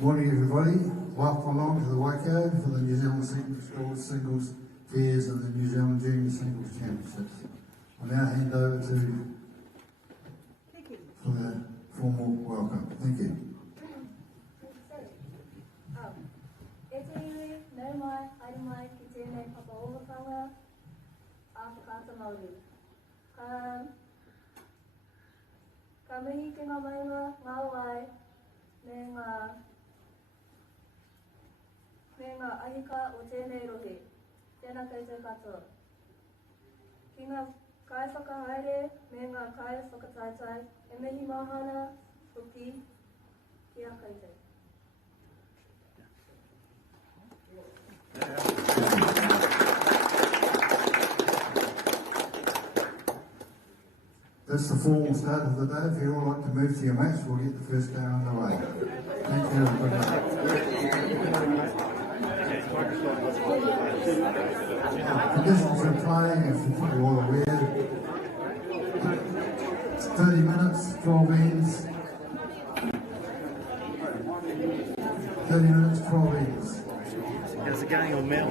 Morning everybody, welcome along to the Waikato for the New Zealand Singles Pairs and the New Zealand Junior Singles Championships. I'll now hand over to for the formal welcome. Thank you. E te iwi, nau mai, haere mai ki tēnei whakaohotanga a whakata Māori. Ka mihi ki ngā mainga, ngā wai, me ngā ahika o tēnei rohe. Tēnā koutou katoa. Ki ngā kai whakahaere, me ngā kai whakataitai, e mihi mahana hoki ki a koutou. That's the formal start of the day. If you all like to move to your mats, we'll get the first game underway. Thank you and good luck. Conditions of playing, if you're all aware, 30 minutes, 12 ends. 30 minutes, 12 ends. How's it going on Mel?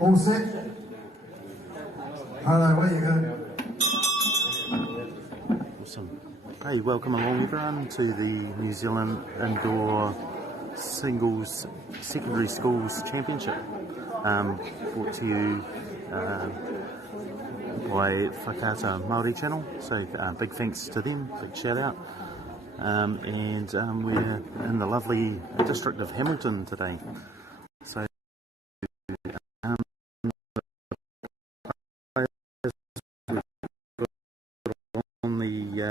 All set? Hello, where you go? Awesome. Hey, welcome along everyone to the New Zealand Indoor Singles Secondary Schools Championship, brought to you by Waikato MΑORI channel, so big thanks to them, big shout out. And we're in the lovely district of Hamilton today. So on the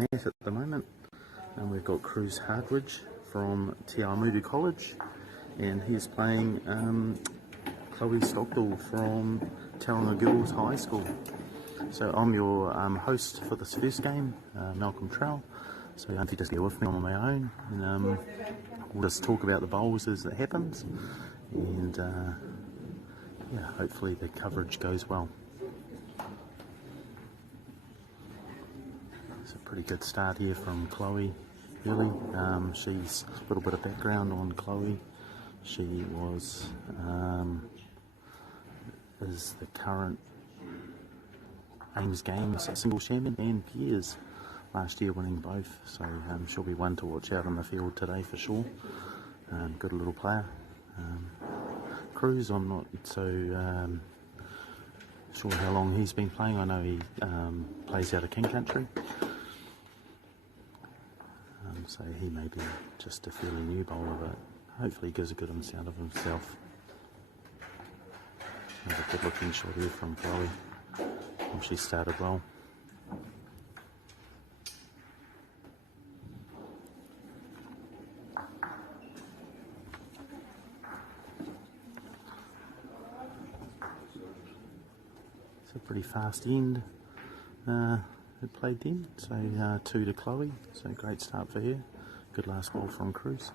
mat at the moment, and we've got Cruz Hardridge from Te Awamutu College, and he's playing Chloe Stockdale from Tauranga Girls High School. So I'm your host for this first game, Malcolm Trowell. So if you just bear with me on my own, and we'll just talk about the bowls as it happens, and yeah, hopefully the coverage goes well. It's a pretty good start here from Chloe early. She's a little bit of background on Chloe. She was is the current Ames Games single champion and peers last year, winning both. So she'll be one to watch out on the field today for sure. Good little player. Cruz, I'm not so sure how long he's been playing. I know he plays out of King Country. So he may be just a fairly new bowler, but hopefully he gives a good sound of himself. Another good looking shot here from Chloe. She started well. It's a pretty fast end. It played then, so 2 to Chloe, so great start for her. Good last ball from Cruz.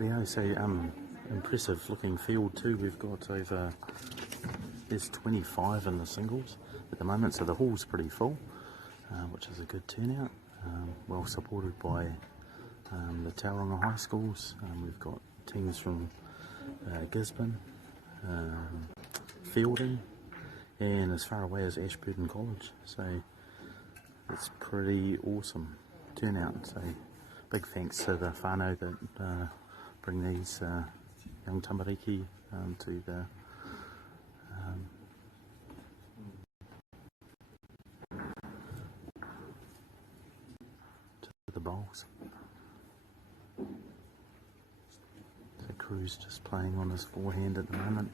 Rightio, so impressive looking field too. We've got over, there's 25 in the singles at the moment, so the hall's pretty full, which is a good turnout. Well supported by the Tauranga High Schools. We've got teams from Gisborne, Fielding, and as far away as Ashburton College. So it's pretty awesome turnout. So big thanks to the whānau that bring these young tamariki to the bowls. So Cruz just playing on his forehand at the moment.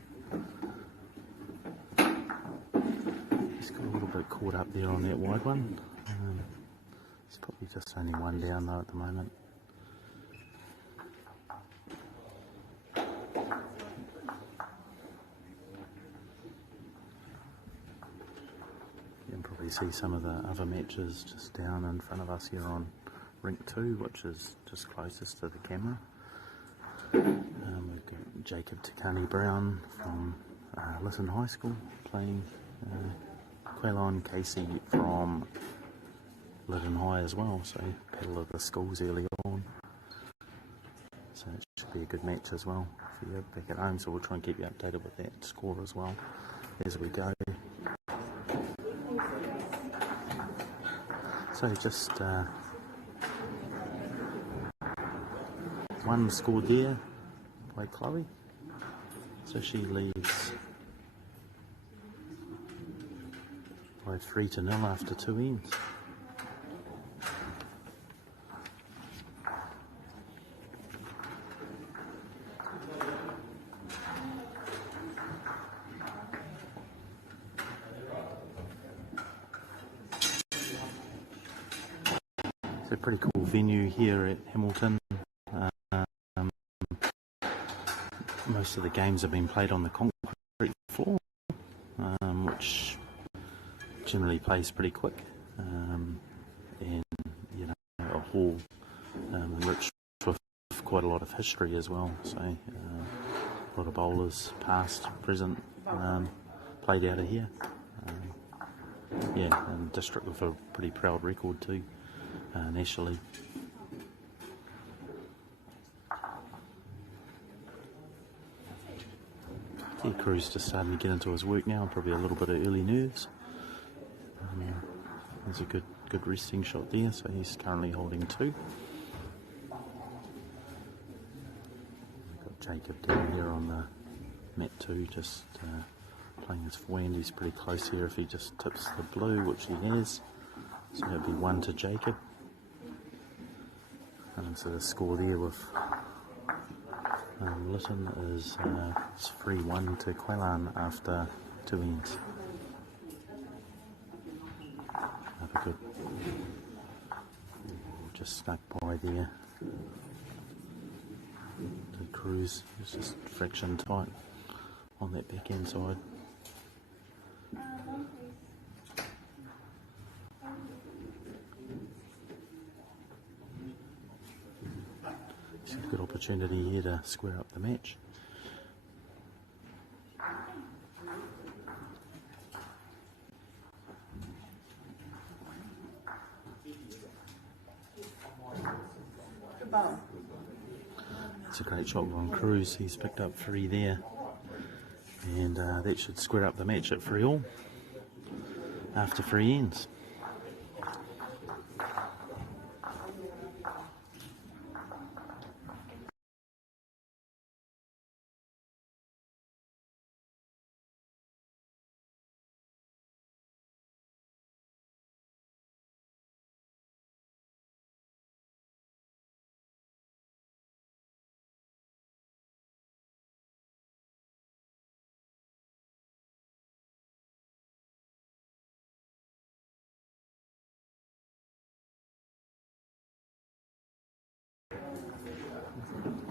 He's got a little bit caught up there on that wide one. He's probably just only one down though at the moment. You can probably see some of the other matches just down in front of us here on rink 2, which is just closest to the camera. We've got Jacob Takani Brown from Lytton High School playing Quailon Casey from Lytton High as well, so battle of the schools early on. So it should be a good match as well for you back at home, so we'll try and keep you updated with that score as well as we go. So just one scored there by Chloe, so she leads by 3-0 after 2 ends. It's a pretty cool venue here at Hamilton. Most of the games have been played on the concrete floor, which generally plays pretty quick, and you know, a hall enriched with quite a lot of history as well. So a lot of bowlers, past, present, played out of here. Yeah, and district with a pretty proud record too, nationally. Yeah, Cruz just starting to get into his work now, probably a little bit of early nerves. There's a good resting shot there, so he's currently holding 2. We've got Jacob down here on the mat 2, just playing his forehand. He's pretty close here if he just tips the blue, which he has. So it'll be 1 to Jacob. So the score there with Lytton is 3-1 to Quailon after 2 ends. Another good, just snuck by there. The Cruz is just friction tight on that back end side. It's a good opportunity here to square up the match. It's a great shot on Cruz. He's picked up 3 there, and that should square up the match at 3-all after 3 ends.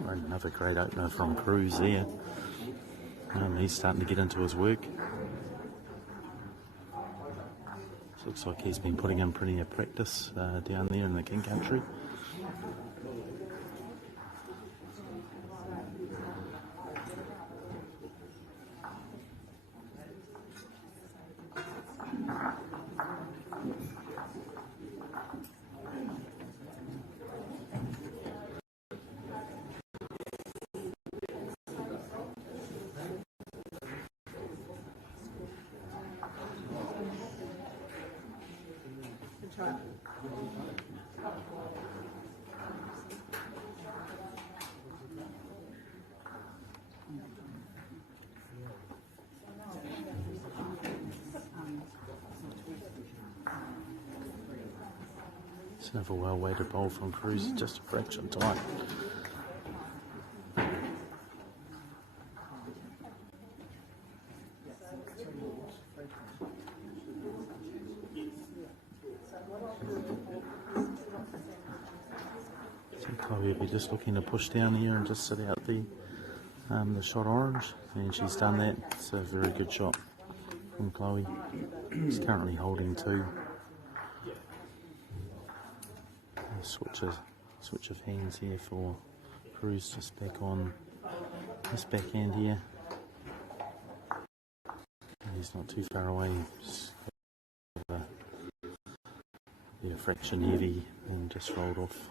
Another great opener from Cruz there. He's starting to get into his work. Looks like he's been putting in plenty of practice down there in the King Country. It's another well-weighted bowl from Cruz, just a fraction tight. So Chloe will be just looking to push down here and just sit out the shot orange, and she's done that. It's a very good shot from Chloe. She's currently holding 2. Switch of hands here for Cruz, just back on this backhand here. He's not too far away. Just a fraction heavy and just rolled off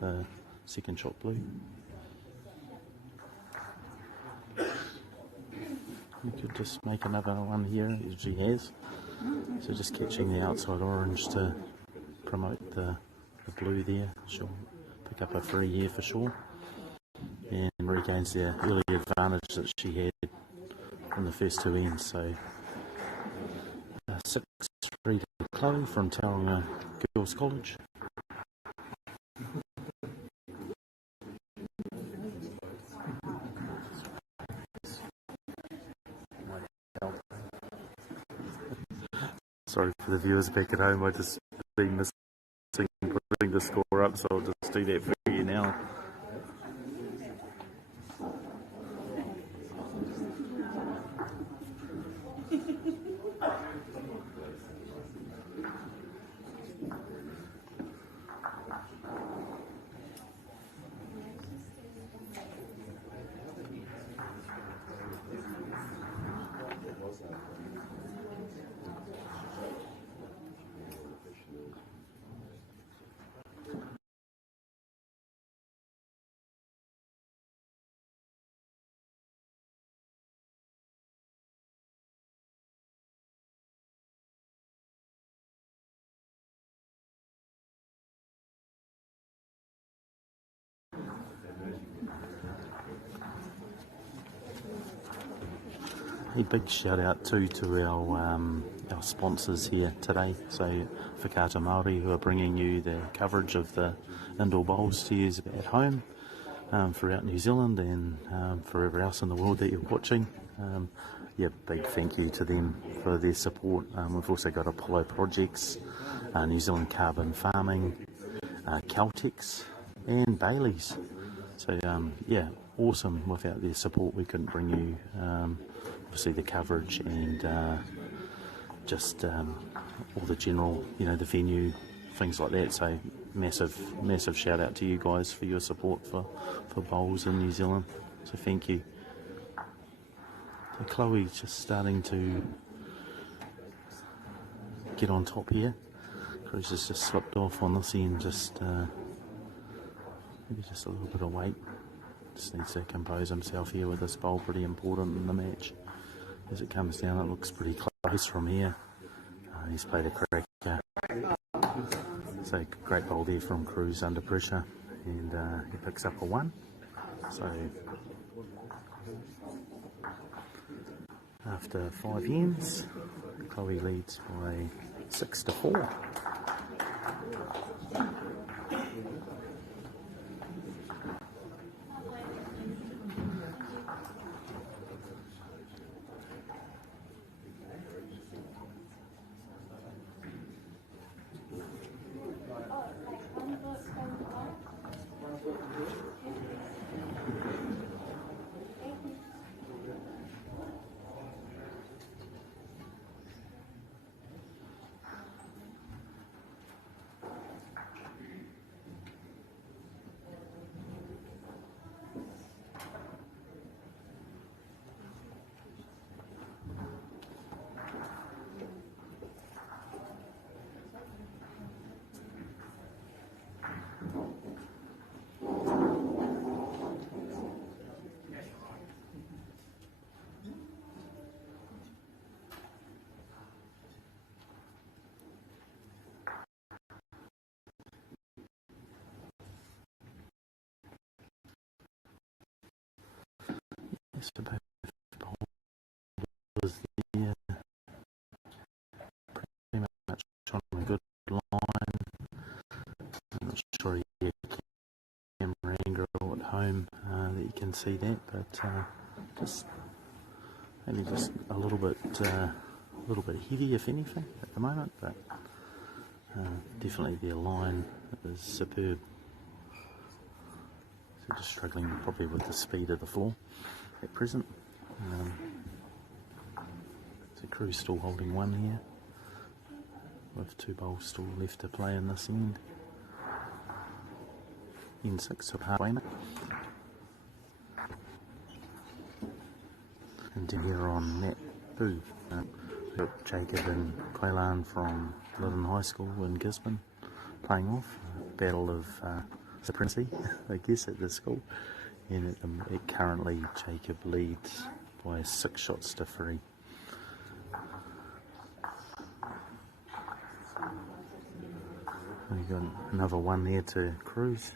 the second shot blue. You could just make another one here, as she has. So just catching the outside orange to promote the blue there. She'll pick up a free here for sure, and regains the early advantage that she had from the first 2 ends. So 6-3 to Chloe from Tauranga Girls College. Sorry for the viewers back at home, I just been missing putting the score up, so I'll just do that for you now. A big shout out too to our sponsors here today. So Waikato MΑORI, who are bringing you the coverage of the indoor bowls to use at home throughout New Zealand and forever else in the world that you're watching. Big thank you to them for their support. We've also got Apollo Projects, New Zealand Carbon Farming, Caltex and Bailey's. So awesome. Without their support we couldn't bring you obviously the coverage and just all the general, the venue, things like that. So massive shout out to you guys for your support for bowls in New Zealand. So thank you. So Chloe's just starting to get on top here. Cruz has just slipped off on this end, just maybe just a little bit of weight. Just needs to compose himself here with this bowl, pretty important in the match. As it comes down, it looks pretty close from here. He's played a cracker. So great bowl there from Cruz under pressure, and he picks up a 1. So after 5 ends, Chloe leads by 6-4. So both bowlers there, pretty much on a good line. I'm not sure you get camera angle at home that you can see that, but just maybe just a little bit heavy, if anything, at the moment. But definitely their line is superb. So just struggling probably with the speed of the floor at present. So Crew's still holding one here, with 2 bowls still left to play in this end. End 6 of halfway mark. And down here on Matt Boo, got Jacob and Quaylan from Lytton High School in Gisborne playing off. Battle of supremacy, I guess, at the school. And currently Jacob leads by 6 shots to 3. We've got another one there to Cruise.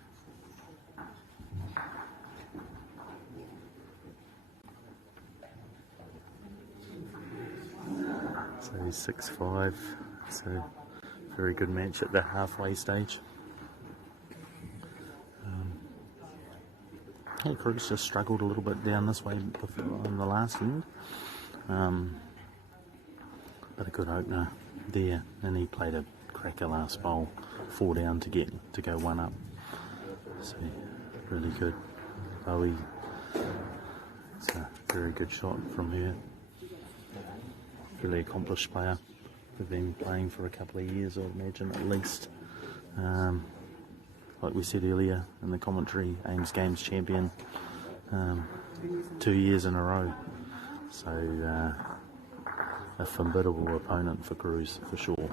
So 6-5. It's a very good match at the halfway stage. Cruz just struggled a little bit down this way on the last end, but a good opener there, and he played a cracker last bowl, 4 down to go 1 up. So really good. Chloe, it's a very good shot from her. Really accomplished player. We've been playing for a couple of years, I imagine, at least. Like we said earlier in the commentary, Ames Games champion 2 years in a row. So a formidable opponent for Cruz, for sure.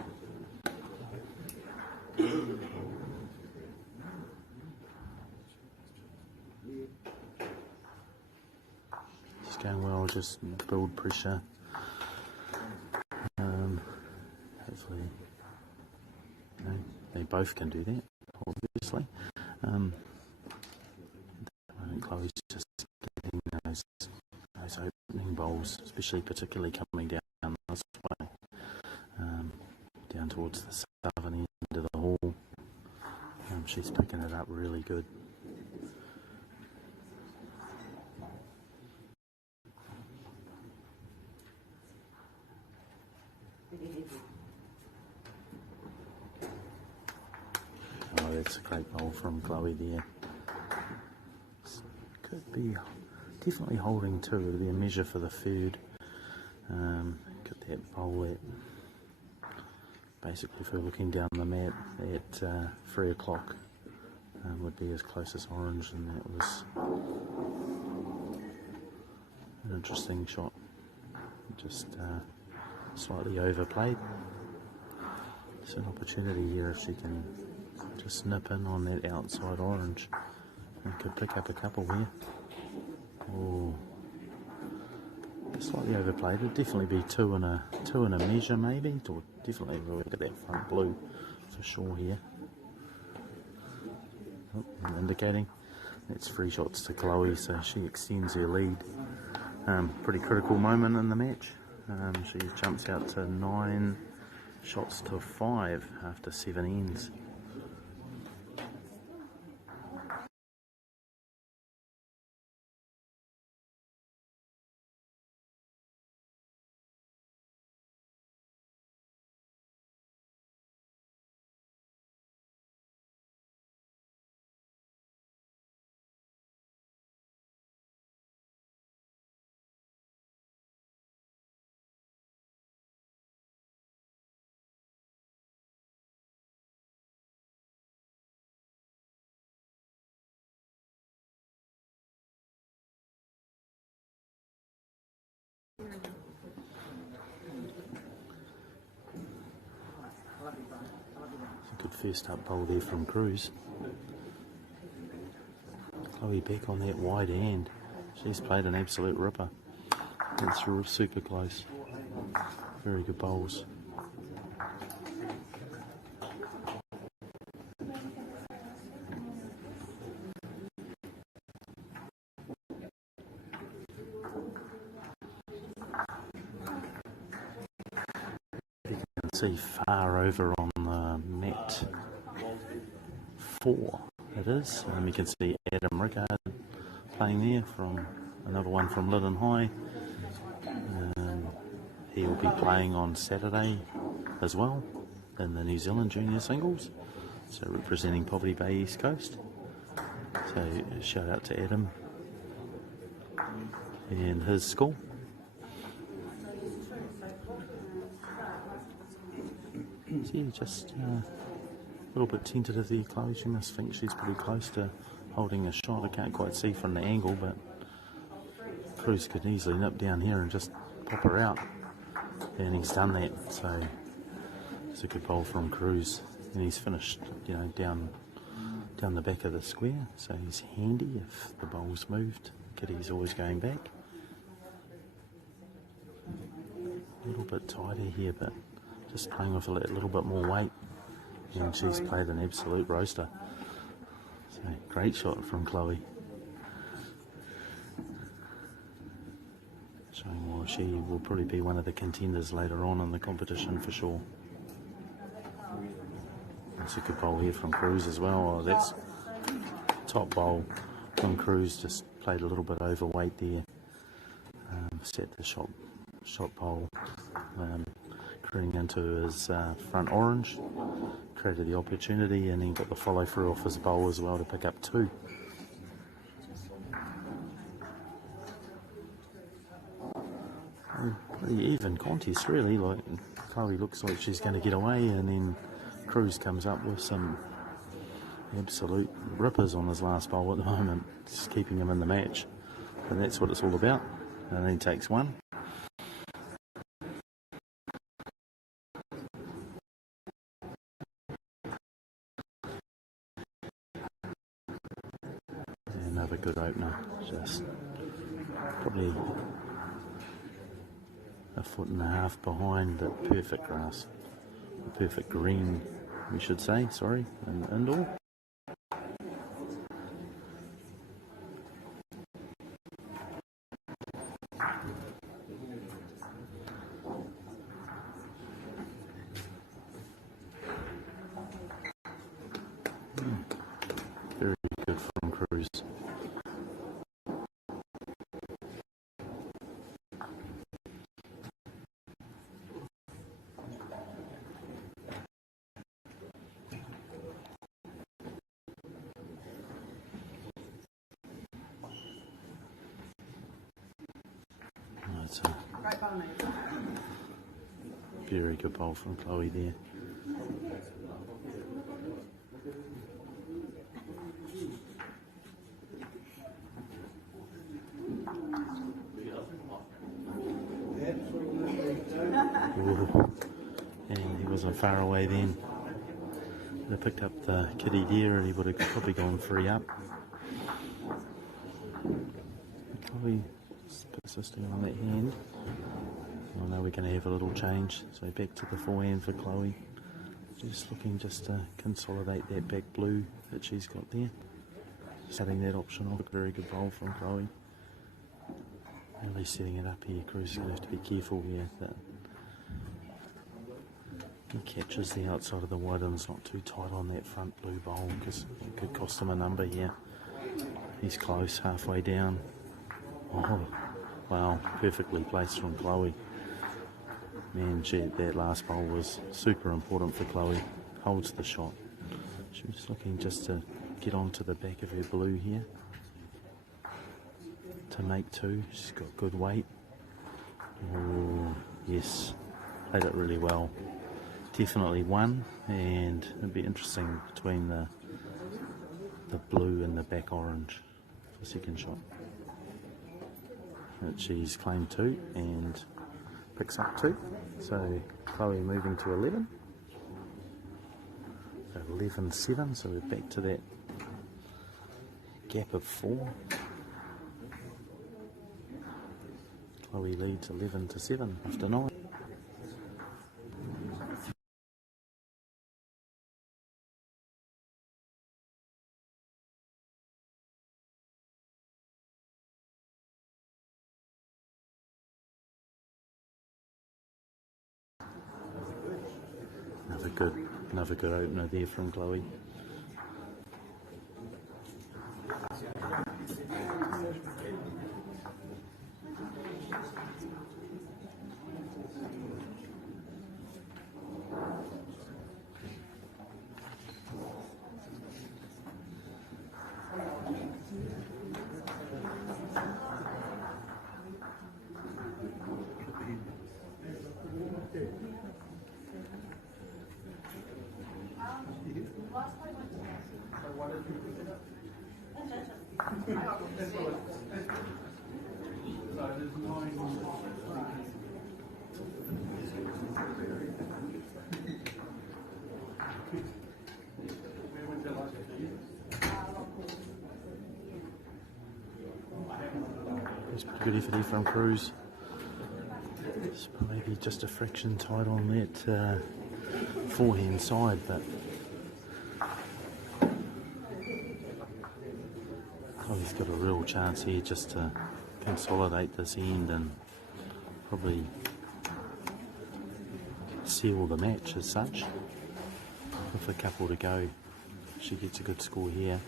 Just going well, just build pressure. Hopefully, they both can do that, obviously. I think Chloe's just getting those opening bowls, particularly coming down this way, down towards the southern end of the hall. She's picking it up really good. Oh, that's a great bowl from Chloe there. Could be definitely holding 2. It'll be a measure for the third. Got that bowl at, basically, if we're looking down the map, at 3 o'clock would be as close as orange, and that was an interesting shot. Just slightly overplayed. It's an opportunity here if she can just nip in on that outside orange and could pick up a couple here. Oh, slightly overplayed. It'd definitely be 2 and a measure, maybe. Or definitely look at that front blue for sure here. Oh, indicating that's 3 shots to Chloe, so she extends her lead. Pretty critical moment in the match. She jumps out to 9 shots to 5 after 7 ends. A good first up bowl there from Cruz. Chloe back on that wide hand. She's played an absolute ripper. That's super close. Very good bowls. see far over on the mat 4 it is. You can see Adam Rickard playing there, from another one from Lytton High. He will be playing on Saturday as well in the New Zealand junior singles, so representing Poverty Bay East Coast. So shout out to Adam and his school. So yeah, just a little bit tentative there, Chloe. She must think she's pretty close to holding a shot. I can't quite see from the angle, but Cruz could easily nip down here and just pop her out. And he's done that, so it's a good bowl from Cruz. And he's finished, you know, down the back of the square, so he's handy if the bowl's moved. Kitty's always going back. A little bit tighter here, but just playing with a little bit more weight. And she's played an absolute roaster. So great shot from Chloe. Showing why she will probably be one of the contenders later on in the competition for sure. That's a good bowl here from Cruz as well. Oh, that's top bowl from Cruz. Just played a little bit overweight there. Set the shot bowl, carrying into his front orange. Created the opportunity and then got the follow through off his bowl as well to pick up 2. Pretty even contest really. Like Chloe looks like she's going to get away, and then Cruz comes up with some absolute rippers on his last bowl at the moment, just keeping him in the match, and that's what it's all about. And then he takes 1. Another good opener, just probably a 1.5 foot behind, but perfect grass, perfect green, we should say, sorry, and indoor. Very good from Cruz. That's a very good bowl from Chloe there. Ooh. And he wasn't far away then. They picked up the kitty deer and he would have probably gone 3 up. Chloe persisting on that hand. I know we're going to have a little change, so back to the forehand for Chloe. Just looking just to consolidate that back blue that she's got there. Setting that option off. A very good bowl from Chloe. Really setting it up here. Cruz is going to have to be careful here that he catches the outside of the white and it's not too tight on that front blue bowl, because it could cost him a number here. He's close, halfway down. Oh, wow, perfectly placed from Chloe. Man, that last bowl was super important for Chloe. Holds the shot. She was looking just to get onto the back of her blue here to make 2. She's got good weight. Oh, yes, played it really well. Definitely 1, and it'd be interesting between the blue and the back orange for second shot. But she's claimed 2 and picks up 2. So Chloe moving to 11. 11-7, so we're back to that gap of 4. Chloe leads 11-7 after 9. Another good opener there from Chloe. It's pretty good effort here from Cruz. It's maybe just a fraction tight on that forehand side, but he's got a real chance here just to consolidate this end and probably seal the match as such. With a couple to go, she gets a good score here.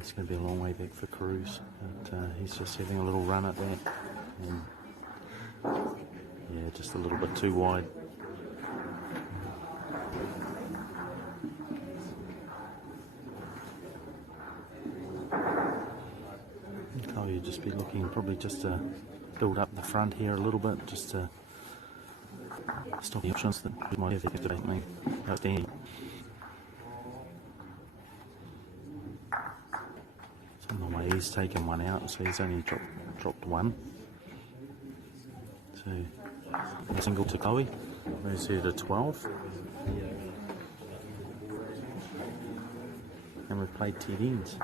It's going to be a long way back for Cruz, but he's just having a little run at that, and yeah, just a little bit too wide. Chloe would just be looking probably just to build up the front here a little bit, just to stop the options that we might have today. Like Danny. So in the way he's taken one out, so he's only dropped one. So a single to Chloe, moves here to 12. And we've played 10 ends.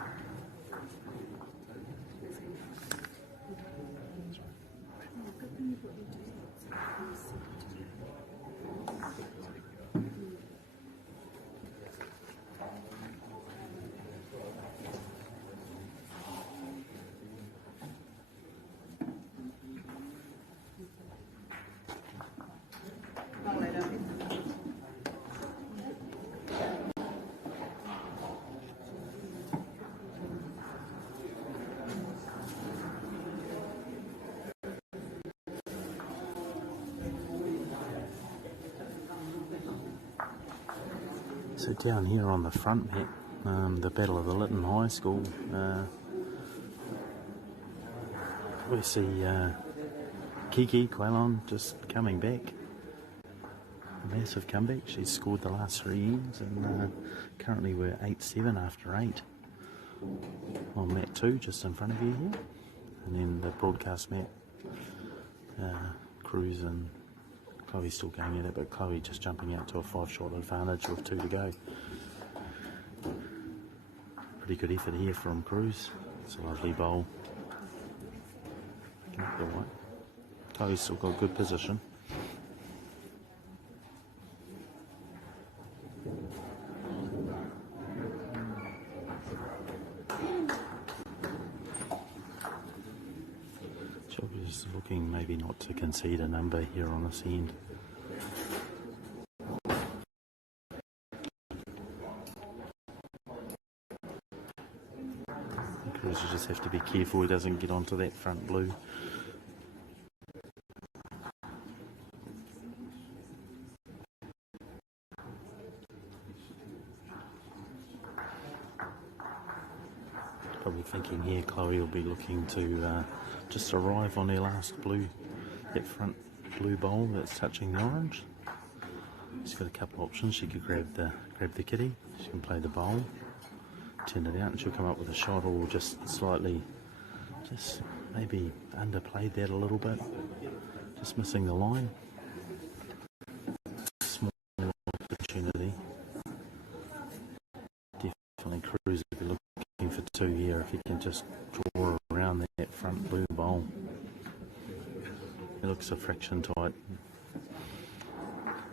So down here on the front mat, the Battle of the Lytton High School, we see Kiki Quailon just coming back. A massive comeback. She's scored the last 3 ends, and currently we're 8-7 after 8 on mat 2, just in front of you here. And then the broadcast mat, Cruz and Chloe's still going at it, but Chloe just jumping out to a 5-shot advantage with 2 to go. Pretty good effort here from Cruz. It's a lovely bowl. Chloe's still got good position. She's looking maybe not to concede a number here on this end. Cruz will just have to be careful he doesn't get onto that front blue. Probably thinking here Chloe will be looking to just arrive on her last blue, that front blue bowl that's touching the orange. She's got a couple of options. She could grab the kitty, she can play the bowl, turn it out, and she'll come up with a shot, or just slightly, just maybe underplayed that a little bit, just missing the line. Small opportunity. Definitely Cruz will be looking for 2 here if he can just draw around that front blue bowl. It looks a fraction tight.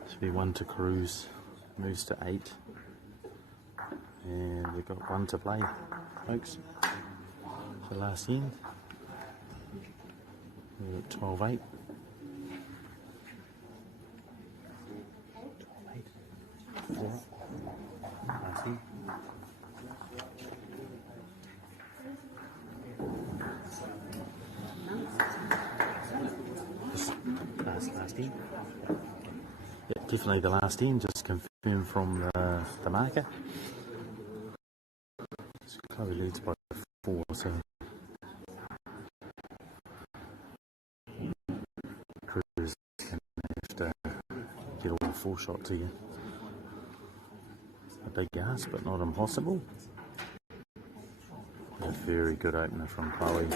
Should be 1 to Cruz, moves to 8. And we've got 1 to play, folks. For last end. We're at 12-8. Nasty. Last in. Yeah, definitely the last in, just confirmed from the marker. Chloe leads by 4, so Cruz can have to get all 4 shots here. A big ask, but not impossible. A very good opener from Chloe.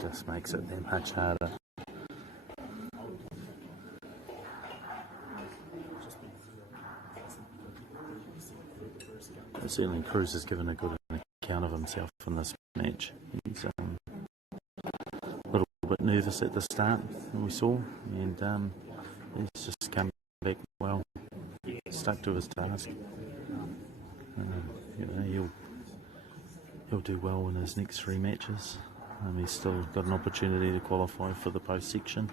Just makes it that much harder. Certainly Cruz has given a good account of himself in this match. He's a little bit nervous at the start, we saw, and he's just come back well, stuck to his task. He'll do well in his next 3 matches. He's still got an opportunity to qualify for the post section,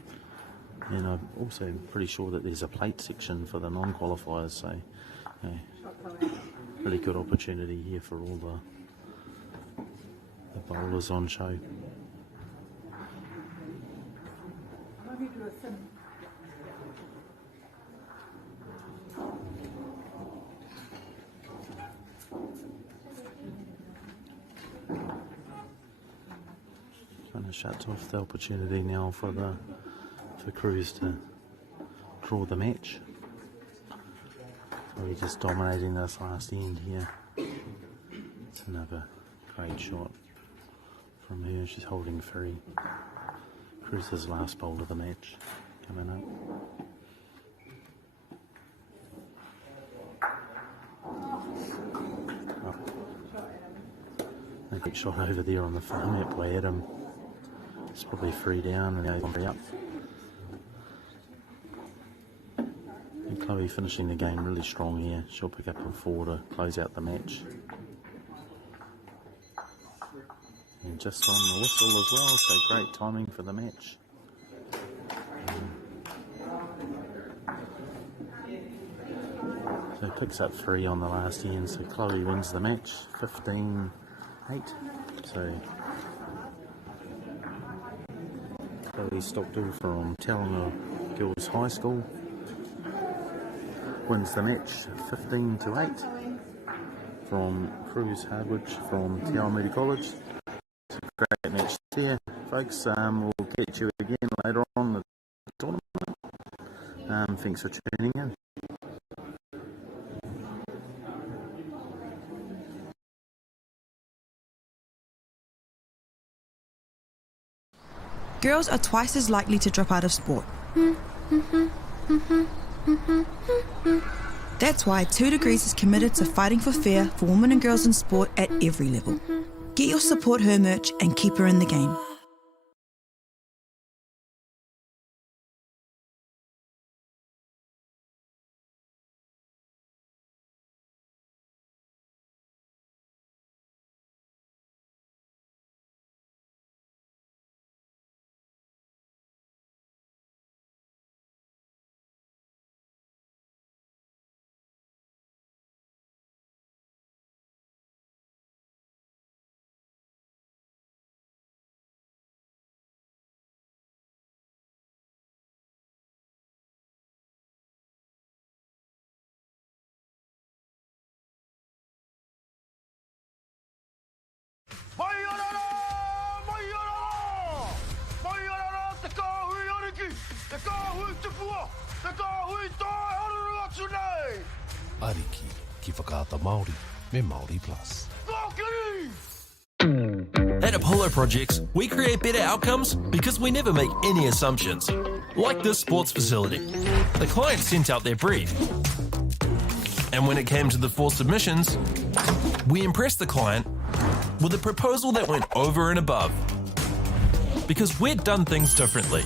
and I'm also pretty sure that there's a plate section for the non-qualifiers, so really good opportunity here for all the bowlers on show. Kind of shuts off the opportunity now for Cruz to draw the match. We're just dominating this last end here. It's another great shot from her. She's holding free. Cruz's last bowl of the match coming up. A good shot over there on the front net by Adam. It's probably 3 down and now 3 up. Chloe finishing the game really strong here. She'll pick up a 4 to close out the match. And just on the whistle as well, so great timing for the match. So picks up 3 on the last end, so Chloe wins the match, 15-8. So Chloe Stockdale from Tauranga Girls High School wins the match 15-8 from Cruz Hardwich from Te MāORI College. It's a great match there, folks. We'll catch you again later on in the tournament. Thanks for tuning in. Girls are twice as likely to drop out of sport. That's why 2 Degrees is committed to fighting for fair for women and girls in sport at every level. Get your Support Her merch and keep her in the game. Ariki, ki whakaata Māori, me Māori Plus. At Apollo Projects, we create better outcomes because we never make any assumptions. Like this sports facility. The client sent out their brief. And when it came to the 4 submissions, we impressed the client with a proposal that went over and above. Because we'd done things differently.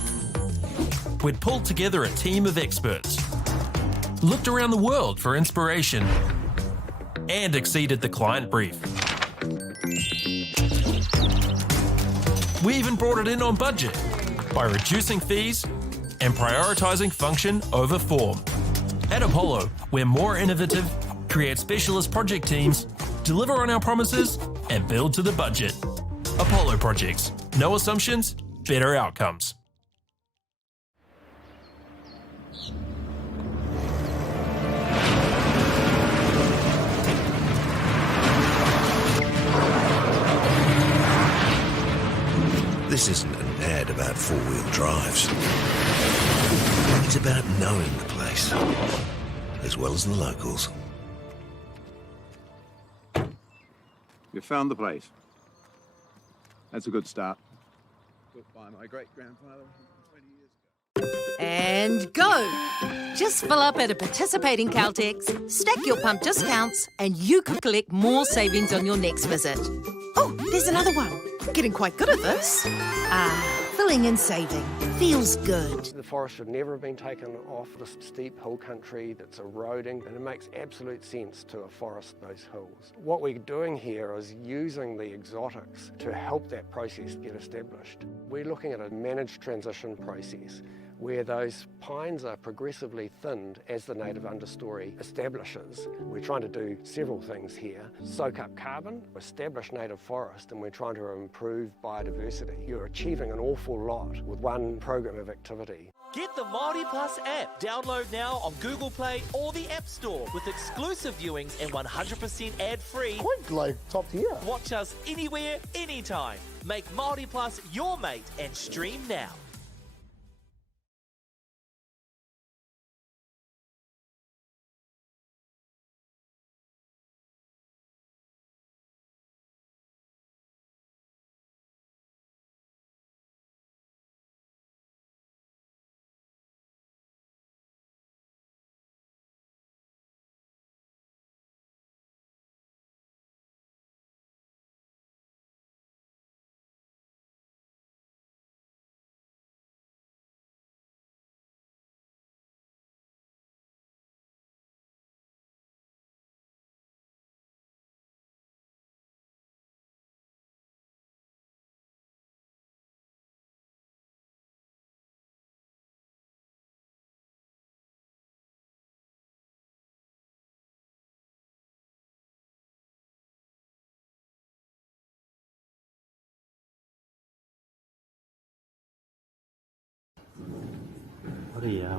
We'd pulled together a team of experts, looked around the world for inspiration, and exceeded the client brief. We even brought it in on budget by reducing fees and prioritising function over form. At Apollo, we're more innovative, create specialist project teams, deliver on our promises, and build to the budget. Apollo Projects. No assumptions, better outcomes. This isn't an ad about four-wheel drives. It's about knowing the place, as well as the locals. You found the place. That's a good start. Built by my great-grandfather 20 years ago. And go! Just fill up at a participating Caltex, stack your pump discounts, and you could collect more savings on your next visit. Oh, there's another one. Getting quite good at this. Filling and saving. Feels good. The forest should never have been taken off this steep hill country that's eroding, and it makes absolute sense to afforest those hills. What we're doing here is using the exotics to help that process get established. We're looking at a managed transition process where those pines are progressively thinned as the native understory establishes. We're trying to do several things here. Soak up carbon, establish native forest, and we're trying to improve biodiversity. You're achieving an awful lot with one program of activity. Get the MāORI Plus app. Download now on Google Play or the App Store with exclusive viewings and 100% ad-free. Quite like top tier. Watch us anywhere, anytime. Make MāORI Plus your mate and stream now.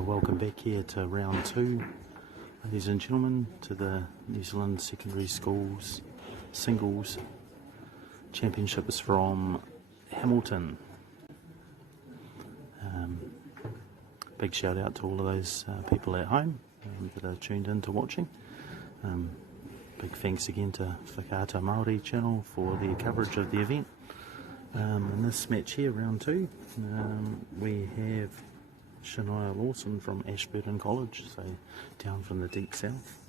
Welcome back here to round 2, ladies and gentlemen, to the New Zealand Secondary Schools Singles Championships from Hamilton. Big shout out to all of those people at home that are tuned in to watching. Big thanks again to Waikato MāORI channel for their coverage of the event. In this match here, round 2, we have Shania Lawson from Ashburton College, so down from the deep south.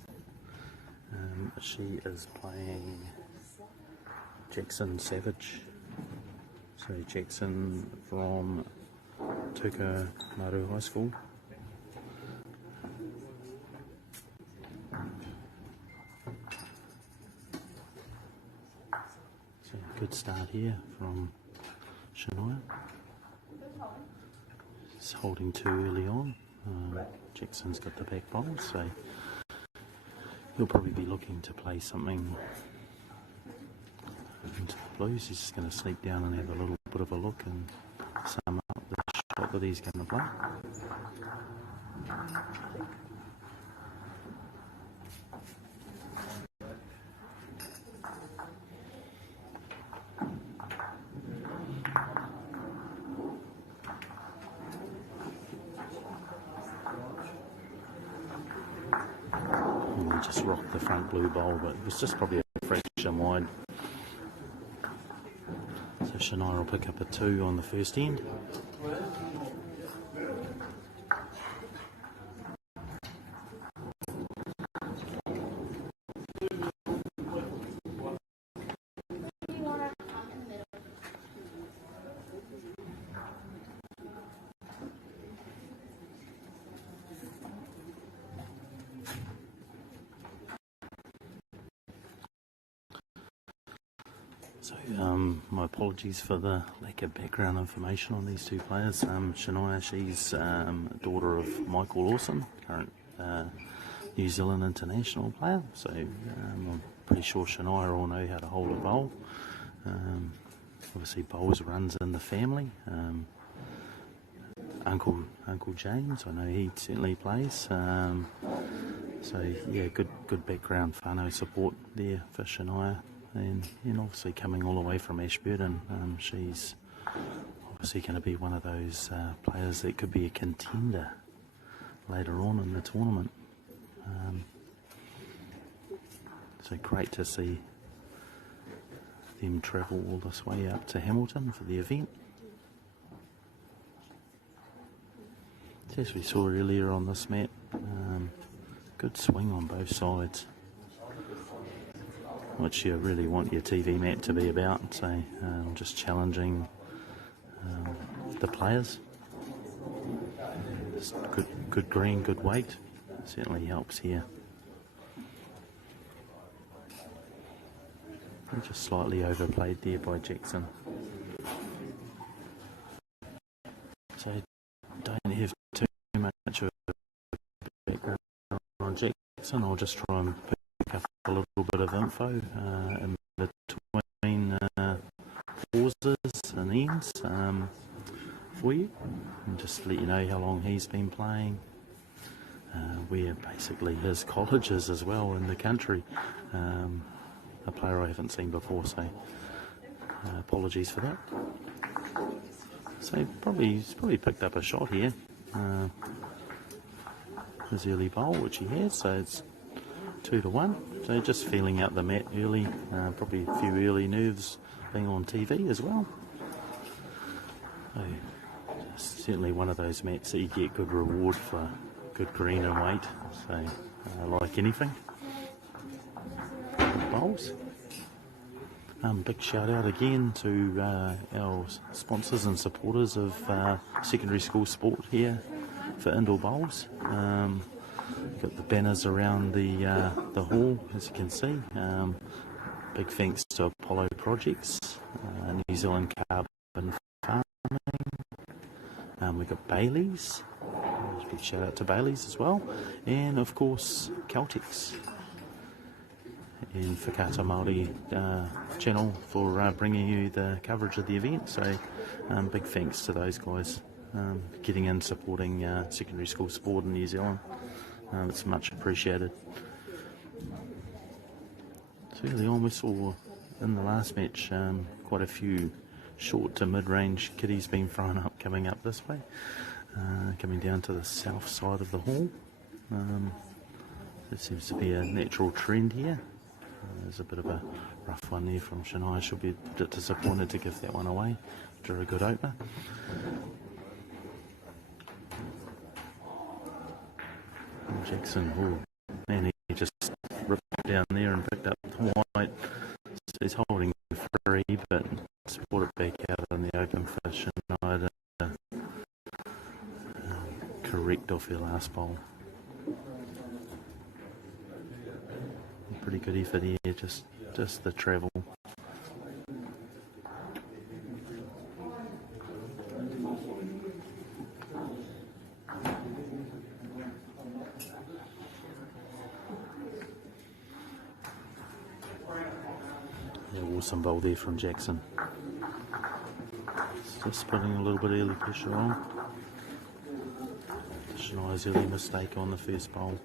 She is playing Jackson Savage. So Jackson from Tuka Maru High School. So good start here from Shania. He's holding 2 early on. Jackson's got the back bowl, so he'll probably be looking to play something into the blues. He's just going to sneak down and have a little bit of a look and sum up the shot that he's going to play. Just rocked the front blue bowl, but it was just probably a fraction wide. So Shania will pick up a 2 on the first end. So my apologies for the lack of background information on these two players. Shania, she's daughter of Michael Lawson, current New Zealand international player, so I'm pretty sure Shania will know how to hold a bowl. Obviously bowls runs in the family. Uncle James, I know he certainly plays. So yeah, good background whānau support there for Shania, and obviously coming all the way from Ashburton, she's obviously going to be one of those players that could be a contender later on in the tournament. So great to see them travel all this way up to Hamilton for the event. As we saw earlier on this mat, good swing on both sides, which you really want your TV mat to be about. So just challenging the players. Just good green, good weight, certainly helps here. Just slightly overplayed there by Jackson. So don't have too much of a background on Jackson. I'll just try and pick up a little bit of info in between pauses and ends for you, and just let you know how long he's been playing, where basically his college is as well in the country. A player I haven't seen before, so apologies for that. So he's probably picked up a shot here. His early bowl, which he has, so it's 2-1. So just feeling out the mat early, probably a few early nerves being on TV as well. So certainly one of those mats that you get good reward for good green and weight. So like anything. Bowls. Big shout out again to our sponsors and supporters of secondary school sport here for indoor bowls. Got the banners around the hall, as you can see. Big thanks to Apollo Projects, New Zealand Carbon Farming. We've got Bailey's. Big shout out to Bailey's as well, and of course Celtics and Waikato MāORI channel for bringing you the coverage of the event. So big thanks to those guys getting in, supporting secondary school sport in New Zealand. It's much appreciated. So early on we saw in the last match quite a few short to mid-range kiddies being thrown up coming up this way, coming down to the south side of the hall. There seems to be a natural trend here. There's a bit of a rough one there from Shania. She'll be a bit disappointed to give that one away after a good opener. And Jackson, oh man, he just ripped down there and picked up the white. So he's holding free, but brought it back out in the open for Shania to correct off her last bowl. Pretty good effort here, just the travel. Yeah, awesome bowl there from Jackson. Just putting a little bit of early pressure on. Shania's early mistake on the first bowl.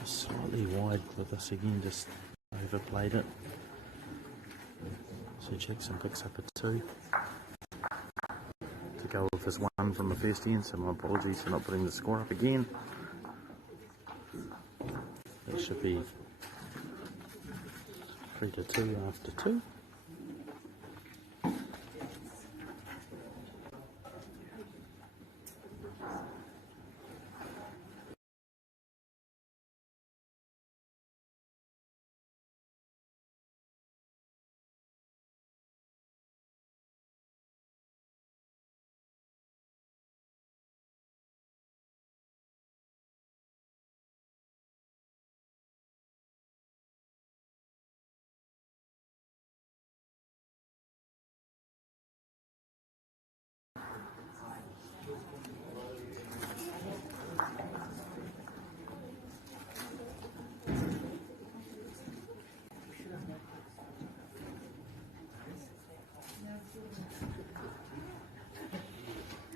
Just slightly wide with this again, just overplayed it. So Jackson picks up a 2 to go with his 1 from the first end, so my apologies for not putting the score up again. That should be 3-2 after 2.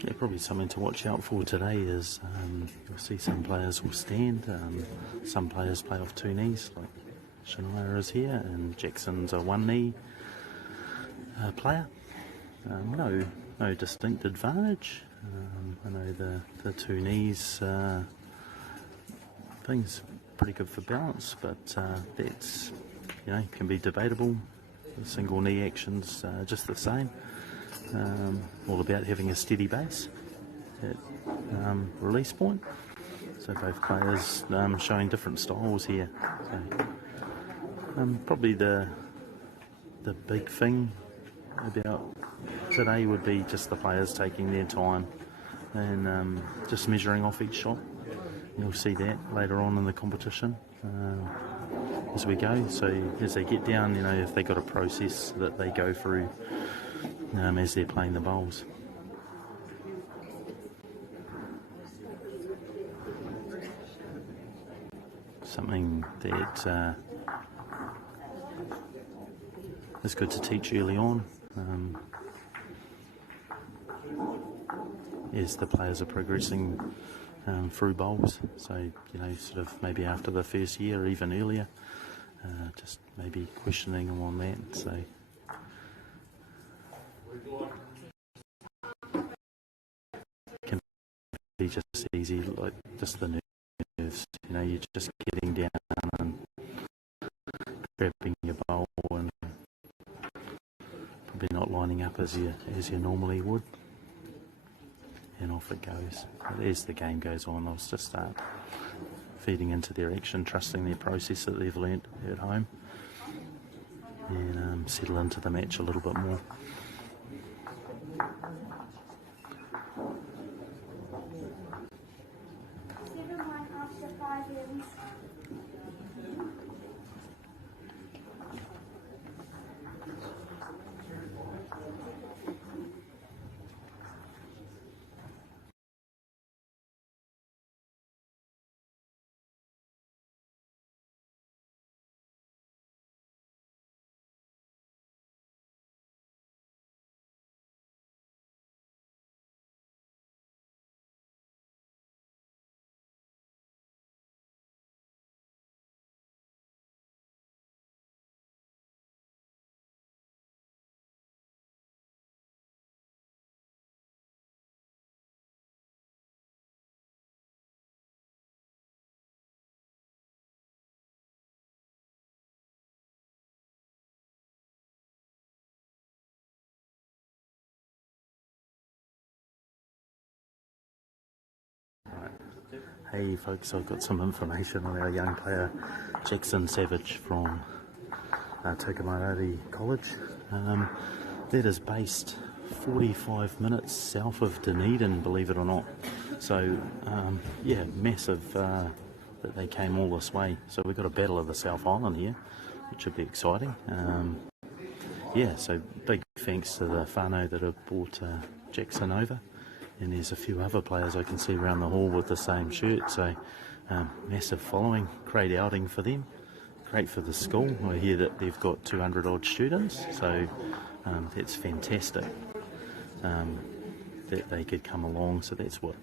yeah, probably something to watch out for today is you'll see some players will stand, some players play off two knees, like Shania is here, and Jackson's a one knee player. No distinct advantage. I know the two knees thing's pretty good for balance, but that's, can be debatable. The single knee action's just the same. All about having a steady base at release point. So both players showing different styles here. So, probably the big thing about today would be just the players taking their time and just measuring off each shot. You'll see that later on in the competition as we go. So as they get down, if they got a process that they go through as they're playing the bowls. Something that is good to teach early on as the players are progressing through bowls. So, sort of maybe after the first year or even earlier, just maybe questioning them on that. So. Can be just easy, like just the nerves, you're just getting down and grabbing your bowl and probably not lining up as you normally would, and off it goes. But as the game goes on, they'll just start feeding into their action, trusting their process that they've learnt at home, and settle into the match a little bit more. 7-1 after 5 ends. Hey folks, I've got some information on our young player Jackson Savage from MΑORI College. That is based 45 minutes south of Dunedin, believe it or not. So yeah, massive that they came all this way. So we've got a battle of the South Island here, which should be exciting. Yeah, so big thanks to the whānau that have brought Jackson over. And there's a few other players I can see around the hall with the same shirt, so massive following, great outing for them, great for the school. I hear that they've got 200 odd students, so that's fantastic that they could come along. So that's what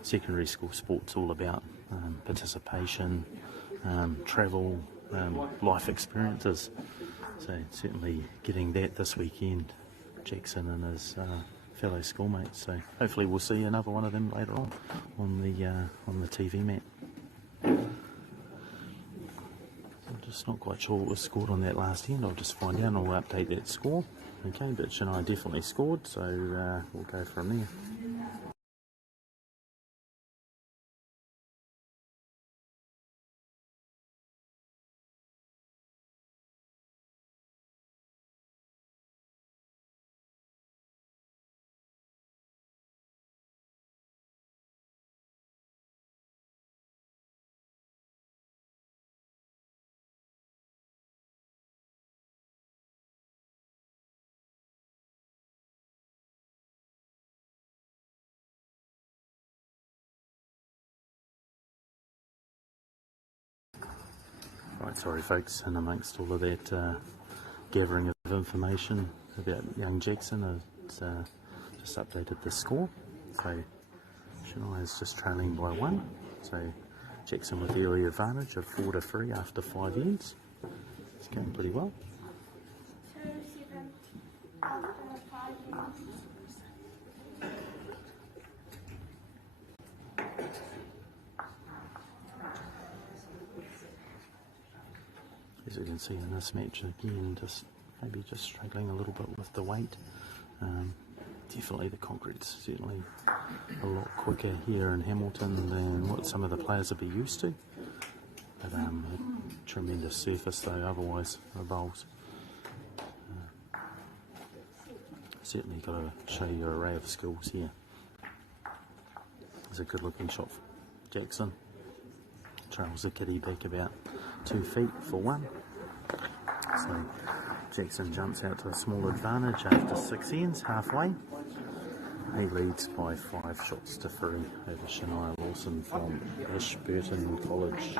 secondary school sport's all about, participation, travel, life experiences. So certainly getting that this weekend, Jackson and his fellow schoolmates. So hopefully we'll see another one of them later on the TV mat. I'm just not quite sure what was scored on that last end. I'll just find out and I'll update that score. Okay, but Shania definitely scored, so we'll go from there. Right, sorry folks, and amongst all of that gathering of information about young Jackson, I've just updated the score. So Shania is just trailing by 1. So Jackson with the early advantage of 4-3 after 5 ends. It's going pretty well. As you can see in this match again, maybe just struggling a little bit with the weight. Definitely the concrete's certainly a lot quicker here in Hamilton than what some of the players would be used to. But a tremendous surface though, otherwise, the bowls. Certainly got to show your array of skills here. It's a good looking shot for Jackson. Trails the kitty back about 2 feet for 1. So Jackson jumps out to a small advantage after 6 ends, halfway. He leads by 5 shots to 3 over Shania Lawson from Ashburton College.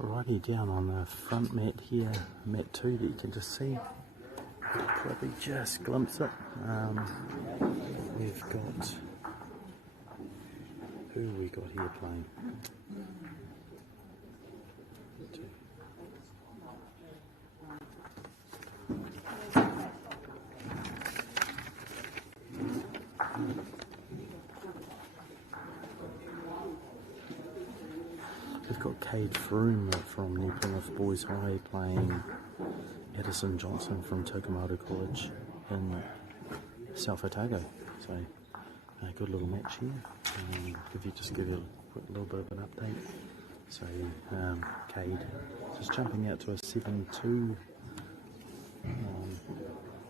Alrighty, down on the front mat here, mat 2 that you can just see. Probably just glimpse it. We've got, who we got here playing? We've got Cade Froome from New Plymouth Boys High playing Addison Johnson from Tokomoto College in South Otago. So a good little match here. Give you a quick little bit of an update. So Cade just jumping out to a 7-2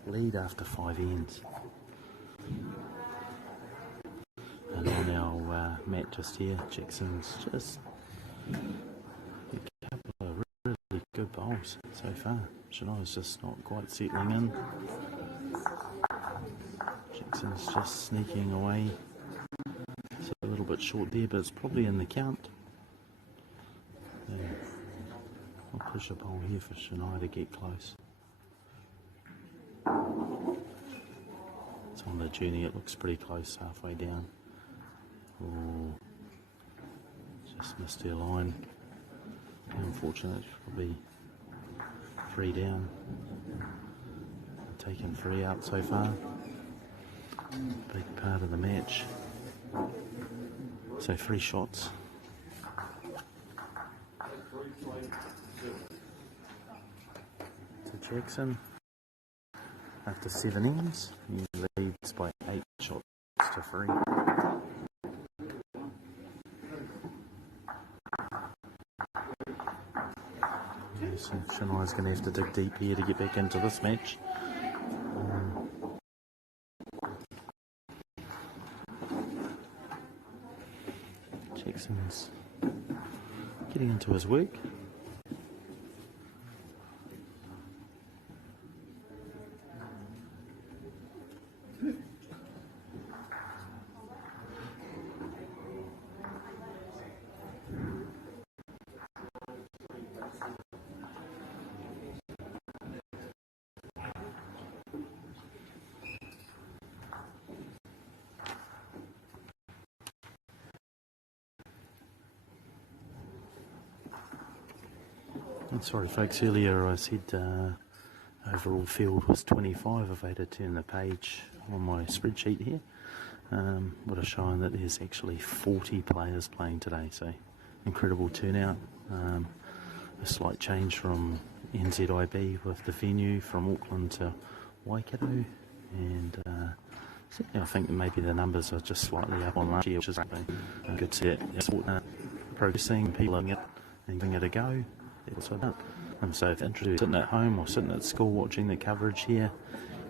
lead after 5 ends. And on our mat just here, Jackson's just a couple of really good bowls so far. Shania's just not quite settling in. Jackson's just sneaking away. It's a little bit short there, but it's probably in the count. I'll push a bowl here for Shania to get close. It's on the journey, it looks pretty close halfway down. Oh, just missed her line. Unfortunate, probably 3 down. Taken 3 out so far. Big part of the match. So 3 shots. To Jackson. After 7 ends, he leads by 8 shots to 3. So Shania's going to have to dig deep here to get back into this match. Jackson's getting into his work. Sorry folks, earlier I said overall field was 25. If I had to turn the page on my spreadsheet here, would have shown that there's actually 40 players playing today, so incredible turnout. A slight change from NZIB with the venue from Auckland to Waikato, and certainly I think maybe the numbers are just slightly up on last year, which is good to see it. Progressing, people are and giving it a go. So if you're interested, sitting at home or sitting at school watching the coverage here,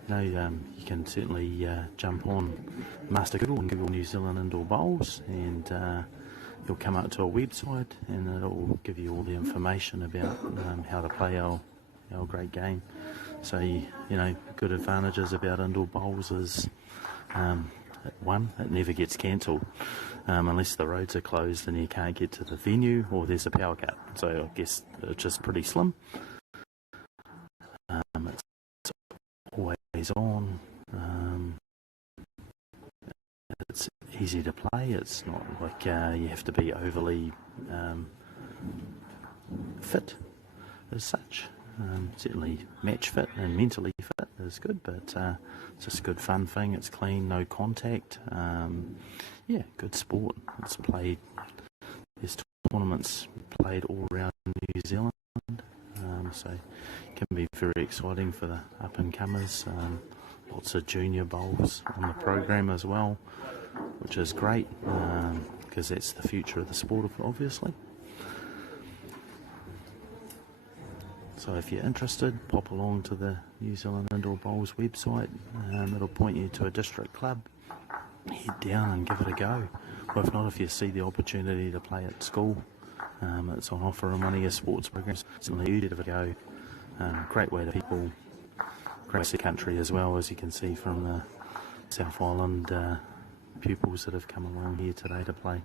you can certainly jump on Master Google and Google New Zealand Indoor Bowls, and you'll come up to a website and it'll give you all the information about how to play our great game. So, good advantages about indoor bowls is, one, it never gets cancelled unless the roads are closed and you can't get to the venue or there's a power cut. So I guess it's just pretty slim. It's always on. It's easy to play. It's not like you have to be overly fit as such. Certainly match fit and mentally fit is good, but it's just a good fun thing. It's clean, no contact. Good sport. It's played. There's tournaments played all around New Zealand, so it can be very exciting for the up and comers. Lots of junior bowls on the program as well, which is great because that's the future of the sport, obviously. So if you're interested, pop along to the New Zealand Indoor Bowls website. It'll point you to a district club. Head down and give it a go. Or if not, if you see the opportunity to play at school, it's on offer in one of your sports programs. Certainly you give it a go. Great way to people across the country as well, as you can see from the South Island pupils that have come along here today to play.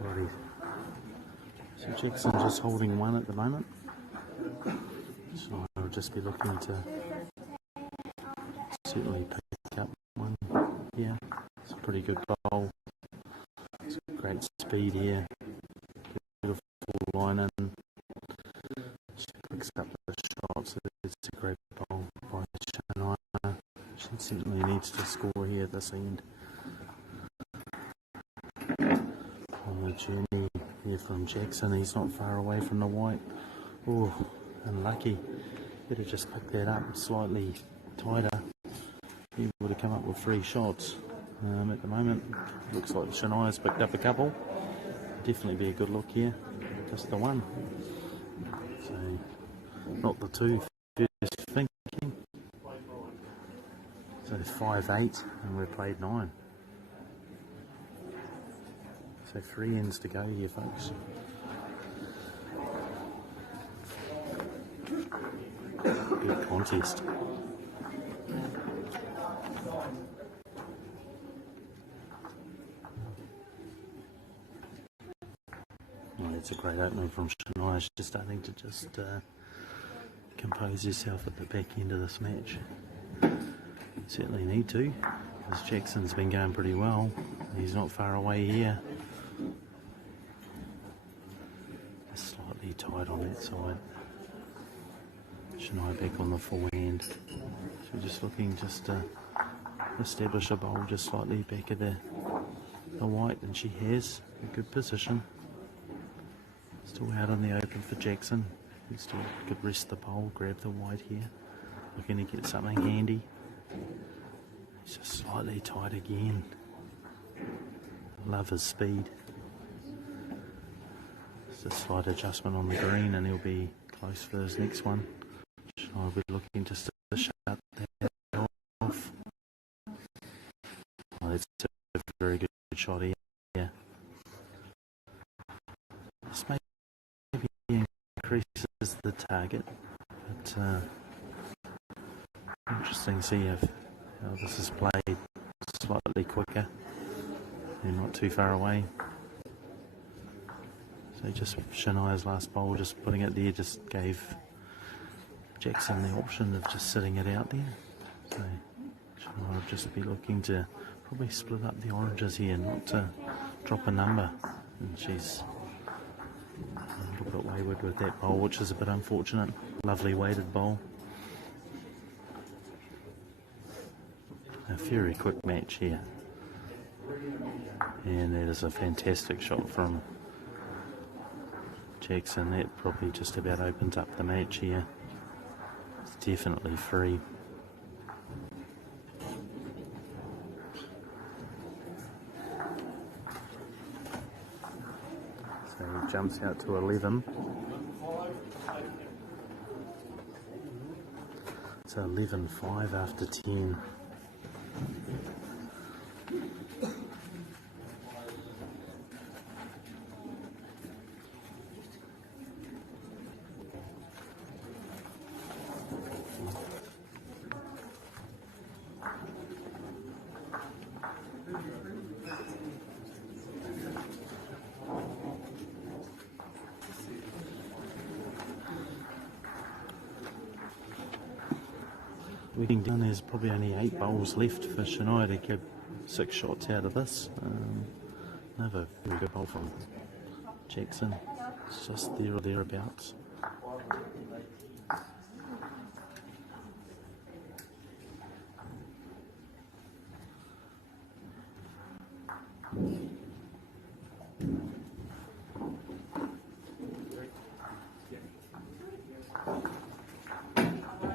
Alrighty. So Jackson just holding one at the moment. So I'll just be looking to certainly pick up one here. It's a pretty good bowl. It's got great speed here. Beautiful line in. She picks up the shots. It's a great bowl by Shania. She certainly needs to score here at this end. On the journey here from Jackson, he's not far away from the white. Oh, unlucky. Better just pick that up slightly tighter. He would have come up with 3 shots. At the moment, looks like Shania's picked up a couple. Definitely be a good look here. Just the one. So, not the 2 first thinking. So 5-8, and we've played 9. So 3 ends to go here, folks. Good contest. Well, it's a great opening from Shania. She's just starting to compose herself at the back end of this match. Certainly need to, because Jackson's been going pretty well. He's not far away here. Slightly tight on that side. Shania back on the forehand. So just looking just to establish a bowl just slightly back of the white, and she has a good position. Still out on the open for Jackson. He still could rest the bowl, grab the white here. Looking to get something handy. He's just slightly tight again. Love his speed. Just a slight adjustment on the green and he'll be close for his next one. I'll be looking just to shut that off. Oh, that's a very good shot here. This maybe increases the target, but Interesting to see how this is played slightly quicker and not too far away. So just Shania's last bowl, just putting it there, just gave Jackson the option of just sitting it out there. So Shania will just be looking to probably split up the oranges here, not to drop a number. And she's a little bit wayward with that bowl, which is a bit unfortunate. Lovely weighted bowl. A very quick match here. And that is a fantastic shot from Jackson. That probably just about opens up the match here. It's definitely free. So he jumps out to 11. It's 11-5 after 10. Weeding down, there's probably only 8 bowls left for Shania to get 6 shots out of this. Another very good bowl from Jackson. It's just there or thereabouts.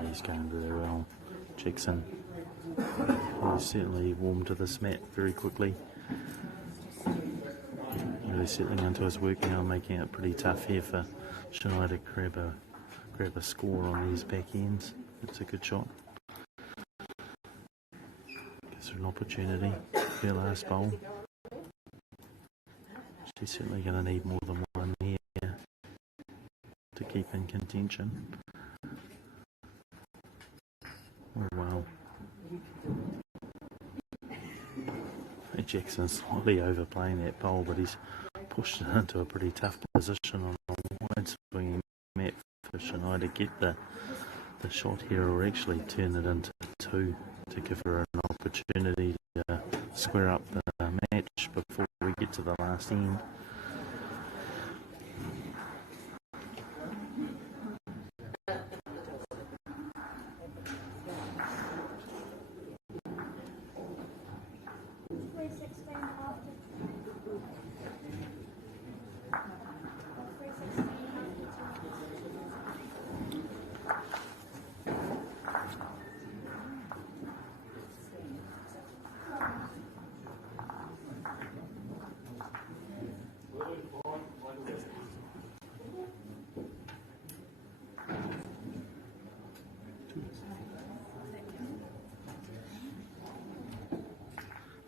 He's going very well. Jackson, he's certainly warmed to this mat very quickly. Really settling into his work now, making it pretty tough here for Shania to grab a score on these back ends. It's a good shot. Gives her an opportunity. Her last bowl. She's certainly going to need more than one here to keep in contention. Oh wow. Jackson's slightly overplaying that bowl, but he's pushed it into a pretty tough position on a wide swinging mat for Shania to get the shot here, or actually turn it into 2 to give her an opportunity to square up the match before we get to the last end.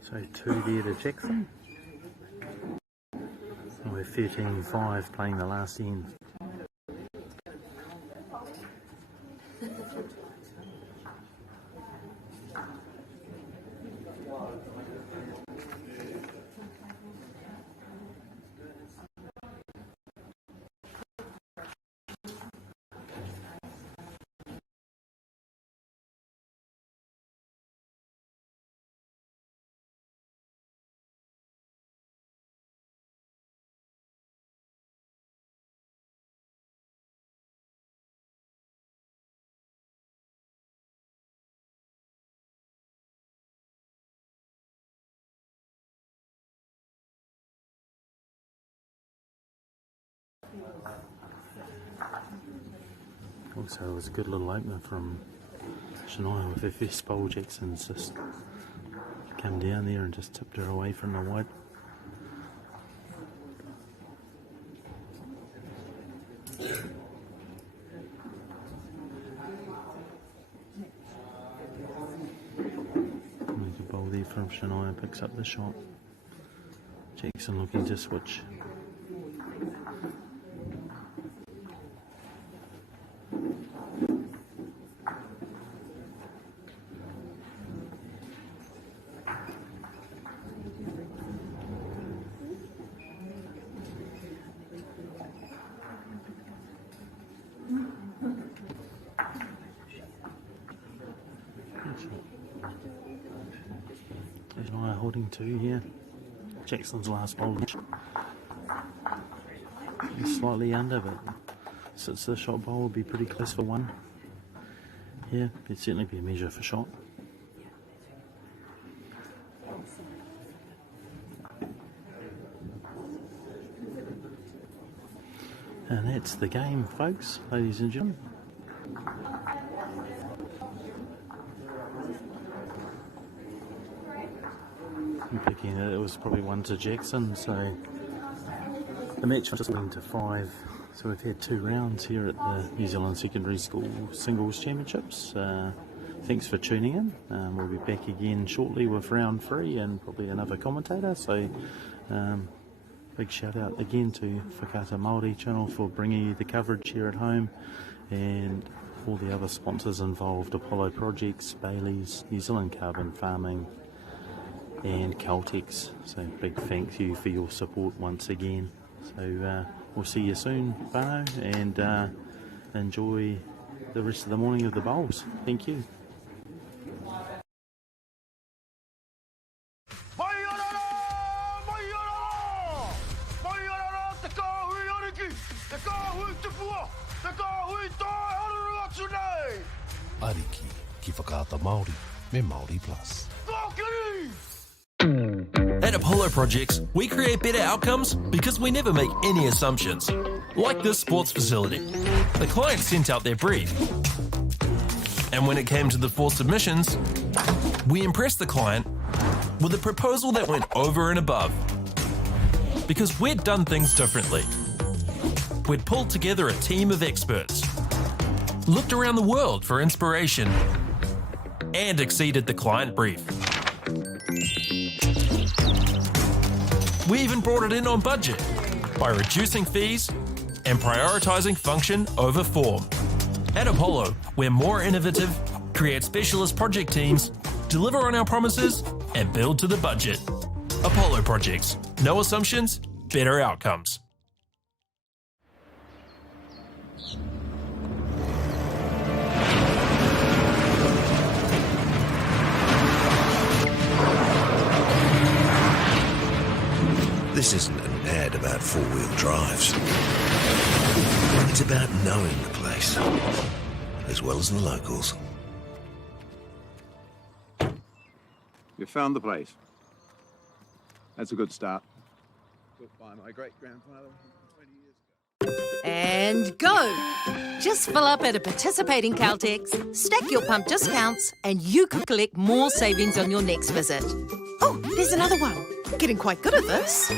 So 2 there to Jackson. And we're 13-5 playing the last end. Also, it was a good little opener from Shania with her first bowl. Jackson's just come down there and just tipped her away from the wide. There's a bowl there from Shania, picks up the shot. Jackson looking to switch. holding two here. Jackson's last bowl. He's slightly under, but since the shot bowl will be pretty close for one. Yeah, it'd certainly be a measure for shot. And that's the game, folks, ladies and gentlemen. I'm picking it was probably 1 to Jackson, so the match just went to 5. So we've had 2 rounds here at the New Zealand Secondary School Singles Championships. Thanks for tuning in. We'll be back again shortly with round 3 and probably another commentator. So big shout out again to Waikato MāORI channel for bringing you the coverage here at home, and all the other sponsors involved: Apollo Projects, Bailey's, New Zealand Carbon Farming and Caltex. So big thank you for your support once again. So we'll see you soon, whānau, and enjoy the rest of the morning of the bowls. Thank you. Ariki, ki whakaata Māori, me MāORI Plus. At Apollo Projects, we create better outcomes because we never make any assumptions. Like this sports facility. The client sent out their brief. And when it came to the 4 submissions, we impressed the client with a proposal that went over and above. Because we'd done things differently. We'd pulled together a team of experts, looked around the world for inspiration, and exceeded the client brief. We even brought it in on budget by reducing fees and prioritising function over form. At Apollo, we're more innovative, create specialist project teams, deliver on our promises, and build to the budget. Apollo Projects. No assumptions, better outcomes. This isn't an ad about four-wheel drives. It's about knowing the place, as well as the locals. You found the place. That's a good start. Built by my great-grandfather 20 years ago. And go! Just fill up at a participating Caltex, stack your pump discounts, and you could collect more savings on your next visit. Oh, there's another one. Getting quite good at this.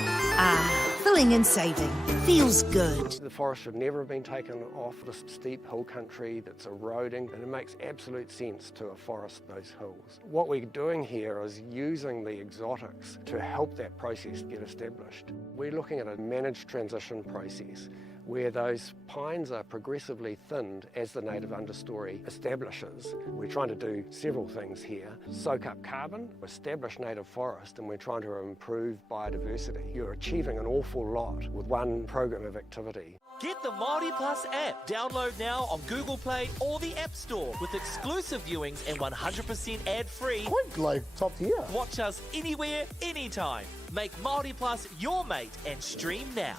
Filling and saving. Feels good. The forest should never have been taken off this steep hill country that's eroding, and it makes absolute sense to afforest those hills. What we're doing here is using the exotics to help that process get established. We're looking at a managed transition process where those pines are progressively thinned as the native understory establishes. We're trying to do several things here. Soak up carbon, establish native forest, and we're trying to improve biodiversity. You're achieving an awful lot with one program of activity. Get the MāORI Plus app. Download now on Google Play or the App Store with exclusive viewings and 100% ad-free. Quite like top tier. Watch us anywhere, anytime. Make MāORI Plus your mate and stream now.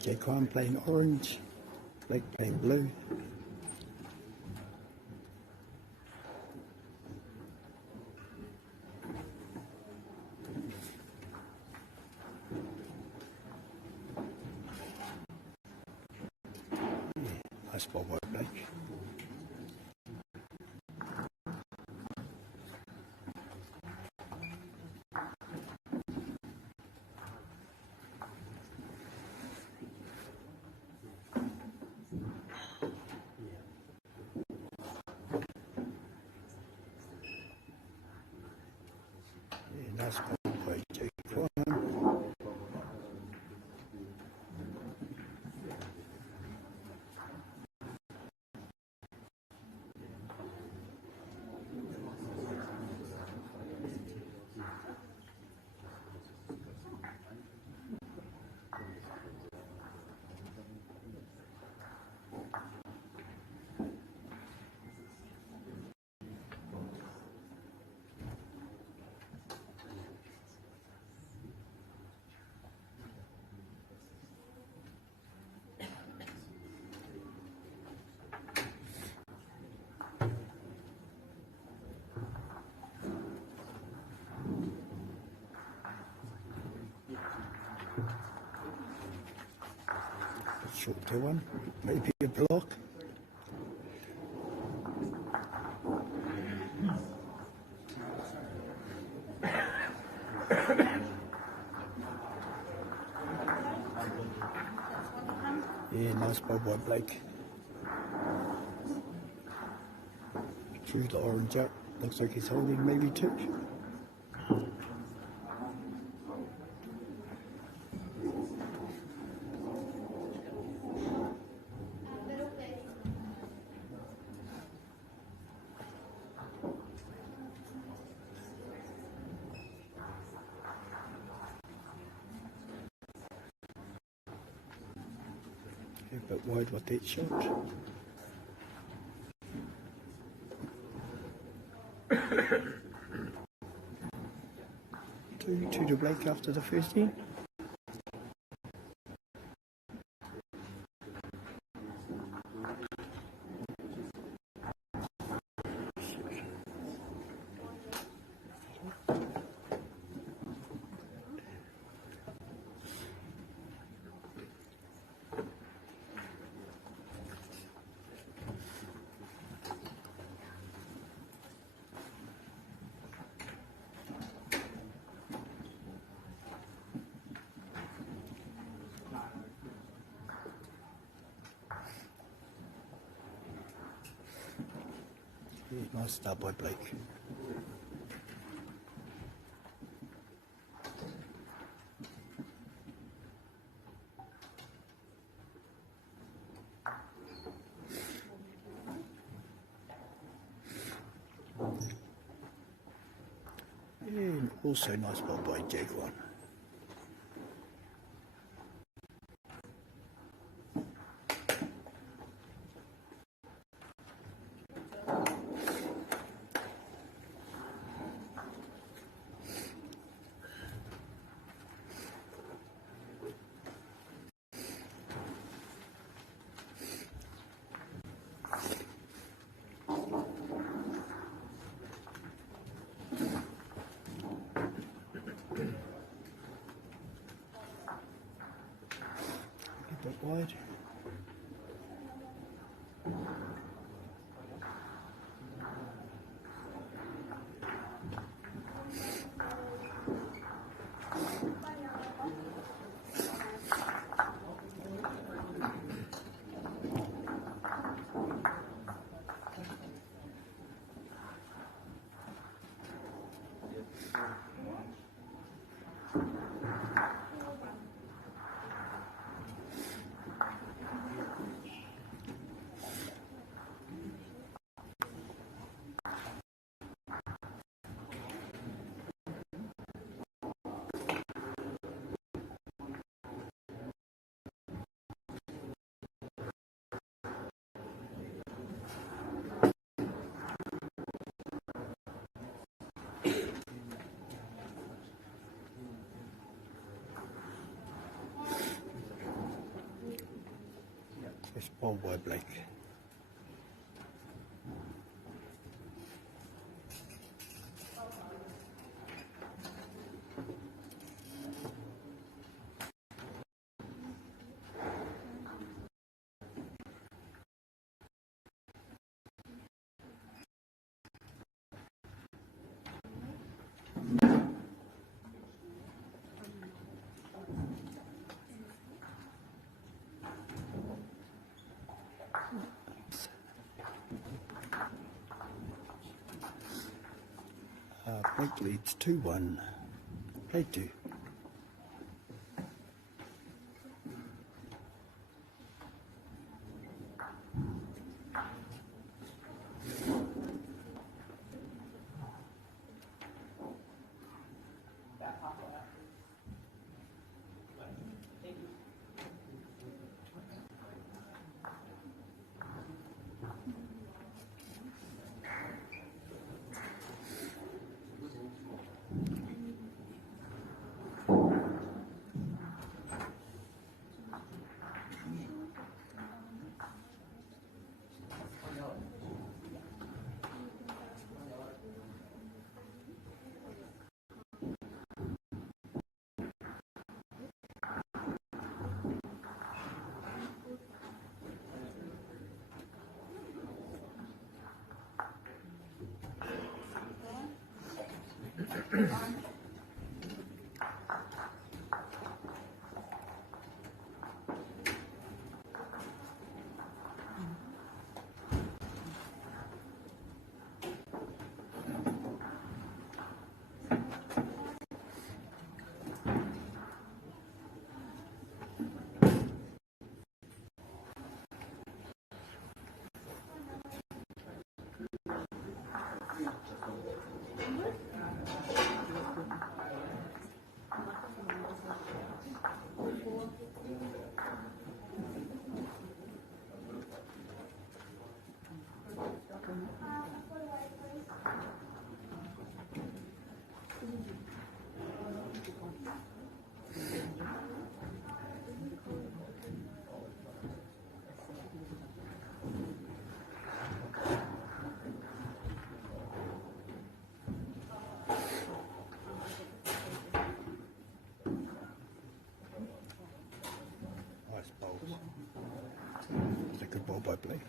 Jaquan playing orange, Blake playing blue. Nice ball by Blake. Nice ball by Jaquan. Short to one, maybe a block. Yeah, nice ball by Blake. Through the orange up. Looks like he's holding maybe two. A bit wide with that shot. Two to Blake after the first game. Nice start by Blake. And also nice ball by Jaguar. A bit wide. ball by Blake. Blake leads 2-1. Play 2. It's a good ball by Blake.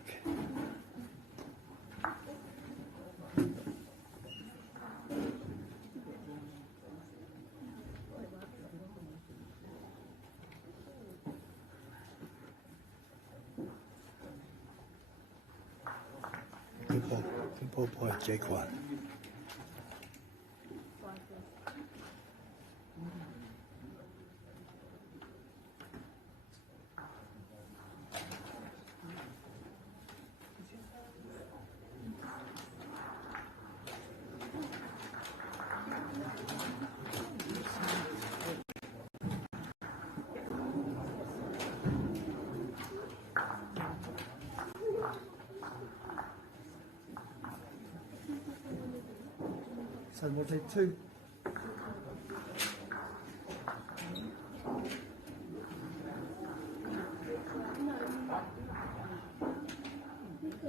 Good ball by Jaquan. So we'll take 2.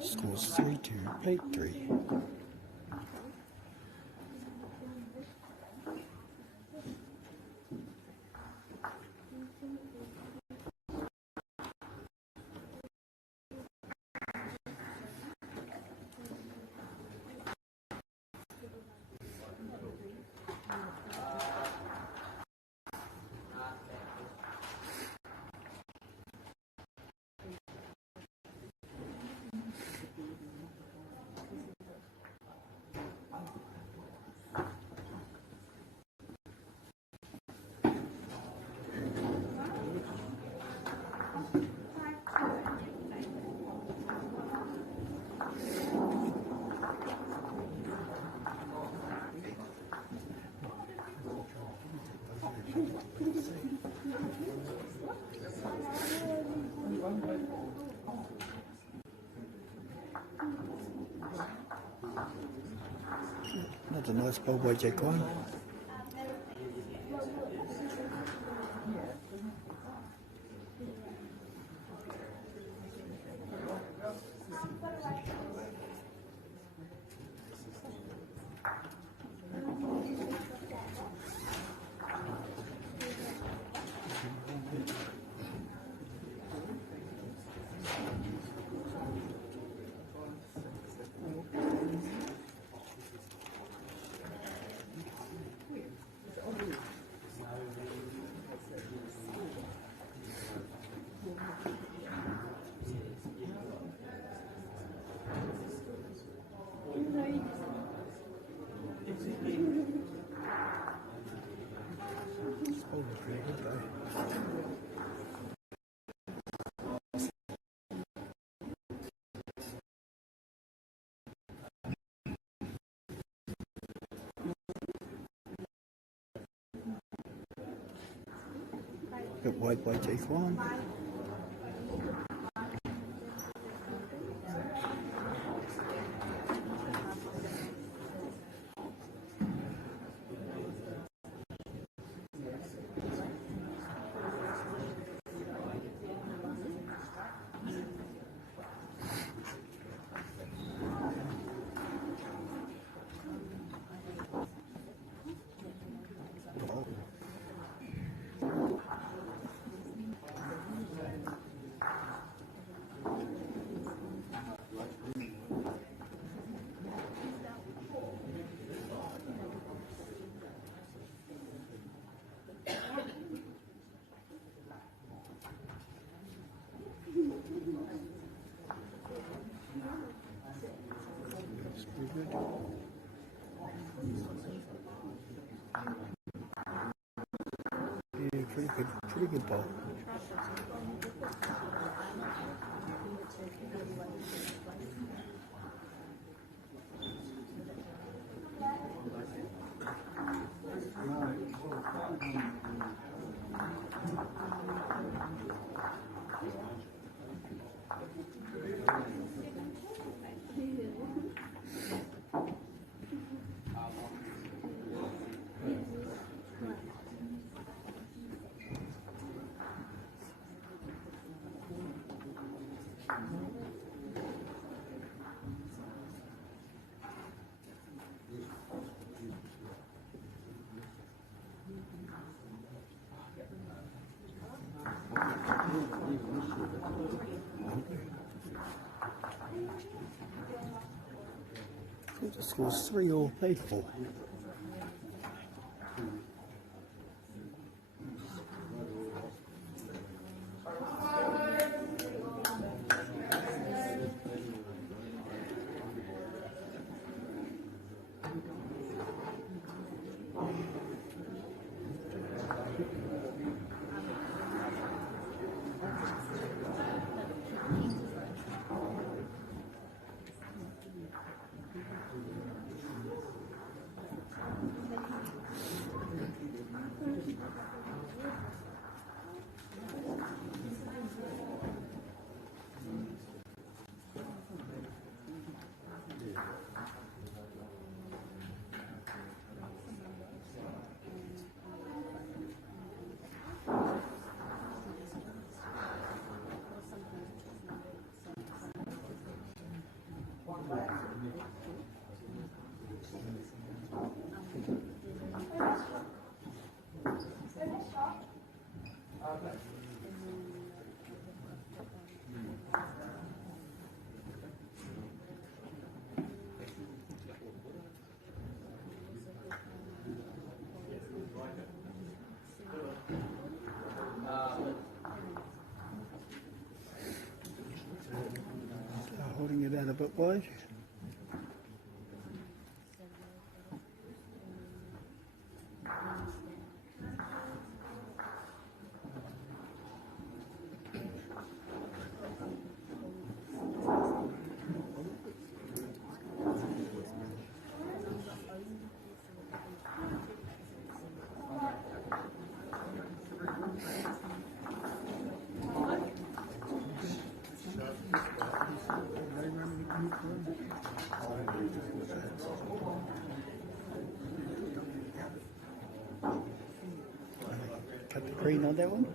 Scores 3-2, plate 3. That's a nice ball by Jaquan. Bit wide by Jake Wan. Yeah, pretty good ball. The score's 3-all played for. Holding it out a bit wide. Cut the green on that one.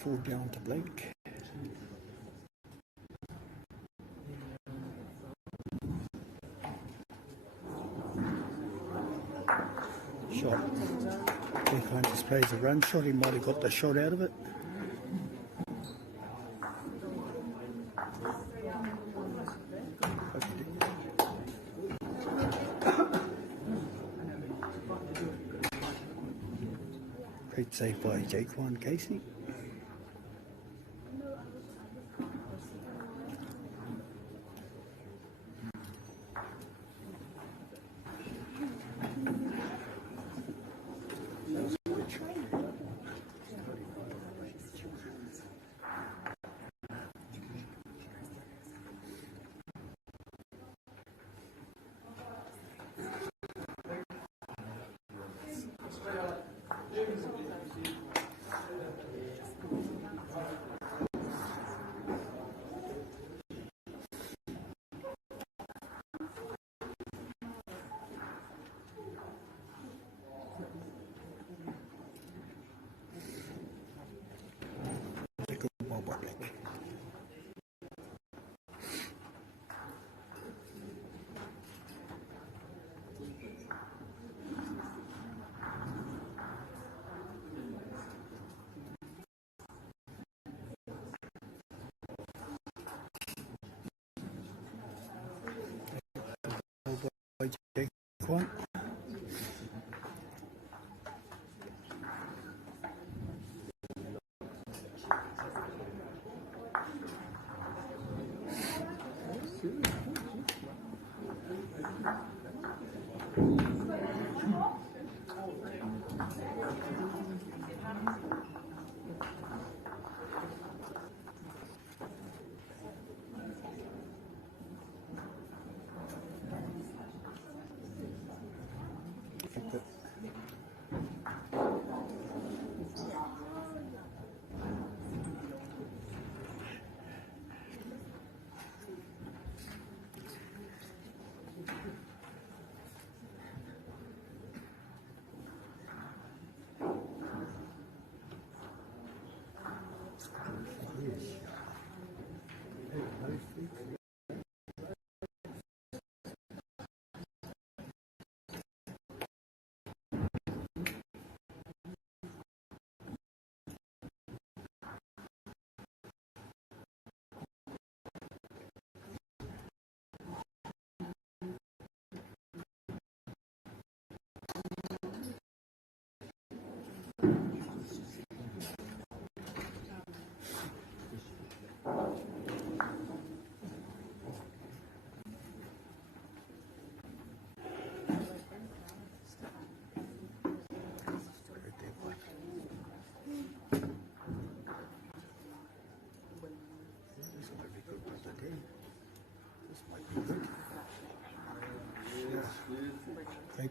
Four down to Blake. Shot. Declan just plays a run shot. He might have got the shot out of it. Great save by Jake Casey.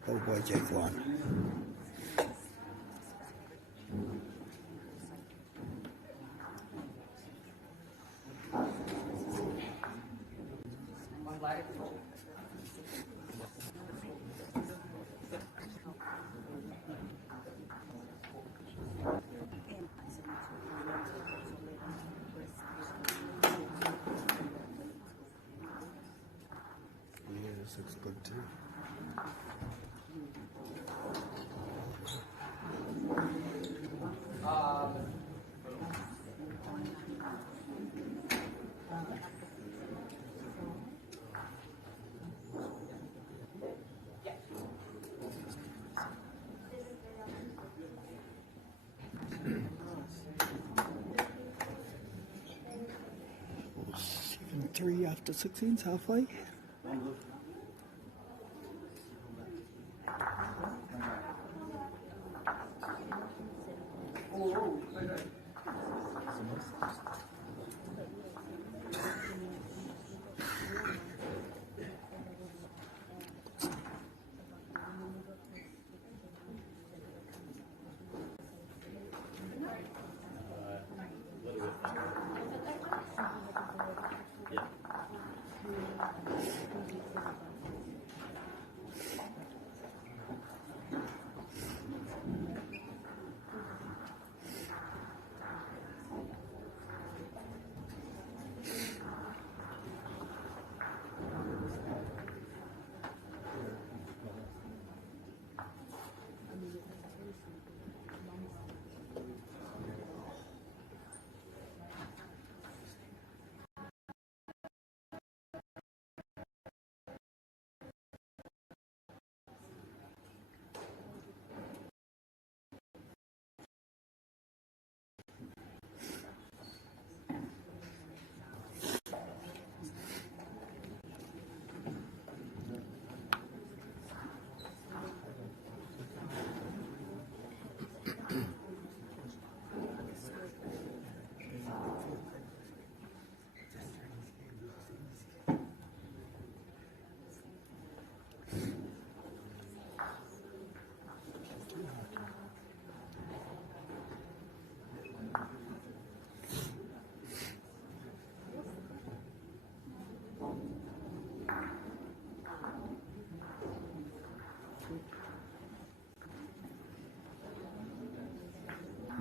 Ball boy Jack 1. Yeah, this looks good too. Three after 16's halfway.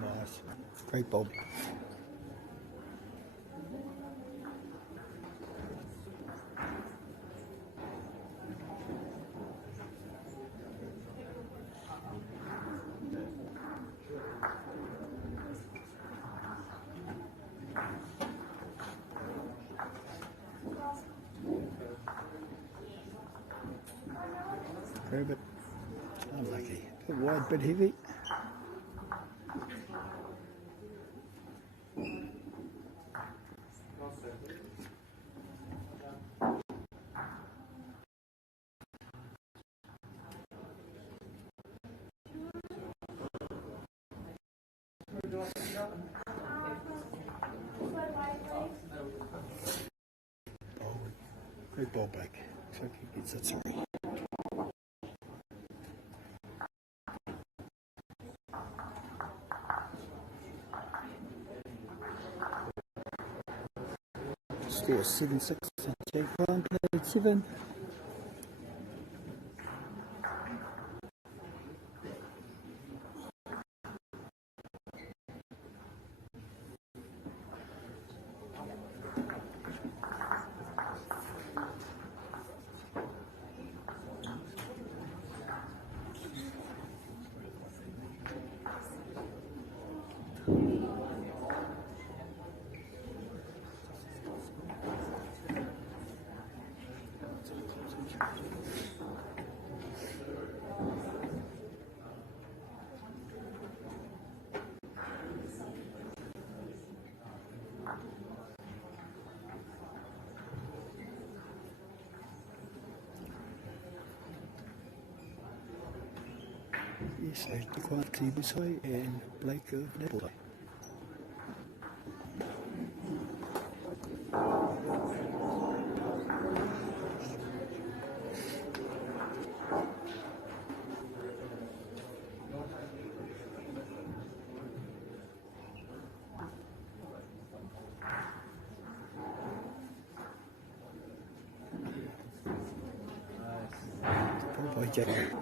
Nice. Great bob. Very bit unlucky. Bit wide, bit heavy. Great ball back. Looks like he gets it, sorry. Score 7-6 and Jake Ryan played 7. Yes, I quite Kibusai and Blake of Nepal. Jack.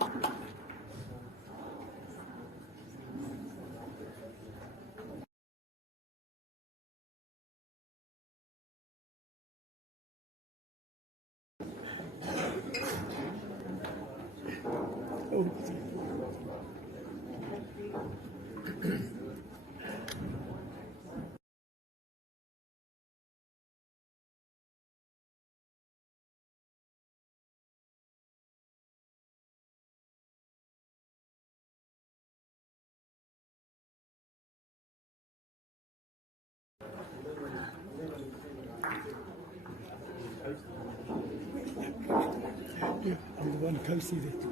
Yeah, I'm the one coasty there.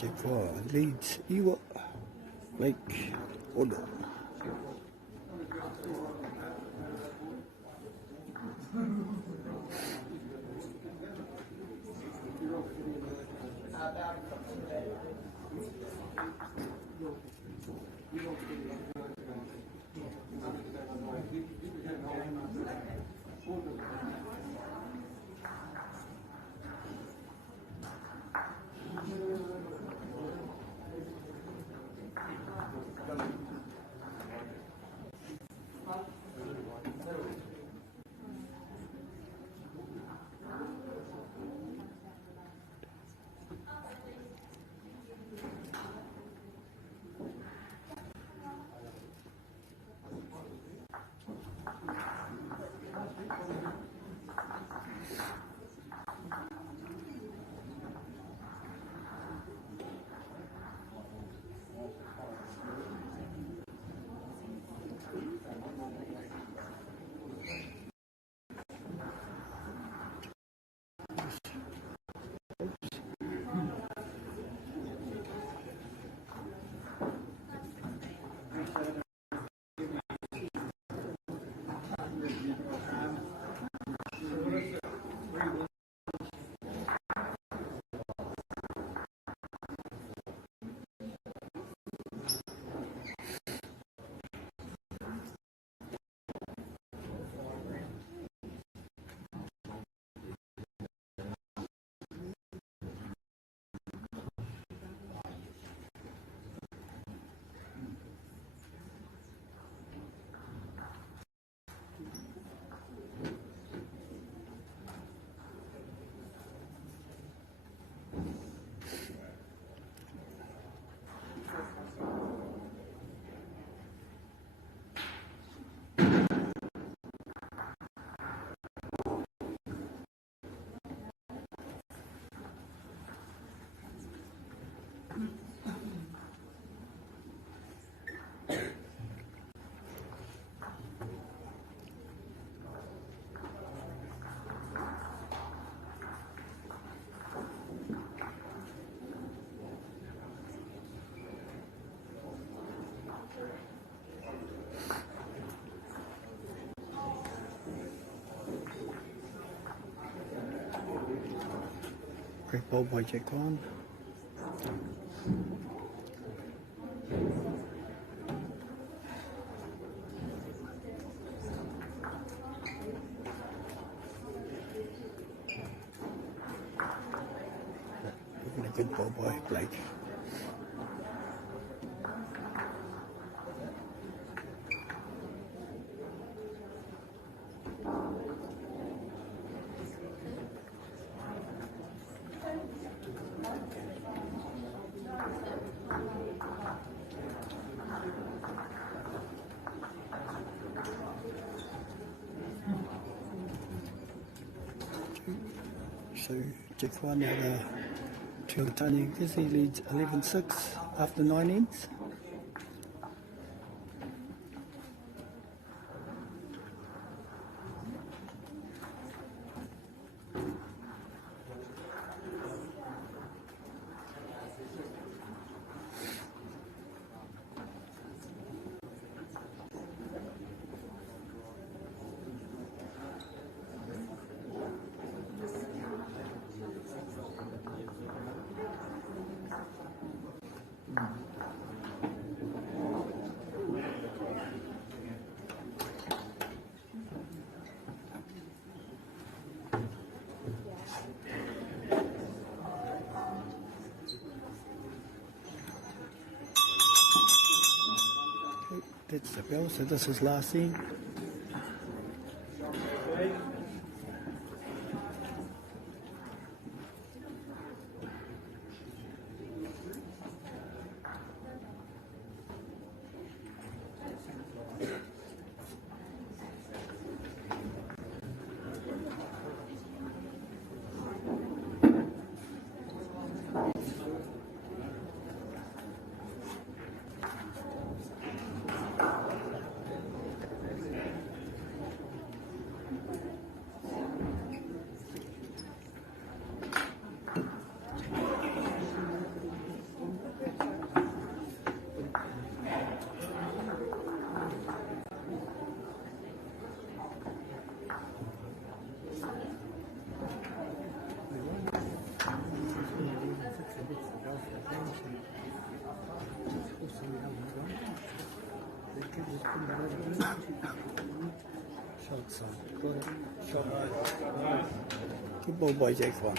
Check for Leeds, Iwa, Lake, Odo. Great ball by Jack Wan. A good ball by Blake. So Jack Wan had a Tony Gizzy leads 11-6 after 9 ends. That's the bell, so this is last end. Shots on. Got it. Shot. Good ball by Jack Wan.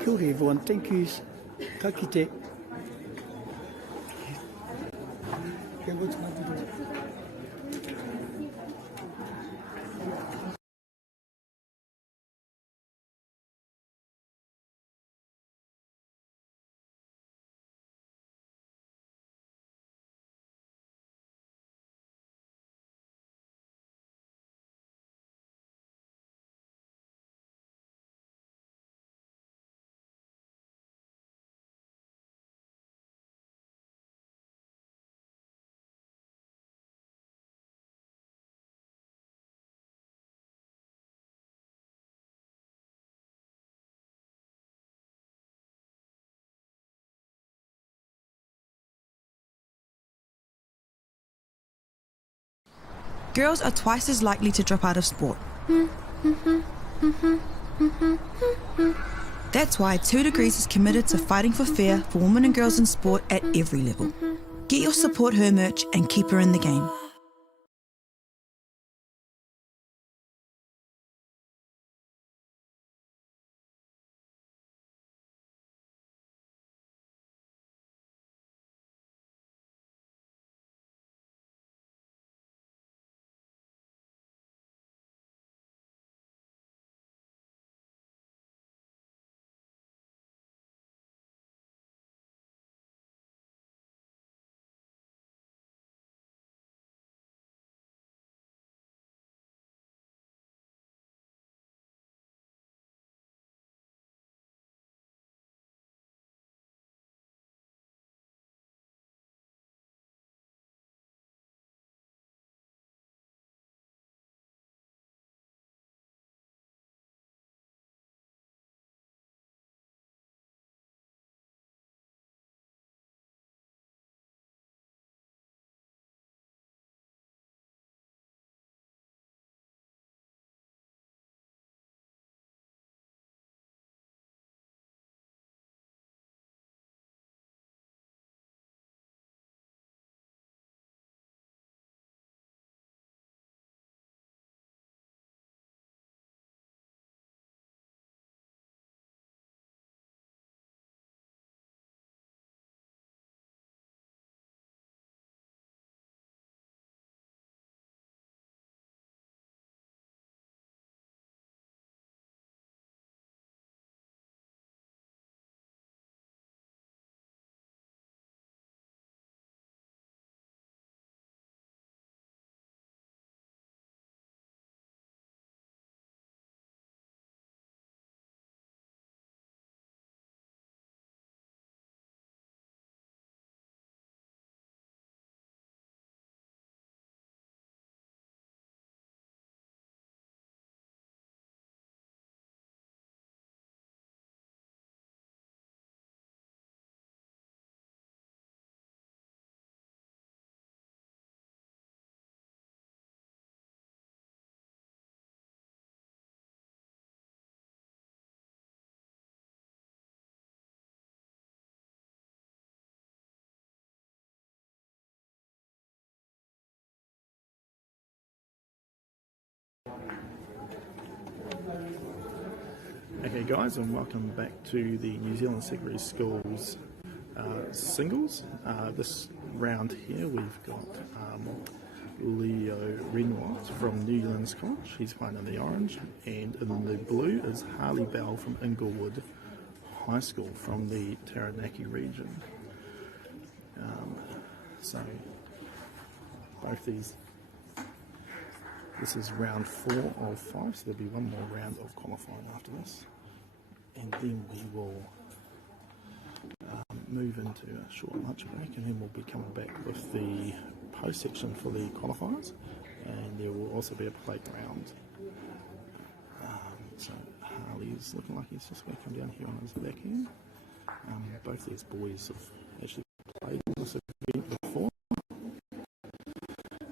Kia ora everyone, thank you. Ka kite. Okay, what's going to do? Girls are twice as likely to drop out of sport. That's why 2 Degrees is committed to fighting for fair for women and girls in sport at every level. Get your Support Her merch and keep her in the game. Okay guys, and welcome back to the New Zealand Secondary Schools singles. This round here we've got Leo Renoir from New Zealand's College, he's playing in the orange, and in the blue is Harley Bell from Inglewood High School from the Taranaki region. So both these, this is round 4 of 5, so there'll be one more round of qualifying after this, and then we will move into a short lunch break, and then we'll be coming back with the post section for the qualifiers, and there will also be a playground. So Harley's looking like he's just going to come down here on his back end. Both these boys have actually played in this event before,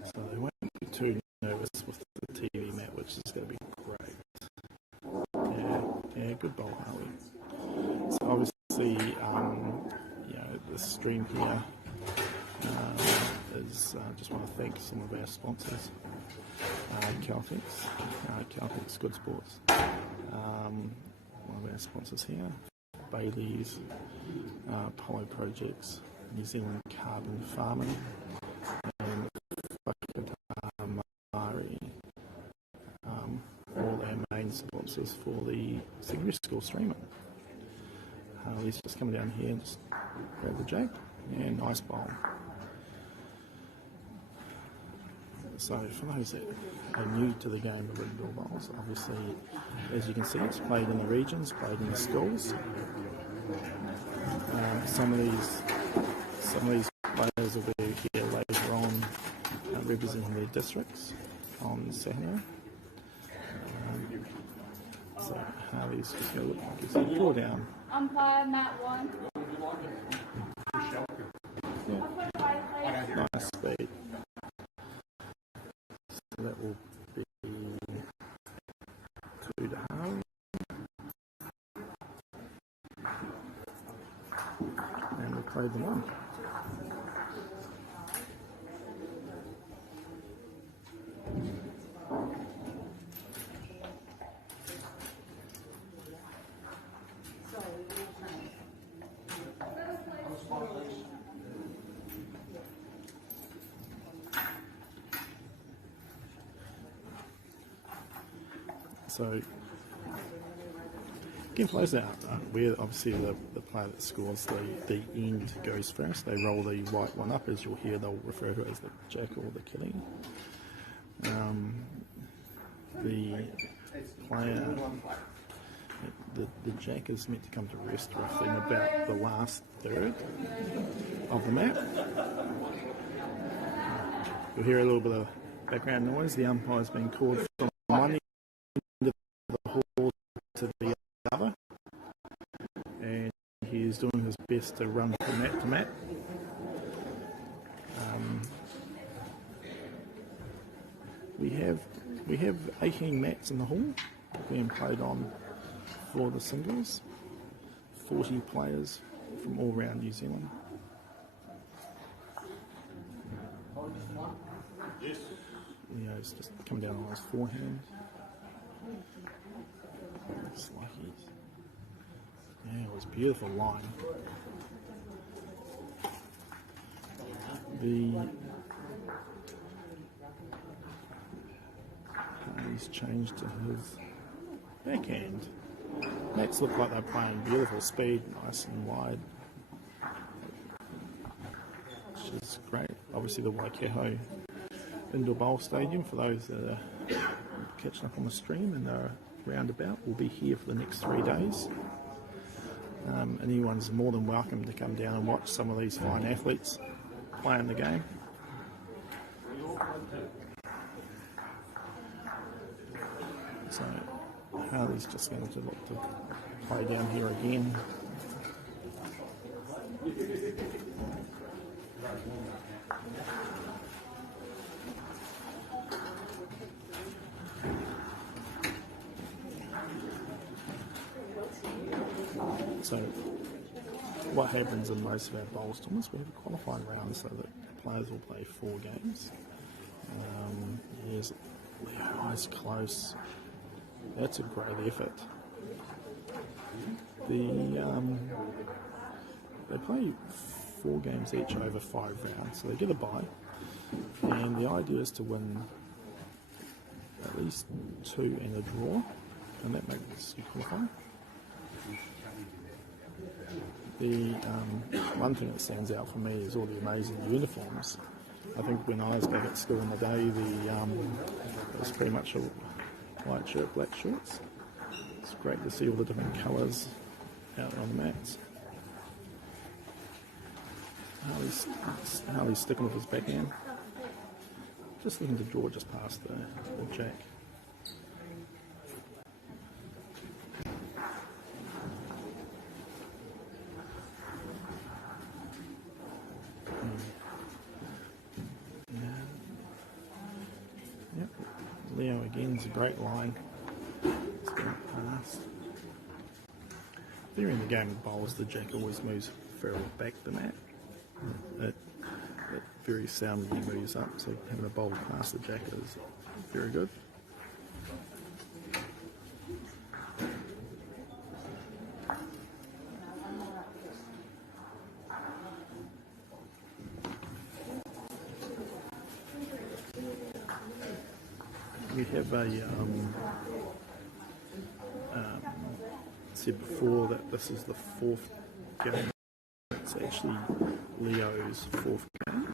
so they won't be too nervous with the TV mat, which is going to be great. Yeah, good bowl, Harley. So obviously, you know, the stream here is just want to thank some of our sponsors. Caltex Good Sports, one of our sponsors here, Bailey's, Polo Projects, New Zealand Carbon Farming, and Waikato MΑORI, all our main sponsors for the secondary school streaming. He's just coming down here and just grab the jack, and nice bowl. So for those that are new to the game of indoor bowls, obviously, as you can see, it's played in the regions, played in the schools. Some of these players will be here later on representing their districts on Saturday. So Harvey's just going to look like he's going to draw down. Umpire, Matt 1. Yeah. Nice speed. So that will be 2 to Harvey. And we'll play the 1. So, game plays out where obviously the player that scores the end goes first. They roll the white one up, as you'll hear, they'll refer to it as the jack or the killing. The player, the jack is meant to come to rest roughly in about the last third of the map. You'll hear a little bit of background noise. The umpire's been called from one end of the hall to the other, and he is doing his best to run from mat to mat. We have 18 mats in the hall being played on for the singles. 40 players from all around New Zealand. Leo's just come down on his forehand. Looks like he's... Yeah, it was a beautiful line. He's changed to his backhand. Mats look like they're playing beautiful speed, nice and wide, which is great. Obviously the Waikato Indoor Bowl Stadium, for those that are catching up on the stream and are roundabout, will be here for the next 3 days. And anyone's more than welcome to come down and watch some of these fine athletes playing the game. So Harley's just going to look to play down here again. So what happens in most of our bowl tournaments, we have a qualifying round so that players will play 4 games. Here's Leo, eyes close. That's a great effort. They play 4 games each over 5 rounds, so they get a bye, and the idea is to win at least 2 and a draw, and that makes you qualify. The one thing that stands out for me is all the amazing uniforms. I think when I was back at school in the day, it was pretty much a white shirt, black shorts. It's great to see all the different colours out on the mats. Harley's sticking with his backhand. Just looking to draw just past the jack. Yep. Leo again is a great line. It's going past. During the game of bowls, the jack always moves further back the mat. It very seldomly moves up, so having a bowl past the jack is very good. We have said before that this is the 4th game. It's actually Leo's 4th game.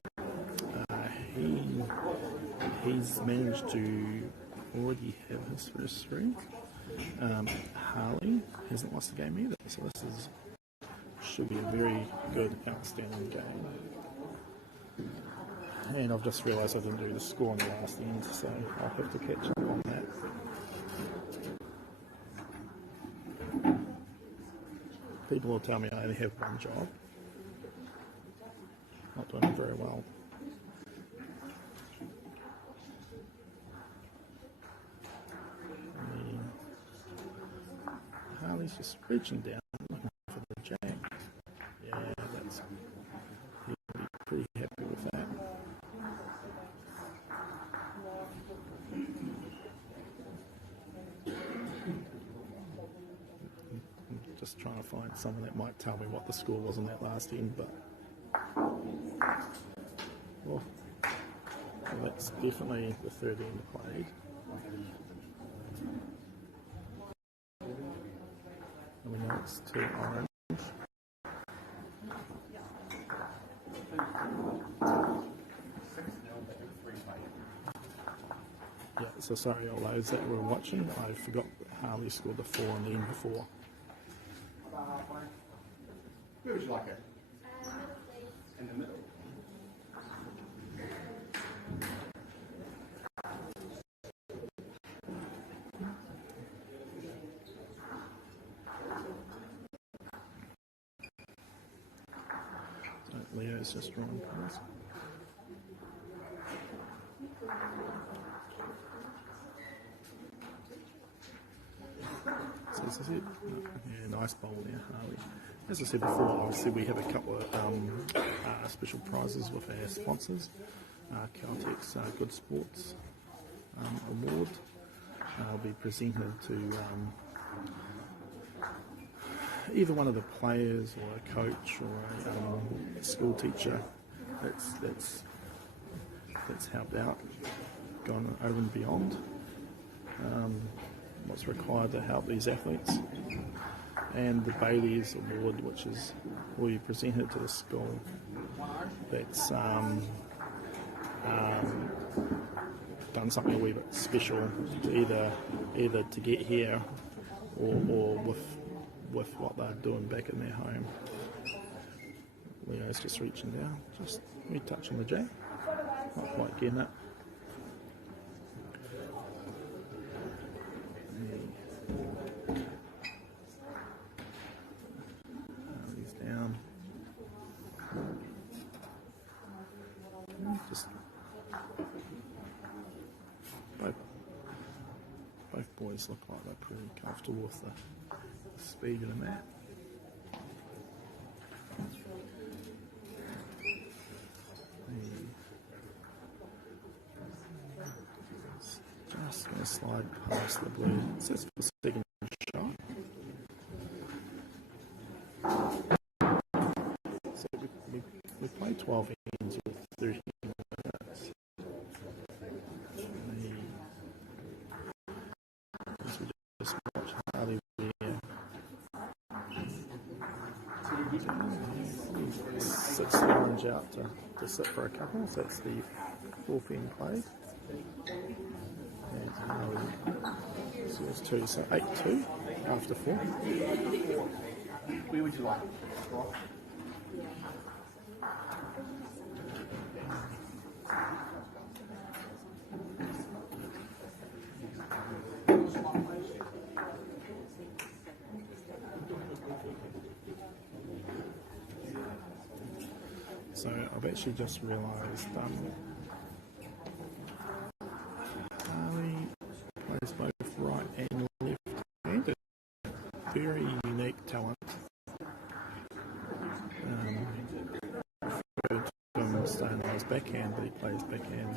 He's managed to already have his first 3. Harley hasn't lost a game either, so this should be a very good, outstanding game. And I've just realised I didn't do the score on the last end, so I'll have to catch up on that. People will tell me I only have one job. Not doing it very well. Harley's just reaching down, looking for the jack. Yeah, he'll be pretty happy with that. I'm just trying to find someone that might tell me what the score was on that last end, but well, that's definitely the 3rd end played. And we know it's 2 orange. Yeah, so sorry all those that were watching, I forgot Harley scored the 4 on the end before. Where would you like it? In the middle. Leo's just drawing cards. So this is it. Yeah, nice bowl there, Harley. As I said before, obviously we have a couple of special prizes with our sponsors. Caltech's Good Sports Award will be presented to either one of the players or a coach or a school teacher that's helped out, gone over and beyond what's required to help these athletes. And the Bailey's Award, which will be presented to the school that's done something a wee bit special, to either to get here or with what they're doing back in their home. Leo's just reaching down, just touching the jack, not quite getting it. He's down. Just both boys look like they're pretty comfortable with the speed of the mat. Just going to slide past the blue. So that's the second shot. So we play 12 ends with 30 minutes. We just watch Harley there. He sits the orange out to sit for a couple, so that's the fourth end played. And so it's 2, so 8-2 after 4. Where would you like? So I've actually just realised Harley plays both right and left-handed. Very unique talent. Preferred to him staying on his backhand, but he plays backhand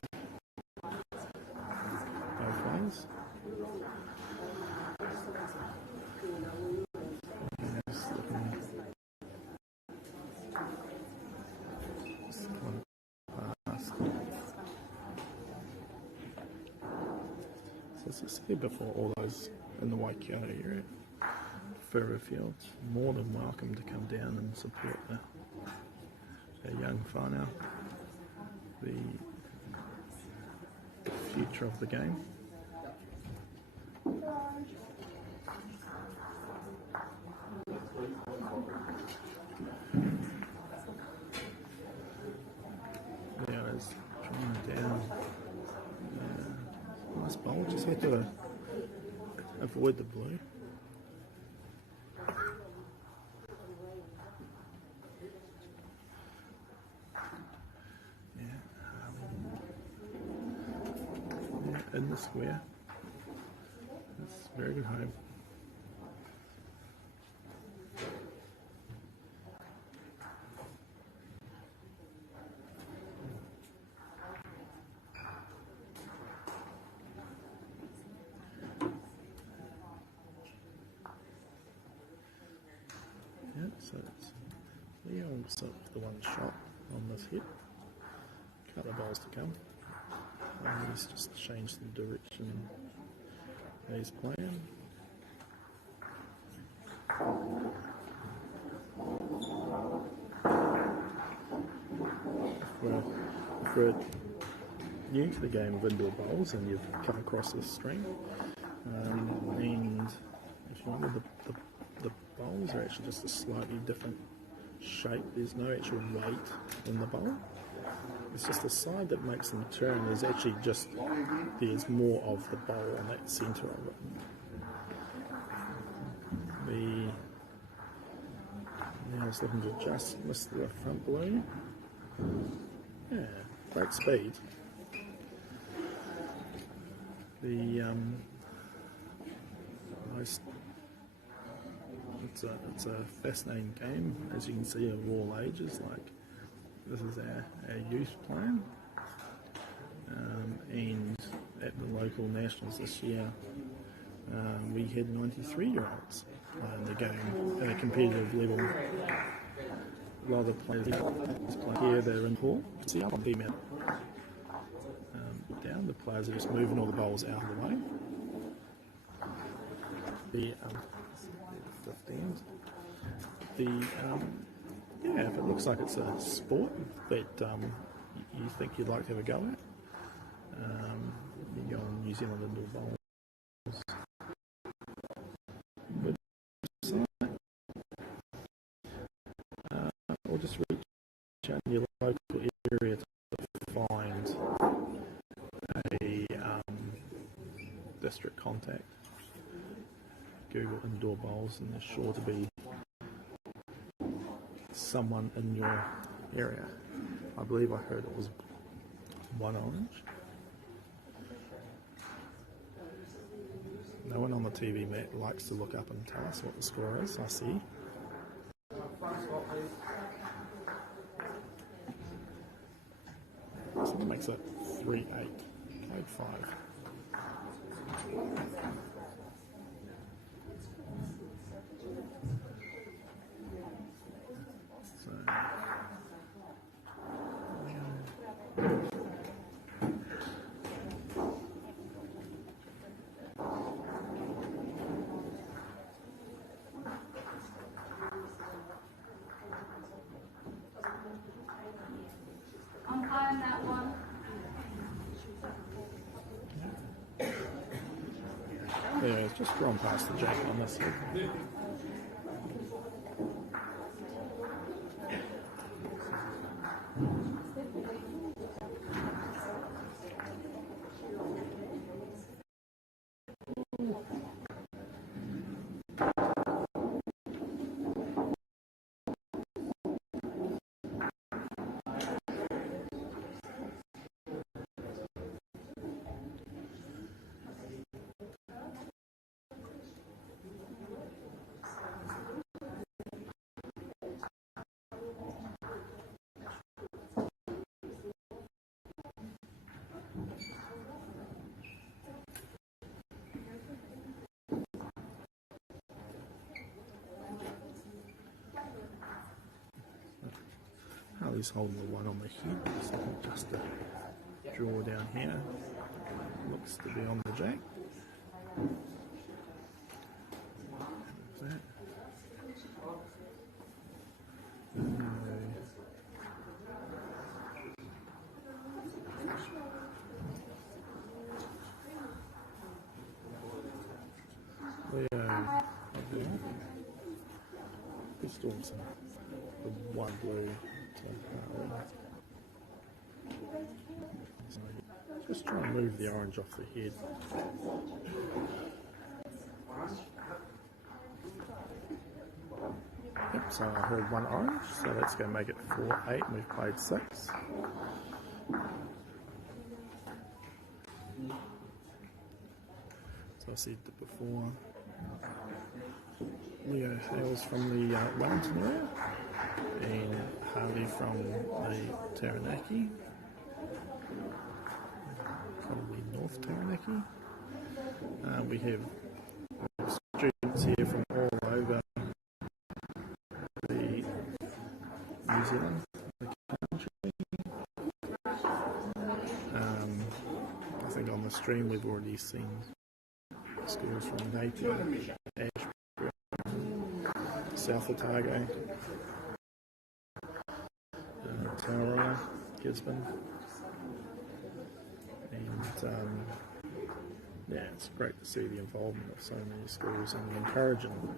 both ways. As I said before, all those in the Waikato area, further fields, more than welcome to come down and support the young whānau, the future of the game. Now it's trying down. Nice bowl, just had to avoid the blue. Yeah, in the square. It's a very good home. So it's Leon set the one shot on this hit. Couple of balls to come. He's just changed the direction he's playing. If we're new to the game of indoor bowls and you've come across this string, and if you remember the bowls are actually just a slightly different shape. There's no actual weight in the bowl. It's just the side that makes them turn. There's more of the bowl on that centre of it. Now it's looking to just miss the front balloon. Yeah, great speed. It's a fascinating game, as you can see, of all ages. Like, this is our youth playing, and at the local nationals this year, we had 93-year-olds playing the game at a competitive level. A lot of the players play here, they're in pool. See how I'm being down. The players are just moving all the bowls out of the way. The 15s. If it looks like it's a sport that you think you'd like to have a go at, you go on New Zealand Indoor Bowls website, or just reach out in your local area to find a district contact. Google Indoor Bowls and there's sure to be someone in your area. I believe I heard it was one orange. No one on the TV mat likes to look up and tell us what the score is, I see. So that makes it 3-8. Code 5. So I'm playing that one. Yeah, it's just drawn past the jack on this head. Harley's holding the one on the head, so just a draw down here. Looks to be on the jack. That. Storms the one blue to so just try and move the orange off the head. Yep, so I heard one orange, so that's going to make it 4-8 and we've played 6. So I said that before. Leo hails from the Wellington area and Harley from the Taranaki, probably North Taranaki. We have students here from all over the New Zealand, the country. I think on the stream we've already seen schools from Napier, South Otago, Tauranga, Gisborne, and yeah, it's great to see the involvement of so many schools and encouraging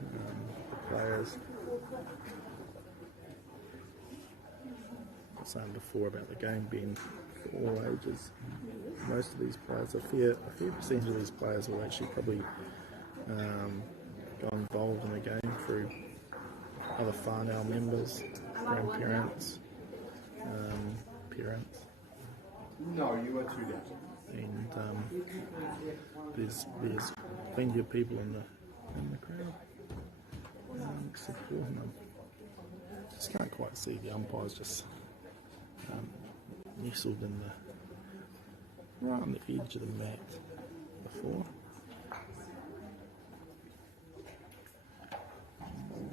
the players. I was saying before about the game being for all ages. Most of these players, a fair percentage of these players will actually probably got involved in the game through other whānau members, grandparents, parents. No, you were too down. And there's plenty of people in the crowd supporting them. Just can't quite see the umpires just nestled in right on the edge of the mat before.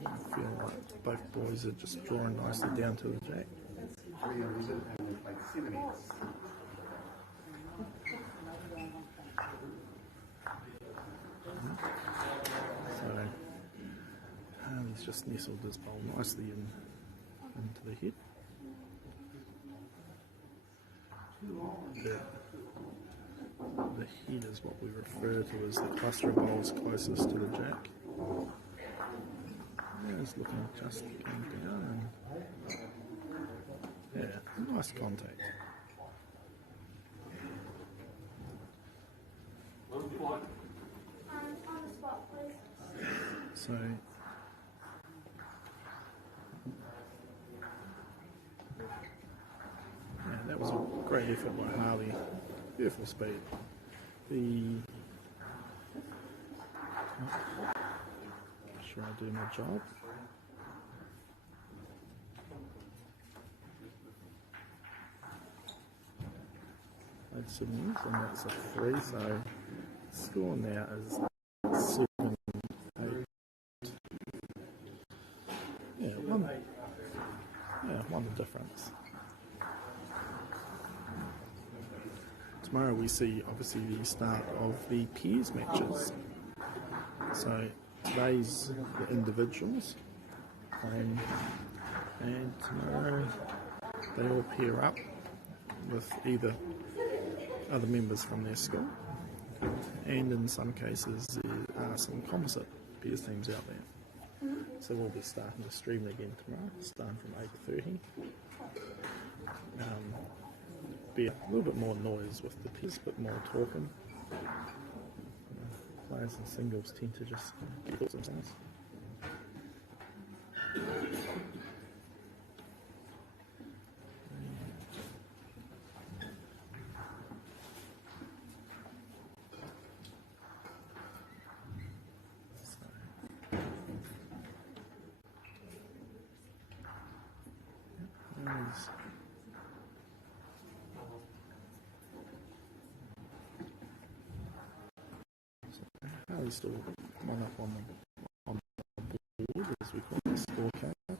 I feel like both boys are just drawing nicely down to the jack. So he's just nestled his bowl nicely into the head. The head is what we refer to as the cluster of bowls closest to the jack. Yeah, it's looking just going down. Yeah, nice contact. So yeah, that was a great effort by Harley. Beautiful speed. Make sure I do my job. That's some news, and that's a 3, so the score now is 7-8. Yeah, one difference. Tomorrow we see obviously the start of the pairs matches. So today's the individuals, and tomorrow they all pair up with either other members from their school, and in some cases there are some composite pairs teams out there. So we'll be starting to stream again tomorrow, starting from 8:30. Be a little bit more noise with the pairs, a bit more talking. Players and singles tend to just get thoughts themselves. Harley's still one up on the board, as we call it, the scorecard.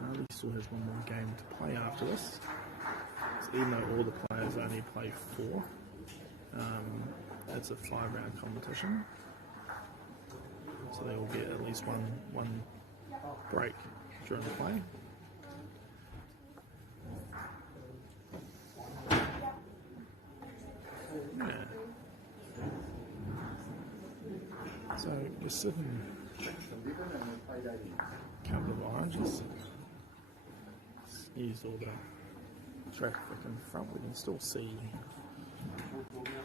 Harley still has one more game to play after this. So even though all the players only play 4, it's a 5-round competition. So they all get at least one break during the play. Yeah. So you're sitting a couple of oranges. Use all the traffic in front. We can still see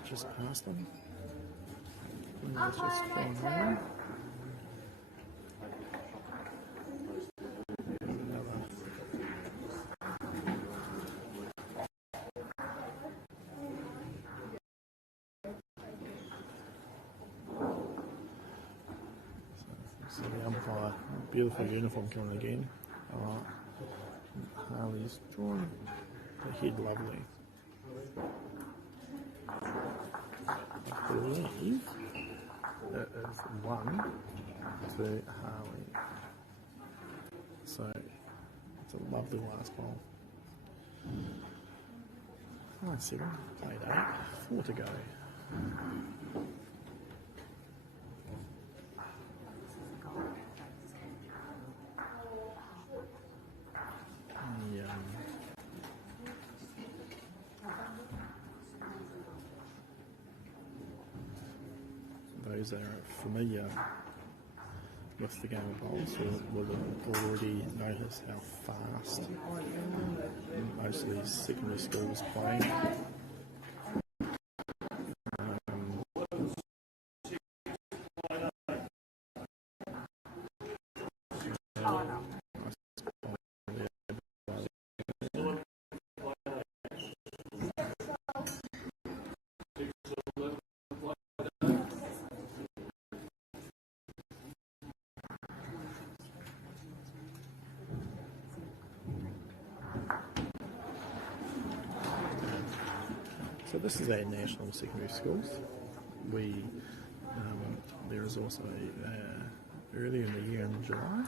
just past them. And let's just go around. So the umpire, beautiful uniform coming again. Harley's drawn the head lovely. I believe it is 1 to Harley. So it's a lovely last ball. 5-7, played 8, 4 to go. Those that are familiar with the game of bowls will have already noticed how fast most of these secondary schools play. So this is our national secondary schools. There is also earlier in the year in July,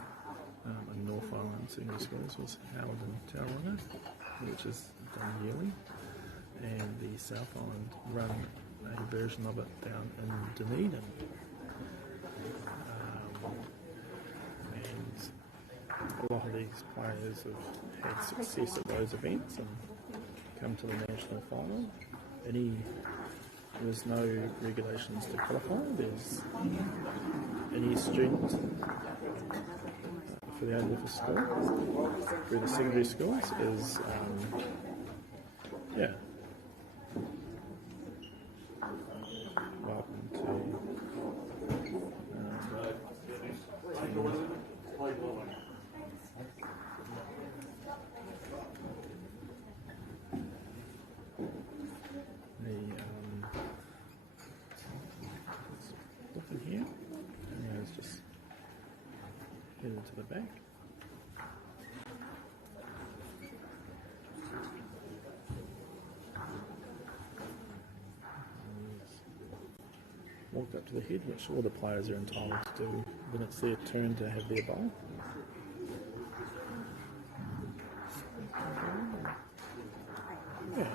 a North Island secondary schools was held in Tauranga, which is done yearly, and the South Island run a version of it down in Dunedin. And a lot of these players have had success at those events and come to the national final. There's no regulations to qualify. There's any student for the A-level school through the secondary schools is welcome to in here, and it's just headed to the back. Walked up to the head, which all the players are entitled to do when it's their turn to have their bowl. Yeah,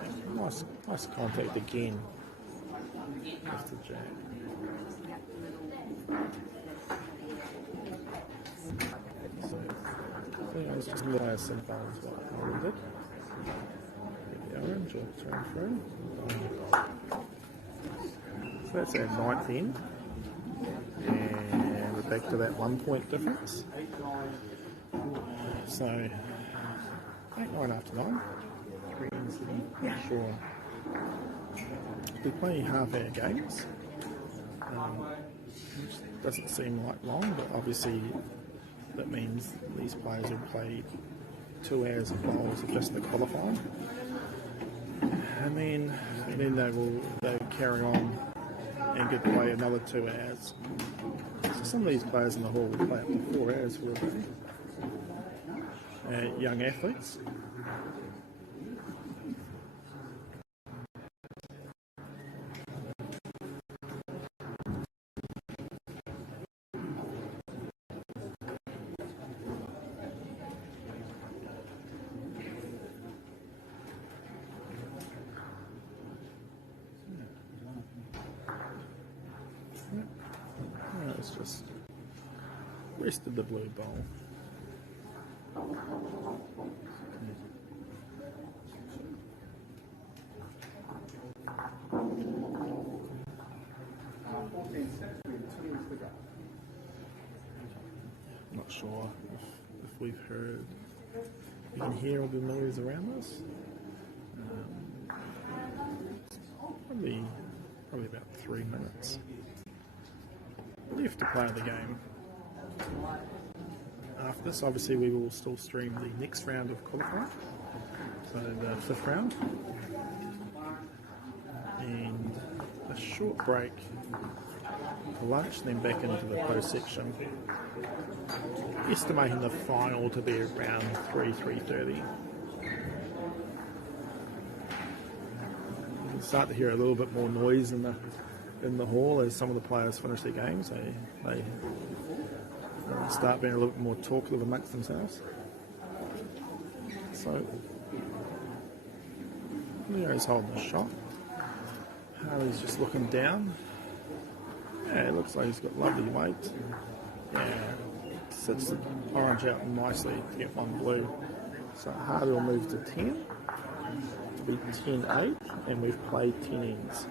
nice contact again with the jack. So Let's just play a semifinal as what MΑORI did. Get the orange or turn through. So that's our 9th end. And we're back to that 1 point difference. So, 8, 9 after 9. 3 ends again. Not sure. We're playing half-hour games. Which doesn't seem like long, but obviously that means these players will play 2 hours of bowls of just the qualifying. And then they'll carry on and get to play another 2 hours. So some of these players in the hall will play up to 4 hours for a day. Young athletes. It's just rest of the blue bowl. Not sure if we've heard. You can hear all the noise around us. Probably about 3 minutes left to play the game. After this, obviously, we will still stream the next round of qualifying, so the 5th round, and a short break for lunch, then back into the post section. Estimating the final to be around 3:30. You can start to hear a little bit more noise in the hall as some of the players finish their games. They start being a little bit more talkative amongst themselves. So Leo's holding the shot. Harley's just looking down. Yeah, it looks like he's got lovely weight. Yeah, sits the orange out nicely to get 1 blue. So Harley will move to 10 to be 10-8, and we've played 10 ends.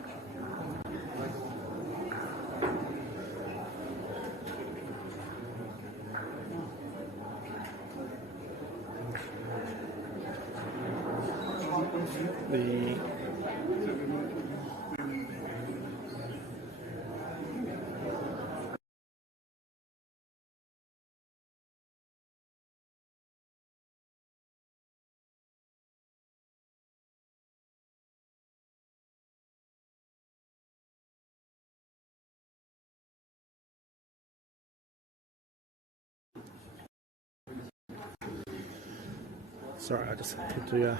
Sorry, I just had to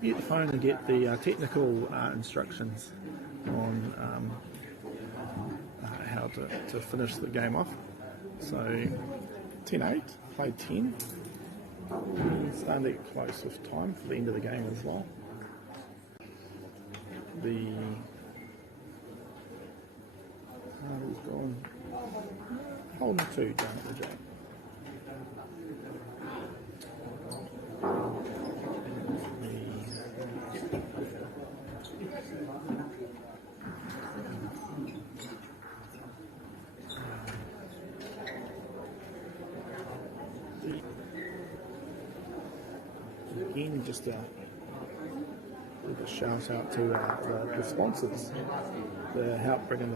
get the phone and get the technical instructions on how to finish the game off. So 10-8, played 10. Starting to get close with time for the end of the game as well. We've gone holding 2 down at the jack. Again, just a shout out to the sponsors that help bring in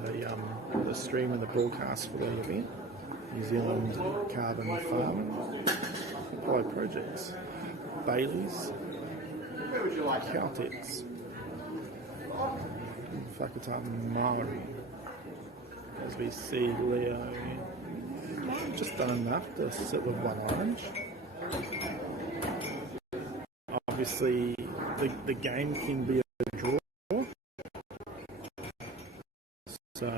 the stream and the broadcast for the event. New Zealand Carbon Farming, Apollo Projects, Bailey's, Caltex, Waikato MΑORI. As we see, Leo just done enough to sit with 1 orange. Obviously, the game can be a draw. So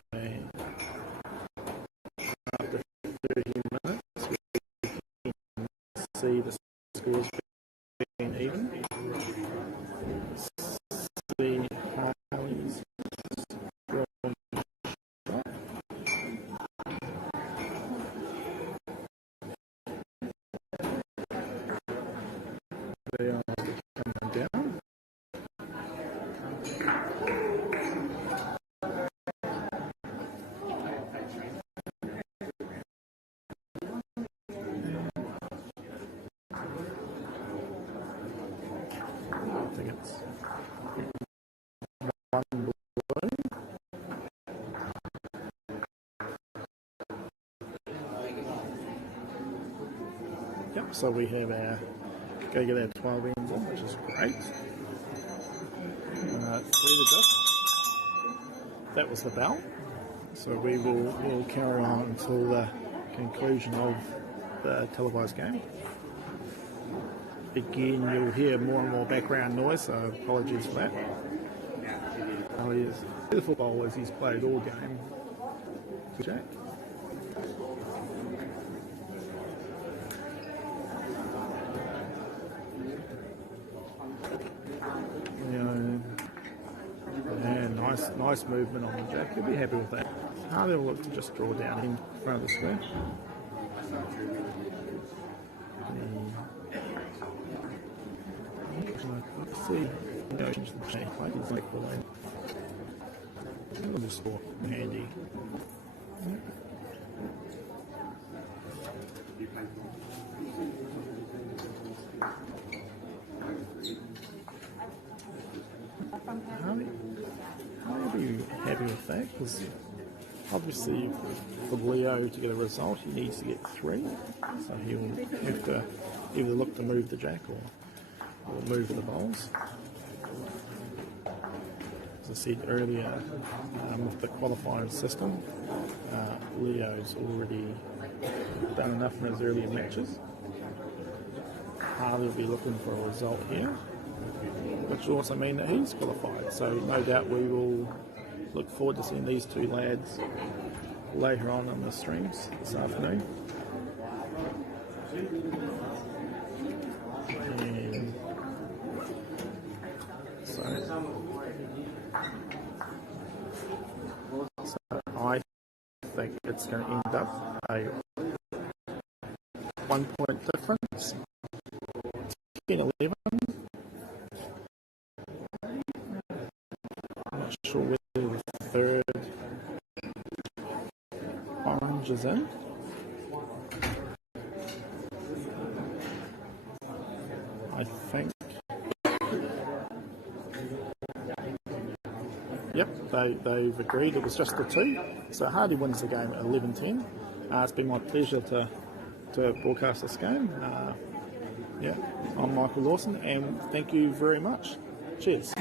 after 30 minutes, we can see the scores being even. See Harley's drawn shot. tickets. One balloon. Yep, so we have our, go get our 12 ends in, which is great. 3 to go. That was the bell. So we'll carry on until the conclusion of the televised game. Again, you'll hear more and more background noise, so apologies for that. Oh, he is the football as he's played all game. Jack. Yeah, nice movement on the Jack. He'll be happy with that. Harley will look to just draw down in front of the square. Let's see. Change the chain. I can make the lane. Little sport handy. I'll be happy with that because obviously for Leo to get a result he needs to get 3, so he'll have to either look to move the Jack or move the bowls. As I said earlier, with the qualifying system, Leo's already done enough in his earlier matches. Harley will be looking for a result here, which will also mean that he's qualified. So no doubt we will look forward to seeing these two lads later on the streams this afternoon. And so I think it's going to end up a 1 point difference. 10-11. I'm not sure whether the third orange is in. I think. Yep, they've agreed. It was just the 2. So Hardy wins the game at 11-10. It's been my pleasure to broadcast this game. Yeah, I'm Michael Lawson, and thank you very much. Cheers.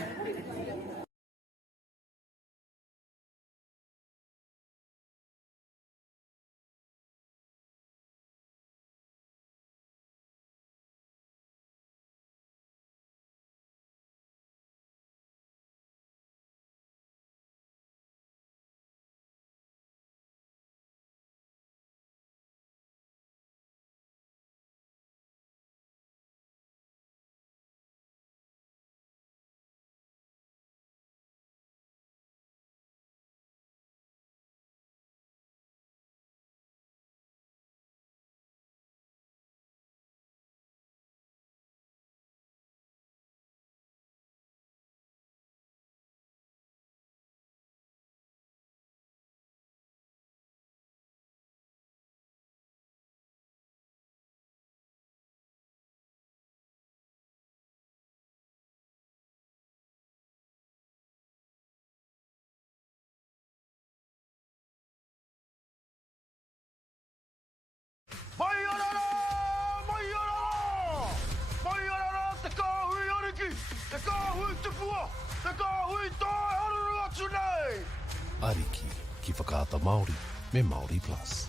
Ariki, ki whakaata Māori, me MāORI Plus.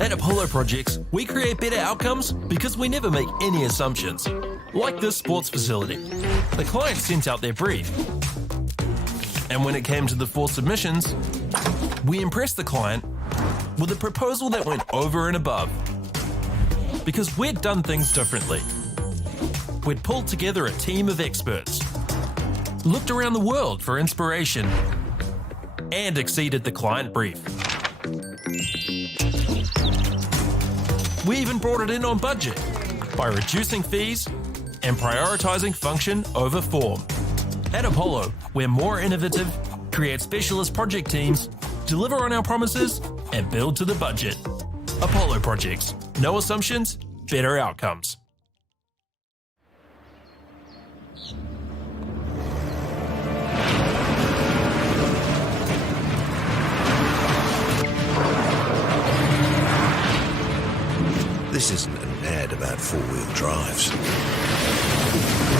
At Apollo Projects, we create better outcomes because we never make any assumptions. Like this sports facility. The client sent out their brief. And when it came to the 4 submissions, we impressed the client with a proposal that went over and above. Because we'd done things differently. We'd pulled together a team of experts, looked around the world for inspiration, and exceeded the client brief. We even brought it in on budget by reducing fees and prioritizing function over form. At Apollo, we're more innovative, create specialist project teams, deliver on our promises, and build to the budget. Apollo Projects. No assumptions, better outcomes. This isn't an ad about four-wheel drives.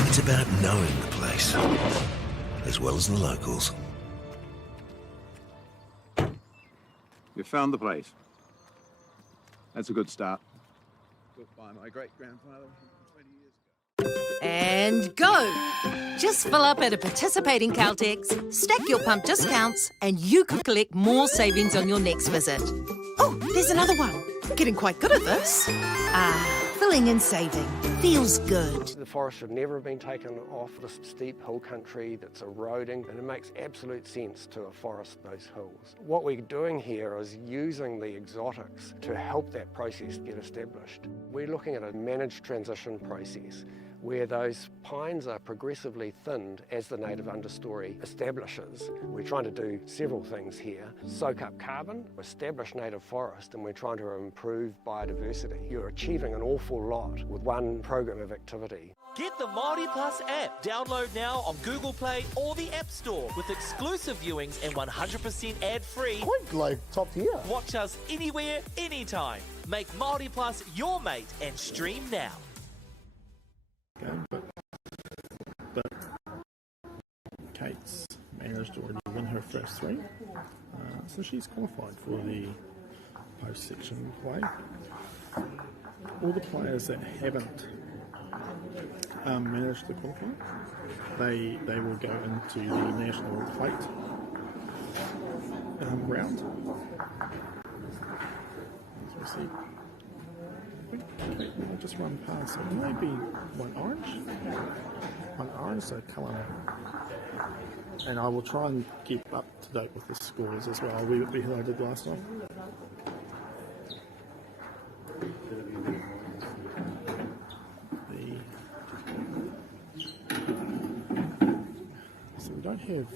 It's about knowing the place, as well as the locals. You found the place. That's a good start. Built by my great-grandfather 20 years ago. And go! Just fill up at a participating Caltex, stack your pump discounts, and you could collect more savings on your next visit. Oh, there's another one. Getting quite good at this. Filling and saving. Feels good. The forest should never have been taken off the steep hill country that's eroding, and it makes absolute sense to afforest those hills. What we're doing here is using the exotics to help that process get established. We're looking at a managed transition process where those pines are progressively thinned as the native understory establishes. We're trying to do several things here. Soak up carbon, establish native forest, and we're trying to improve biodiversity. You're achieving an awful lot with one program of activity. Get the MāORI Plus app. Download now on Google Play or the App Store with exclusive viewings and 100% ad-free. Quite like top tier. Watch us anywhere, anytime. Make MāORI Plus your mate and stream now. Game, but Kate's managed to already win her first three, so she's qualified for the post-section play. All the players that haven't managed to qualify, they will go into the national plate round. As we see. I'll just run past it. Maybe one orange, so come on out. And I will try and keep up to date with the scores as well. I'll leave it behind I did last time. So we don't have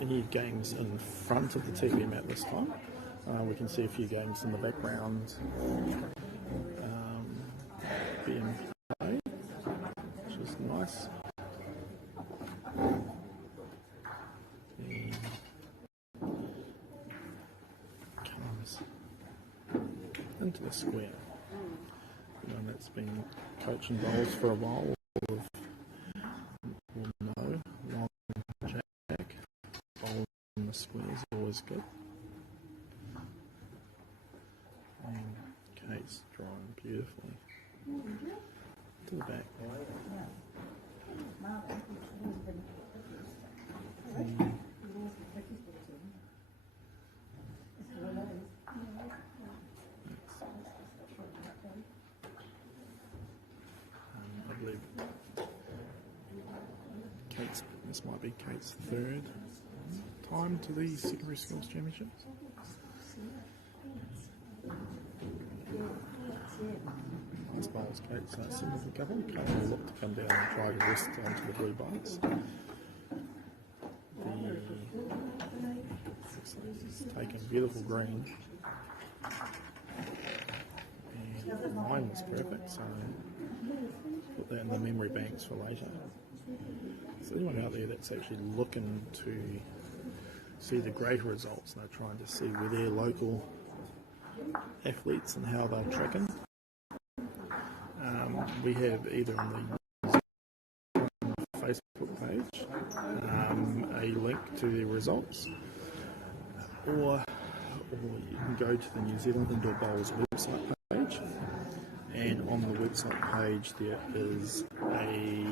any games in front of the TV mat this time. We can see a few games in the background. Being played, which is nice. Comes into the square. And that's been coaching bowls for a while. Will know. Long jack. Bowl in the square is always good. And Kate's drawing beautifully. To the back. I believe this might be Kate's third time to the Secondary Schools Championships. Nice bowls, Kate. So similar to Kate will look to come down and try to rest onto the blue bars. He's taking beautiful green. And mine was perfect, so put that in the memory banks for later. So anyone out there that's actually looking to see the greater results, they're trying to see where their local athletes and how they'll track in. We have either on the Facebook page a link to the results, or you can go to the New Zealand Indoor Bowls website page, and on the website page there is a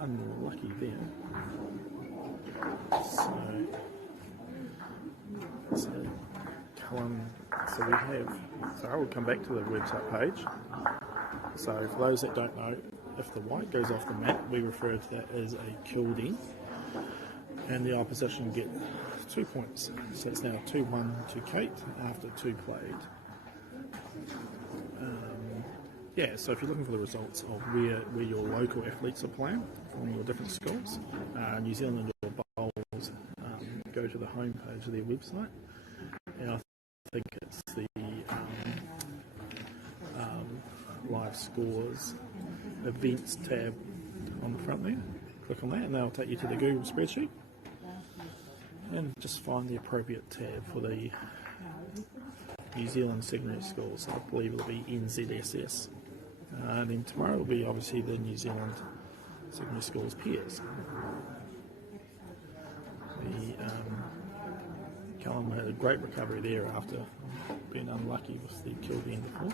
unlucky there. So we have. So I will come back to the website page. So for those that don't know, if the white goes off the mat, we refer to that as a killed in, and the opposition get 2 points. So it's now 2-1 to Kate after 2 played. So if you're looking for the results of where your local athletes are playing from your different schools, New Zealand Indoor Bowls go to the home page of their website, and I think it's the live scores events tab on the front there. Click on that and they'll take you to the Google spreadsheet and just find the appropriate tab for the New Zealand secondary schools. I believe it'll be NZSS. And then tomorrow will be obviously the New Zealand secondary schools peers. Callum had a great recovery there after being unlucky with the kill being the floor.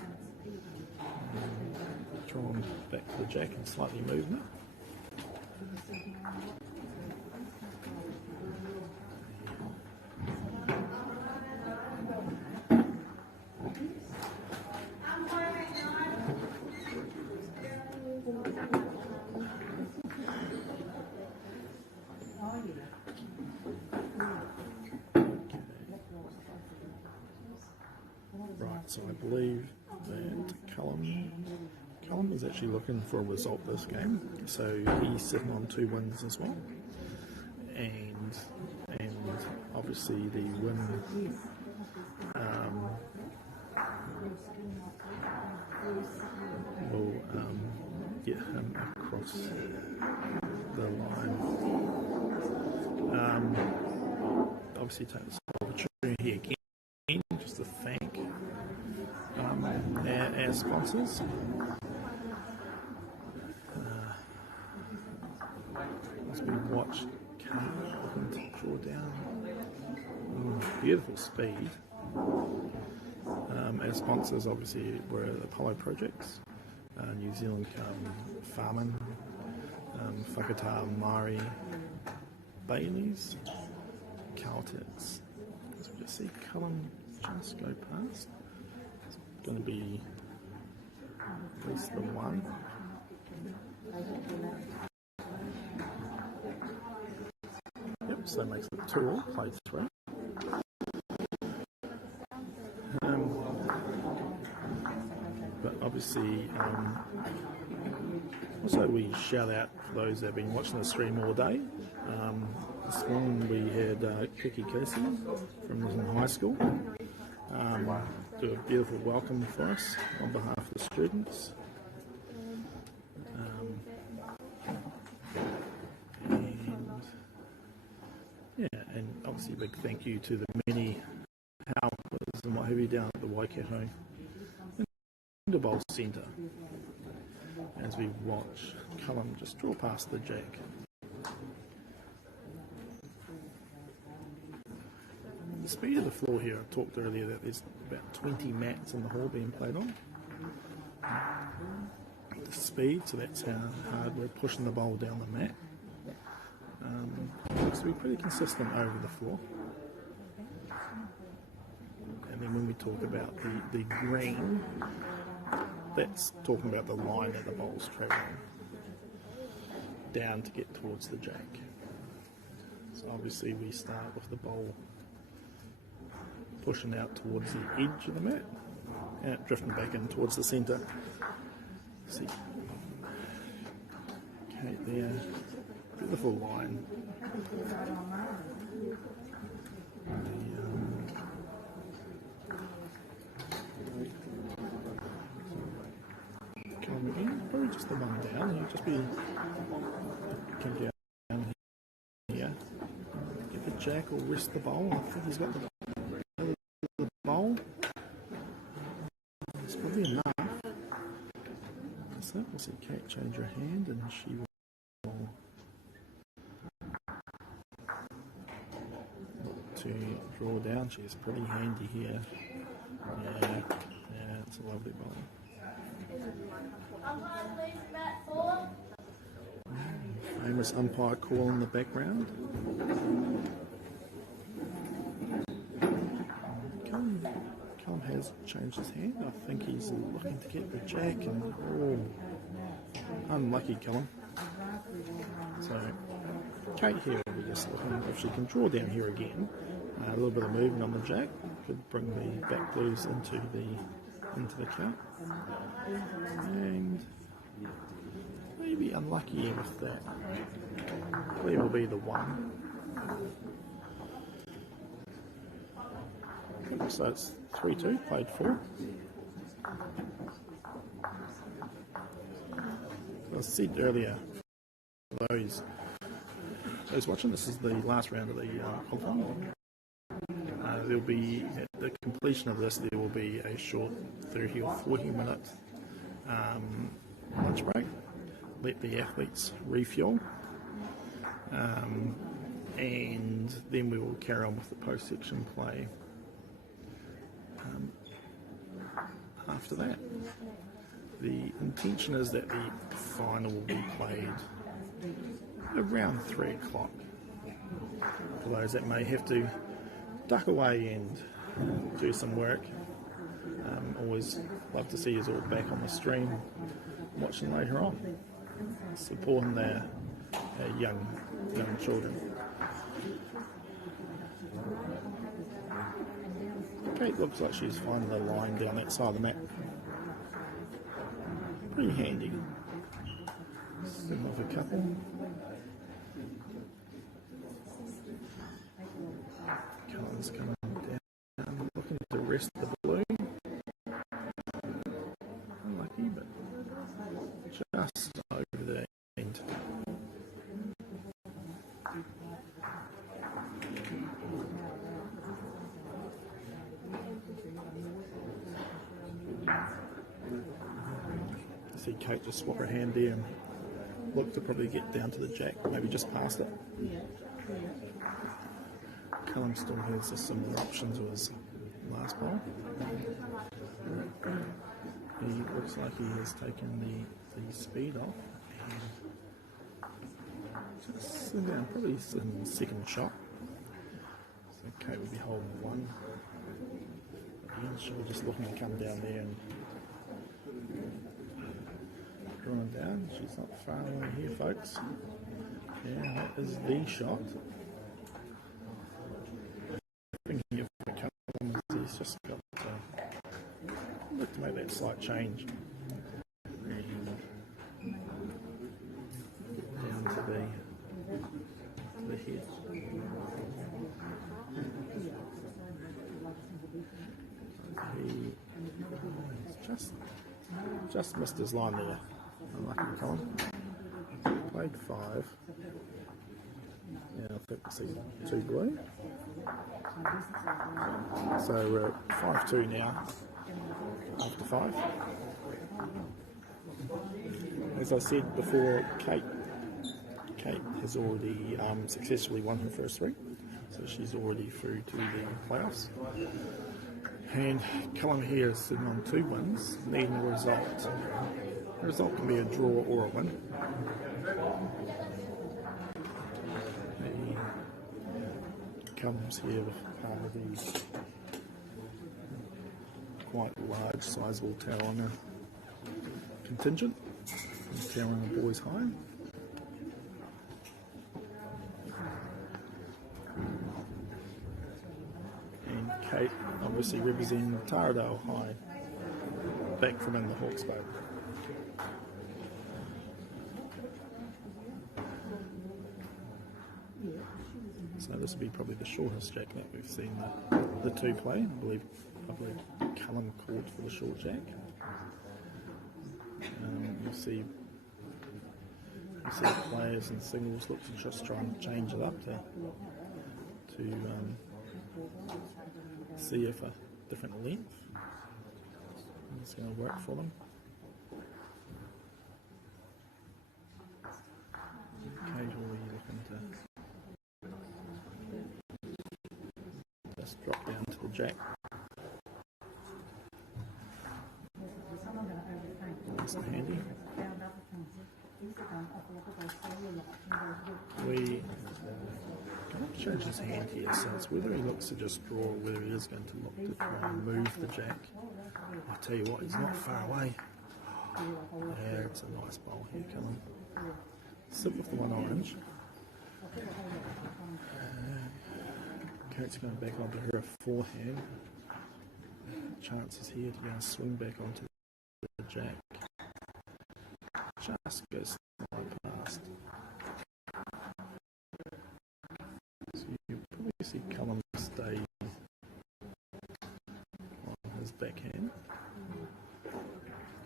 Drawn back to the jack and slightly moving it. Right, so I believe that Callum is actually looking for a result this game, so he's sitting on 2 wins as well, and obviously the win will get him across the line. Obviously take this opportunity again just to thank our sponsors. As we watch Kate looking to draw down. Beautiful speed. Our sponsors obviously were Apollo Projects, New Zealand Farming, Waikato, MΑORI, Bailey's, Caltex. As we just see Callum just go past. It's going to be at least the one. Yep, so that makes it 2-all, played 3. But obviously, also we shout out for those that have been watching the stream all day. This morning we had Kiki Casey from Lisbon High School do a beautiful welcome for us on behalf of the students. And obviously a big thank you to the many helpers and what have you down at the Waikato Bowl Centre as we watch Callum just draw past the jack. The speed of the floor here, I talked earlier that there's about 20 mats in the hall being played on. The speed, so that's how hard we're pushing the bowl down the mat. Looks to be pretty consistent over the floor. And then when we talk about the green, that's talking about the line that the bowl's travelling down to get towards the jack. So obviously we start with the bowl pushing out towards the edge of the mat and drifting back in towards the centre. See Kate there, beautiful line. Probably just the one down. He'll just be come down here. Get the jack or rest the bowl. I think he's got the bowl. It's probably enough. So we'll see Kate change her hand and she will look to draw down. She's pretty handy here. Yeah, it's a lovely bowl. Famous umpire call in the background. Callum has changed his hand. I think he's looking to get the jack and unlucky Callum. So Kate here will be just looking if she can draw down here again. A little bit of movement on the jack could bring the back blues into the count. And maybe unlucky with that. I believe it will be the 1. So it's 3-2, played 4. As I said earlier, those watching, this is the last round of the quarterfinal. There'll be at the completion of this, there will be a short 30 or 40 minute lunch break. Let the athletes refuel, and then we will carry on with the post-section play after that. The intention is that the final will be played around 3 o'clock. For those that may have to duck away and do some work, always love to see you all back on the stream watching later on, supporting their young children. Kate looks like she's finding the line down that side of the map. Pretty handy. Sitting with a couple. Colours coming down, looking to rest the blue. Unlucky, but just over the end. See Kate just swap her hand there and look to probably get down to the jack, maybe just past it. Callum still has similar options to his last bowl. He looks like he has taken the speed off and just sit down, probably in the second shot. So Kate would be holding one. Again, she'll be just looking to come down there and drawing down. She's not far away here, folks. Yeah, that is the shot. Thinking of the Callum, he's just got to look to make that slight change. And down to the head. He's just missed his line there. Unlucky Colin. Played 5. Yeah, I think we see 2 blue. So we're at 5-2 now, after 5. As I said before, Kate has already successfully won her first 3, so she's already through to the playoffs. And Callum here is sitting on 2 wins, needing a result. The result can be a draw or a win. He comes here with part of these quite large, sizable Tauranga contingent from Tauranga Boys High. And Kate obviously representing Taradale High, back from in the Hawke's Bay. So this will be probably the shortest jack that we've seen the 2 play. I believe Callum called for the short jack. You'll see the players and singles look to just try and change it up to see if a different length is going to work for them. Occasionally looking to just drop down to the jack. Nice and handy. We can't change his hand here, so it's whether he looks to just draw or whether he is going to look to try and move the jack. I tell you what, he's not far away. Yeah, it's a nice bowl here, Callum. Sit with the 1 orange. Kate's going back onto her forehand. Chances here to go and swing back onto the jack. Just goes past. So you probably see Callum stay on his backhand.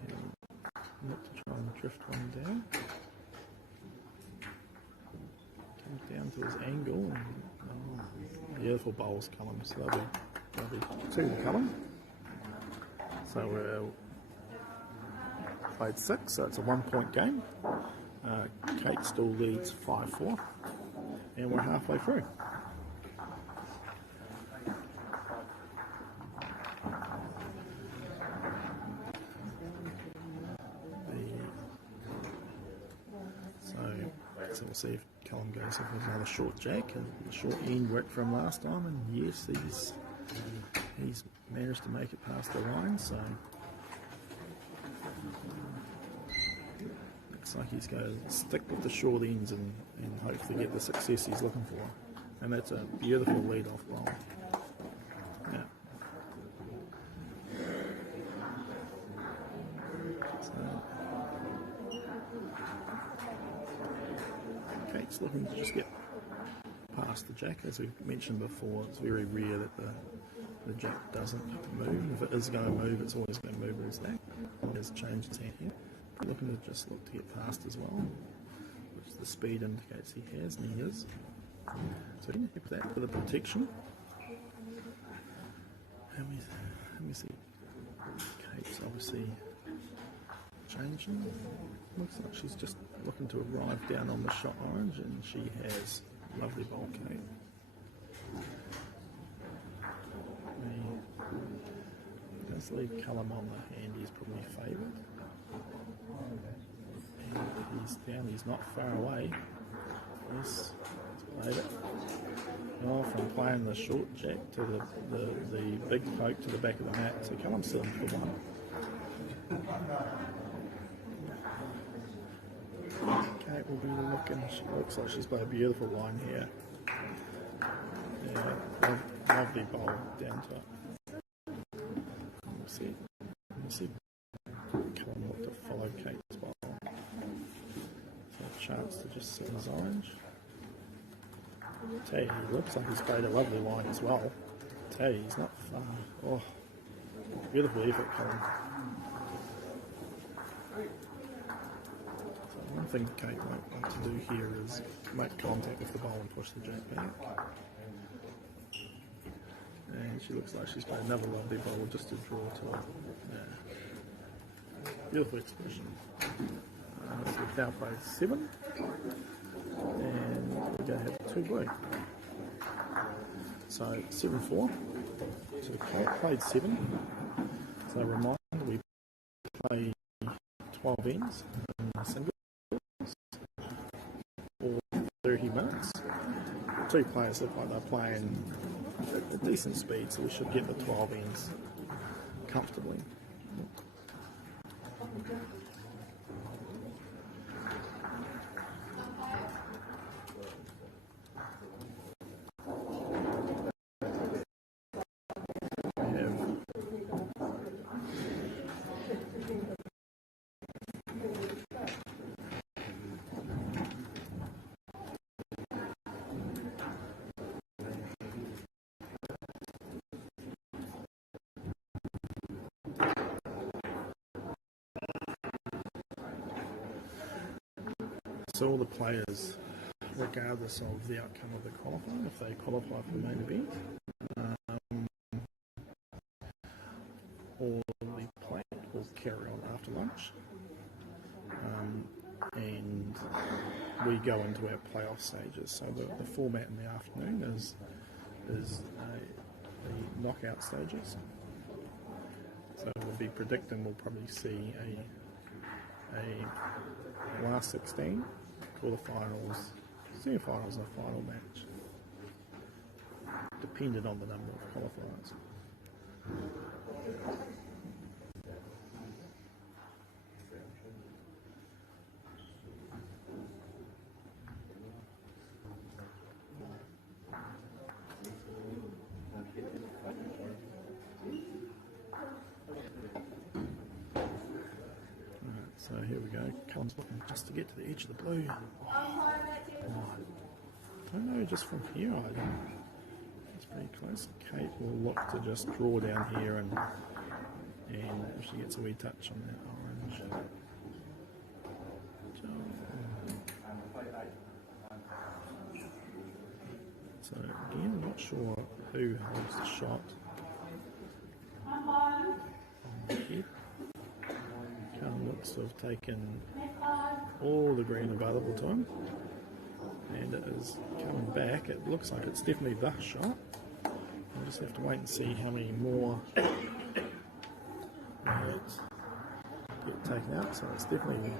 And look to try and drift one down. Comes down to his angle. And, beautiful bowls, Callum. So they'll 2 to Cullen. So we're played 6, so it's a 1-point game. Kate still leads 5-4, and we're halfway through. So we'll see if Callum goes if there's another short jack, and the short end worked for him last time, and yes, he's managed to make it past the line, so looks like he's going to stick with the short ends and hopefully get the success he's looking for. And that's a beautiful lead-off bowl. Yeah. Kate's looking to just get past the jack. As we mentioned before, it's very rare that the jack doesn't move. If it is going to move, it's always going to move with his neck. It has changed his hand here. Looking to just look to get past as well, which the speed indicates he has, and he is. So he keeps that for the protection. Let me see. Kate's obviously changing. Looks like she's just looking to arrive down on the shot orange, and she has. Lovely bowl, Kate. Does leave Callum on the hand, he's probably favoured. And he's down, he's not far away. Yes, he's played it. Oh, from playing the short jack to the big poke to the back of the mat, so Callum's still in for one. Kate will be looking, she looks like she's played a beautiful line here. Yeah, lovely bowl down to it. We'll see. Callum look to follow Kate's bowl. So a chance to just sit his orange. He looks like he's played a lovely line as well. He's not far. Oh, beautiful effort, Callum. One thing Kate might want to do here is make contact with the bowl and push the jack back. And she looks like she's played another lovely bowl just to draw to it. Yeah. Beautiful expression. So we've now played 7. And we're going to have 2 blue. So 7-4. So Kate played 7. So a reminder, we play 12 ends in single. For 30 minutes. 2 players look like they're playing at a decent speed, so we should get the 12 ends comfortably. So all the players, regardless of the outcome of the qualifying, if they qualify for the main event, or the play will carry on after lunch, and we go into our playoff stages. So the format in the afternoon is the knockout stages. So we'll be predicting we'll probably see a last 16, quarterfinals, semi-finals, and a final match, depending on the number of qualifiers. So here we go, Callum's looking just to get to the edge of the blue. I don't know, just from here, it's pretty close. Kate will look to just draw down here, and if she gets a wee touch on that orange. So again, not sure who holds the shot. ahead. Callum looks to have taken all the green available to him, and it is coming back. It looks like it's definitely the shot. We'll just have to wait and see how many more get taken out. So it's definitely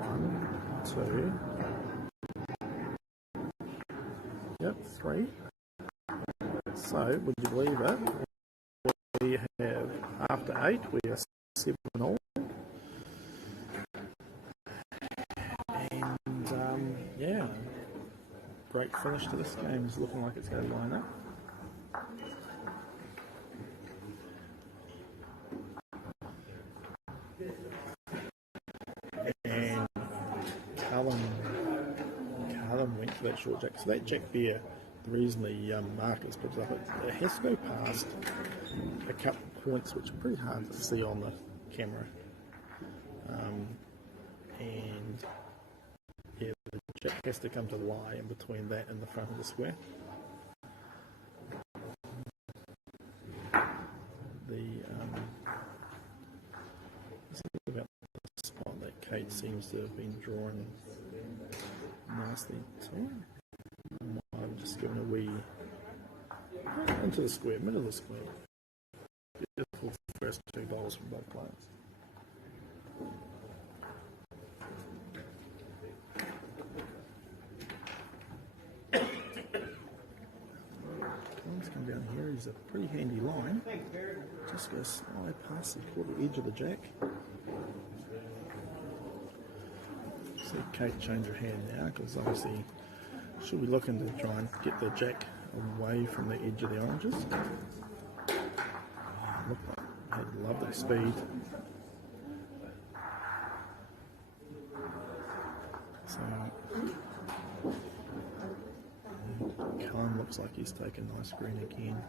1, 2, yep, 3. So would you believe it? We have, after 8, we are 7 all. And yeah, great finish to this game. It's looking like it's going to line up. And Callum went for that short jack. So that jack there, the reason the markers put it up, it has to go past a couple of points which are pretty hard to see on the camera. And yeah, the jack has to come to lie in between that and the front of the square. About the spot that Kate seems to have been drawing nicely to. I'm just giving a wee into the square, middle of the square. Beautiful first 2 bowls from both players. Tom's come down here, he's a pretty handy line. Just go slide past the edge of the jack. See Kate change her hand now, because obviously she'll be looking to try and get the jack away from the edge of the oranges. Oh, look, had lovely speed. So Callum looks like he's taken nice green again.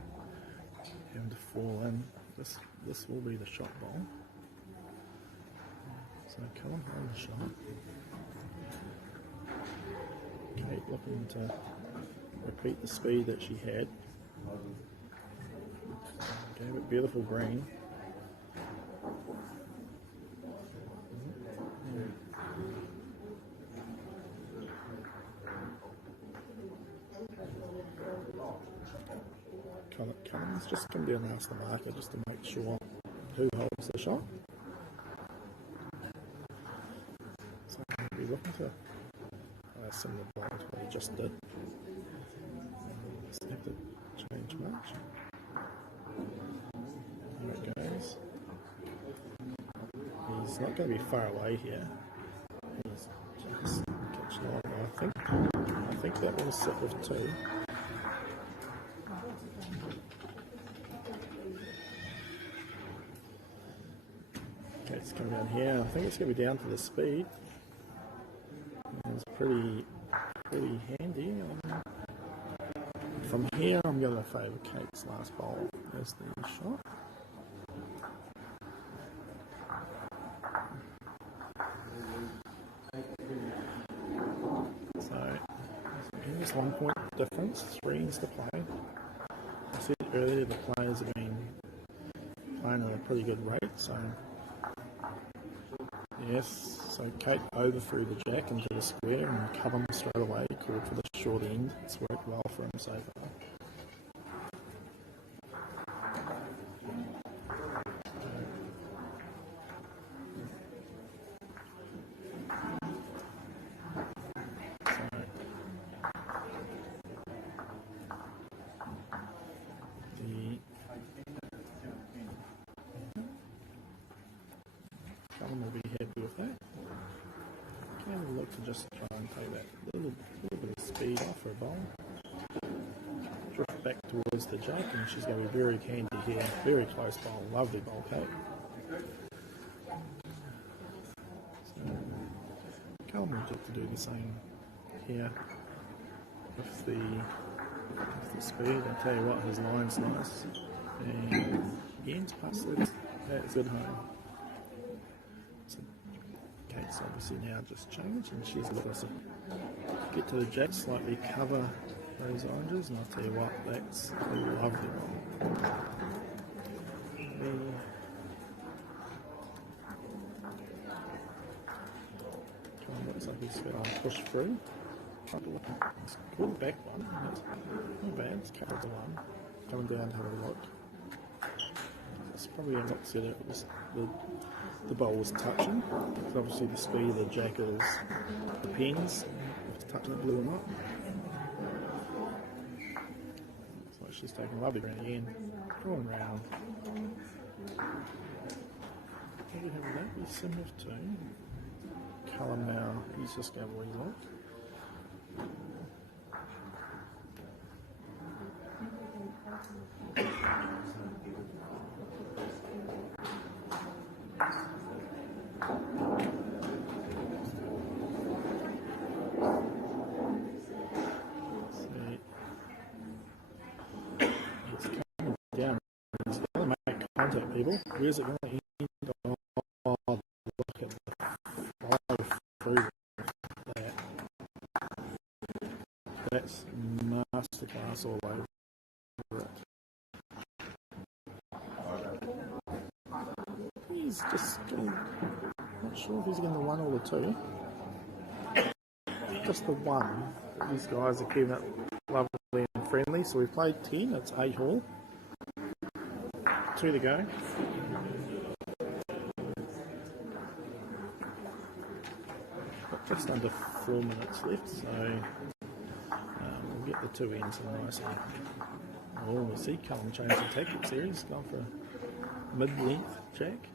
Having to fall in. This will be the shot bowl. So Callum on the shot. Kate looking to repeat the speed that she had. Gave it beautiful green. Callum's just come down and ask the marker just to make sure who holds the shot. So we'll be looking to similar ball to what he just did. Doesn't have to change much. There it goes. He's not going to be far away here. He's just catching on. I think that will sit with 2. Okay, it's coming down here. I think it's going to be down to the speed. It's pretty handy. From here, I'm going to favour Kate's last bowl as the shot. So, just 1 point difference, 3s to play. I said earlier the players have been playing at a pretty good rate, so yes, so Kate overthrew the jack into the square and Callum straight away called for the short end. It's worked well for him so far. Callum will be happy with that. Okay, we'll look to just try and take that little bit of speed off her bowl. Drift back towards the jack, and she's going to be very handy here. Very close bowl, lovely bowl, Kate. So, Callum will get to do the same here with the speed. I tell you what, his line's nice. And ends past it. That's good home. So Kate's obviously now just changed, and she's looking to get to the jack, slightly cover those oranges, and I'll tell you what, that's a lovely one. like he's going to push through. It's called back one. Not bad. It's covered the one. Coming down to have a look. It's probably not said it was the bowl was touching. So obviously the speed of the jack is depends if it's touching it blue or not. So she's taking a lovely green again. Drawing round. What do we have with that? We sim with 2. Callum now, he's just going to reload. It's coming down. It's going to make contact, people. Where's it going to end? Oh, look at the follow through that. That's masterclass all over it. He's just getting, not sure if he's getting the 1 or the 2. Just the 1. These guys are keeping it lovely and friendly. So we've played 10, it's 8 all. 2 to go. Got just under 4 minutes left, so we'll get the 2 ends in nicely. Oh, we see Callum change the tactics here. He's gone for a mid-length jack.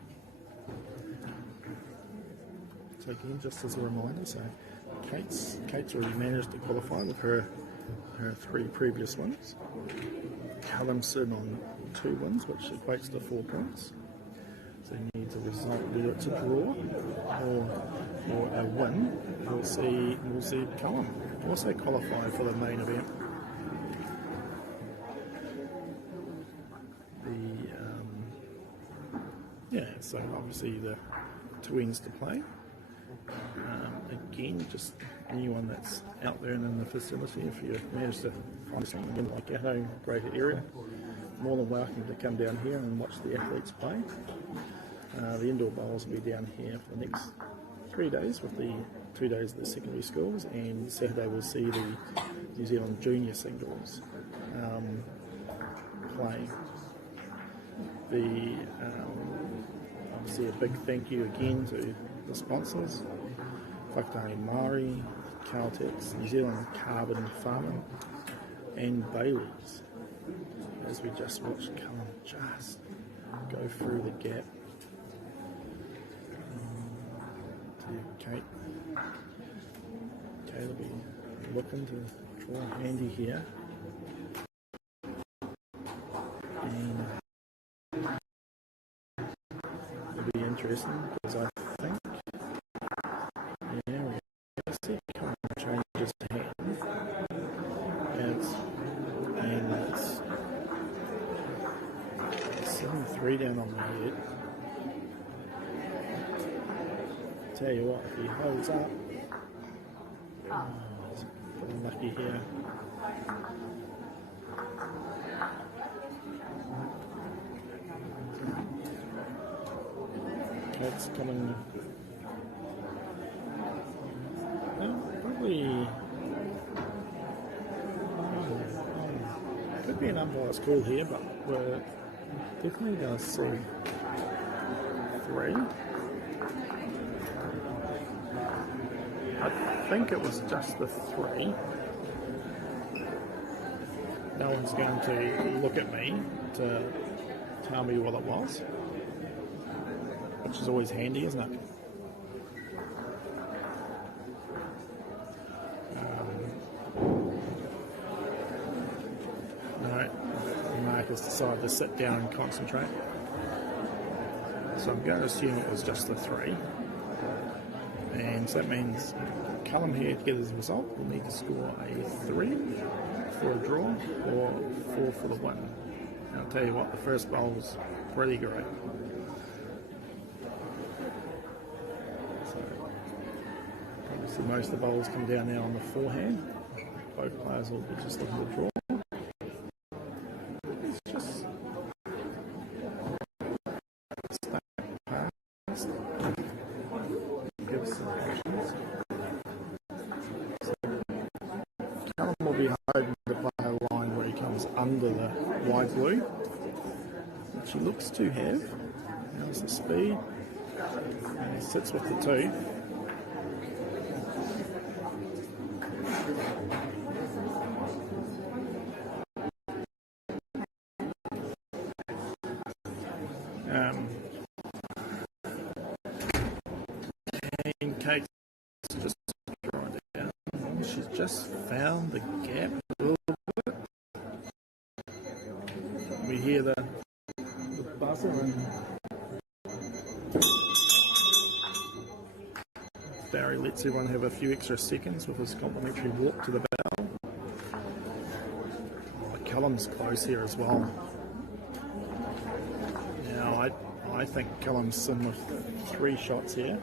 So again, just as a reminder, so Kate's already managed to qualify with her 3 previous wins. Callum's sitting on 2 wins, which equates to 4 points. So he needs a result, whether it's a draw or a win. We'll see Callum also qualify for the main event. So obviously the 2 ends to play. Again, just anyone that's out there and in the facility, if you manage to find something in Waikato, greater area, more than welcome to come down here and watch the athletes play. The indoor bowls will be down here for the next 3 days with the 2 days of the secondary schools, and Saturday we'll see the New Zealand junior singles play. Obviously a big thank you again to the sponsors, Waikato MΑORI, Caltex, New Zealand Carbon Farming and Bailey's, as we just watched Callum just go through the gap to Kate. Kate will be looking to draw a handy here. And it'll be interesting because I think, yeah, we see Callum changes hands. And it's 7-3 down on the head. Tell you what, if he holds up, he's pretty lucky here. That's coming. Probably. Could be an umpire's call here, but we're definitely going to see 3. I think it was just the 3. No one's going to look at me to tell me what it was, which is always handy, isn't it? Marcus decided to sit down and concentrate. So I'm going to assume it was just the 3. And so that means Callum here, to get his result, will need to score a 3 for a draw or 4 for the win. And I'll tell you what, the first bowl was pretty great. So obviously most of the bowls come down now on the forehand. Both players will be just looking to draw. It's just stay past. Give some options. Callum will be hoping to play a line where he comes under the wide blue, which he looks to have. How's the speed? And he sits with the 2. And Kate's just drawn down. She's just found the gap a little bit. We hear the buzzer and Barry lets everyone have a few extra seconds with his complimentary walk to the bell. Callum's close here as well. Now I think Callum's in with 3 shots here.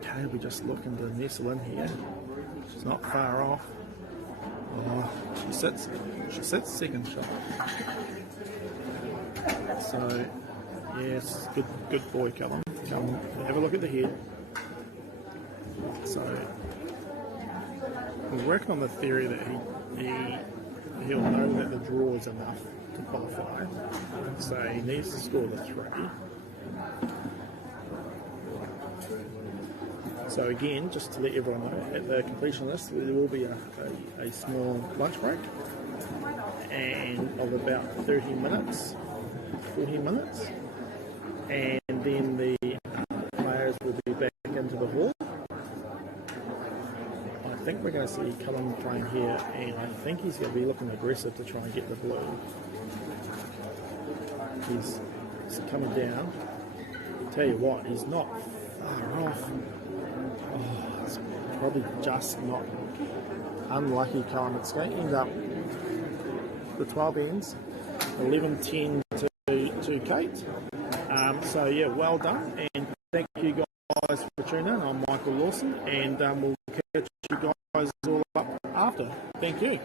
Kate will be just looking to nestle in here. She's not far off. Oh, she sits second shot. So yes, good boy, Callum. Come have a look at the head. So we're working on the theory that he'll know that the draw is enough to qualify. So he needs to score the 3. So again, just to let everyone know, at the completion of this, there will be a small lunch break and of about 30 minutes, 40 minutes, and then the players will be back into the hall. I think we're going to see Callum playing here, and I think he's going to be looking aggressive to try and get the blue. He's coming down. Tell you what, he's not far off. Oh, it's probably just not unlucky, Callum. It's going to end up the 12 ends, 11-10 to Kate. So yeah, well done, and thank you guys for tuning in. I'm Michael Lawson, and we'll catch you guys all up after. Thank you.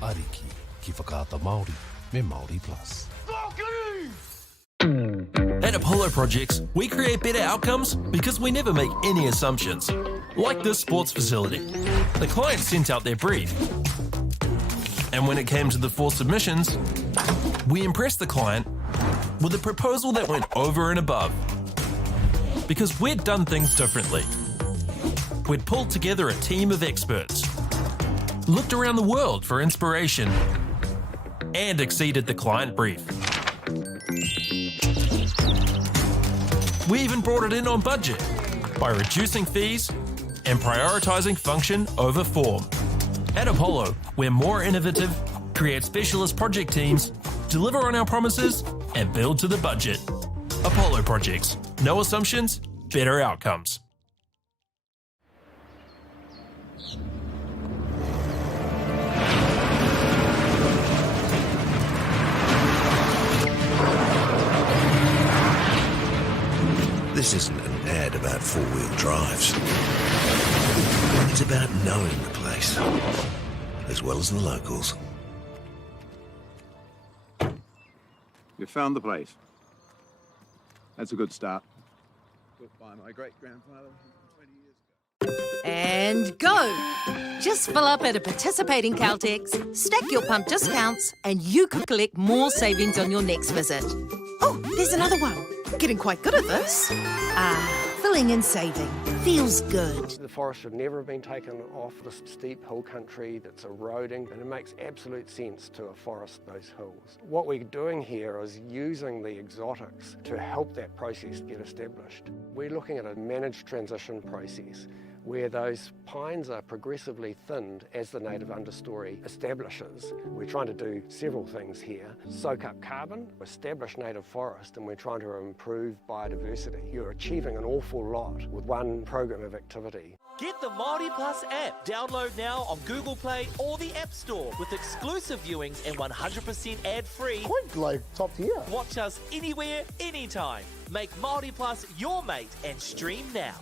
Ariki, ki whakaata Māori, me MāORI Plus. At Apollo Projects, we create better outcomes because we never make any assumptions. Like this sports facility, the client sent out their brief. And when it came to the 4 submissions, we impressed the client with a proposal that went over and above. Because we'd done things differently. We'd pulled together a team of experts, looked around the world for inspiration, and exceeded the client brief. We even brought it in on budget by reducing fees and prioritising function over form. At Apollo, we're more innovative, create specialist project teams, deliver on our promises, and build to the budget. Apollo Projects. No assumptions, better outcomes. This isn't an ad about four-wheel drives. It's about knowing the place, as well as the locals. You found the place. That's a good start. Built by my great-grandfather 20 years ago. And go! Just fill up at a participating Caltex, stack your pump discounts, and you could collect more savings on your next visit. Oh, there's another one. Getting quite good at this. Filling and saving. Feels good. The forest should never have been taken off the steep hill country that's eroding, and it makes absolute sense to afforest those hills. What we're doing here is using the exotics to help that process get established. We're looking at a managed transition process where those pines are progressively thinned as the native understory establishes. We're trying to do several things here. Soak up carbon, establish native forest, and we're trying to improve biodiversity. You're achieving an awful lot with one program of activity. Get the MāORI Plus app. Download now on Google Play or the App Store with exclusive viewings and 100% ad-free. Quite like top tier. Watch us anywhere, anytime. Make MāORI Plus your mate and stream now.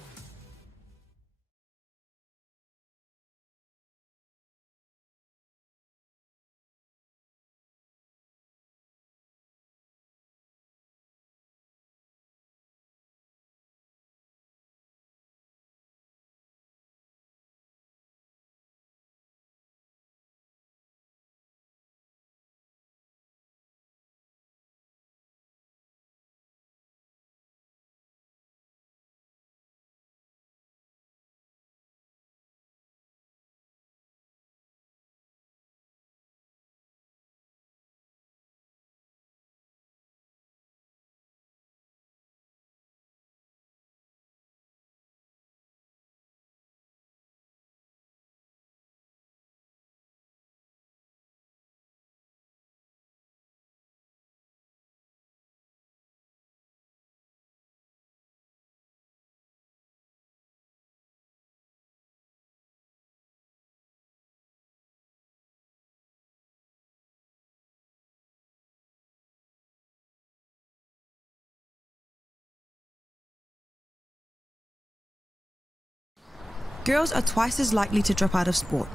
Girls are twice as likely to drop out of sport.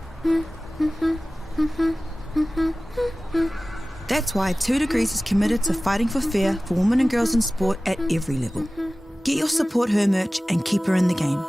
That's why 2 Degrees is committed to fighting for fair for women and girls in sport at every level. Get your Support Her merch and keep her in the game.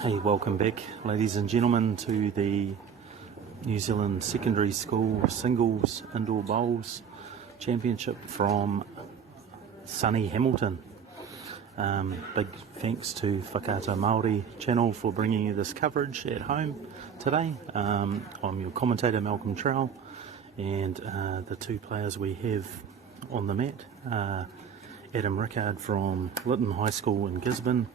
Hey, welcome back, ladies and gentlemen, to the New Zealand Secondary School Singles Indoor Bowls Championship from sunny Hamilton. Big thanks to Waikato MāORI channel for bringing you this coverage at home today. I'm your commentator, Malcolm Trowell, and the two players we have on the mat are Adam Rickard from Lytton High School in Gisborne,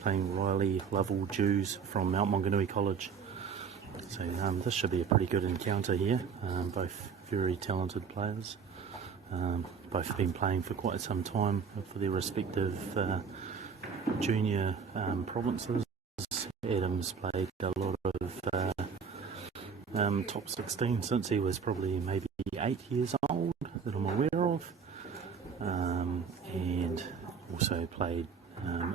playing Riley Lovell Jews from Mount Maunganui College. So this should be a pretty good encounter here. Both very talented players. Both have been playing for quite some time for their respective junior provinces. Adam's played a lot of top 16 since he was probably maybe 8 years old, that I'm aware of. And also played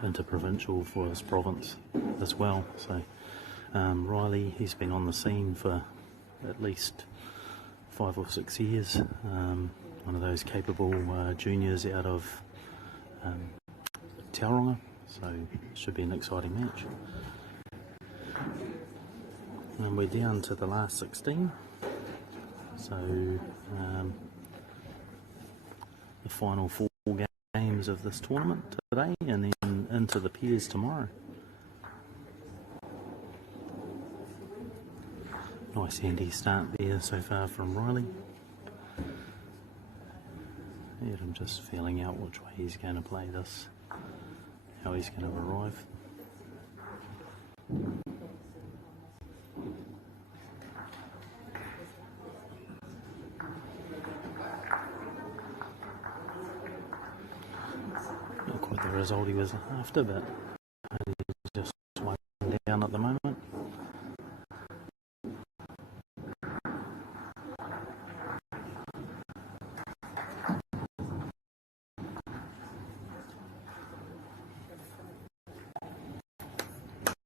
interprovincial for his province as well. So Riley, he's been on the scene for at least 5 or 6 years. One of those capable juniors out of Tauranga, so it should be an exciting match. And we're down to the last 16, so the final 4 games of this tournament today, and then into the pairs tomorrow. Nice handy start there so far from Riley. I'm just feeling out which way he's going to play this, how he's going to arrive. Not quite the result he was after, but he's just one down at the moment.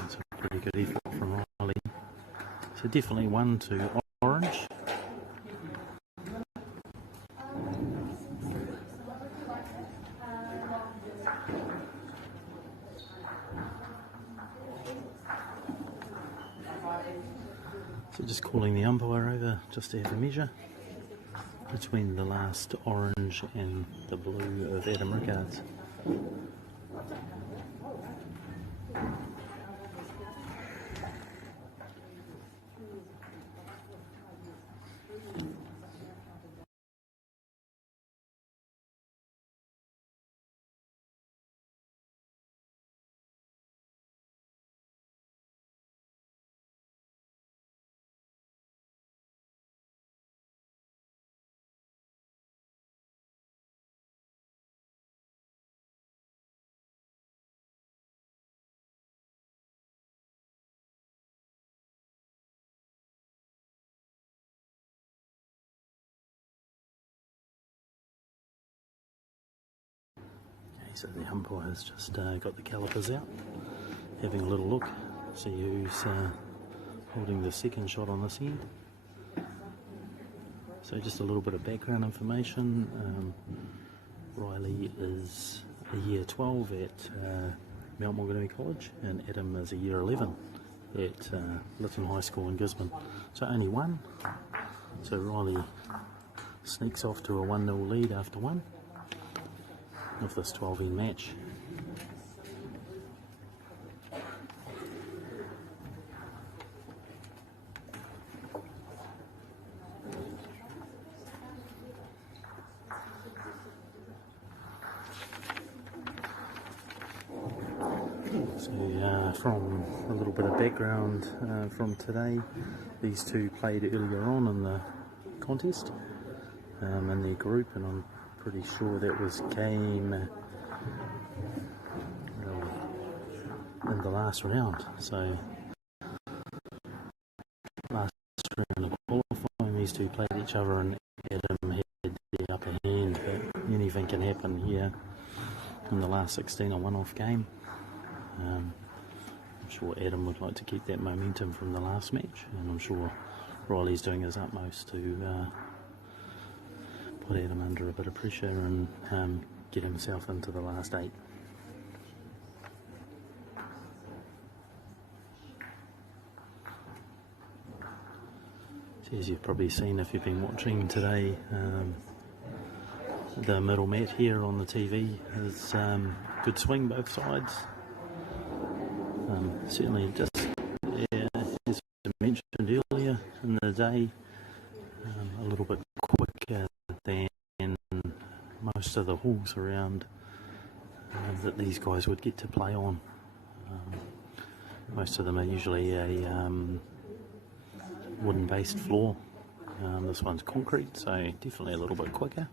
It's a pretty good effort from Riley. So definitely 1 to orange. So just calling the umpire over just to have a measure between the last orange and the blue of Adam Rickard's. So the umpire has just got the calipers out, having a little look, see who's holding the second shot on this end. So just a little bit of background information. Riley is a year 12 at Mount Maunganui College, and Adam is a year 11 at Lytton High School in Gisborne. So only one. So Riley sneaks off to a 1-0 lead after one of this 12-in match. So from a little bit of background from today, these two played earlier on in the contest in their group, and I'm pretty sure that was game in the last round. So last round of qualifying, these two played each other and Adam had the upper hand, but anything can happen here in the last 16, a one-off game. I'm sure Adam would like to keep that momentum from the last match, and I'm sure Riley's doing his utmost to put Adam under a bit of pressure and get himself into the last 8. As you've probably seen if you've been watching today, the middle mat here on the TV is good swing both sides. Certainly just, as I mentioned earlier in the day, a little bit quicker than most of the halls around that these guys would get to play on. Most of them are usually a wooden based floor. This one's concrete, so definitely a little bit quicker.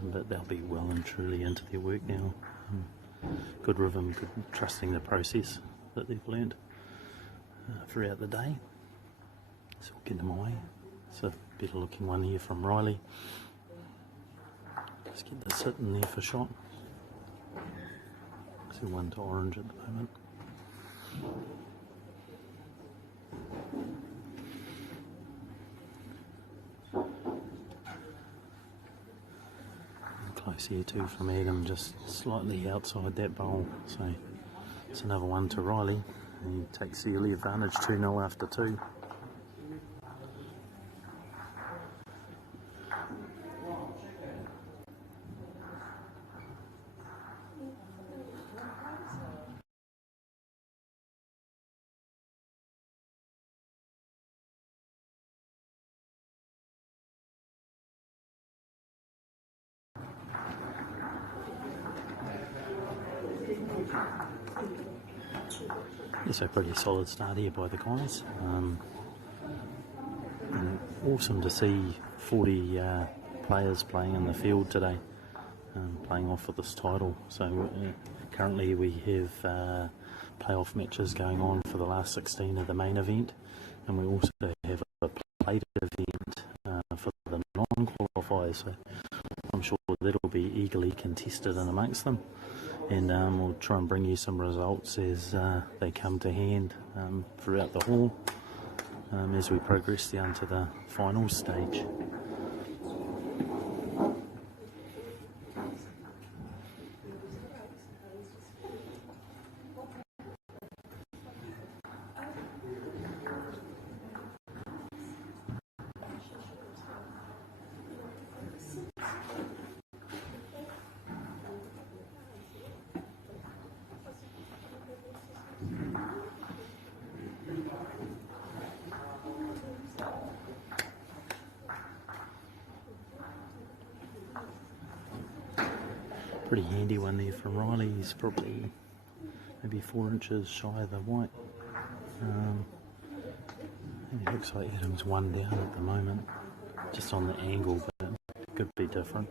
But they'll be well and truly into their work now. Good rhythm, good trusting the process that they've learned throughout the day. So we'll get them away. It's a better looking one here from Riley. Just get the sit in there for shot. So 1 to orange at the moment. Close here too from Adam, just slightly outside that bowl. So it's another one to Riley. He takes the early advantage, 2-0 after 2. It's a pretty solid start here by the guys. And awesome to see 40 players playing in the field today, playing off for this title. So currently we have playoff matches going on for the last 16 of the main event, and we also have a plate event for the non-qualifiers. So I'm sure that'll be eagerly contested in amongst them. And we'll try and bring you some results as they come to hand throughout the hall as we progress down to the final stage. Pretty handy one there from Riley. He's probably maybe 4 inches shy of the white. It looks like Adam's 1 down at the moment, just on the angle, but it could be different.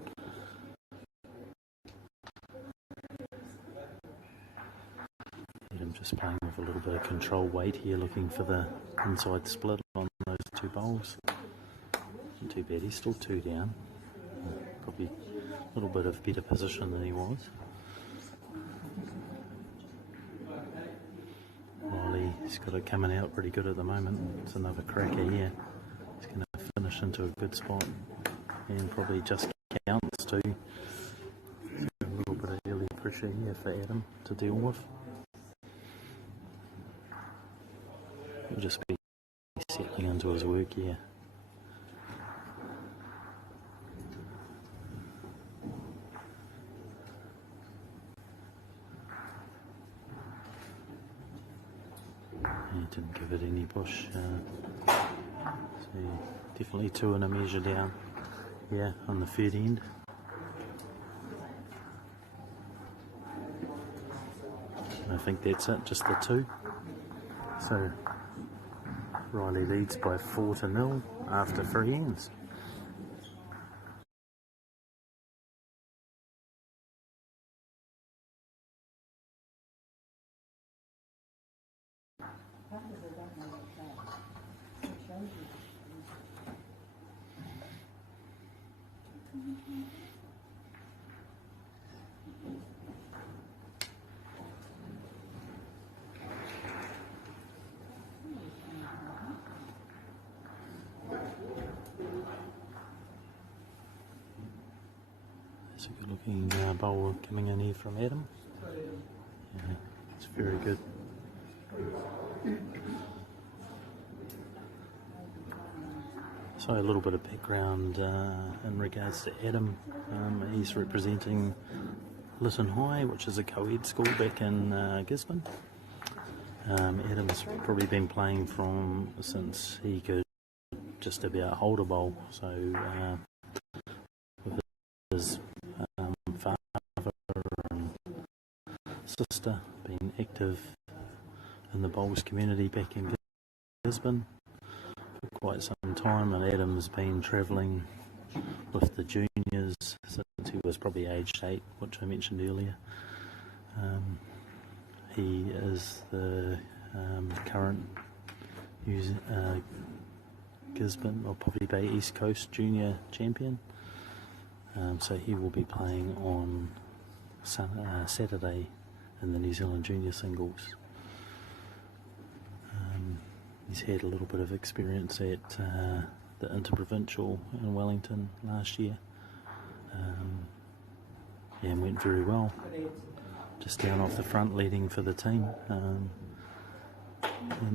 Adam just playing with a little bit of control weight here, looking for the inside split on those 2 bowls. Not too bad, he's still 2 down. Probably a little bit of better position than he was. Riley's got it coming out pretty good at the moment. It's another cracker here. He's going to finish into a good spot and probably just counts too. So a little bit of early pressure here for Adam to deal with. He'll just be settling into his work here. Didn't give it any push. So definitely 2 and a measure down. Yeah, on the third end. And I think that's it, just the 2. So Riley leads by 4-0 after 3 ends. That's a good looking bowl coming in here from Adam. Yeah, it's very good. So a little bit of background in regards to Adam. He's representing Lytton High, which is a co-ed school back in Gisborne. Adam's probably been playing since he could just about hold a bowl. So with his father and sister being active in the bowls community back in Gisborne for quite some time, and Adam's been travelling with the juniors since he was probably aged 8, which I mentioned earlier. He is the current Gisborne or Poverty Bay East Coast Junior Champion. So he will be playing on Saturday in the New Zealand Junior Singles. He's had a little bit of experience at the Interprovincial in Wellington last year, and went very well. Just down off the front leading for the team. And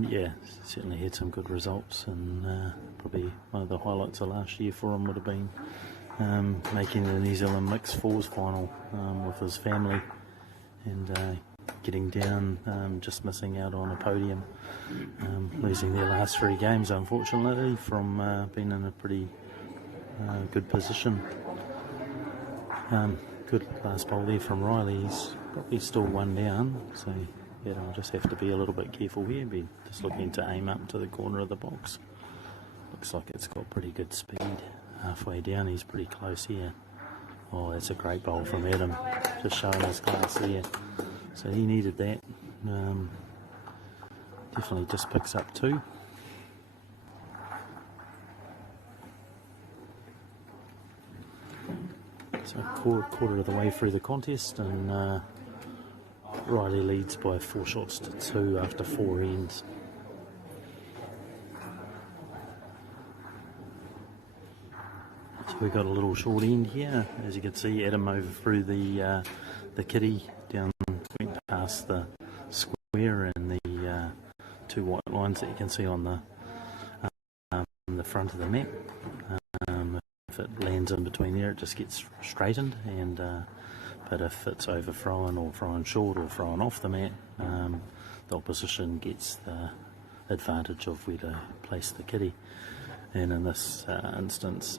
yeah, certainly had some good results, and probably one of the highlights of last year for him would have been making the New Zealand Mixed Fours final with his family, and getting down, just missing out on a podium, losing their last 3 games unfortunately from being in a pretty good position. Good last bowl there from Riley. He's probably still 1 down, so yeah, I'll just have to be a little bit careful here. Be just looking to aim up to the corner of the box. Looks like it's got pretty good speed. Halfway down, he's pretty close here. Oh, that's a great bowl from Adam, just showing his class there. So he needed that. Definitely just picks up 2. So quarter of the way through the contest, and Riley leads by 4 shots to 2 after 4 ends. So we've got a little short end here. As you can see, Adam over through the kitty, down went past the square and the 2 white lines that you can see on the front of the map. If it lands in between there, it just gets straightened, and but if it's overthrown or thrown short or thrown off the mat, the opposition gets the advantage of where to place the kitty. And in this instance,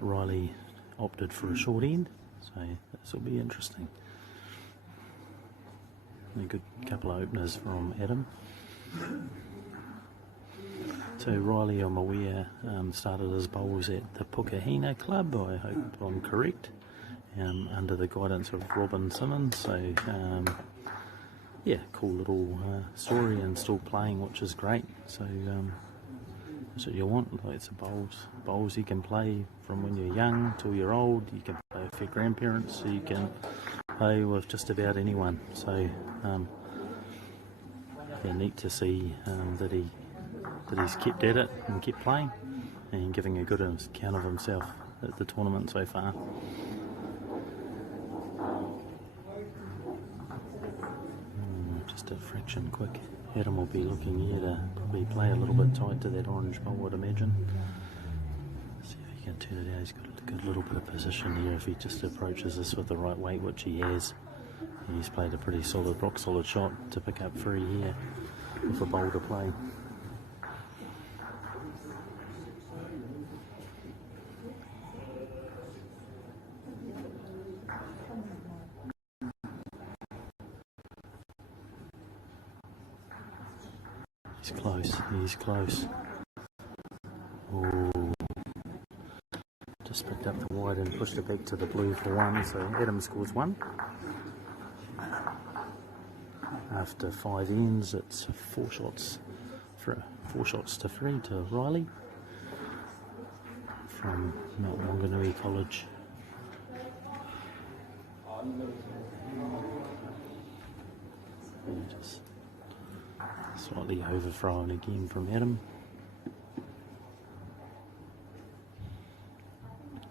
Riley opted for a short end, so this will be interesting. A good couple of openers from Adam. So Riley, I'm aware, started his bowls at the Pukahina Club, I hope I'm correct, under the guidance of Robin Simmons. So yeah, cool little story, and still playing, which is great. So that's what you want. Lots of bowls you can play from when you're young till you're old. You can play with your grandparents, so you can play with just about anyone. So yeah, neat to see that he's kept at it and kept playing and giving a good account of himself at the tournament so far. Just a fraction quick. Adam will be looking here to probably play a little bit tight to that orange bowl, I'd imagine. See if he can turn it out. He's got a good little bit of position here if he just approaches this with the right weight, which he has. He's played a pretty solid, rock solid shot to pick up 3 here with a bowl to play. He's close. Oh, just picked up the white and pushed it back to the blue for 1, so Adam scores 1. After 5 ends, it's 4 shots to 3 to Riley from MΑORI College. Just slightly overthrown again from Adam.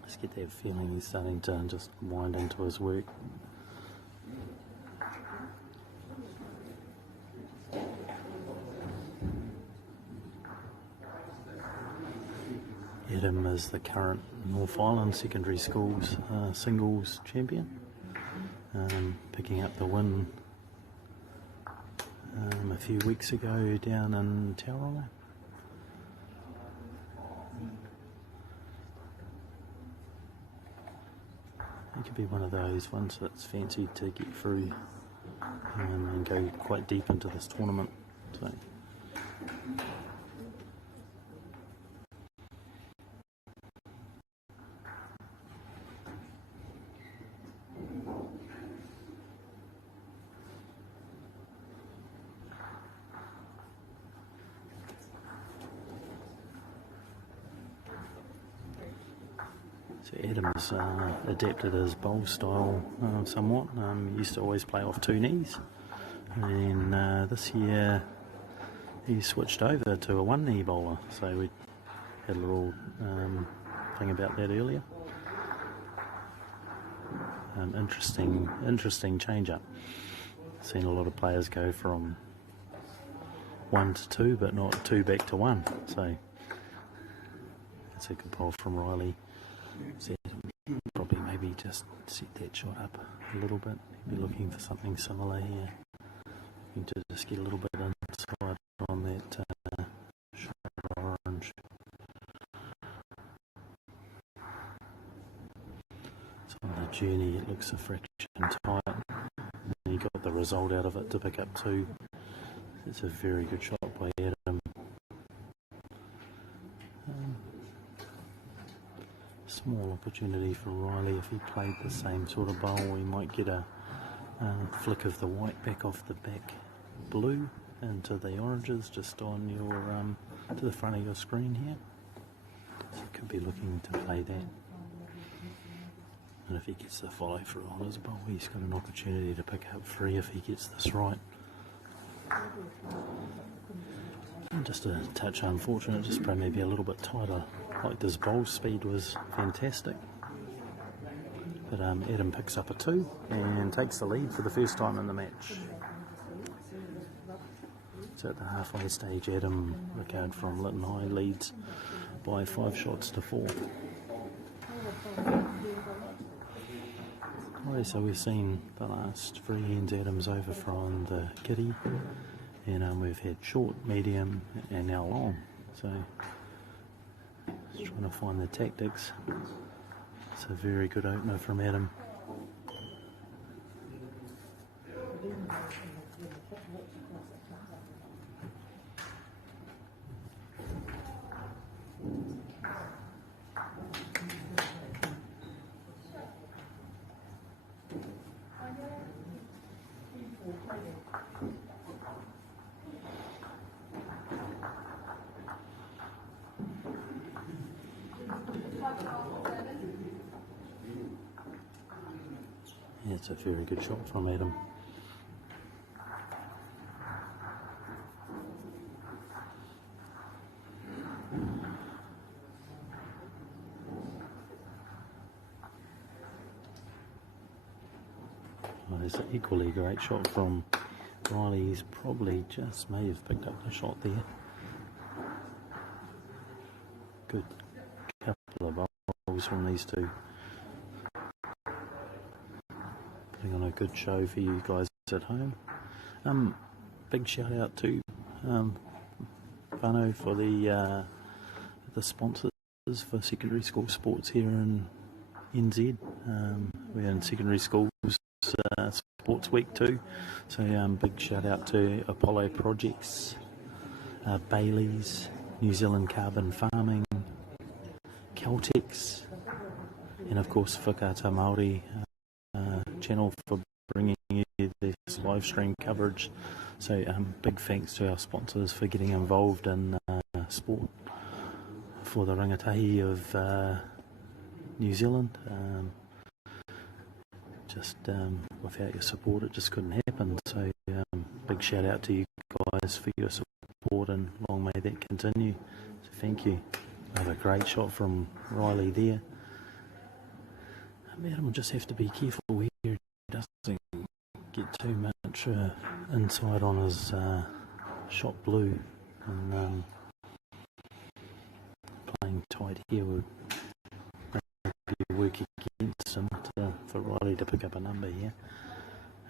Just get that feeling he's starting to just wind into his work. is the current North Island Secondary Schools singles champion, picking up the win a few weeks ago down in Tauranga. It could be one of those ones that's fancied to get through and go quite deep into this tournament. So. So Adam's adapted his bowl style somewhat. He used to always play off two knees, and this year he switched over to a one knee bowler. So we had a little thing about that earlier. Interesting change up. Seen a lot of players go from 1 to 2, but not 2 back to 1. So that's a good bowl from Riley. So probably maybe just set that shot up a little bit. Be looking for something similar here. Looking to just get a little bit inside on that shot orange. So on the journey it looks a fraction tight. And he got the result out of it to pick up 2. It's a very good shot by Adam. Small opportunity for Riley. If he played the same sort of bowl, he might get a flick of the white back off the back blue into the oranges just on your to the front of your screen here. So he could be looking to play that. And if he gets the follow through on his bowl, he's got an opportunity to pick up 3 if he gets this right. And just a touch unfortunate, just probably maybe a little bit tighter. Like this bowl speed was fantastic. But Adam picks up a 2 and takes the lead for the first time in the match. So at the halfway stage, Adam Rickard from Lytton High leads by 5 shots to 4. Alright, so we've seen the last 3 hands Adam's over from the kitty. And we've had short, medium, and now long. So, just trying to find the tactics. It's a very good opener from Adam. Yeah, it's a very good shot from Adam. It's an equally great shot from Riley. He's probably just may have picked up the shot there. Good couple of bowls from these two. Putting on a good show for you guys at home. Big shout out to Whānau for the sponsors for secondary school sports here in NZ. We're in secondary schools sports week too, so big shout out to Apollo Projects, Bailey's, New Zealand Carbon Farming, Caltex, and of course Whakaata MāORI channel for bringing you this live stream coverage. So big thanks to our sponsors for getting involved in sport for the rangatahi of New Zealand. Without your support it just couldn't happen, so big shout out to you guys for your support and long may that continue. So thank you. Another great shot from Riley there. Adam will just have to be careful here he doesn't get too much inside on his shot blue, and playing tight here would Riley to pick up a number here.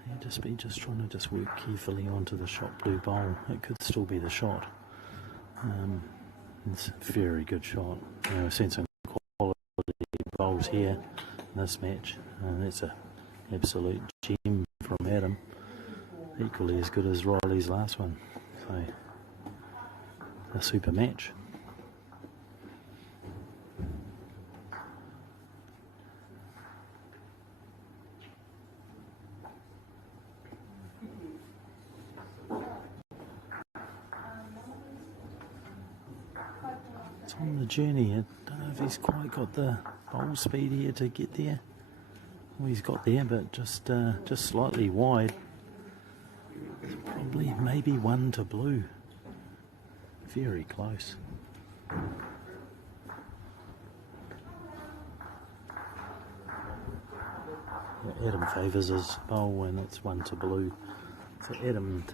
He'd just trying to work carefully onto the shot blue bowl. It could still be the shot. It's a very good shot. We've seen some quality bowls here in this match. That's an absolute gem from Adam. Equally as good as Riley's last one. So, a super match. It's on the journey. I don't know if he's quite got the bowl speed here to get there. Well, he's got there, but just slightly wide. Probably maybe 1 to blue. Very close. Adam favours his bowl and it's 1 to blue. So Adam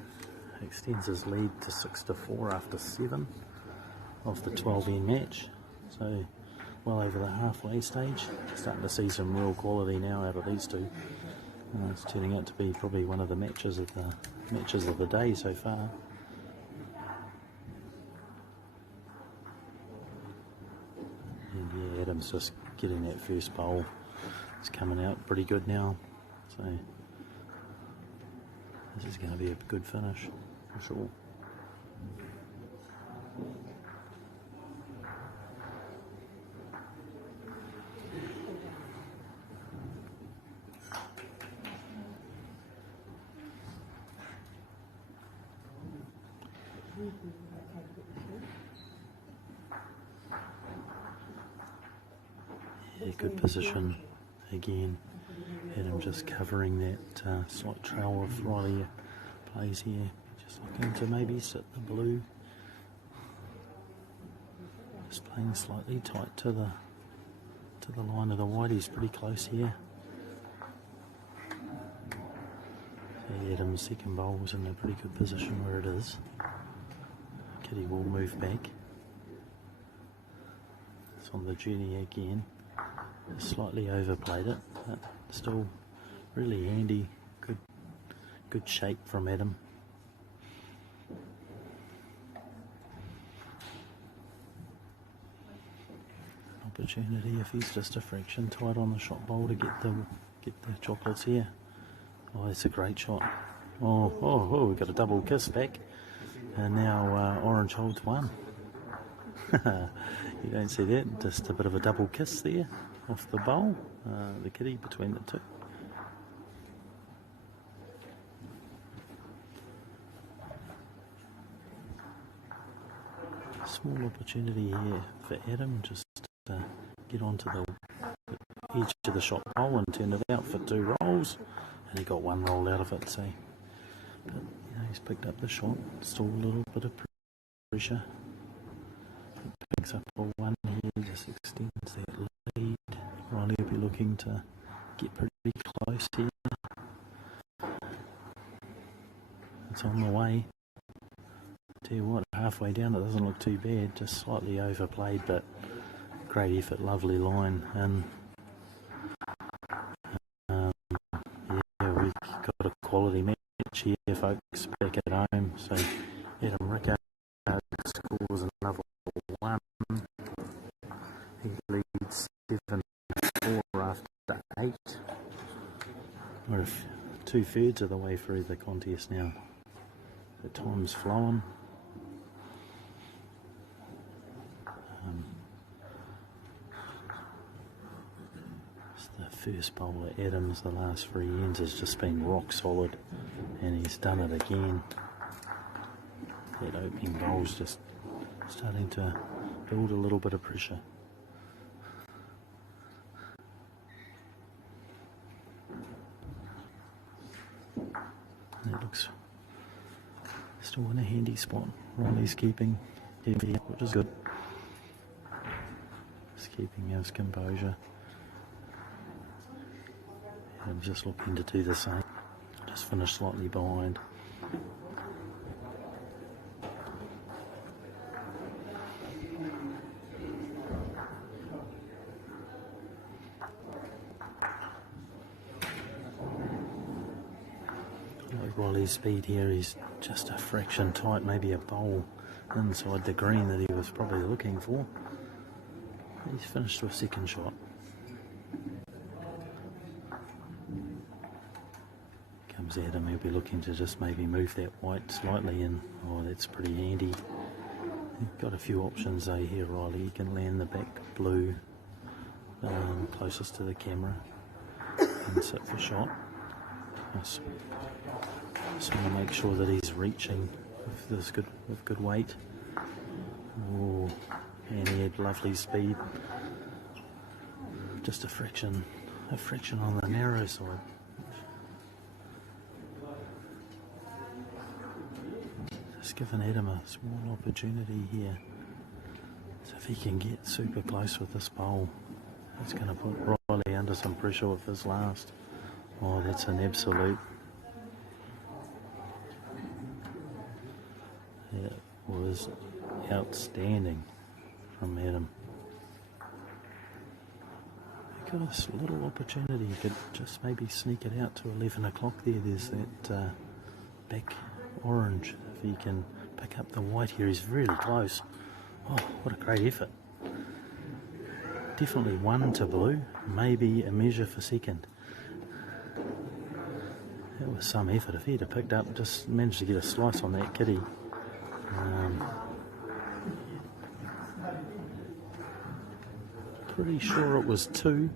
extends his lead to 6 to 4 after 7 of the 12-end match. So well over the halfway stage. Starting to see some real quality now out of these two. It's turning out to be probably one of the matches of the day so far. And yeah, Adam's just getting that first bowl. It's coming out pretty good now. So this is going to be a good finish for sure. Yeah, good position again. Adam just covering that slight trail of Riley plays here. Just looking to maybe sit the blue. Just playing slightly tight to the line of the white. He's pretty close here. So Adam's second bowl's in a pretty good position where it is. Kitty will move back. It's on the journey again. Slightly overplayed it, but still really handy. Good shape from Adam. Opportunity if he's just a fraction tight on the shot bowl to get the chocolates here. Oh, that's a great shot. Oh, we got a double kiss back. And now Orange holds 1. You don't see that, just a bit of a double kiss there off the bowl, the kitty between the two. Small opportunity here for Adam, just to get onto the edge of the shot bowl and turn it out for 2 rolls, and he got 1 roll out of it, so but, he's picked up the shot, still a little bit of pressure. Picks up a 1 here, just extends that lead. Riley will be looking to get pretty close here. It's on the way. Tell you what, halfway down it doesn't look too bad, just slightly overplayed, but great effort, lovely line. And yeah, we've got a quality match here, folks, back at home. So Adam Rickard scores another 1. He leads 7-4 after 8. We're 2/3 of the way through the contest now. The time's flowing. It's the first bowl at Adams, the last 3 ends has just been rock solid, and he's done it again. That opening bowl's just starting to build a little bit of pressure. And it looks still in a handy spot. Riley's keeping heavy, which is good. Just keeping his composure. I'm just looking to do the same. Just finished slightly behind. Riley's speed here, he's just a fraction tight, maybe a bowl inside the green that he was probably looking for. He's finished with second shot. Comes Adam, he'll be looking to just maybe move that white slightly in. Oh, that's pretty handy. Got a few options though here, Riley. You can land the back blue closest to the camera and sit for shot. Just want to make sure that he's reaching with good weight. Oh, and he had lovely speed. Just a fraction on the narrow side. Just giving Adam a small opportunity here. So if he can get super close with this bowl, it's going to put Riley under some pressure with his last. Oh, that's an absolute. It was outstanding from Adam. He got a little opportunity. He could just maybe sneak it out to 11 o'clock there. There's that back orange. If he can pick up the white here, he's really close. Oh, what a great effort. Definitely 1 to blue, maybe a measure for second. That was some effort. If he had picked up, just managed to get a slice on that kitty. Pretty sure it was 2.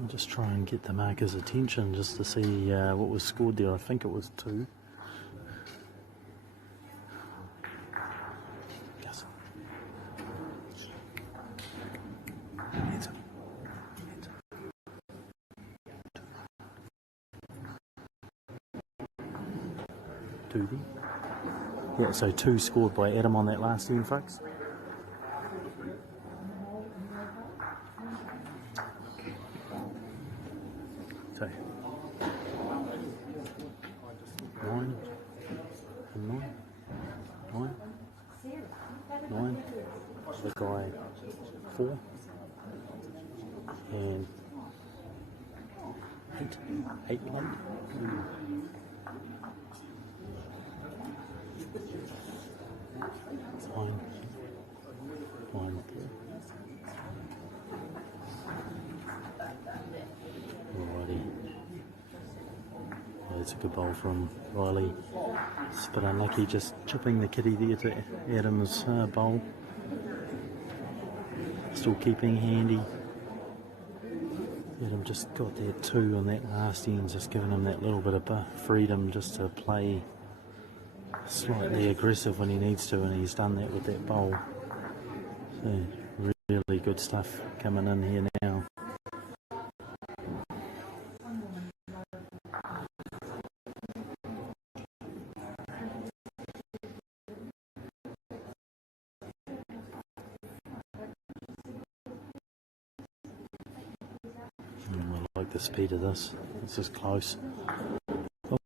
I'll just try and get the marker's attention just to see what was scored there. I think it was 2. Yes. Hands up. Hands up. 2 there. Yeah, so 2 scored by Adam on that last end, folks. So 9 and 9, 9, 9, the guy 4 and 8 late. 9, 1, 3. Alrighty. That's a good bowl from Riley. It's a bit unlucky just chipping the kitty there to Adam's bowl. Still keeping handy. Adam just got that 2 on that last end, just giving him that little bit of freedom just to play slightly aggressive when he needs to, and he's done that with that bowl. So really good stuff coming in here now. I like the speed of this. This is close. Oh.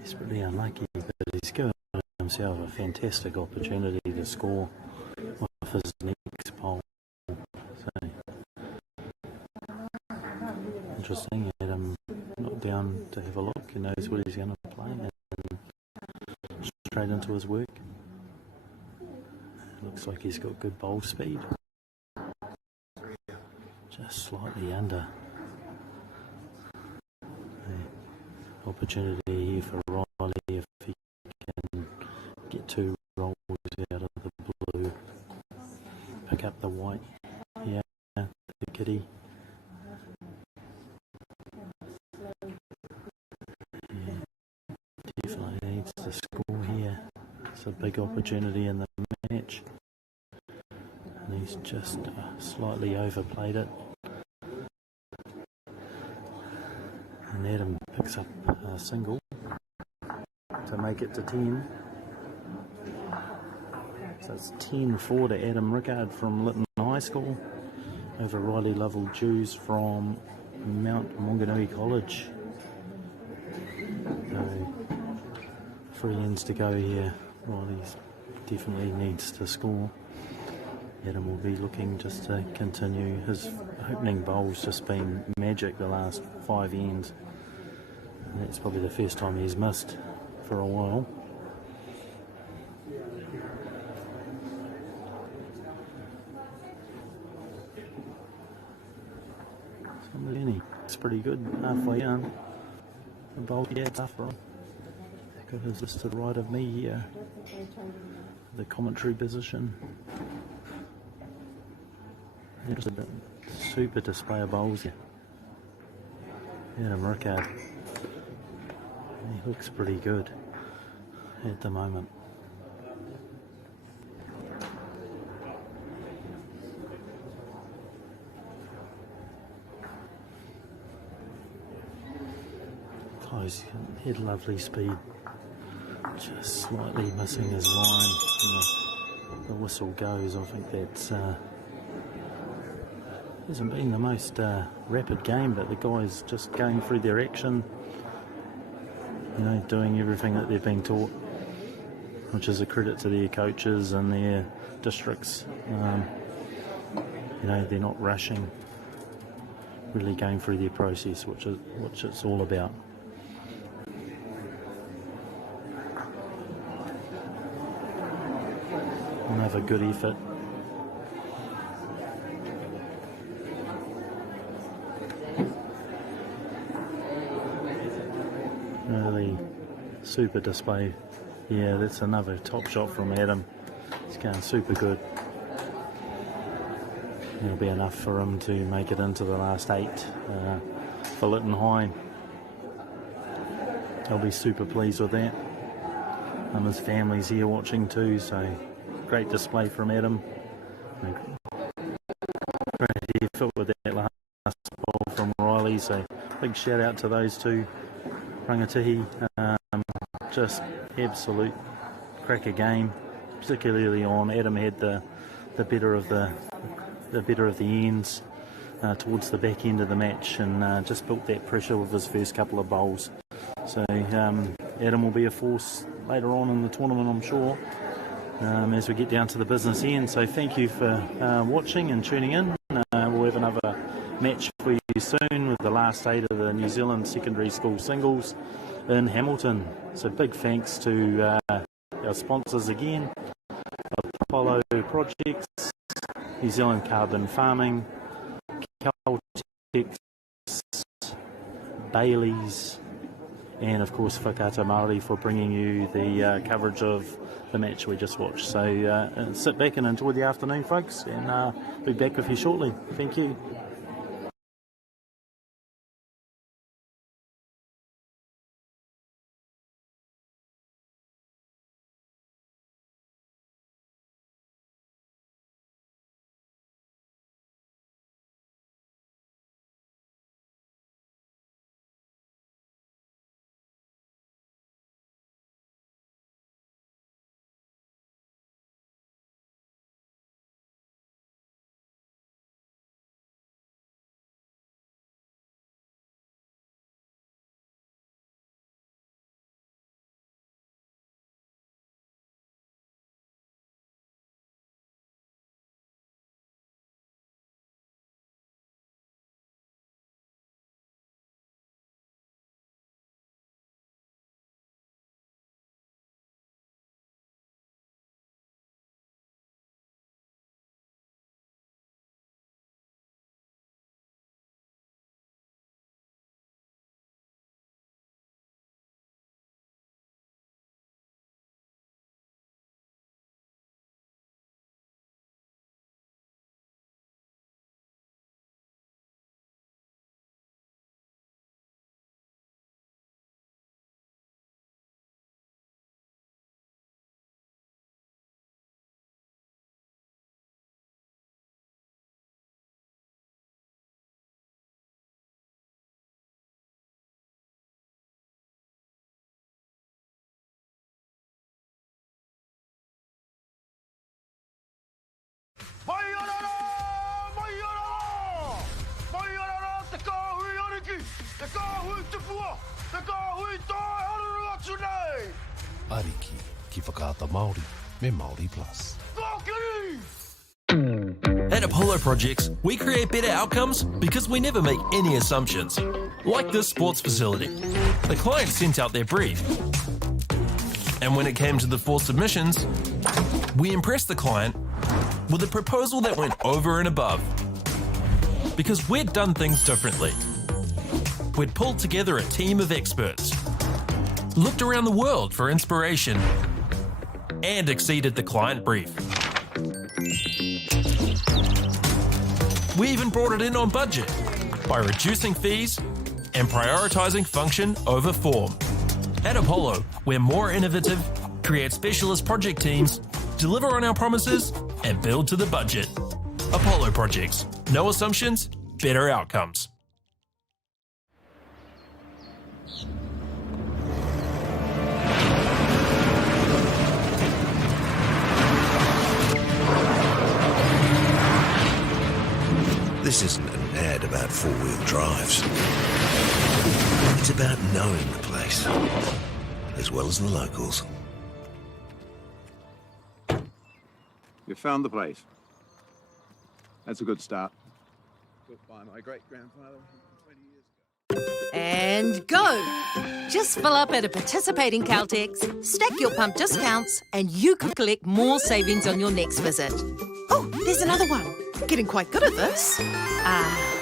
He's pretty unlucky, but he's given himself a fantastic opportunity to score with his next bowl. So interesting. Adam not down to have a look. He knows what he's going to play and straight into his work. Looks like he's got good bowl speed. Just slightly under. The opportunity here for Riley if he can get 2 rolls out of the blue. Pick up the white. Yeah, the kitty. Yeah, definitely needs to score here. It's a big opportunity in the match. And he's just slightly overplayed it. And Adam picks up a single to make it to 10. So it's 10-4 to Adam Rickard from Lytton High School over Riley Lovell Jews from Mount Maunganui College. So 3 ends to go here. Well, he definitely needs to score. Adam will be looking just to continue. His opening bowl's just been magic the last 5 ends. And that's probably the first time he's missed for a while. It's pretty good halfway down. The bowl, yeah, it's after all. Got his just to the right of me here. The commentary position. Just a super display of bowls here. Adam Rickard. He looks pretty good at the moment. Close, he had lovely speed. Just slightly missing his line. The whistle goes. I think that's hasn't been the most rapid game, but the guys just going through their action, you know, doing everything that they've been taught, which is a credit to their coaches and their districts. You know, they're not rushing, really going through their process, which it's all about. Another good effort. Really super display. Yeah, that's another top shot from Adam. It's going super good. It'll be enough for him to make it into the last 8 for Lytton High. He'll be super pleased with that. And his family's here watching too, so great display from Adam. Great effort with that last ball from Riley, so big shout out to those two. Rangatihi, just absolute cracker game, particularly on. Adam had the better of the ends towards the back end of the match, and just built that pressure with his first couple of bowls. So Adam will be a force later on in the tournament, I'm sure, as we get down to the business end. So thank you for watching and tuning in. We'll have another match for you soon with the last 8 of the New Zealand Secondary School Singles in Hamilton. So big thanks to our sponsors again: Apollo Projects, New Zealand Carbon Farming, Caltex, Bailey's, and of course Waikato MΑORI for bringing you the coverage of the match we just watched. So sit back and enjoy the afternoon, folks, and be back with you shortly. Thank you. Ariki, ki whakaata Māori me MāORI Plus. At Apollo Projects, we create better outcomes because we never make any assumptions. Like this sports facility. The client sent out their brief. And when it came to the 4 submissions, we impressed the client with a proposal that went over and above. Because we'd done things differently. We'd pulled together a team of experts, looked around the world for inspiration, and exceeded the client brief. We even brought it in on budget by reducing fees and prioritising function over form. At Apollo, we're more innovative, create specialist project teams, deliver on our promises, and build to the budget. Apollo Projects. No assumptions, better outcomes. This isn't an ad about four-wheel drives. It's about knowing the place, as well as the locals. You found the place. That's a good start. Built by my great-grandfather 20 years ago. And go! Just fill up at a participating Caltex, stack your pump discounts, and you could collect more savings on your next visit. Oh, there's another one. Getting quite good at this.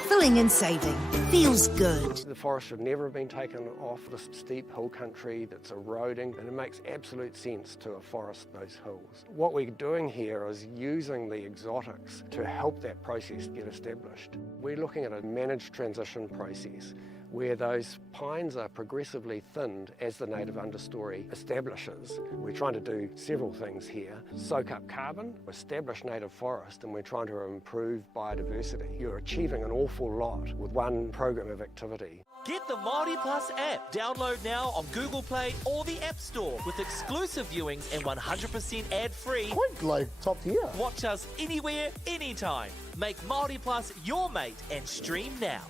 Filling and saving. Feels good. The forest should never have been taken off this steep hill country that's eroding, and it makes absolute sense to afforest those hills. What we're doing here is using the exotics to help that process get established. We're looking at a managed transition process where those pines are progressively thinned as the native understory establishes. We're trying to do several things here. Soak up carbon, establish native forest, and we're trying to improve biodiversity. You're achieving an awful lot with one program of activity. Get the MāORI Plus app. Download now on Google Play or the App Store with exclusive viewings and 100% ad-free. Quite like top tier. Watch us anywhere, anytime. Make MāORI Plus your mate and stream now.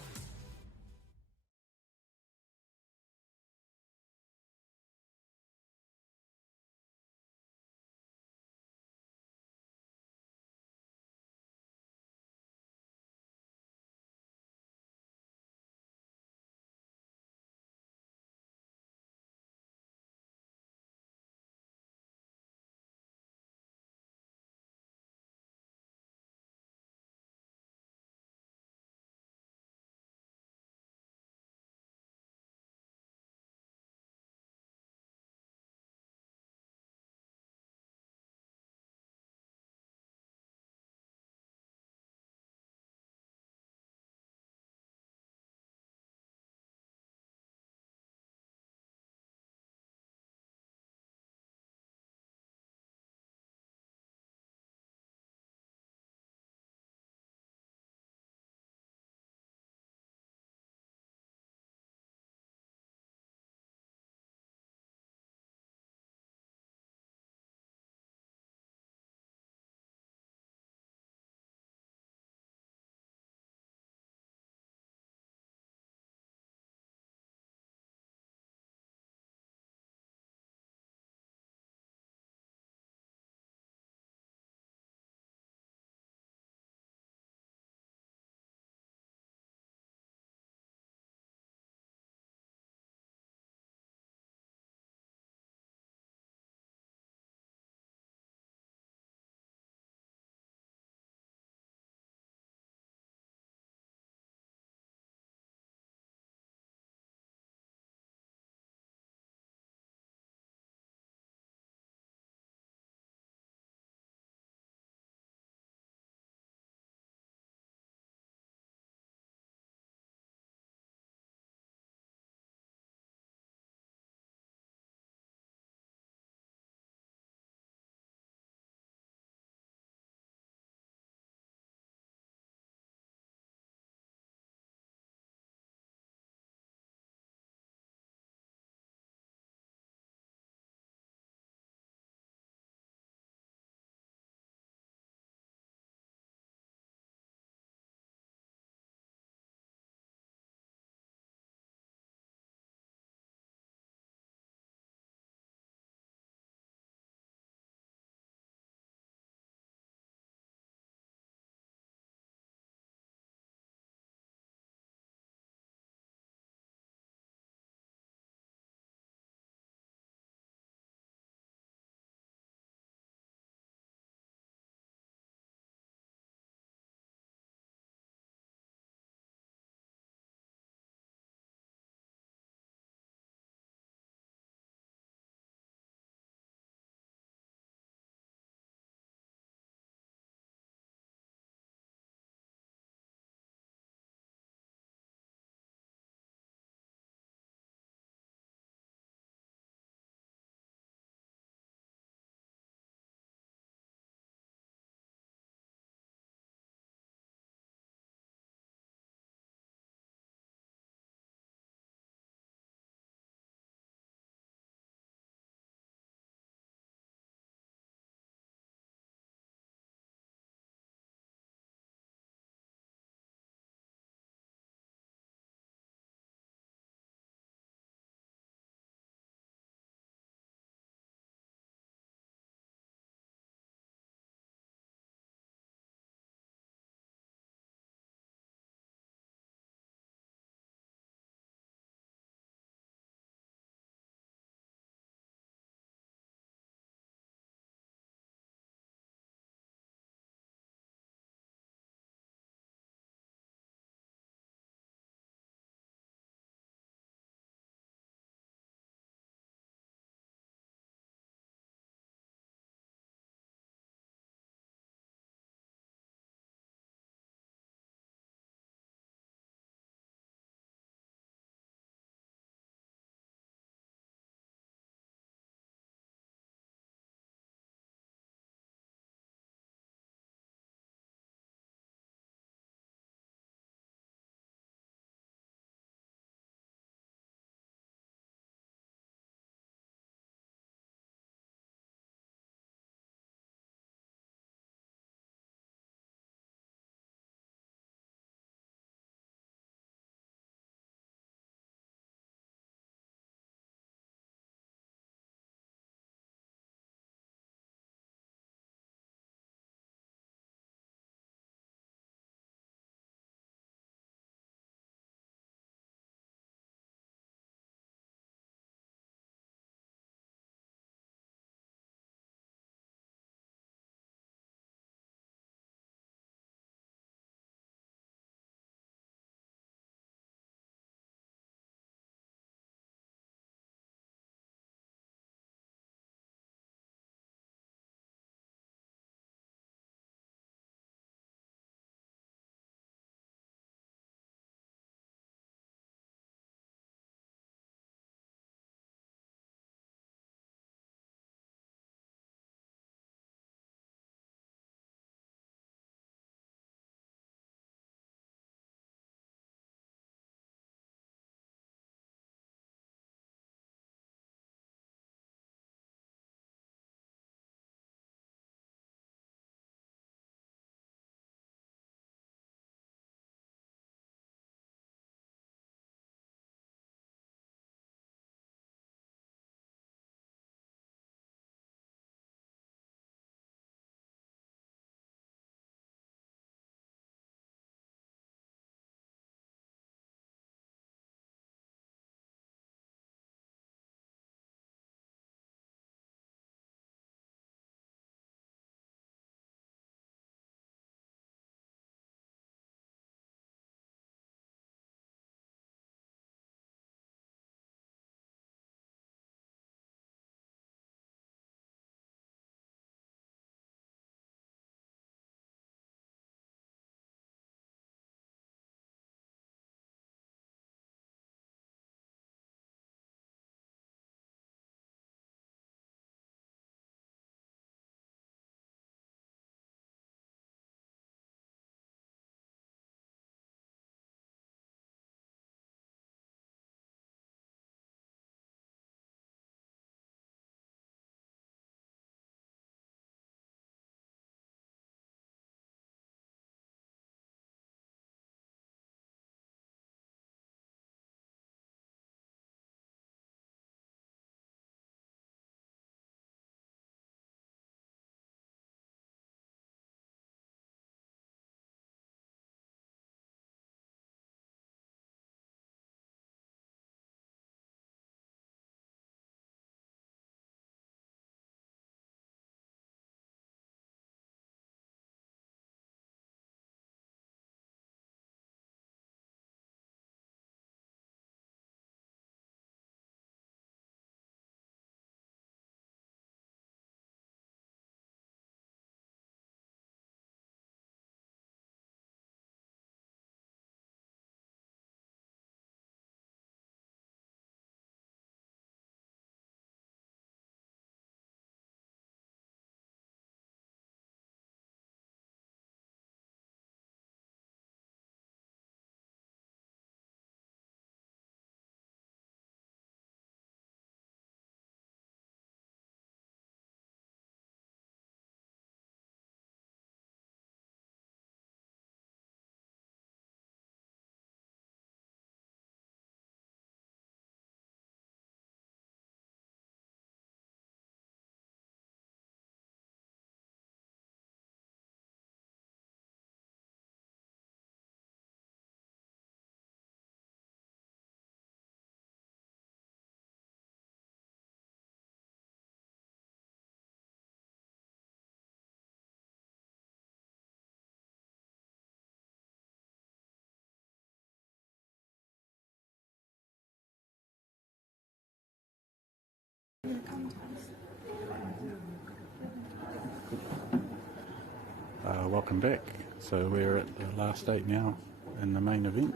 welcome back. So we're at the last 8 now in the main event,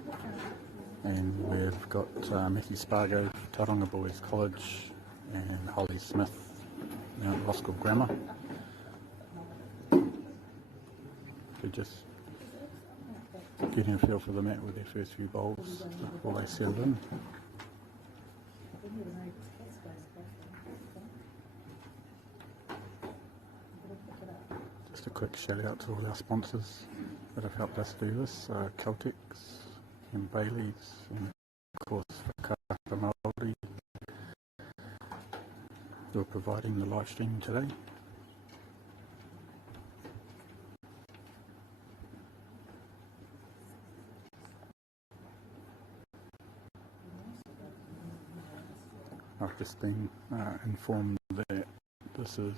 and we've got Matthew Spargo, Tauranga Boys College, and Holly Smith, now at Roskell Grammar. They're just getting a feel for the mat with their first few bowls before they settle in. Just a quick shout out to all our sponsors that have helped us do this, Celtics and Bailey's, and of course Waikato MΑORI, who are providing the live streaming today. I've just been informed that this is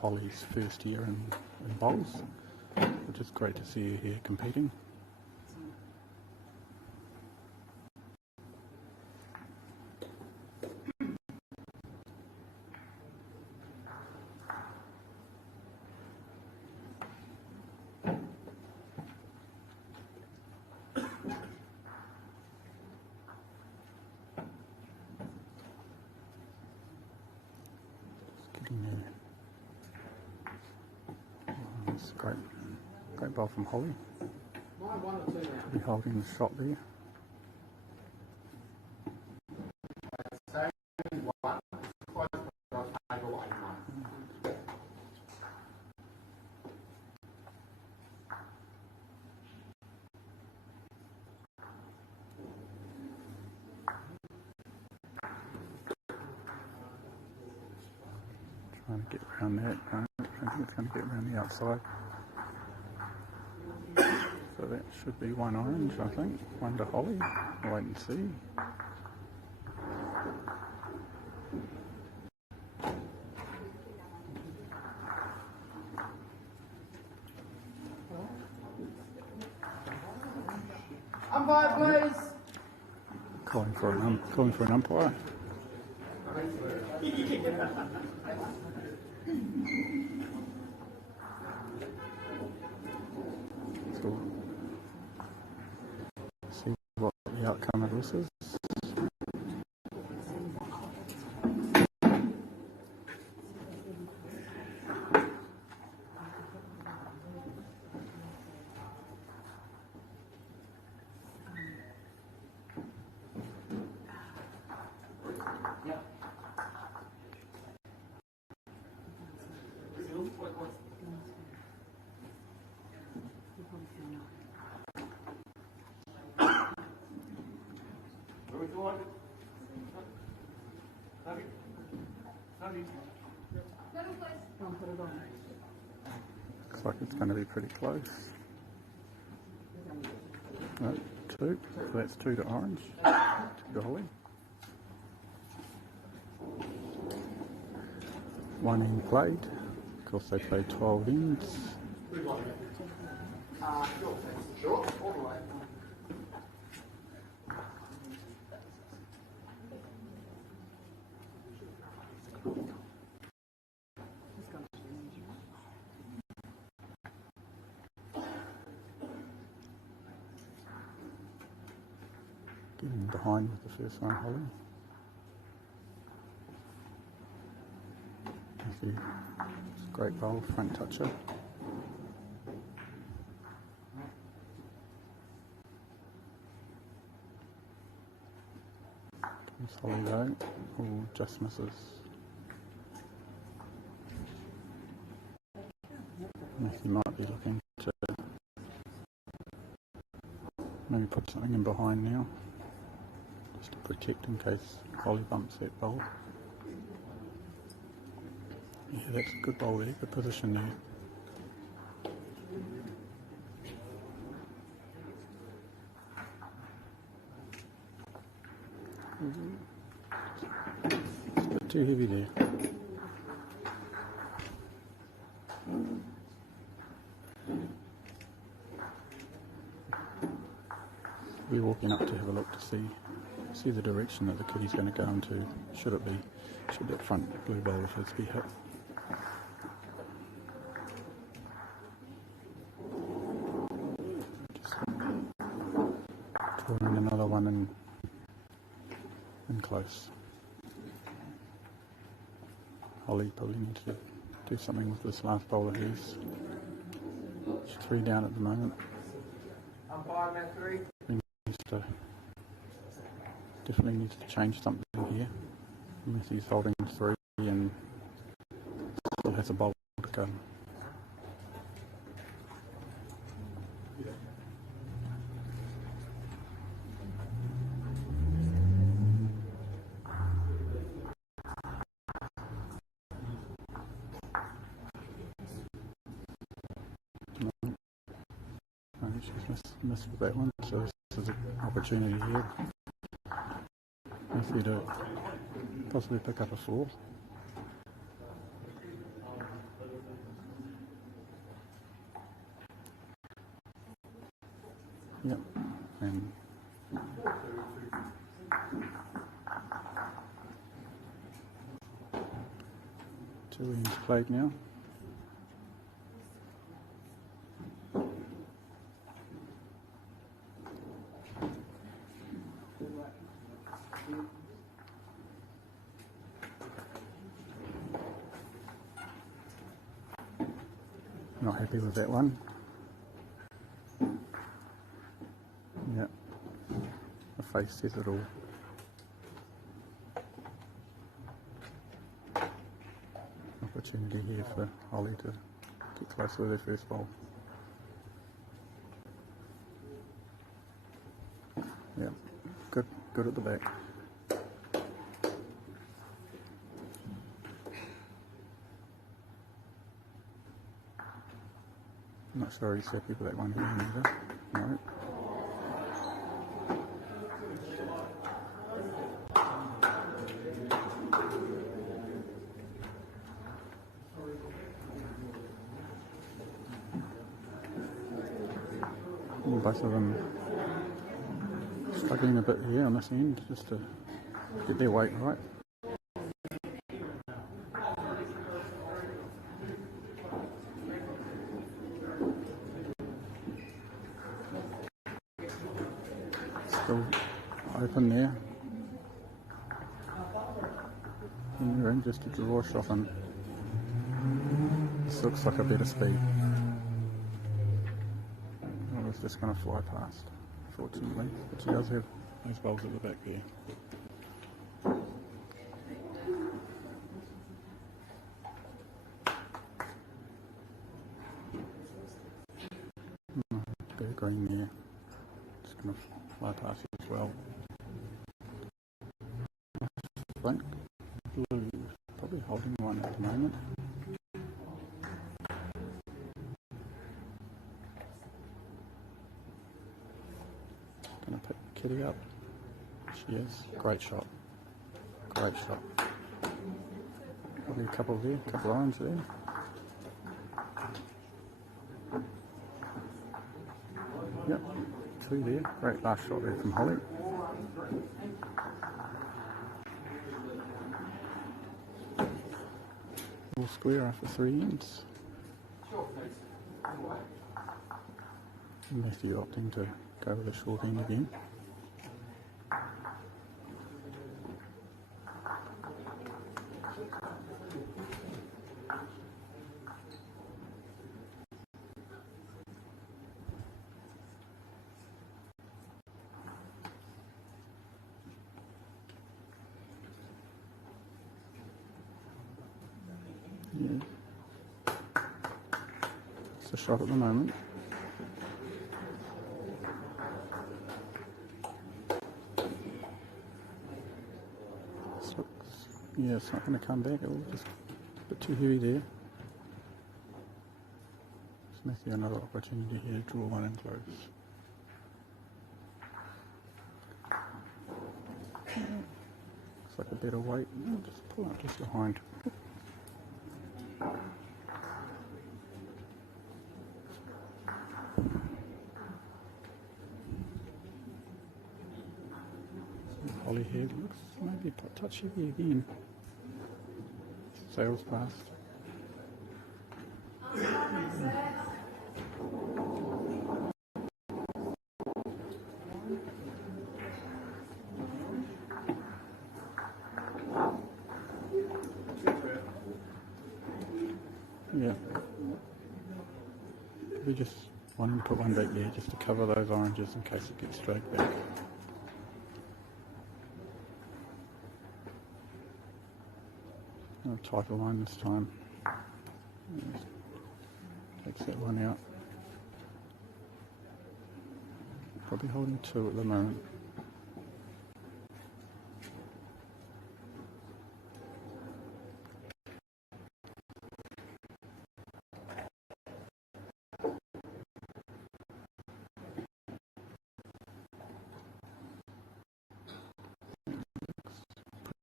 Holly's first year in bowls, which is great to see her here competing. It's a great bowl from Holly. She'll be holding the shot there. Trying to get around that. I think it's going to get around the outside. So that should be one orange, I think. One to Holly. We'll wait and see. Umpire, please. Calling for an umpire. So, see what the outcome of this is. Looks like it's going to be pretty close. No, 2. So that's 2 to orange. 2 to Holly. 1 end played. Of course they played 12 ends. Getting behind with the first one, Holly. Matthew, great bowl, front toucher. It's Holly though, all just misses. Matthew might be looking to maybe put something in behind now, just to protect in case Holly bumps that bowl. Yeah, that's a good bowl there, good position there. It's a bit too heavy there. We're walking up to have a look to see the direction that the kiddie's going to go into. Should that front blue bowl of his be hit? close. Holly probably needs to do something with this last bowler. She's 3 down at the moment. Definitely needs to change something here. Matthew's holding 3 and still has a bowl to go. She's missed with that one, so this is an opportunity here. Matthew to possibly pick up a 4. Yep, and 2 innings played now. Not happy with that one. Yep, the face says it all. Opportunity here for Holly to get close with her first bowl. Yep, good at the back. Not sure he's happy with that one here either. No. Both of them struggling a bit here on this end just to get their weight right. Still open there. Henry in just a draw shot and this looks like a better speed. It's just going to fly past, fortunately. But she does have those bowls at the back there. Bit of green there. Just going to fly past you as well. I think blue probably holding one at the moment. Going to pick Kitty up. She is. Great shot. Great shot. Probably a couple there, a couple irons there. Yep, 2 there. Great last shot there from Holly. All square after 3 ends. Matthew opting to go with a short end again. Yeah. It's a shot at the moment. Yeah, it's not going to come back. It'll just a bit too heavy there. It's Matthew another opportunity here to draw one in close. Looks like a better weight. Just pull up just behind. Holly head looks maybe a touch heavy again. Sails past. Probably just put one back there just to cover those oranges in case it gets dragged back. No tighter line this time. Takes that one out. Probably holding 2 at the moment.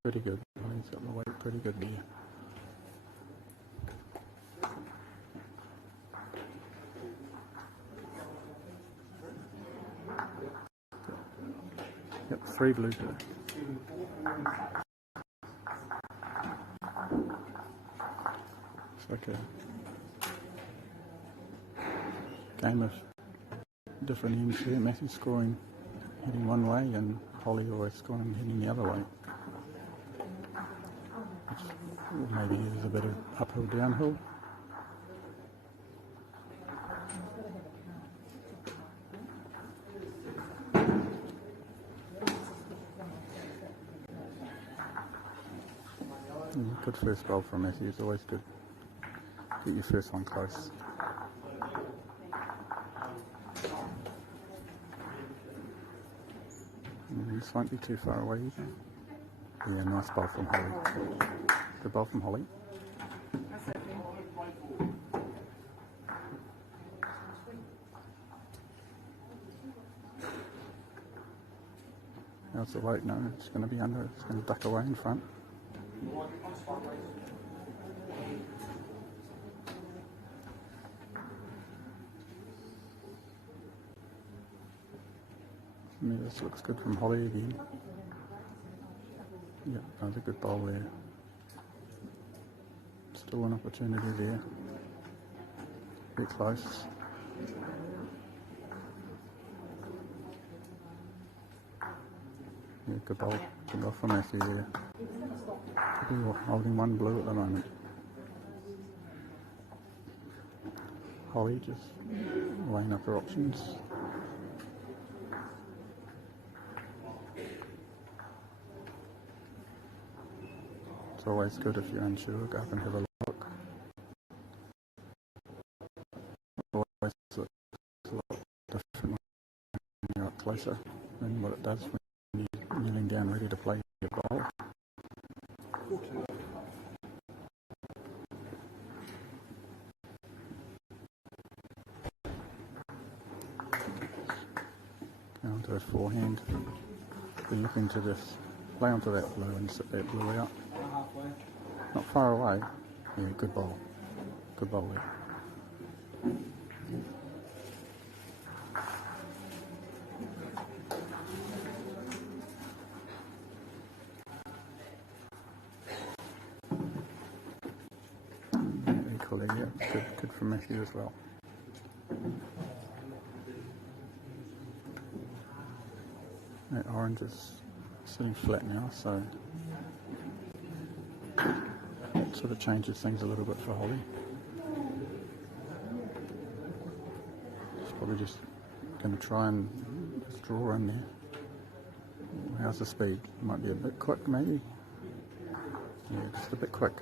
Pretty good. He's got the weight pretty good there. Yep, 3 blues there. It's like a game of different ends here. Matthew scoring heading one way and Holly always scoring heading the other way. Maybe there's a bit of uphill, downhill. Good first bowl from Matthew, it's always good. Get your first one close. And this won't be too far away either. Yeah, nice bowl from Holly. Good bowl from Holly. How's the weight? No, it's going to be under. It's going to duck away in front. Yeah, this looks good from Holly again. Yeah, another good bowl there. Still an opportunity there. Very close. Yeah, good bowl from Matthew there. We're holding 1 blue at the moment. Holly just weighing up her options. It's always good if you're unsure, go up and have a look. Always looks a lot different when you're up closer than what it does when you're kneeling down ready to play your bowl. Go onto a forehand. Be looking to just play onto that blue and sit that blue out. Not far away. Yeah, good bowl. Good bowl there. Equally, yeah. Good from Matthew as well. That orange is sitting flat now, so it sort of changes things a little bit for Holly. She's probably just going to try and just draw in there. How's the speed? Might be a bit quick, maybe. Yeah, just a bit quick.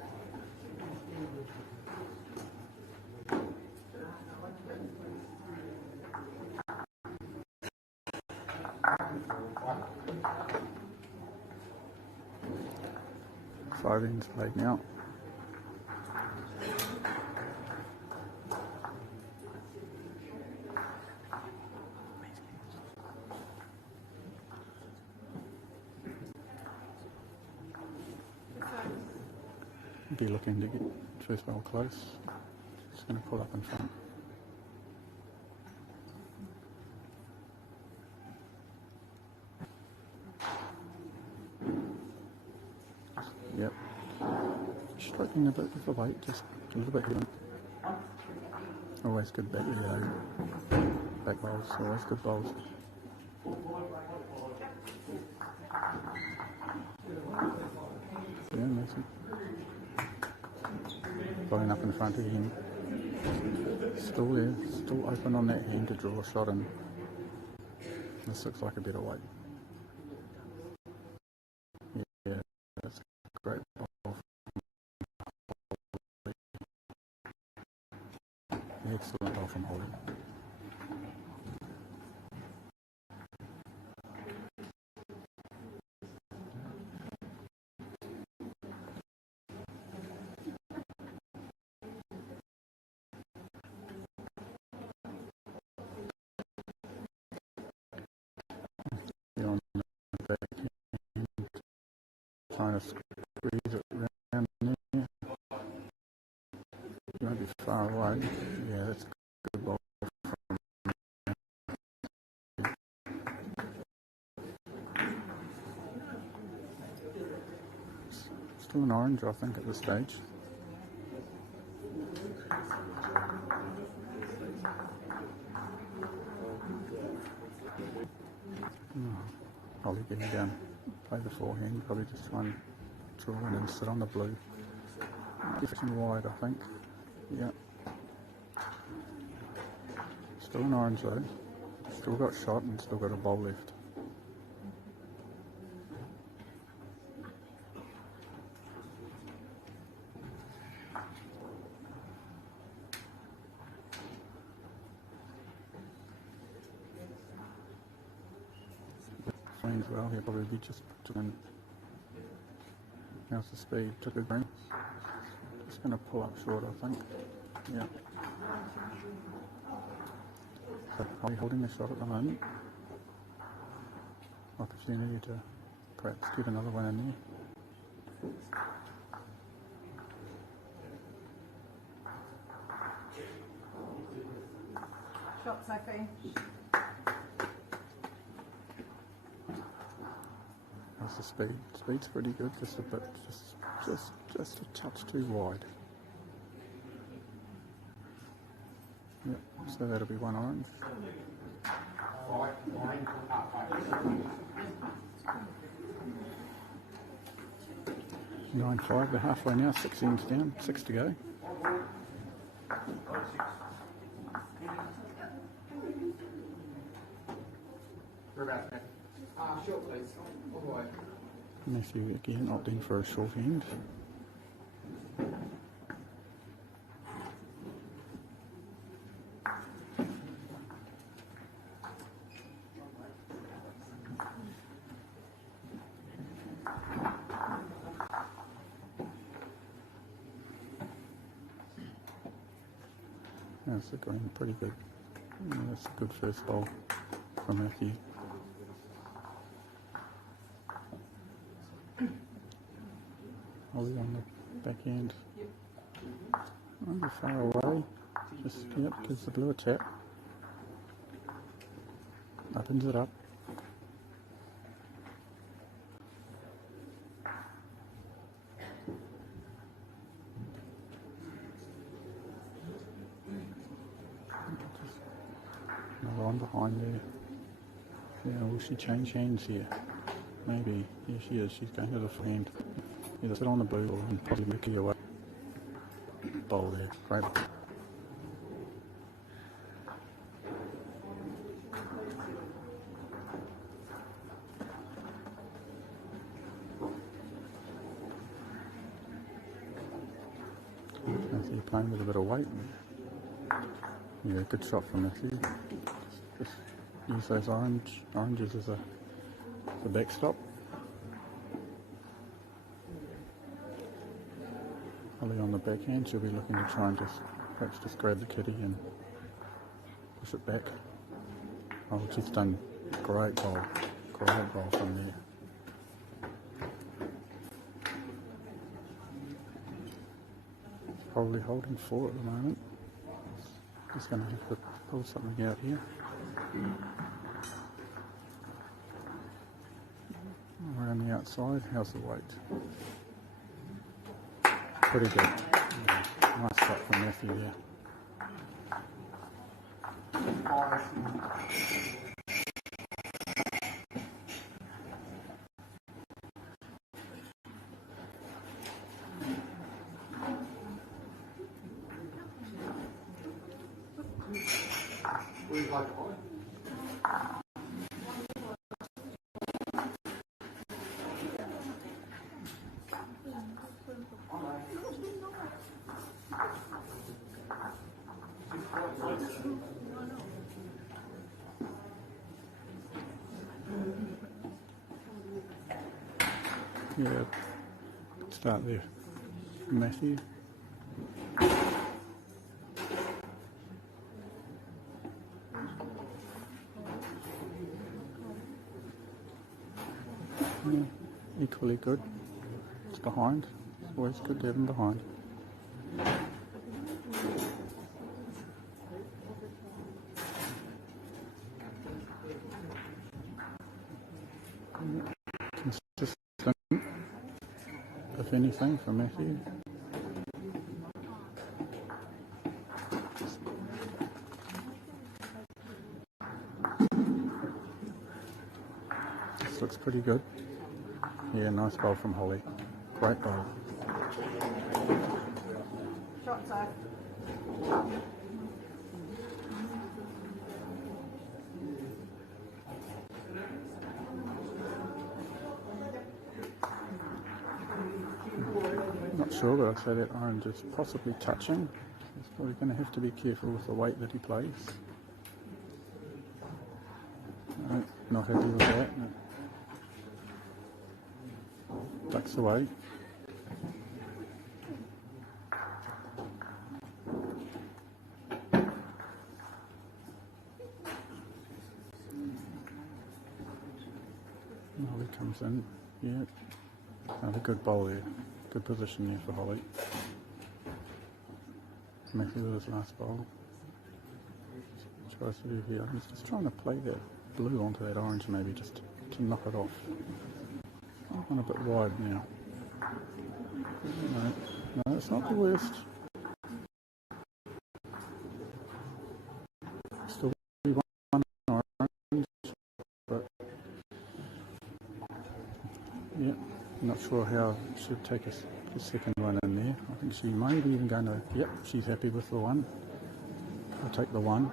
Five ends played now. Be looking to get first ball close. Just going to pull up in front. Yep. Striking a bit of the weight, just a little bit here. Always good back there. Back bowls, always good bowls. Yeah, Mason. Blowing up in front again. Still there, still open on that hand to draw a shot in. This looks like a better weight. Yeah, that's a great ball. Excellent ball from Holly. On the backhand, trying to squeeze it around there. Might be far away. Yeah, that's a good ball from still an orange, I think, at this stage. Probably getting down, play the forehand, probably just try and draw in and sit on the blue. Getting wide, I think. Yeah. Still an orange though. Still got shot and still got a bowl left. As well, he'll probably be just doing. How's the speed? Took a green. Just going to pull up short, I think. Yeah. So are we holding the shot at the moment? Opportunity to perhaps get another one in there. Shot, Sophie. How's the speed? Speed's pretty good, just a bit, just a touch too wide. Yep, so that'll be one orange. 9-5, they're halfway now, 6 ends down, 6 to go. Short, please. All the way. Matthew again opting for a short end. That's a green, pretty good. Yeah, that's a good first ball from Matthew. Holly on the back end. Not be far away. Just, yep, gives the blue a tap. Opens it up. Another one behind there. Yeah, will she change hands here? Maybe. Here she is. She's going to the forehand. Either sit on the blue or probably Mickey away. Bowl there. Great. Matthew playing with a bit of weight. Yeah, good shot from Matthew. Just use those oranges as a backstop. Holly on the backhand, she'll be looking to try and perhaps just grab the kitty and push it back. Oh, she's done great ball from there. Probably holding 4 at the moment. Just going to have to pull something out here. Around the outside, how's the weight? Pretty good. Yeah, nice shot from Matthew there. Yeah, start there. Matthew. Yeah, equally good. It's behind. It's always good to have him behind. Consistent, if anything, for Matthew. This looks pretty good. Yeah, nice bowl from Holly. Great bowl. Shot safe. Not sure, but I'd say that orange is possibly touching. He's probably going to have to be careful with the weight that he plays. No, not happy with that. No. Ducks away. Holly comes in. Yeah. Another good bowl there. Good position there for Holly. Matthew with his last bowl. Tries to do here. He's just trying to play that blue onto that orange maybe just to knock it off. Gone a bit wide now. No, it's not the worst. Still one orange, but yeah, not sure how she'll take the second one in there. I think she might be even going to, yep, she's happy with the one. I'll take the one.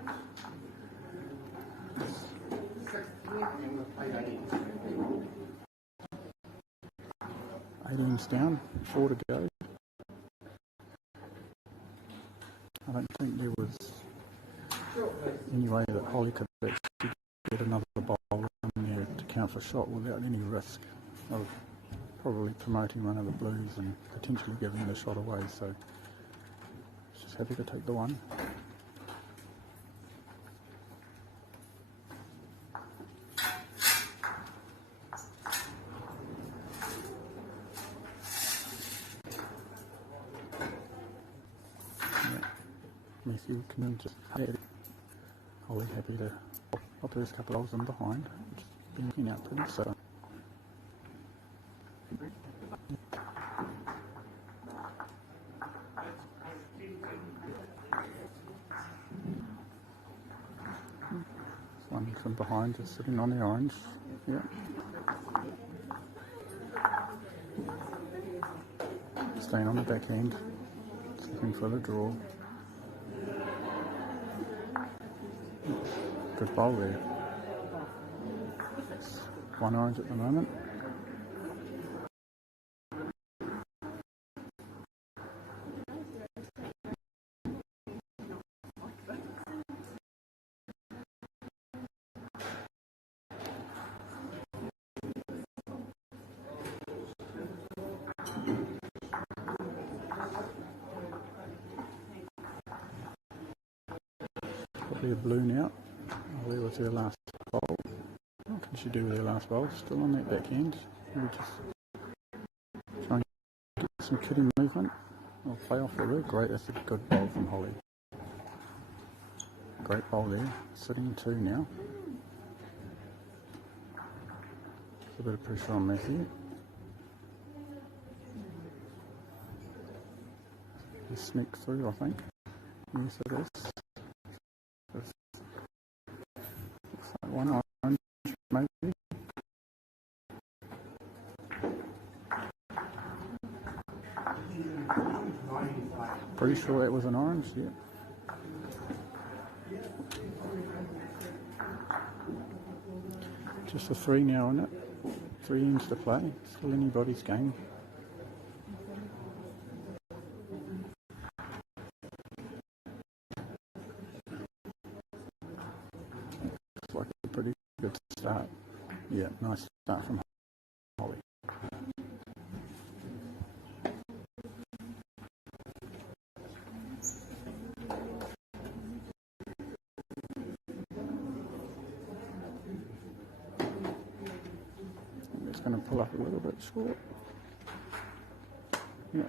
18's down, 4 to go. I don't think there was any way that Holly could actually get another bowl in there to count for shot without any risk of probably promoting one of the blues and potentially giving the shot away, so she's happy to take the one. Matthew can just add. Holly happy to pop the first couple of holes in behind. It's been looking out pretty so. This one from behind just sitting on the orange. Yeah. Staying on the back end. Looking for the draw. Good bowl there. It's one orange at the moment. Probably a blue now. Where was her last bowl? What can she do with her last bowl? Still on that back end. Maybe just try and get some kidding movement. Or play off the rig. Great, that's a good bowl from Holly. Great bowl there. Sitting 2 now. There's a bit of pressure on Matthew. He sneaked through, I think. Yes, it is. One orange, maybe. Pretty sure that was an orange, yeah. Just a 3 now, isn't it? 3 ends to play. Still anybody's game. Looks like a pretty good start. Yeah, nice start from Holly. It's going to pull up a little bit short. Yeah,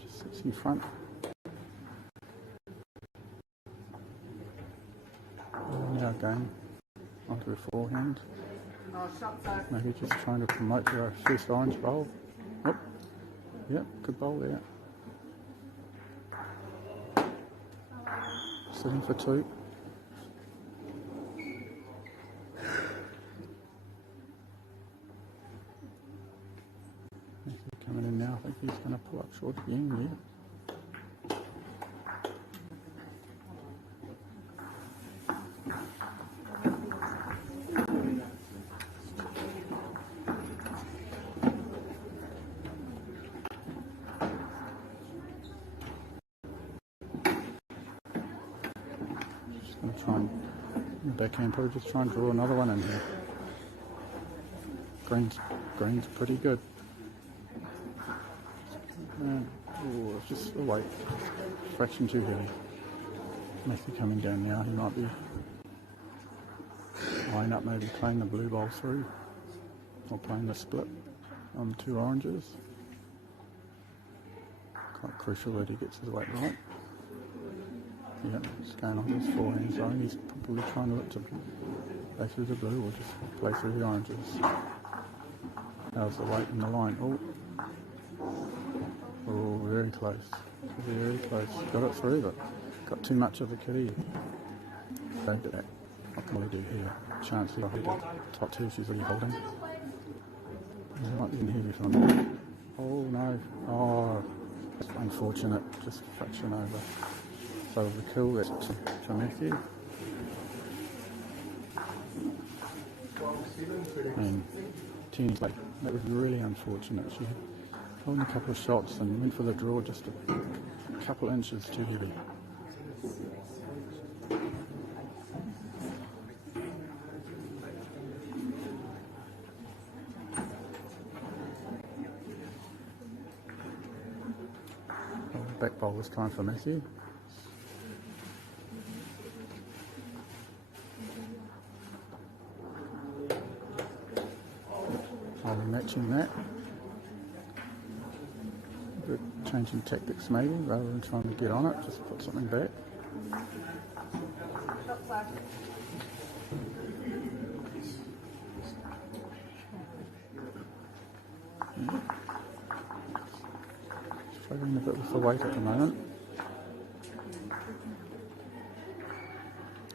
just sits in front. Now going onto the forehand. Oh, shots over. Maybe just trying to promote her first orange bowl. Oh, yeah, good bowl there. Sitting for 2. Coming in now, I think he's going to pull up short again there. Just going to try and backhand, probably just try and draw another one in here. Green's pretty good. Oh, it's just a weight fraction too heavy. Matthew coming down now, he might be eyeing up maybe playing the blue bowl through or playing the split on 2 oranges. Quite crucial that he gets his weight right. Yeah, it's going on his forehand zone. He's probably trying to look to play through the blue or just play through the oranges. How's the weight in the line? Oh, very close. Very close. Got it through, but got too much of the kitty. Don't do that. What can we do here? Chance here. Top 2 she's really holding. There might be in here something. Oh no. Oh, that's unfortunate. Just a fraction over. So the kill that's to Matthew. And 10 late. That was really unfortunate. She had holding a couple of shots and went for the draw just a couple inches too heavy. Back bowl this time for Matthew. I'll be matching that. Changing tactics maybe, rather than trying to get on it, just put something back. Struggling a bit with the weight at the moment.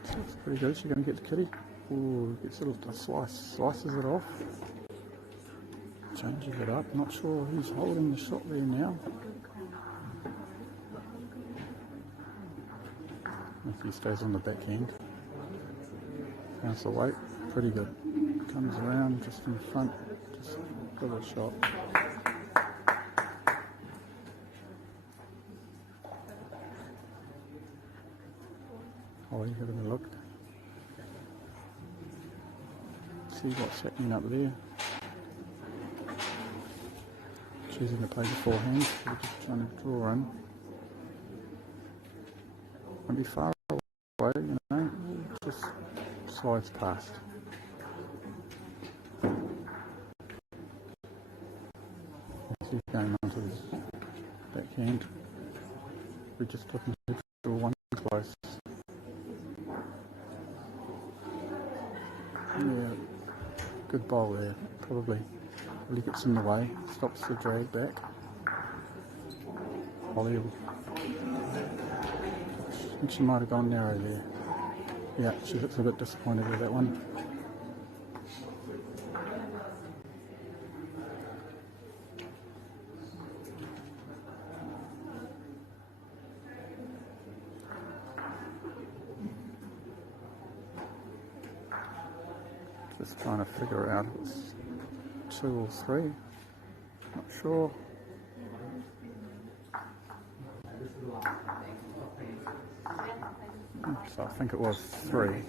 So it's pretty good. She's going to get the kitty. Ooh, gets a little slices it off. Changes it up. Not sure who's holding the shot there now. Matthew stays on the backhand. How's the weight? Pretty good. Comes around just in front. Just a little shot. Holly having a look. See what's happening up there. Choosing to play the forehand. We're just trying to draw in. Won't be far away, you know. Just slides past. He's going onto his backhand. We're just looking to draw one close. Yeah, good bowl there. Probably gets in the way, stops the drag back. Holly will. I think she might have gone narrow there. Yeah, she looks a bit disappointed with that one. Just trying to figure out if it's 2 or 3. Not sure. So I think it was 3.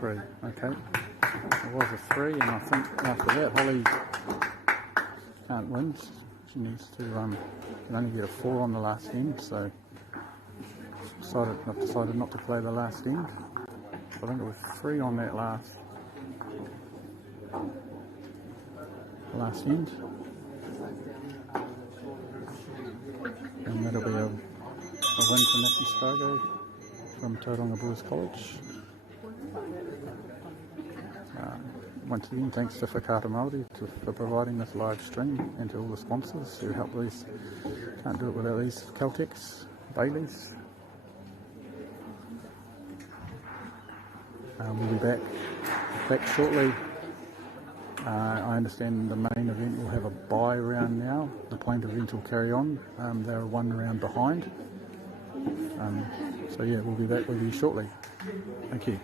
3, okay. It was a 3, and I think after that Holly can't win. She needs to can only get a 4 on the last end, so I've decided not to play the last end. I think it was 3 on that last end, and that'll be a win for Nikki Spargo from Tauranga Boys College. Once again, thanks to Waikato MāORI for providing this live stream, and to all the sponsors who help these. Can't do it without these Caltex, Baileys. We'll be back shortly. I understand the main event will have a bye round now. The point event will carry on. They're 1 round behind. So yeah, we'll be back with you shortly. Thank you.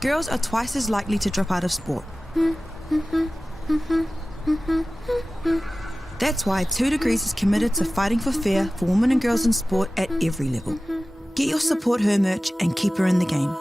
Girls are twice as likely to drop out of sport. That's why 2 Degrees is committed to fighting for fair for women and girls in sport at every level. Get your Support Her merch and keep her in the game.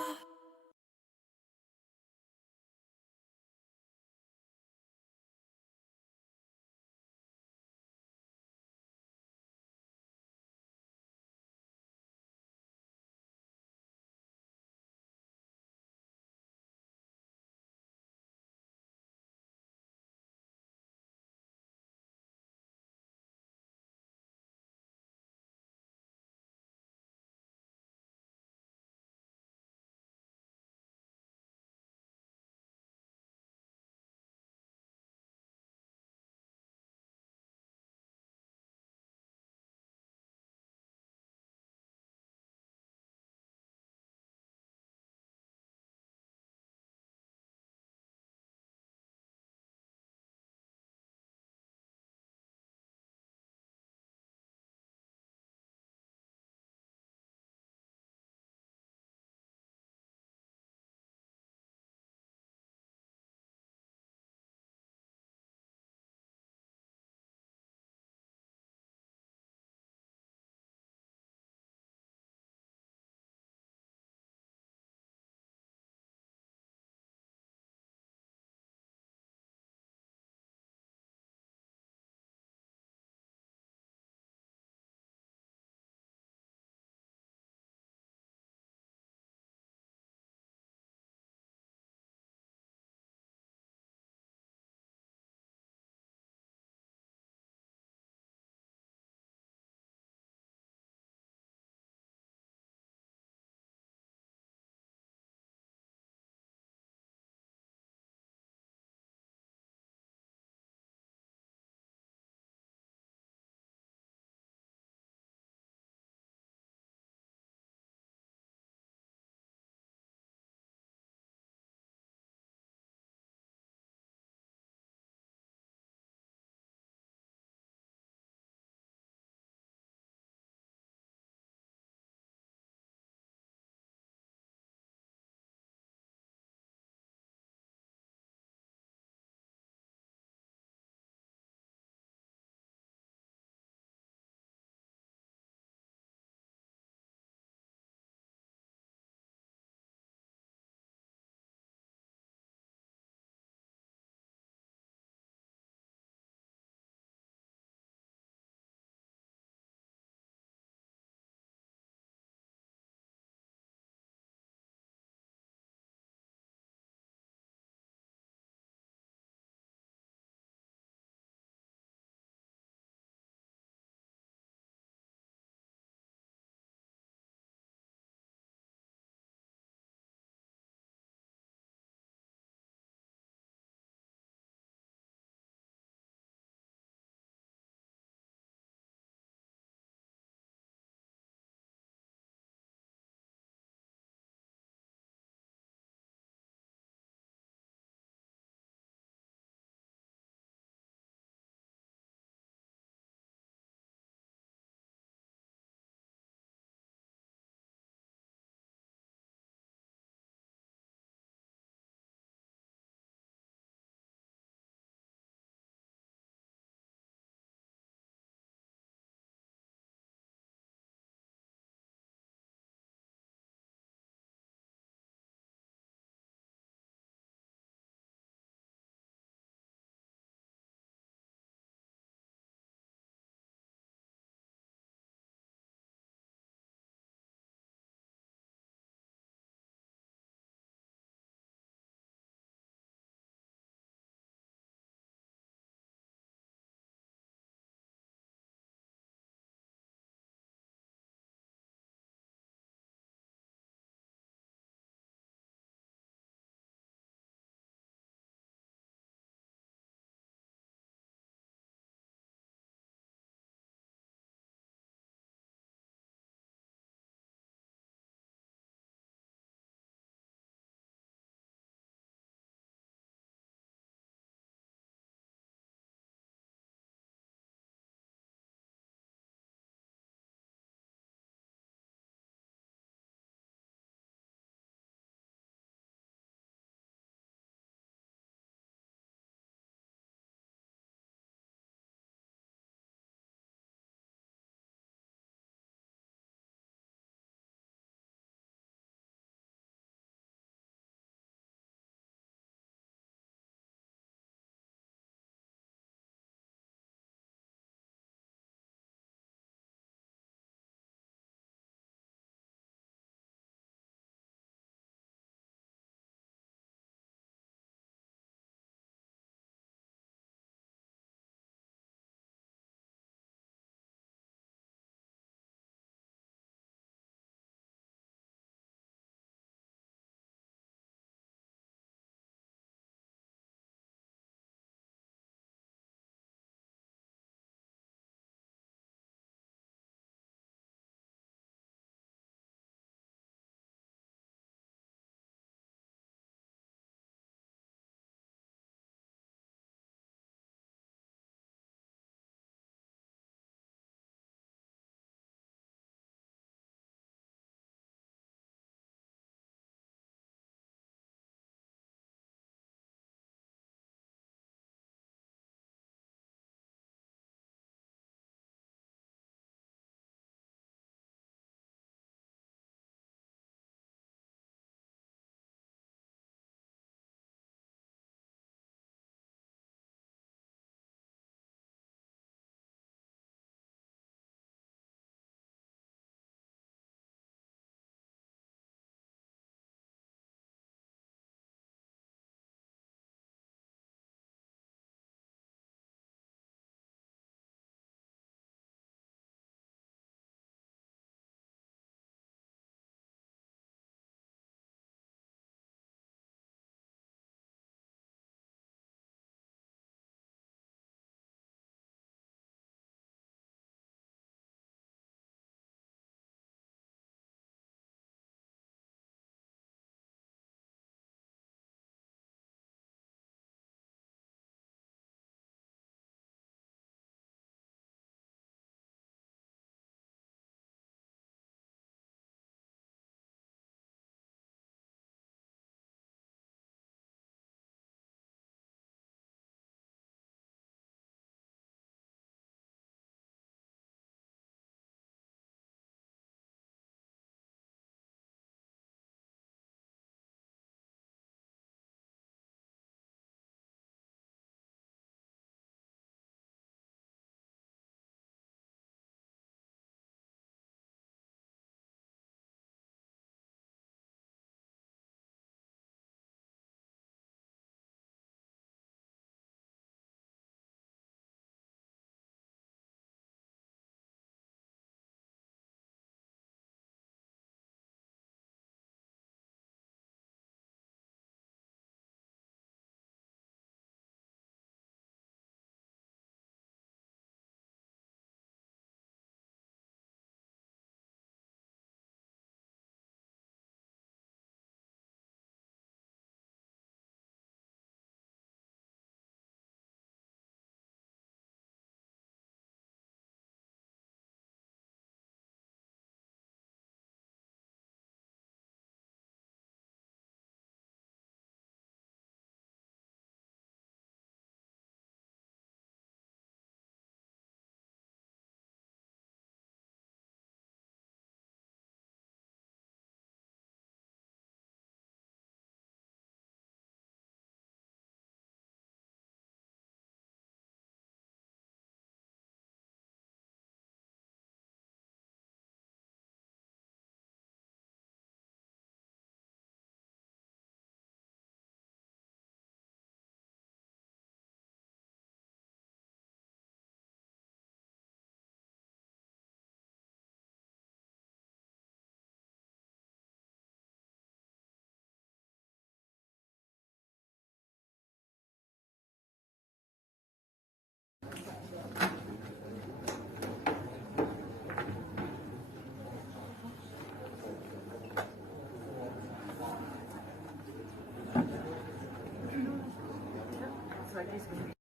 like this.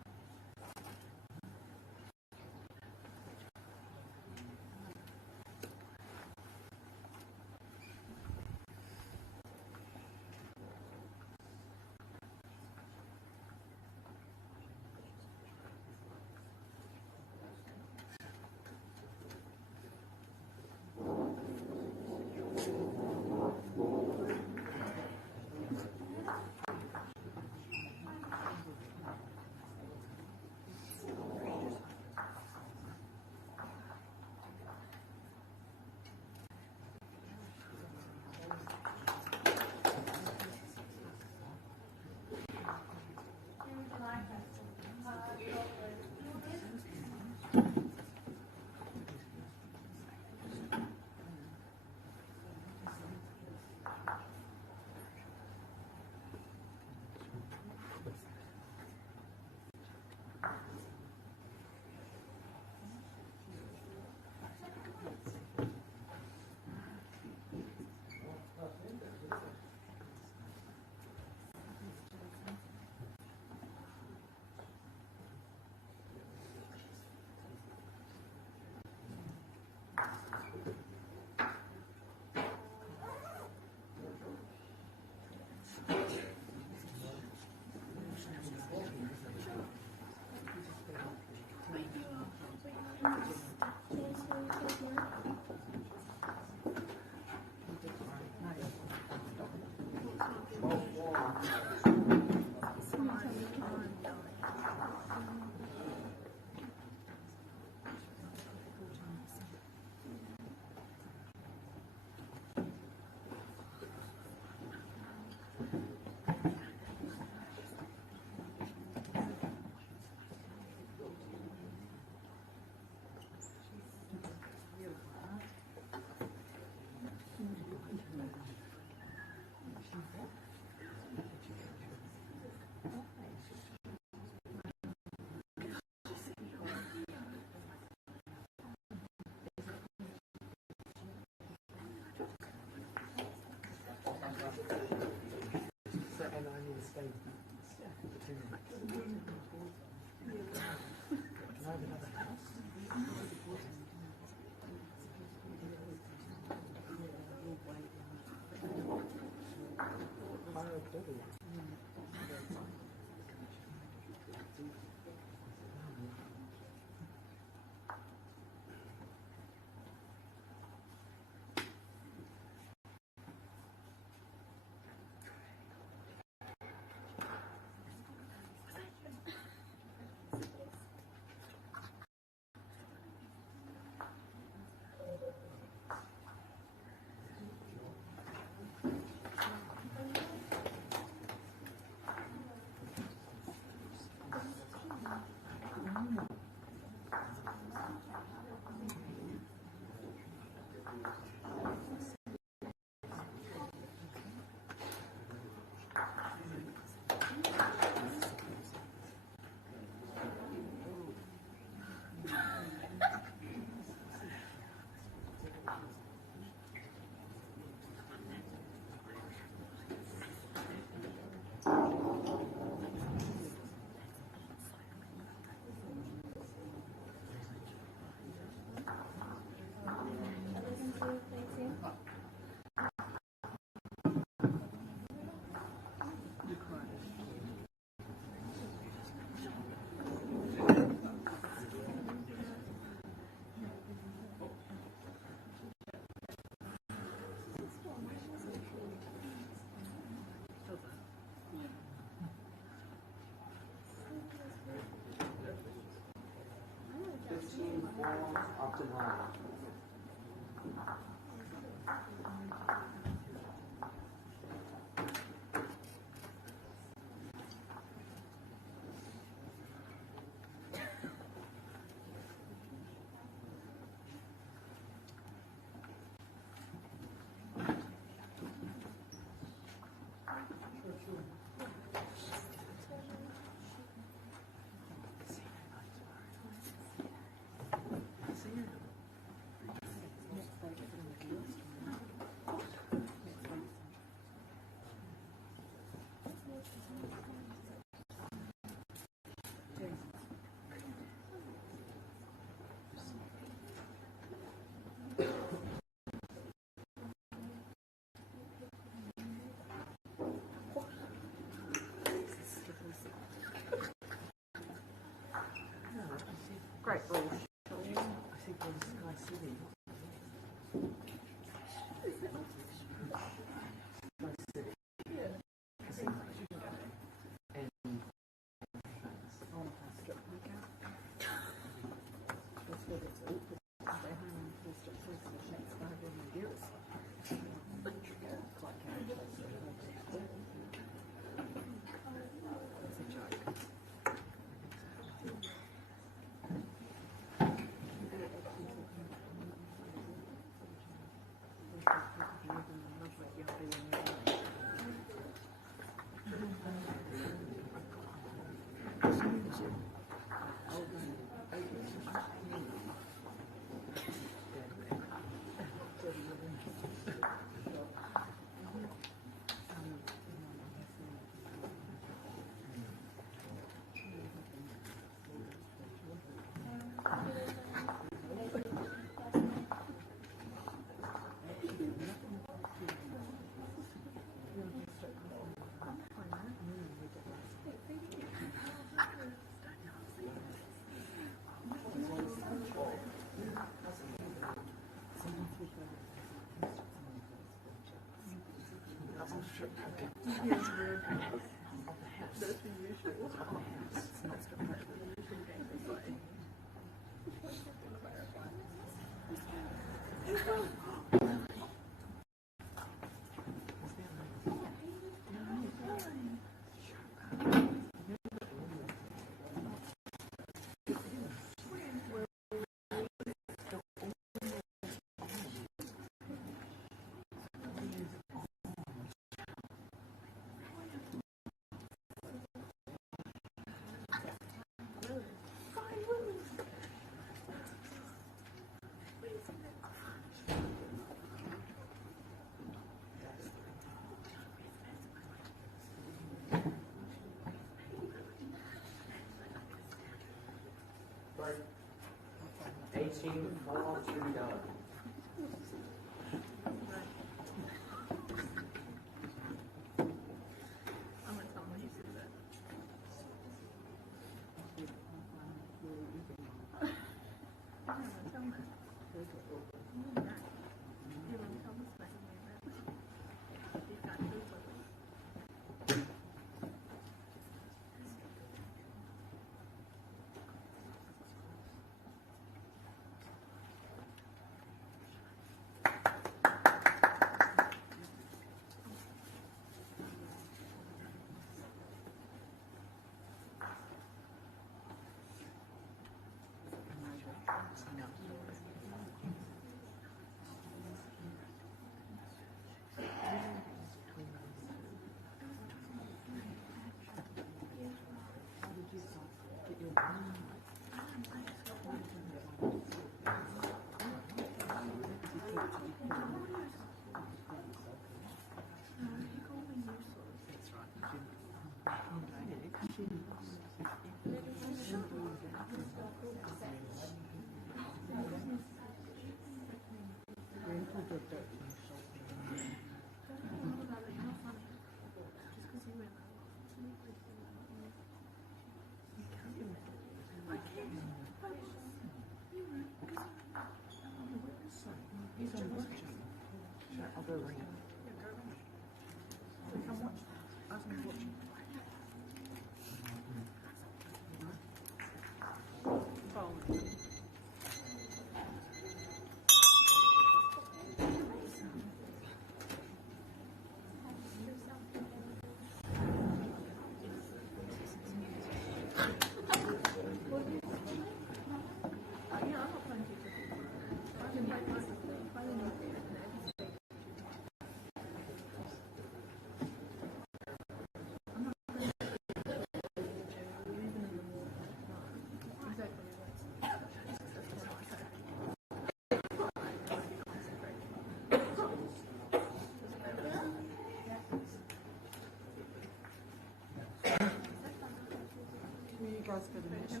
guys go to the next year?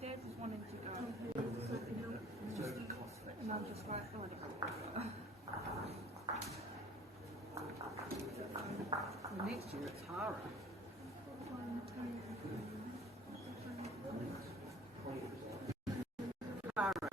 Dad was wanting to go. And I'm just like, oh, well, next year it's Hara. Hara,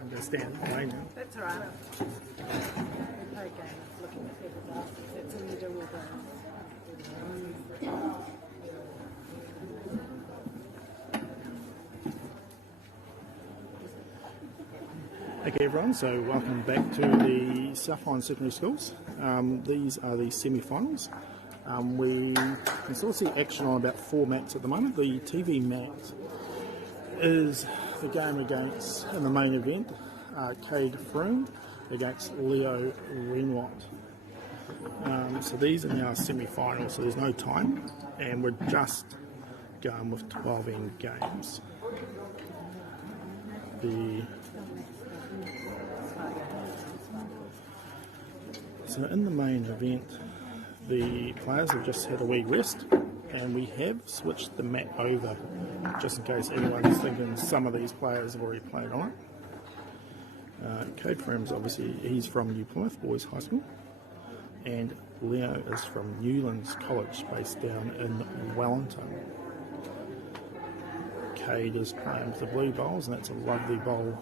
I'm going to stand and play now. That's all right. We play a game of looking at people's asses. That's all you do all day. Okay everyone, so welcome back to the South Island Secondary Schools. These are the semi-finals. We can still see action on about 4 mats at the moment. The TV mat is the game against, in the main event, Cade Froome against Leo Renwatt. So these are now semi-finals, so there's no time, and we're just going with 12 end games. So in the main event, the players have just had a wee rest, and we have switched the mat over, just in case anyone's thinking some of these players have already played on it. Cade Froome's obviously, he's from New Plymouth Boys High School, and Leo is from Newlands College, based down in Wellington. Cade is playing with the blue bowls, and that's a lovely bowl.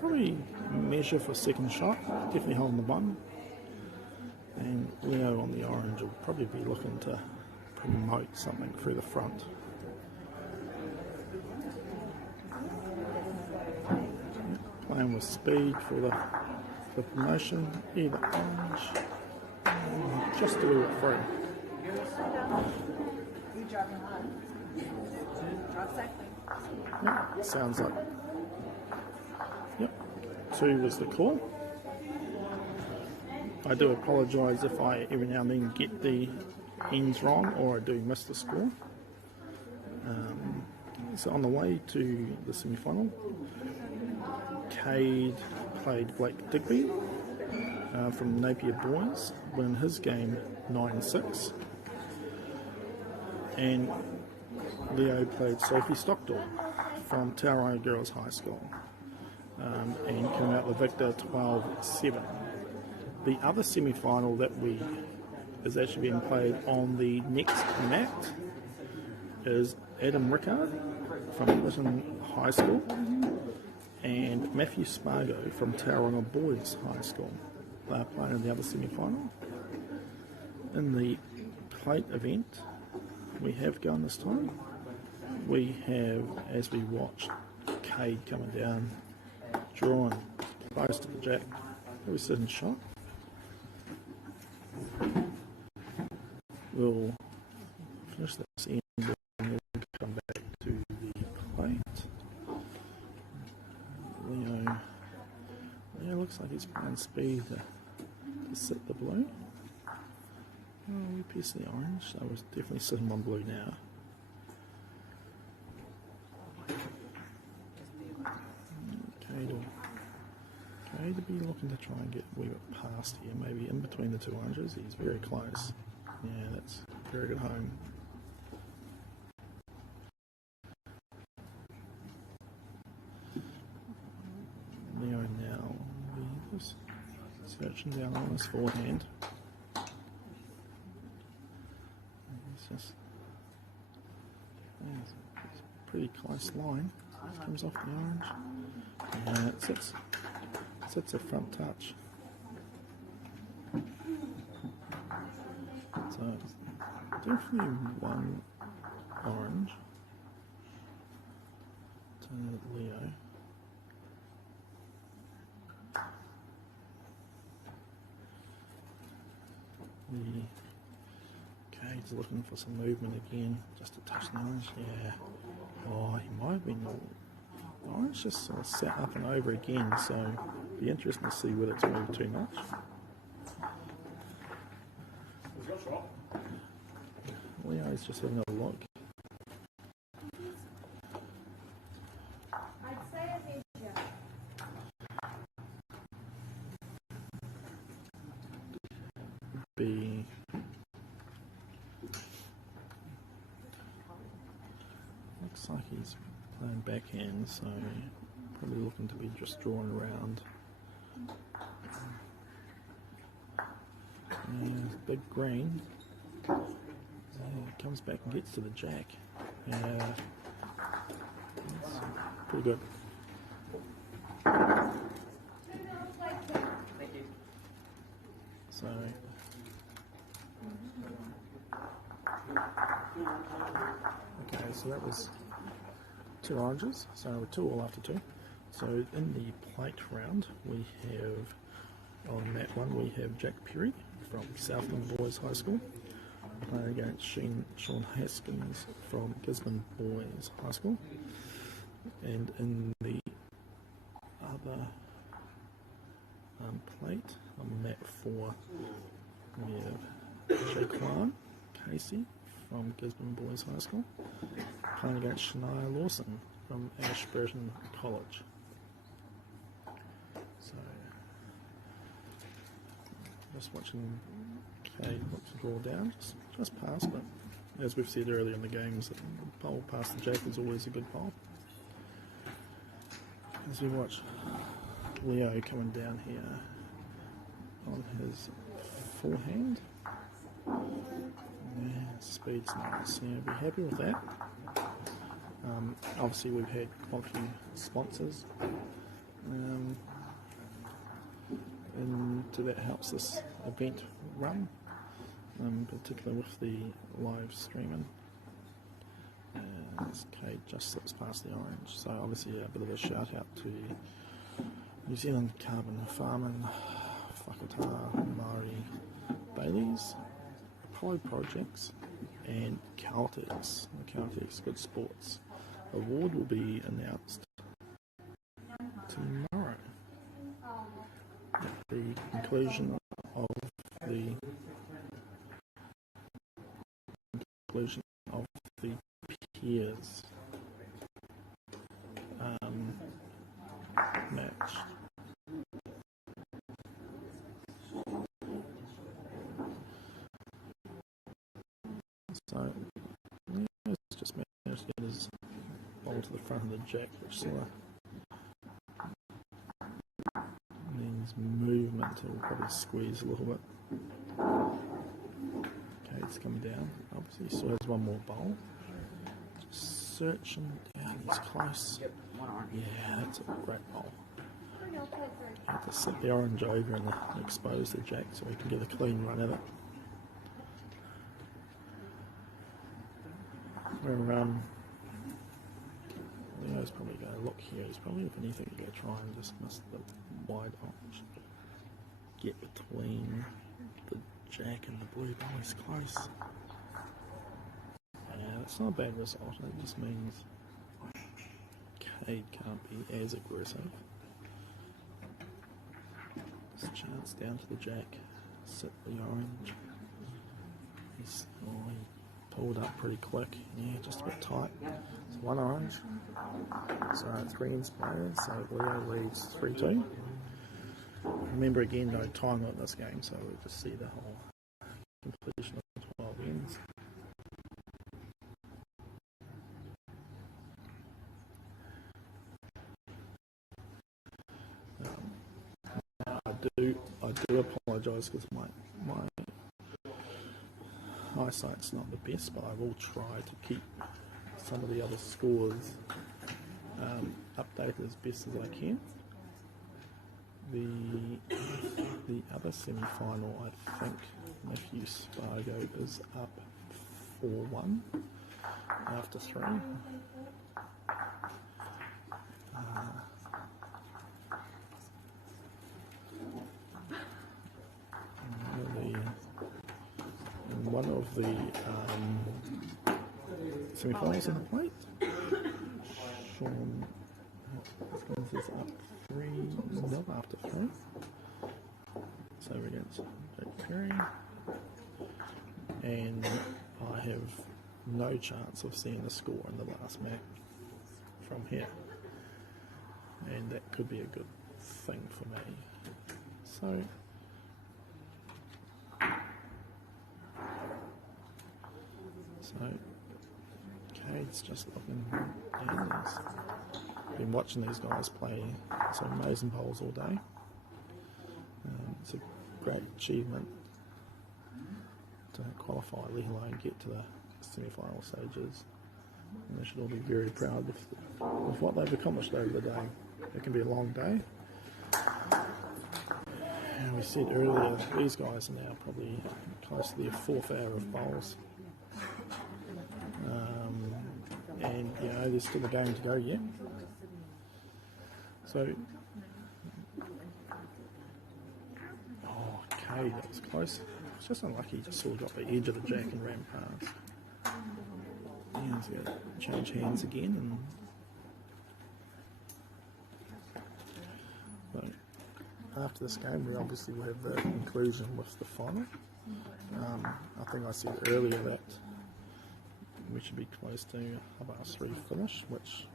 Probably measure for second shot, definitely holding the bottom. And Leo on the orange will probably be looking to promote something through the front. Playing with speed for the promotion, either orange, just a little bit free. You driving home? Drive safely. Yeah, sounds like. Yep, 2 was the call. I do apologise if I every now and then get the ends wrong or I do miss the score. So on the way to the semi-final, Cade played Blake Digby from Napier Boys, winning his game 9-6. And Leo played Sophie Stockdale from Tauranga Girls High School and came out the victor 12-7. The other semi-final that is actually being played on the next mat is Adam Rickard from Lytton High School and Matthew Spargo from Tauranga Boys High School. They are playing in the other semi-final. In the plate event we have going this time, we have, as we watch, Cade coming down, drawing close to the jack. Very certain shot. We'll finish this end and we'll come back to the plate. Leo looks like he's playing speed to sit the blue. Oh, we pierced the orange, so we're definitely sitting on blue now. Cade to be looking to try and get a wee bit past here, maybe in between the 2 oranges. He's very close. Yeah, that's very good home. Leo now just searching down on his forehand. It's a pretty close line. Just comes off the orange. And it sits a front touch. So definitely 1 orange to Leo. Cade's looking for some movement again, just to touch the orange. Yeah. Oh, he might have been. The orange just sort of sat up and over again, so it'll be interesting to see whether it's moved too much. Leo's just having a look. I'd say a measure. Be looks like he's playing backhand, so probably looking to be just drawn around. Yeah, big green. Comes back and gets to the jack. Yeah, that's pretty good. So, okay, so that was 2 oranges, so 2 all after 2. So in the plate round, we have, on that one, we have Jack Perry from Southland Boys High School, playing against Sean Haskins from Gisborne Boys High School. And in the other plate, on mat 4, we have Jaquan Casey from Gisborne Boys High School, playing against Shania Lawson from Ashburton College. So, just watching Kate look to draw down, just past, but as we've said earlier in the games, the pole past the Jack is always a good pole. As we watch Leo coming down here on his forehand. Yeah, speed's nice. Yeah, be happy with that. Obviously, we've had quite a few sponsors, and that helps this event run, particularly with the live streaming. This Kate just slips past the orange, so obviously a bit of a shout out to New Zealand Carbon Farming, Waikato, MΑORI, Baileys, Apollo Projects, and Caltex. The Caltex Good Sports Award will be announced tomorrow at the conclusion of the peers match. So, yeah, it's just managed to get his ball to the front of the Jack, which sort of means movement. It will probably squeeze a little bit. Okay, it's coming down. Obviously, he still has one more bowl. Just searching down, he's close. Yeah, that's a great bowl. You have to set the orange over and expose the Jack so we can get a clean run at it. Leo's probably going to look here. He's probably, if anything, going to try and just miss the wide orange. Get between the Jack and the blue ball. He's close. Yeah, that's not a bad result. It just means Cade can't be as aggressive. Just a chance down to the Jack. Sit the orange. He pulled up pretty quick. Yeah, just a bit tight. It's 1 orange. So it's greens players. So Leo leaves 3-2. Remember again, no time on this game, so we'll just see the whole completion of 12 ends. I do apologise because my eyesight's not the best, but I will try to keep some of the other scores updated as best as I can. The other semi-final, I think Matthew Spargo is up 4-1 after 3. One of the semi-finals in the plate. Sean Haskins is up 3-0 after 3. So we're against Jack Perry. And I have no chance of seeing the score in the last match from here. And that could be a good thing for me. So Cade's just looking down. Been watching these guys play some amazing bowls all day. It's a great achievement to qualify, let alone get to the semi-final stages. And they should all be very proud with what they've accomplished over the day. It can be a long day. And we said earlier, these guys are now probably close to their 4th hour of bowls. And, you know, there's still a game to go yet. So, okay, that was close. It's just unlucky, just sort of got the edge of the jack and ran past. Yeah, he's going to change hands again. And so, after this game, we obviously will have the conclusion with the final. I think I said earlier that we should be close to a half 3 finish, which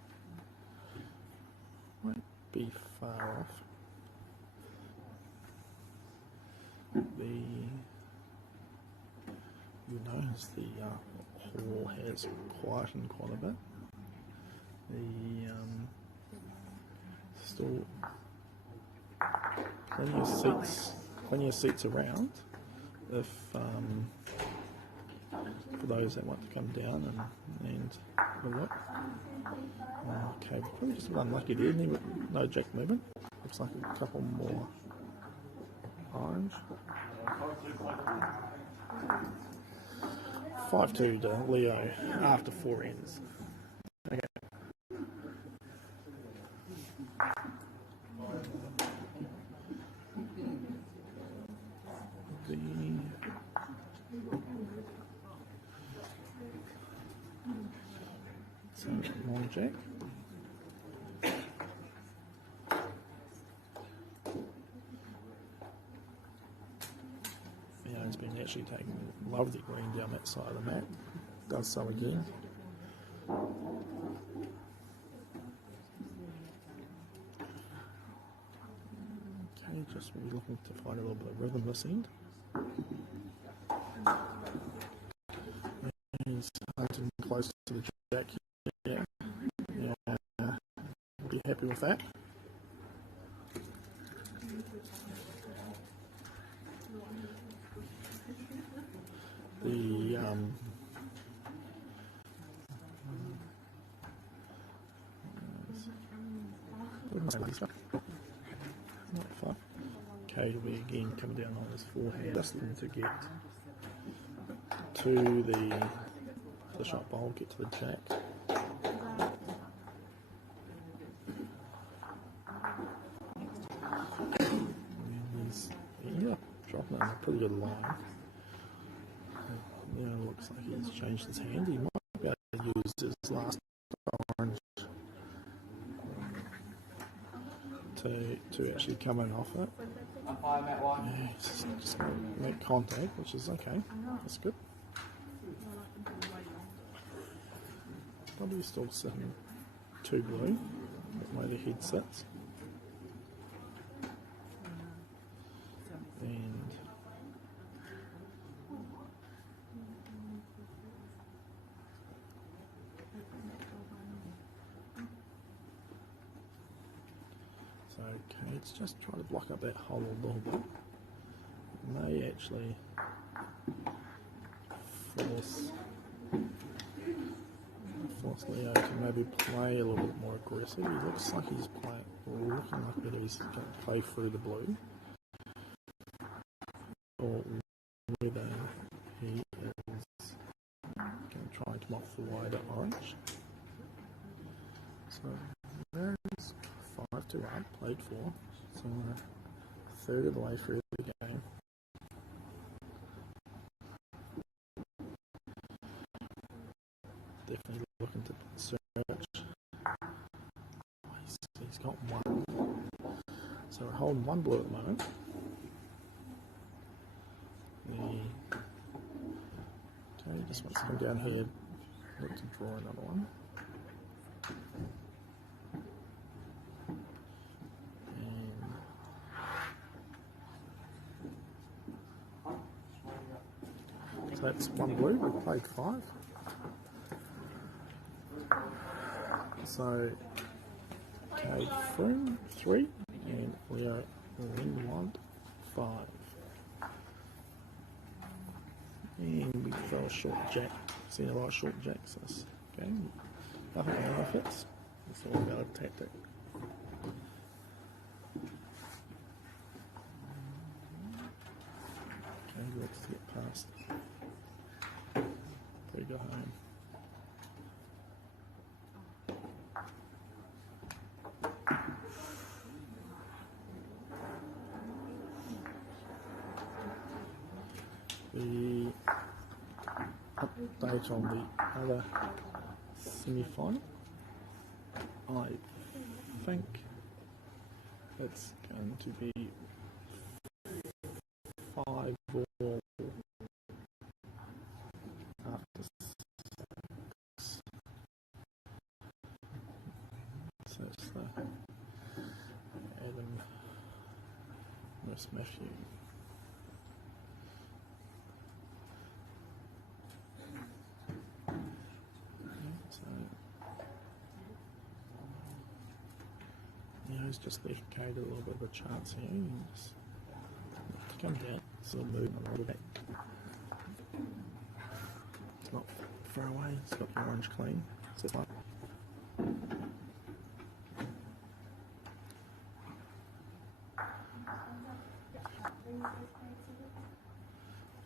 won't be far off. You notice the hall has quietened quite a bit. Still plenty of seats around if for those that want to come down and have a look. Okay, probably just a bit unlucky there, no jack movement. Looks like a couple more orange. 5-2 to Leo after 4 ends. Okay. Long jack. Yeah, it's been actually taking lovely green down that side of the mat. Does so again. Okay, just really looking to find a little bit of rhythm this end. He's hunting close to the jack here. Yeah, be happy with that. Okay, will be again coming down on his forehand, just looking to get to the shot bowl, get to the jack. He's dropping it in a pretty good line. Looks like he's changed his hand. He might be able to use his last orange to actually come in off it. Yeah, he's just going to make contact, which is okay. That's good. Probably still sitting 2 blue, the way the head sits. And so, okay, it's just trying to block up that hole a little bit. It may actually force Leo to maybe play a little bit more aggressive. He looks like he's looking like he's going to play through the blue, or whether he is going to try and come off the wider orange. So there's 5-2 up, played 4, so we're a third of the way through the game. Definitely looking to search. He's got 1. So we're holding 1 blue at the moment. Okay, just wants to come down here, look to draw another one. So that's 1 blue, we played 5. So, okay, 3, and we are in 1, 5. And we throw a short jack. Seen a lot of short jacks this game. Nothing wrong with it. It's all about a tactic. Okay, let's get past. We go home. The update on the other semi-final. I think it's going to be 5 all after 6. So it's the Adam Miss Matthew. He's just left Kate a little bit of a chance here. Just to come down, still moving a little bit. It's not far away, it's got the orange clean. It's like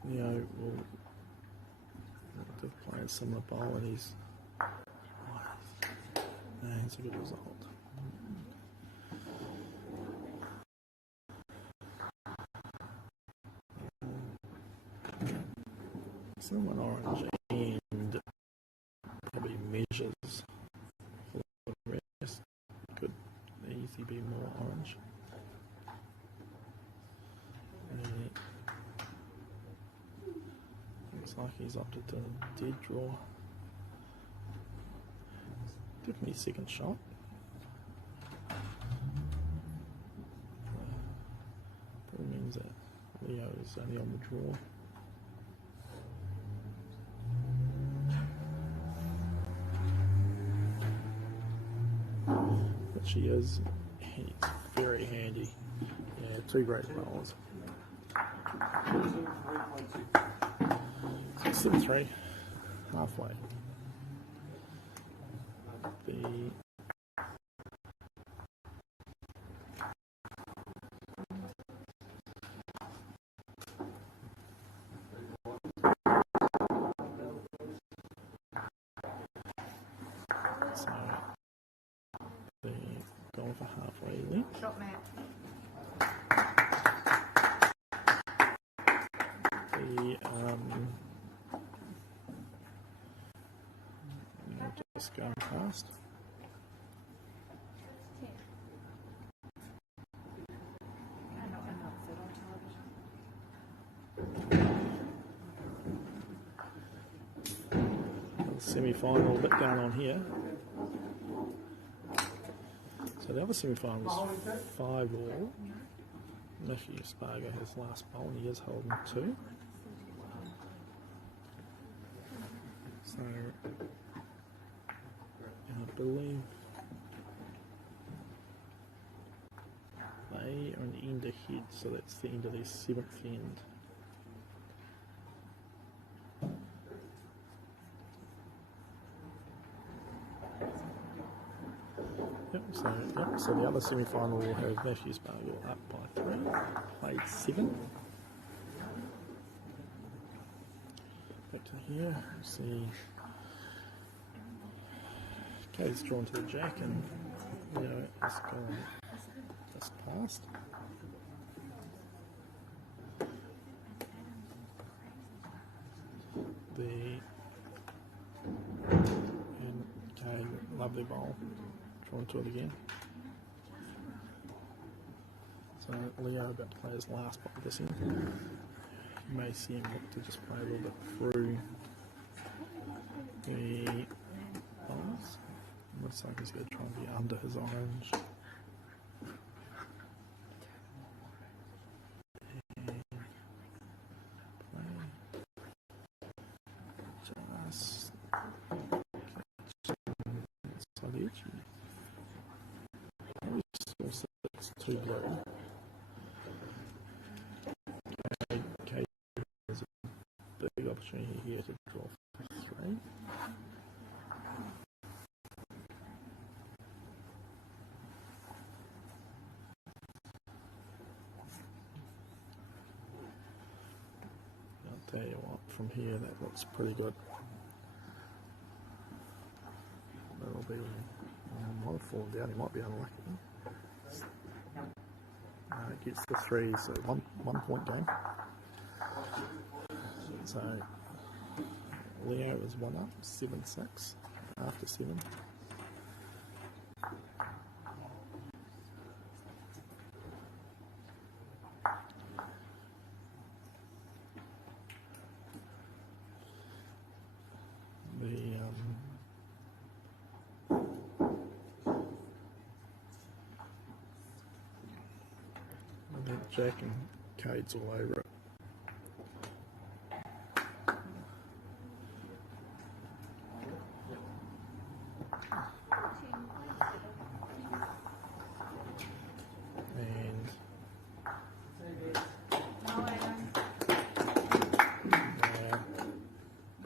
Neo will play a similar bowl and he's a good result. Someone orange and probably measures for the rest. Could easily be more orange. Looks like he's opted to dead draw. Definitely second shot. Probably means that Leo is only on the draw. But she is very handy. Yeah, 2 great bowls. 7-3, halfway. Going for halfway length. Shot Matt. Just going past. Semi-final, a bit down on here. So the other semi-final was 5 all. Matthew Spargo has last bowl and he is holding 2. So, and I believe they are an end ahead, so that's the end of their 7th end. So the other semi-final will have Matthew Spargo up by 3, played 7. Back to here, see Kay's drawn to the jack and Leo has gone just past. And Kay, lovely bowl, drawn to it again. So Leo about to play his last bowl this end. You may see him look to just play a little bit through the bowls. Looks like he's going to try and be under his orange. Just on the edge. It's too blue. Okay, there's a big opportunity here to draw for 3. tell you what, from here that looks pretty good. That'll be might have fallen down, he might be unlucky. Gets the 3, so 1 point game. So Leo is 1 up, 7-6 after 7. Jack and Cade's all over it. And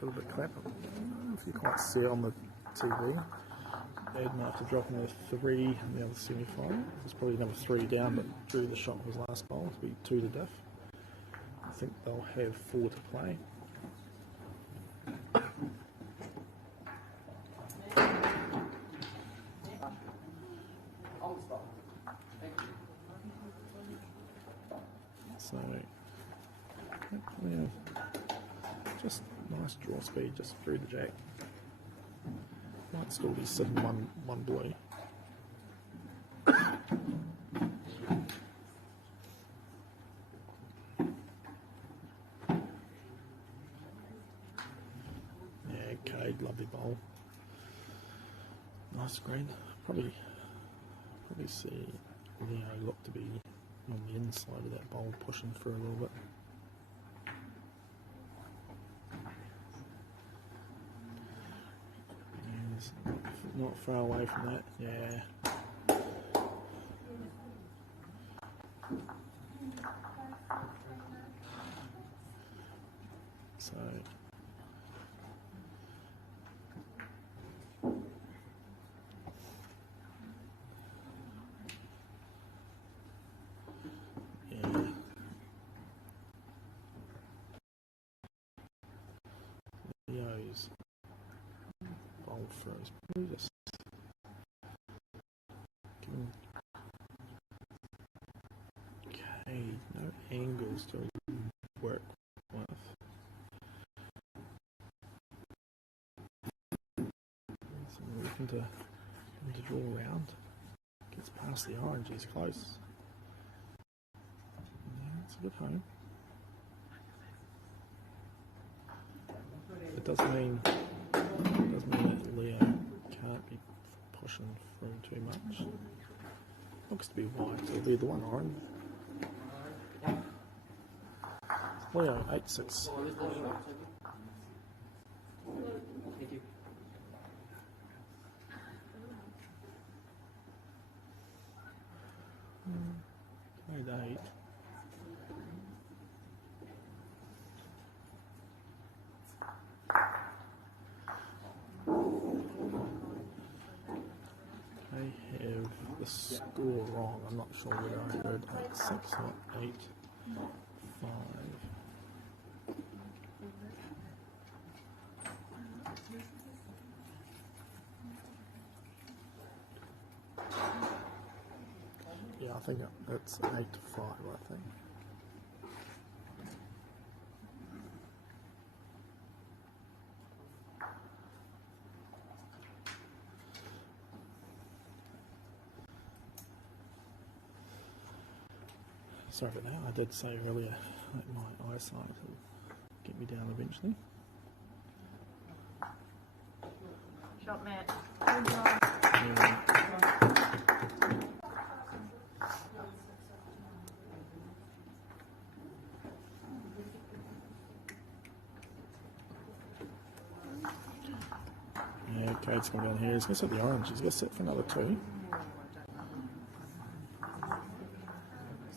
a little bit crap. I don't know if you can't see it on the TV. Eden, after dropping a 3 in the other semi-final, there's probably another 3 down, but drew the shot with his last bowl to be 2 to diff. I think they'll have 4 to play. So, yeah, just nice draw speed, just through the jack. Might still be sitting one blue. Yeah, Cade, lovely bowl. Nice green. Probably see Leo look to be on the inside of that bowl, pushing through a little bit. Not far away from that, yeah. So yeah. Leo's bowl throws probably just giving Cade no angles to work with. So we're looking to draw around. Gets past the orange, he's close. Yeah, it's a good home. It does mean that Leo can't be pushing through too much. Looks to be white, it'll be the one orange. Leo 8-6. Grade 8. I have the score wrong. I'm not sure whether I heard 8-6 or 8-5. Yeah, I think it's 8-5, I think. Sorry about that, I did say earlier that my eyesight will get me down eventually. Shot, Matt. Yeah, Cade's going down here. He's going to set the orange. He's going to set for another 2.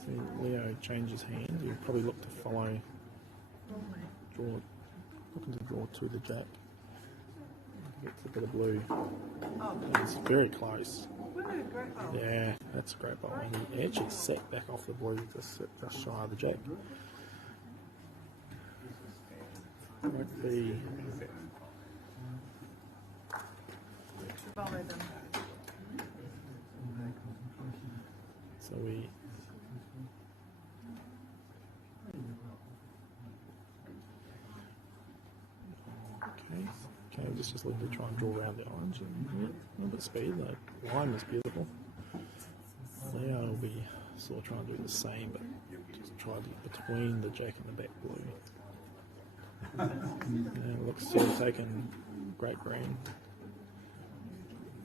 See, Leo changes hand. He'll probably look to follow, looking to draw to the jack. Gets a bit of blue. It's very close. Yeah, that's a great bowl. And he actually set back off the blue, just shy of the jack. the Follow them. so we okay, just looking to try and draw around the orange and a little bit of speed. The line is beautiful. There will be sort of trying to do the same, but just try to get between the jack and the back blue. Yeah, it looks to have taken great green.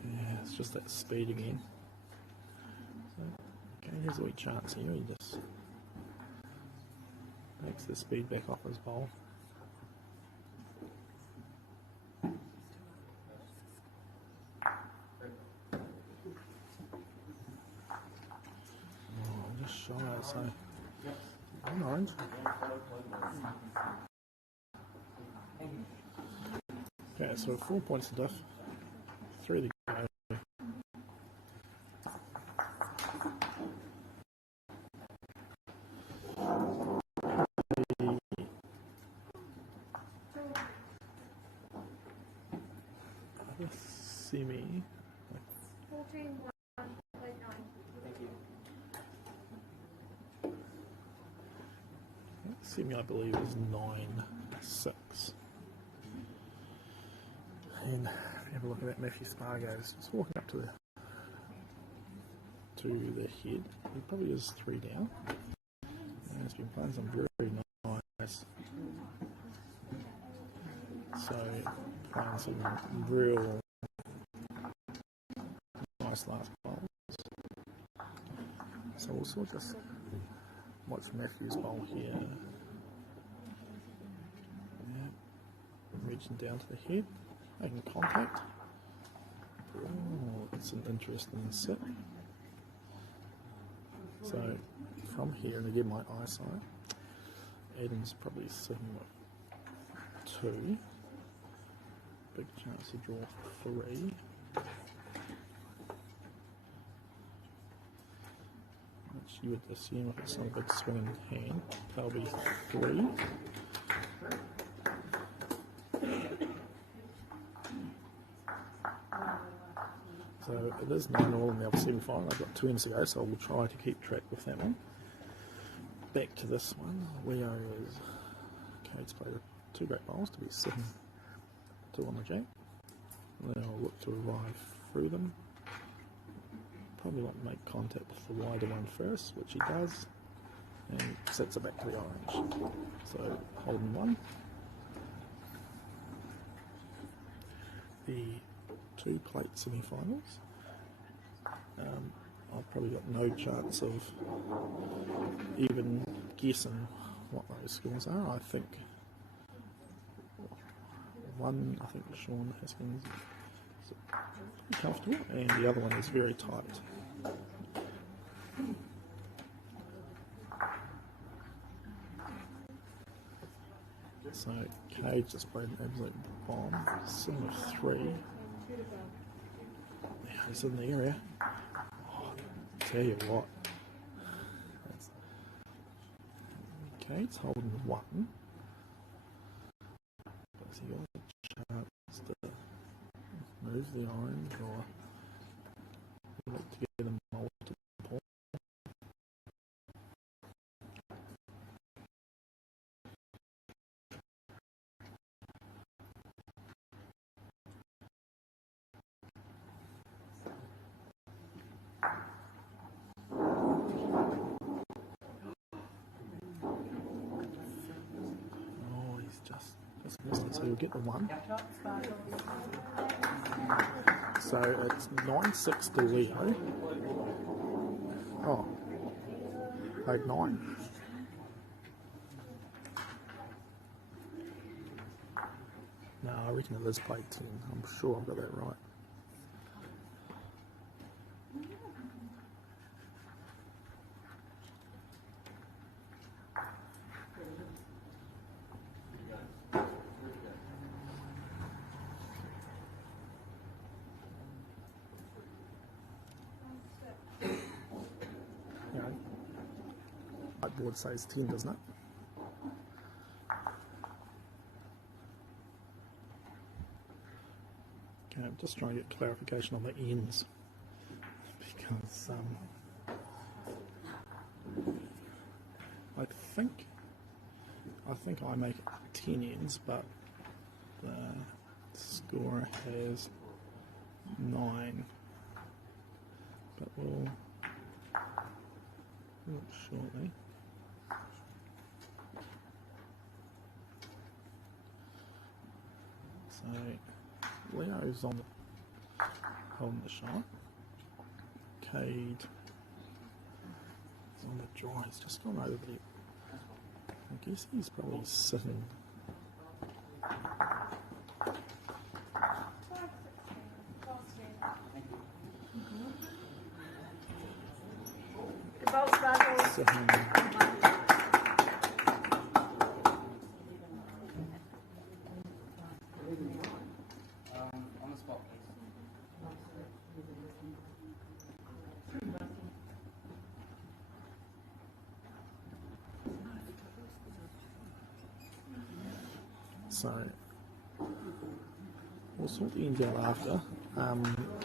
Yeah, it's just that speed again. So, okay, here's a wee chance here. He just takes the speed back off his bowl. Oh, just shy, so I'm orange. Okay, so 4 points to diff. 3 to go. Semi. 14-1, plate 9. Thank you. Semi, I believe, is 9-6. And have a look at that. Matthew Spargo's just walking up to the head. He probably is 3 down. And he's been playing some very nice. So playing some real nice last bowls. So we'll sort of just watch Matthew's bowl here. Yeah. Reaching down to the head. Making contact. Oh, it's an interesting set. So from here, and again my eyesight, Adam's probably sitting with 2. Big chance to draw 3. Which you would assume if it's not a big swinging hand, that'll be 3. So it is 9-all in the upper semi-final. I've got 2 ends to go, so we'll try to keep track with that one. Back to this one. Leo is Kate's played 2 great bowls to be 7-2 on the jack. Leo will look to arrive through them. Probably want to make contact with the wider one first, which he does, and sets it back to the orange. So holding 1. The 2 plate semi-finals. I've probably got no chance of even guessing what those scores are. I think one, I think Sean Haskins is pretty comfortable, and the other one is very tight. So Cage just played an absolute bomb. Sim of 3. Yeah, he's in the area. Oh, tell you what. Kate's holding 1. Has he got a chance to move the orange or look to get them multiple? So you'll get the 1. So it's 9-6 to Leo. Oh, like 9. No, I reckon it is played 10. I'm sure I've got that right. Board says 10, doesn't it? Okay, I'm just trying to get clarification on the ends because I think I make 10 ends, but the scorer has 9. But we'll look shortly. So Leo's holding the shot. Cade is on the draw. He's just gone over there. I guess he's probably sitting. Sitting. On the spot, please. So we'll sort the ends out after.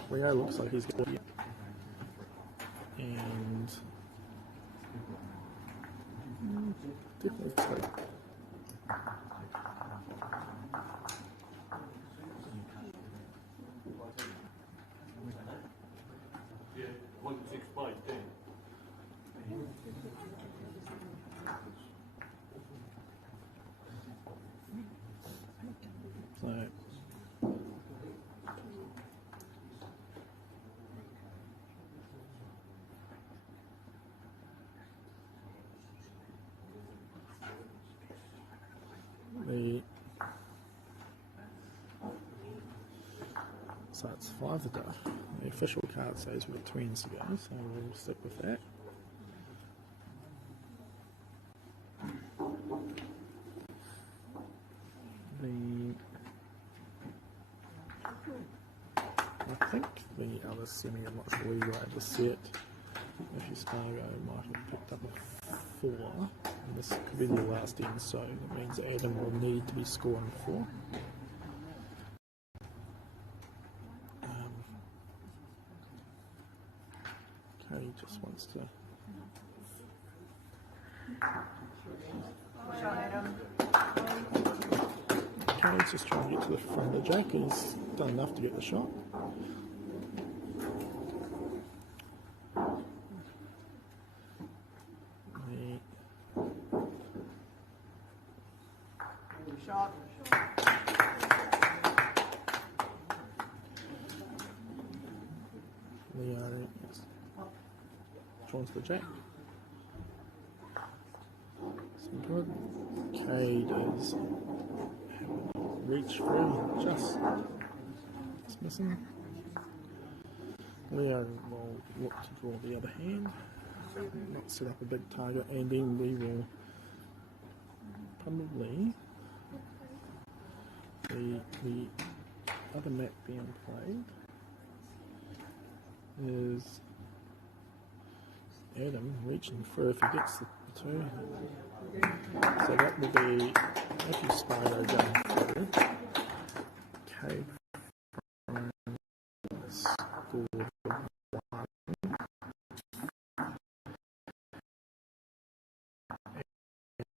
Leo looks like he's got it. And definitely 2. So so it's 5 to go. The official card says we've got 2 ends to go, so we'll stick with that. I think the other semi, I'm not sure where you were able to see it. If Spargo might have picked up a 4, and this could be the last end, so that means Adam will need to be scoring 4. Cody just wants to. Cody's just trying to get to the front of the jack. He's done enough to get the shot. Shot. Leo is drawn to the jack. Some good. Cade is reach through, just missing. Leo will look to draw the other hand, not set up a big target, and then we will probably the other map being played is Adam reaching through if he gets the 2. So that will be Matthew Spargo going through. Cade from score 1.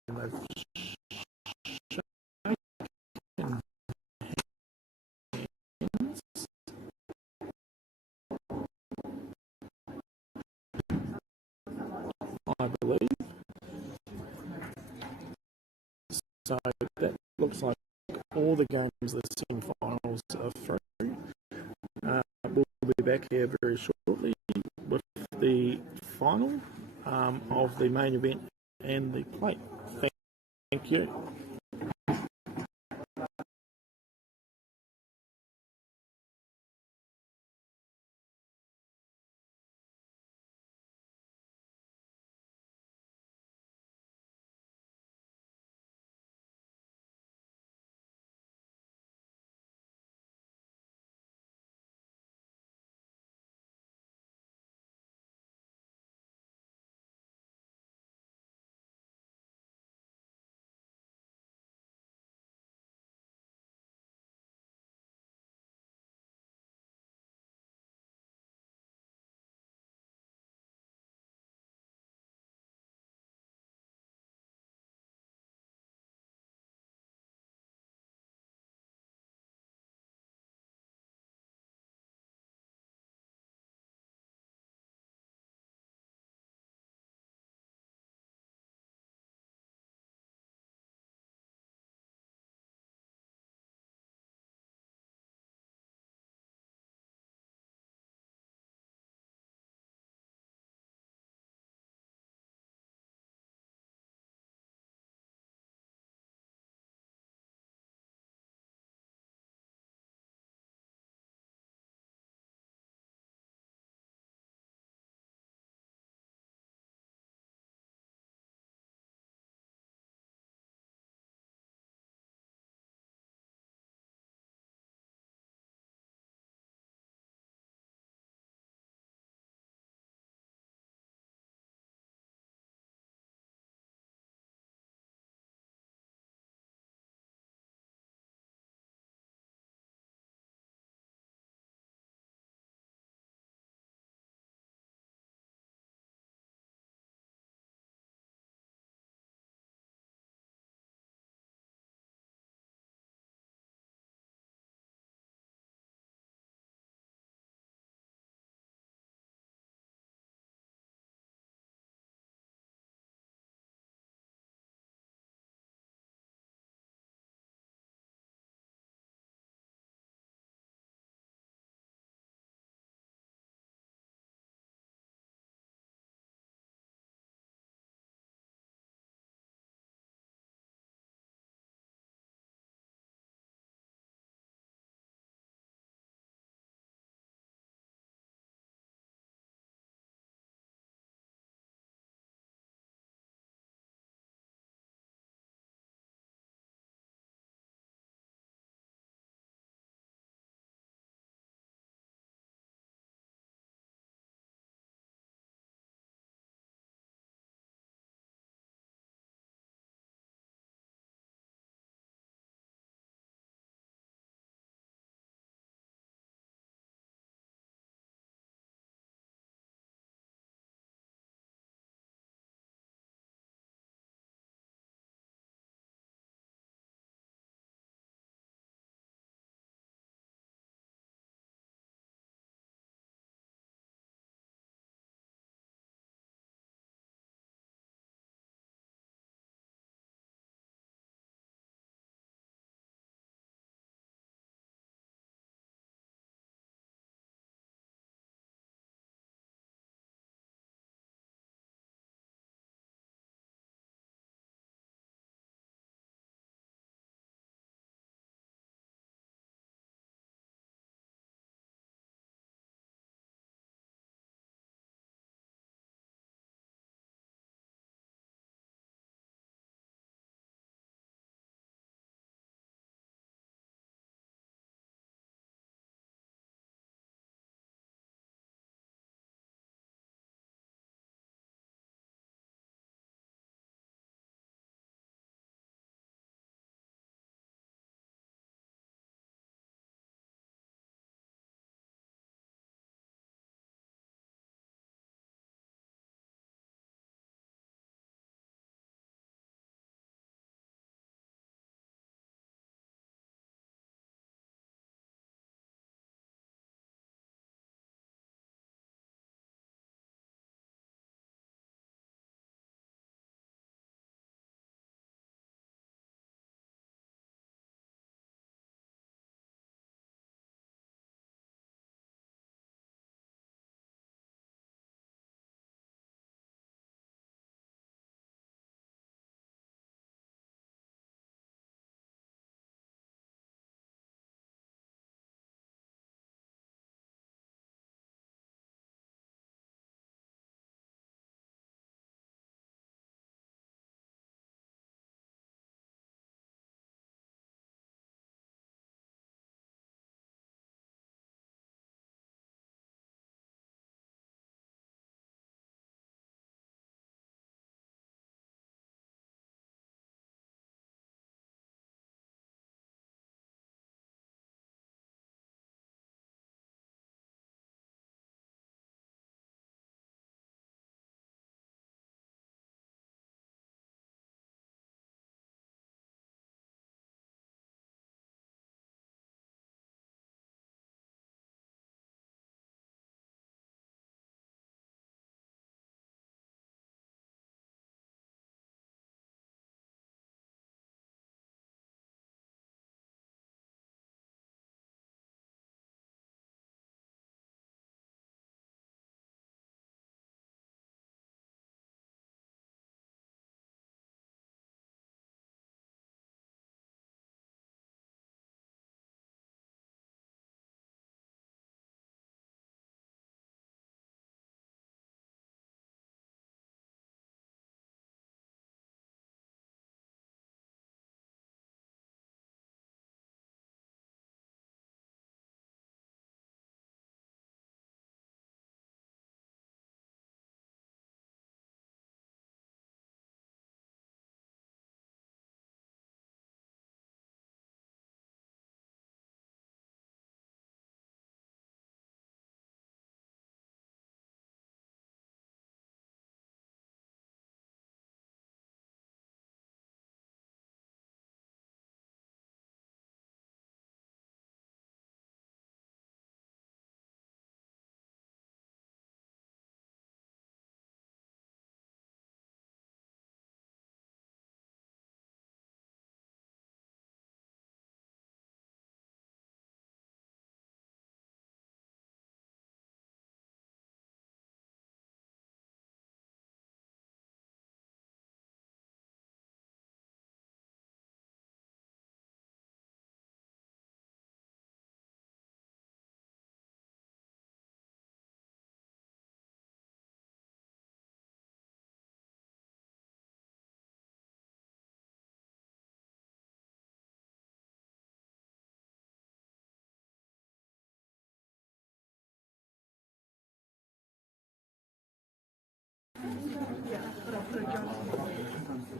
And they've I believe. So that looks like all the games, the semi-finals are through. We'll be back here very shortly with the final of the main event and the plate. Thank you.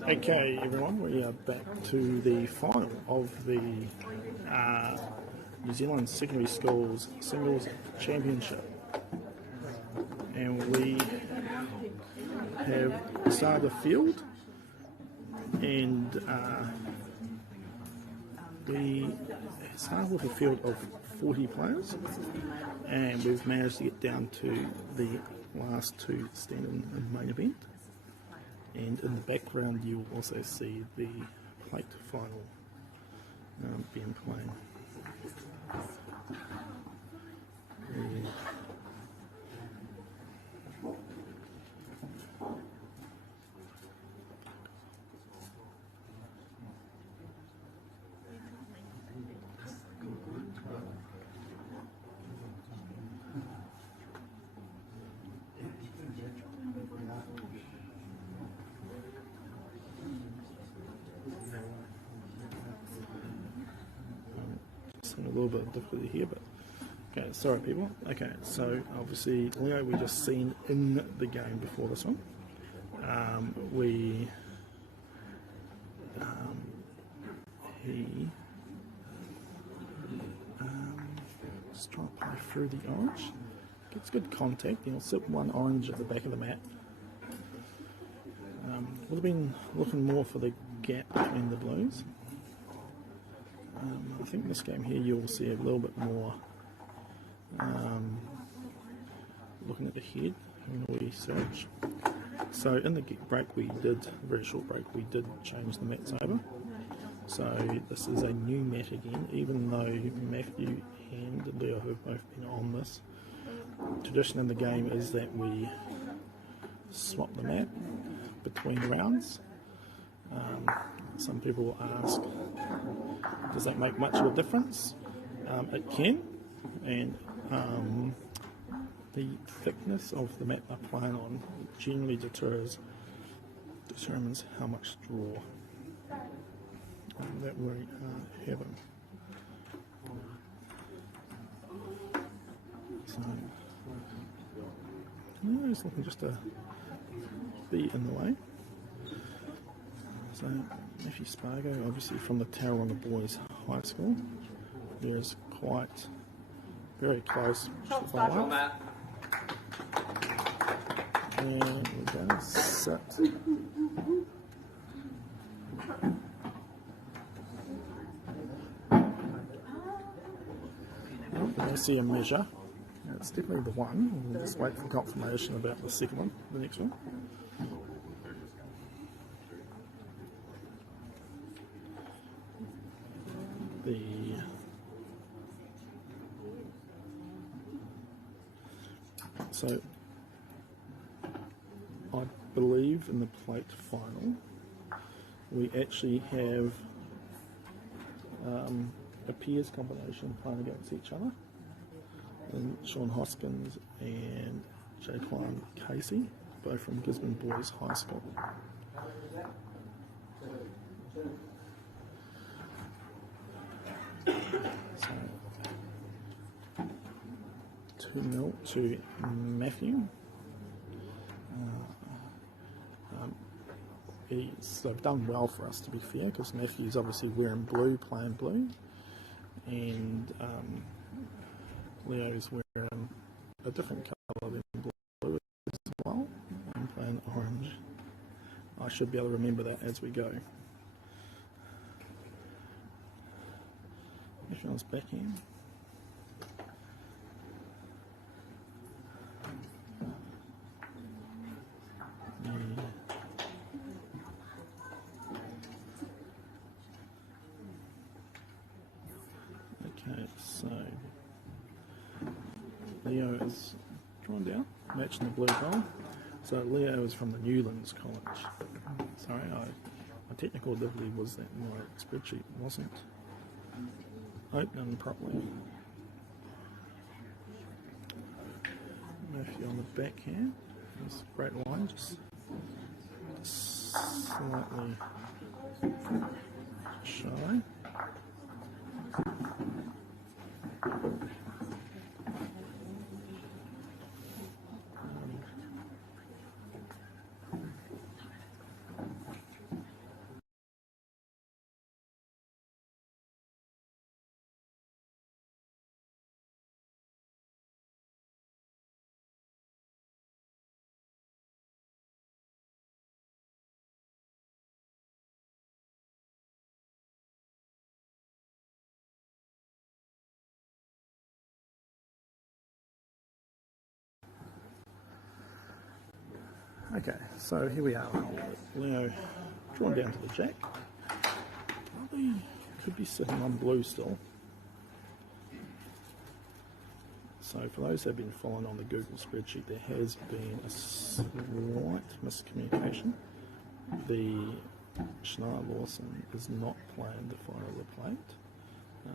Okay, everyone, we are back to the final of the New Zealand Secondary Schools Singles Championship. And we have started the field, and we started with a field of 40 players, and we've managed to get down to the last two standing in the main event. And in the background you will also see the plate final being played. A little bit of difficulty here, but okay, sorry people. Okay, so obviously Leo we just seen in the game before this one. He just trying to play through the orange. Gets good contact. He'll sit one orange at the back of the mat. Would have been looking more for the gap between the blues. I think this game here you'll see a little bit more looking at the head, having a wee search. So in the break very short break, we did change the mats over. So this is a new mat again, even though Matthew and Leo have both been on this. Tradition in the game is that we swap the mat between rounds. Some people will ask, does that make much of a difference? It can, and the thickness of the mat they're playing on generally determines how much draw that we are having. So, it's looking just to be in the way. So Matthew Spargo, obviously from the Tauranga Boys High School, is quite very close to the line. And we're going to sit. I see a measure. It's definitely the one. We'll just wait for confirmation about the second one, the next one. So I believe in the plate final we actually have a peers combination playing against each other, and Sean Hoskins and Jaquan Casey, both from Gisborne Boys High School. So 2-0 to Matthew. They've done well for us, to be fair, because Matthew's obviously wearing blue, playing blue, and Leo's wearing a different colour than blue as well, and playing orange. I should be able to remember that as we go. Matthew's backhand. Okay, so Leo is drawn down, matching the blue goal. So Leo is from the Newlands College. Sorry, my technical difficulty was that my spreadsheet wasn't opening properly. Matthew on the backhand. This great line, just slightly shy. Okay, so here we are. Leo drawn down to the jack. Probably could be sitting on blue still. So for those that have been following on the Google spreadsheet, there has been a slight miscommunication. The Shania Lawson is not playing the fire of the plate.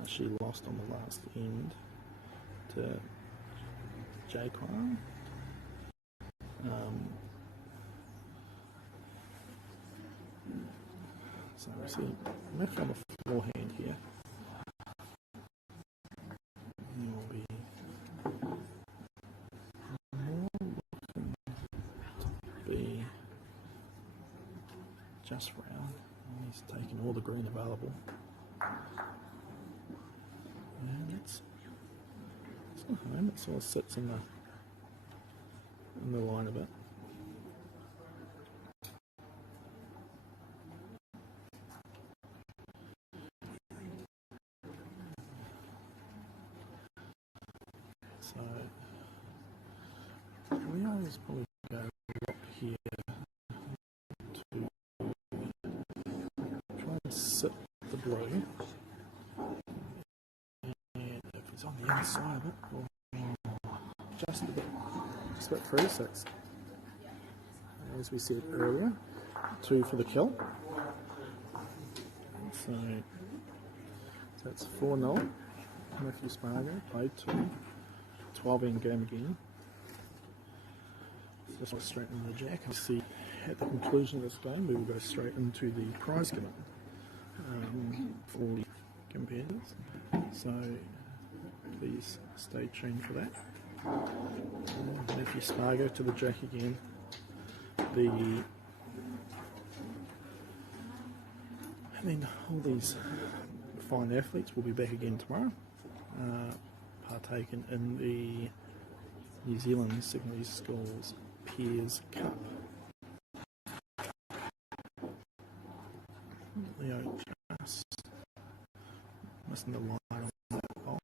She lost on the last end to Jaquan. So we see Matthew on the forehand here. He will be more looking to be just round. He's taken all the green available. And it's not home, it sort of sits in the line a bit. So Leo is probably going to rock here to try and sit the blue. And if he's on the inside of it, or just a bit through, so it's, as we said earlier, 2 for the kill. So that's 4-0. Matthew Spargo played 2. 12 end game again. Just went straight into the jack. I see at the conclusion of this game we will go straight into the prize given for the competitors. So please stay tuned for that. Matthew Spargo to the jack again. And then all these fine athletes will be back again tomorrow, partaking in the New Zealand Secondary Schools Peers Cup. Leo just missing the line on that ball.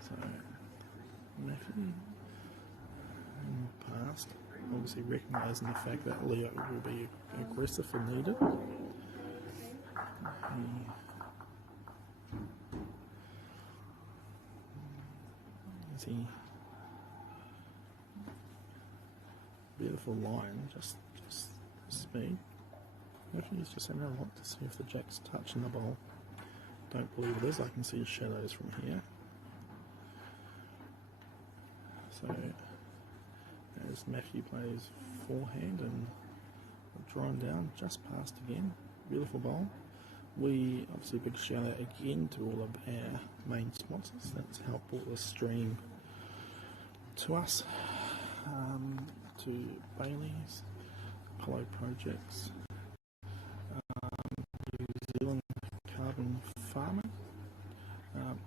So Matthew passed, obviously recognising the fact that Leo will be aggressive if needed. Beautiful line, just speed. Matthew's just having a look to see if the jack's touching the ball. Don't believe it is, I can see shadows from here. So as Matthew plays forehand and drawn down, just past again. Beautiful ball. We obviously big shout out again to all of our main sponsors that's helped brought this stream to us, to Bailey's, Apollo Projects, New Zealand Carbon Farming,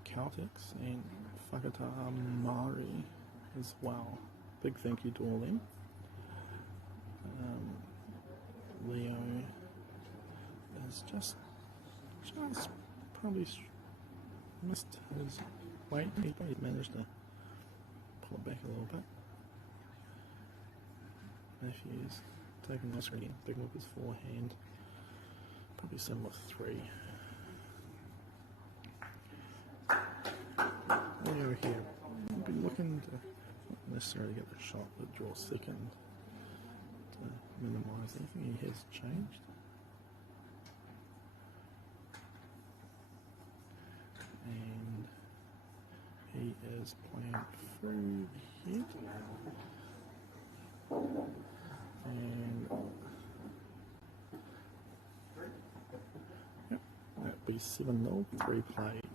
Caltex and Waikato MΑORI as well. Big thank you to all them. Leo is just probably missed his weight. He probably managed to pull it back a little bit. Matthew's taking this again, big with his forehand. Probably similar 3. Leo here, we'll be looking to not necessarily get the shot, but draw second to minimise anything. He has changed. And he is playing through the head. And yep, that'd be 7-0, 3 played.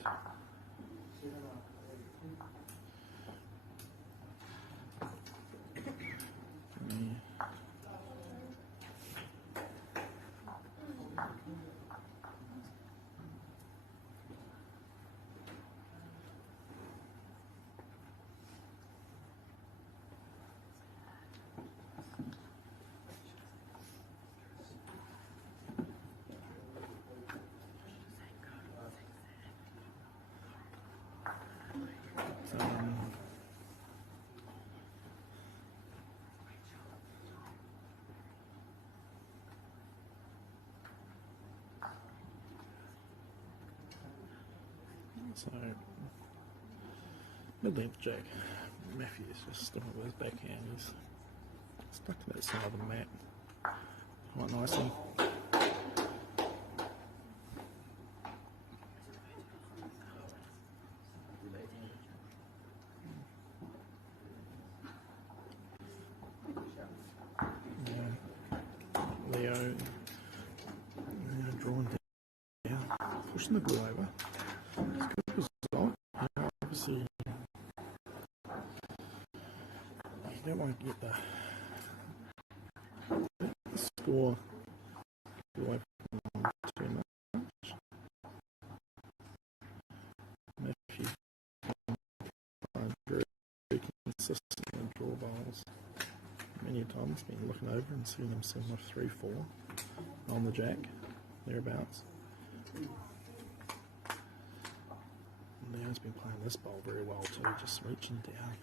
So, mid-length jack. Matthew's just sticking with his backhand. He's stuck to that side of the mat quite nicely. Leo drawn down, pushing the glue over. It's a good result. Obviously, you don't want to get the score away from too much. Matthew very consistent in draw bowls. Many times been looking over and seeing him send off 3-4 on the jack, thereabouts. Leo's been playing this bowl very well too, just reaching down.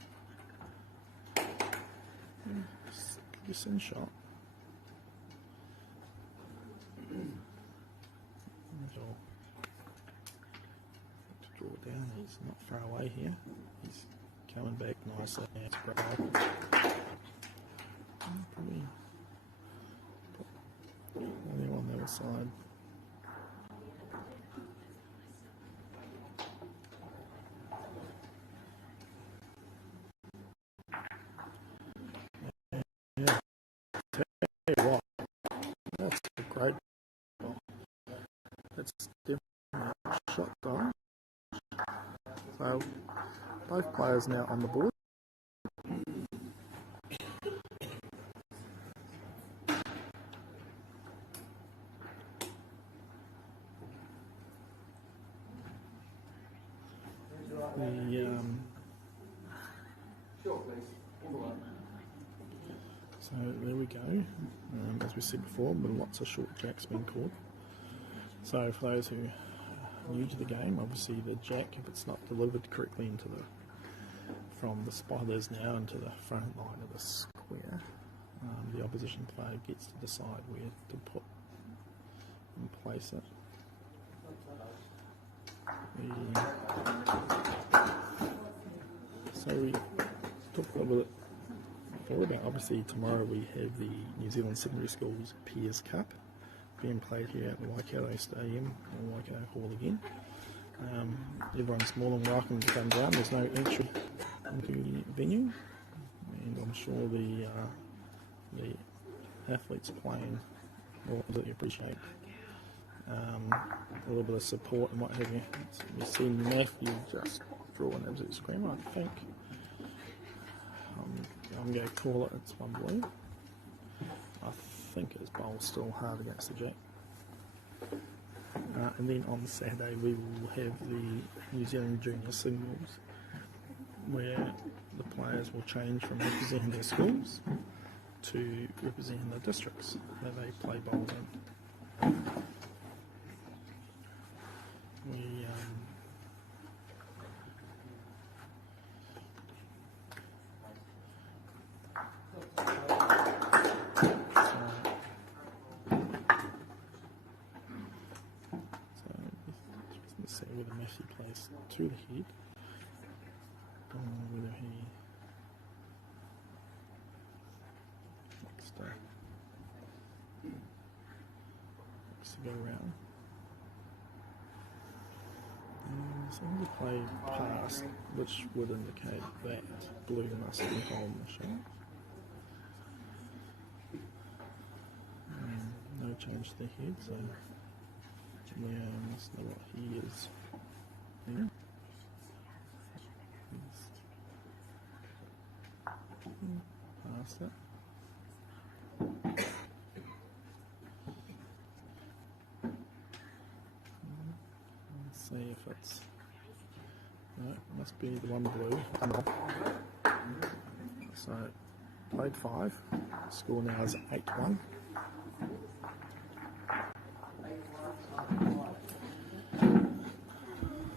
Just in shot. To draw down, he's not far away here. He's coming back nicely. It's great. Probably only on the other side. Yeah. Tell you what, that's a great ball. That's definitely a shot done. So both players now on the board. So there we go. As we said before, but lots of short jacks being called. So for those who are new to the game, obviously the jack, if it's not delivered correctly into from the spot it is now into the front line of the square, the opposition player gets to decide where to put and place it. So we talked a little bit before about, obviously tomorrow we have the New Zealand Secondary Schools Peers Cup being played here at the Waikato Stadium, or Waikato Hall again. Everyone's more than welcome to come down. There's no entry into the venue, and I'm sure the athletes playing will absolutely appreciate a little bit of support and what have you. So you see Matthew just draw an absolute screamer. I think I'm going to call it, it's one blue. I think his bowl's still hard against the jack. And then on Saturday we will have the New Zealand Junior Singles, where the players will change from representing their schools to representing the districts that they play bowls in. See whether Matthew plays to the head, or whether he likes to go around. So I'm going to play past, which would indicate that blue must be holding the shot. No change to the head, so Leo must know what he is here. Past it. Let's see if it's... No, it must be the one blue. So, played 5. Score now is 8-1.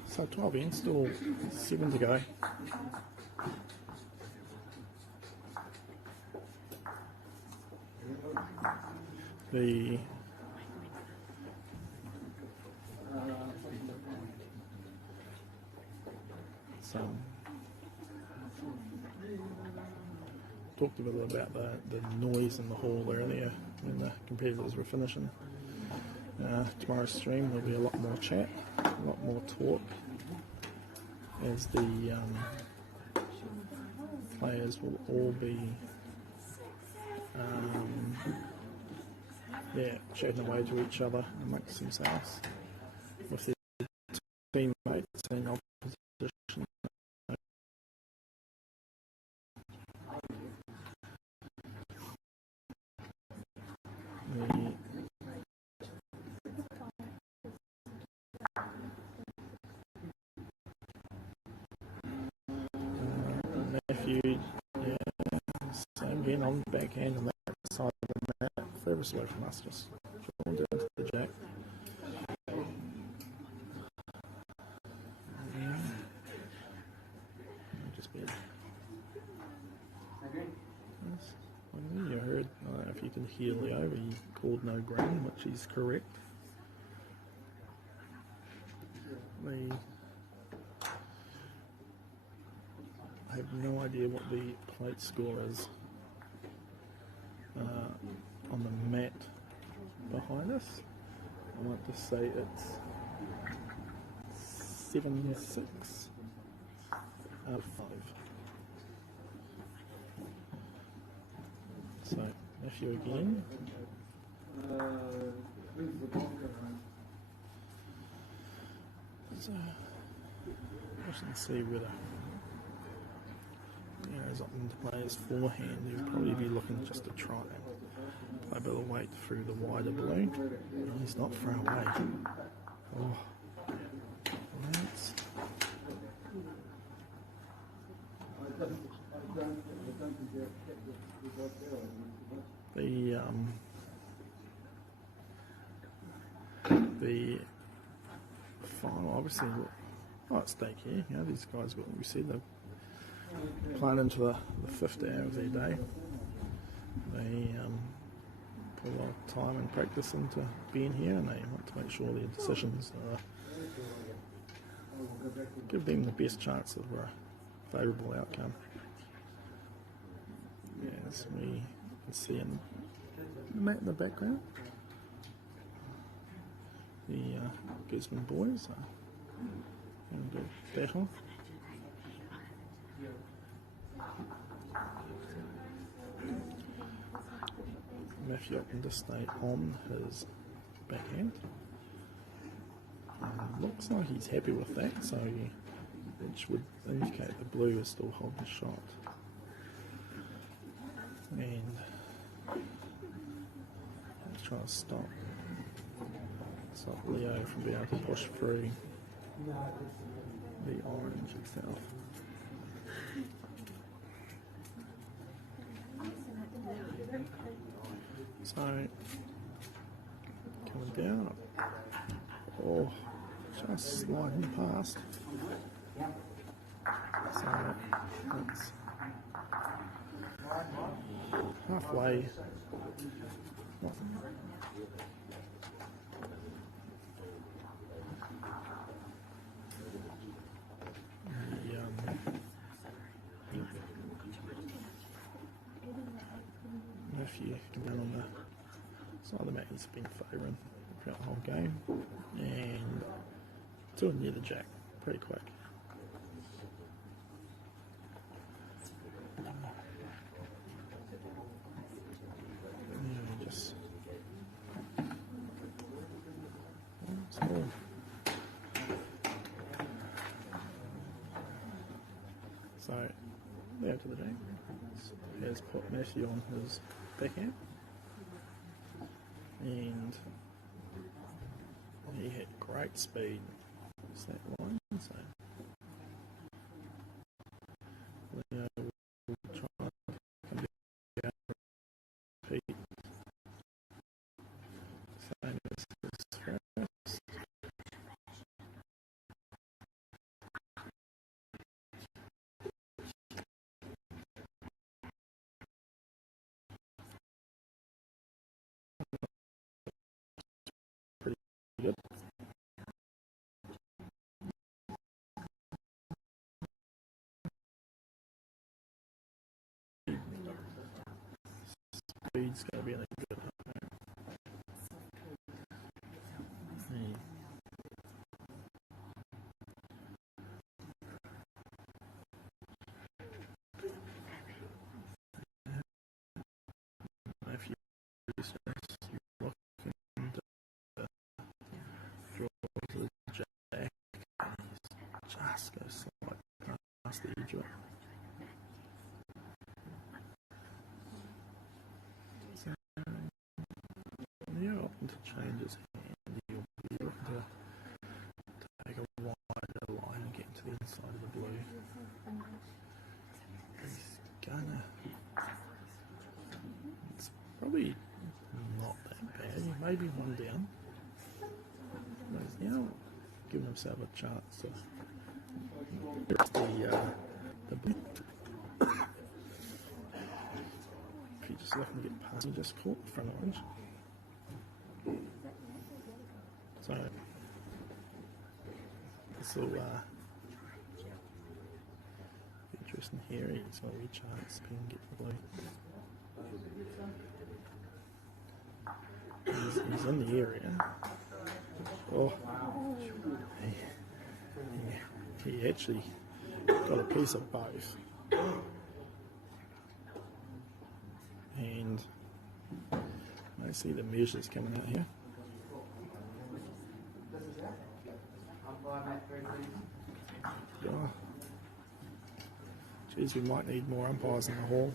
So 12 in, still 7 to go. The talked a little about the noise in the hall earlier when the competitors were finishing. Tomorrow's stream there'll be a lot more chat, a lot more talk, as the players will all be chatting away to each other amongst themselves with their teammates and opposition. Matthew, same again on the backhand on that side of the mat, furthest away from us, just drawn down to the jack. Just be. You heard, I don't know if you can hear Leo, he called no green, which is correct. I have no idea what the plate score is on the mat behind us. I want to say it's 7-6 out of 5. So, Matthew again. So, I should see whether he's opting to play his forehand. He'll probably be looking just to try and play a bit of weight through the wider balloon. He's not far away. Oh, that's... The final, obviously, it's stake here. You know, these guys, what we see, they're playing into the 5th hour of their day. They put a lot of time and practice into being here, and they want to make sure their decisions give them the best chance of a favourable outcome. As we can see in the mat in the background, the Gisborne boys are having a good battle. Matthew opting to stay on his backhand. Looks like he's happy with that, so which would indicate the blue is still holding the shot. And let's try to stop Leo from being able to push through the orange itself. So, coming down, oh, just sliding past. So, that's halfway. Matthew can run on the side of the mat, he's been favouring throughout the whole game, and to near the jack, pretty quick. Just small. So there to the jack. Has put Matthew on his backhand, and he had great speed. What's that line? So Leo will try and come down and repeat same as his first. Pretty good. He's going to be in a good if you just look and draw the jack, just go slightly past the edge of it. So, you're open to change his hand, you'll be looking to take a wider line and get into the inside of the blue. He's gonna. It's probably not that bad. Maybe one down. But he's now giving himself a chance to the blue. If you just let him get past, he just caught the front orange. So this will be interesting here. He's got a wee chance to get the blue. He's in the area. Oh, he actually got a piece of both. And I see the measures coming out here. Oh. Geez, we might need more umpires in the hall.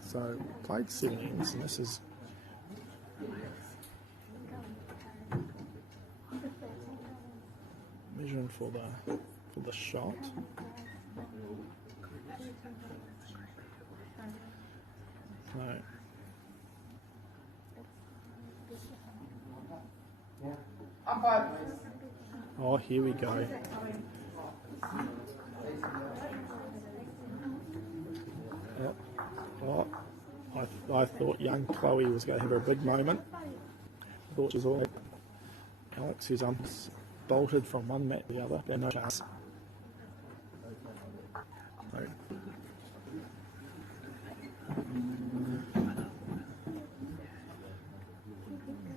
So, played 7 ends, and this is measuring for the shot. No. Oh, here we go. Oh, I thought young Chloe was going to have a big moment. I thought she was all right. Alex, who's bolted from one mat to the other, got no chance. No.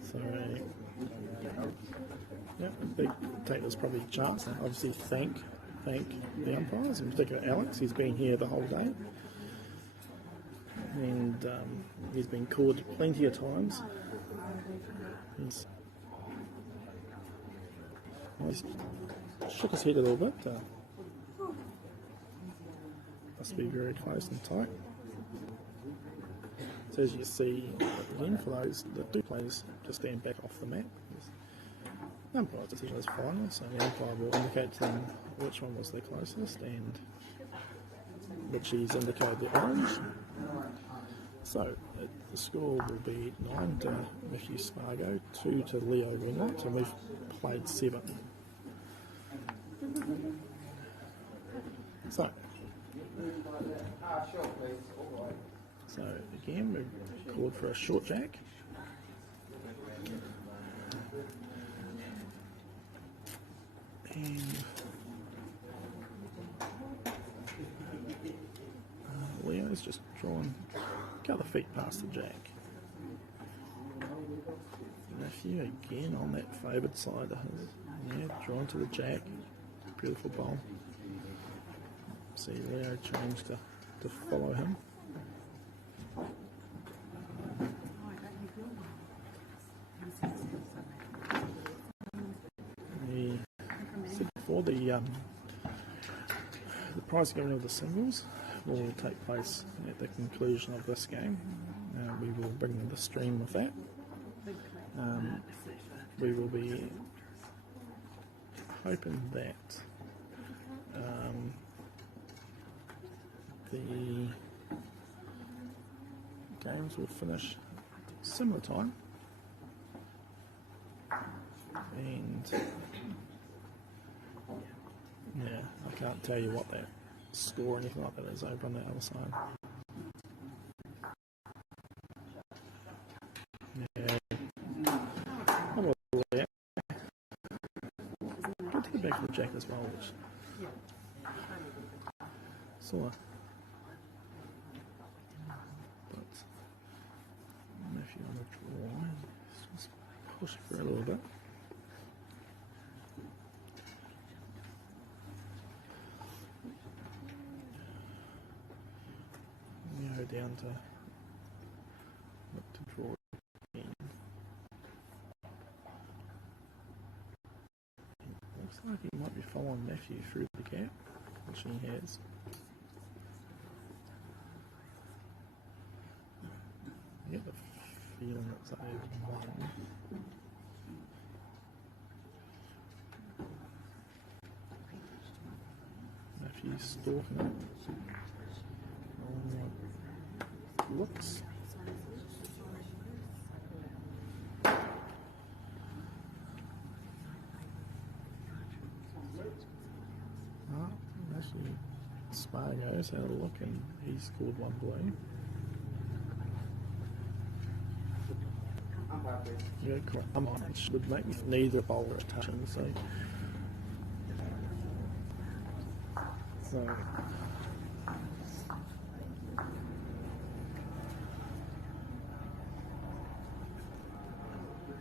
So, yeah, big take this probably a chance. Obviously, thank the umpires, in particular Alex. He's been here the whole day, and he's been called plenty of times. He's shook his head a little bit. Must be very close and tight. So as you see, again, for those that do players just stand back off the mat. The umpire's decision is final, so the umpire will indicate to them which one was the closest, and which he's indicated the orange. So the score will be 9 to Mickey Spargo, 2 to Leo Winlott, and we've played 7. So again, we've called for a short jack. And Leo's just drawn a couple of feet past the jack. Matthew again on that favoured side of his. Yeah, drawn to the jack. Beautiful bowl. See Leo change to follow him. Before the prize giving of the singles will take place at the conclusion of this game. We will bring the stream with that. We will be hoping that the games will finish similar time, and yeah, I can't tell you what that score or anything like that is over on the other side. Yeah. Go to the back of the jack as well, which saw push through a little bit. Go down to look to draw again. Looks like he might be following Matthew through the gap, which he has. I get the feeling it's over one. Matthew's stalking it. Looks. Actually, Spargo's had a look and he scored one blue. Yeah, come on, it should make neither bowler a touching, so.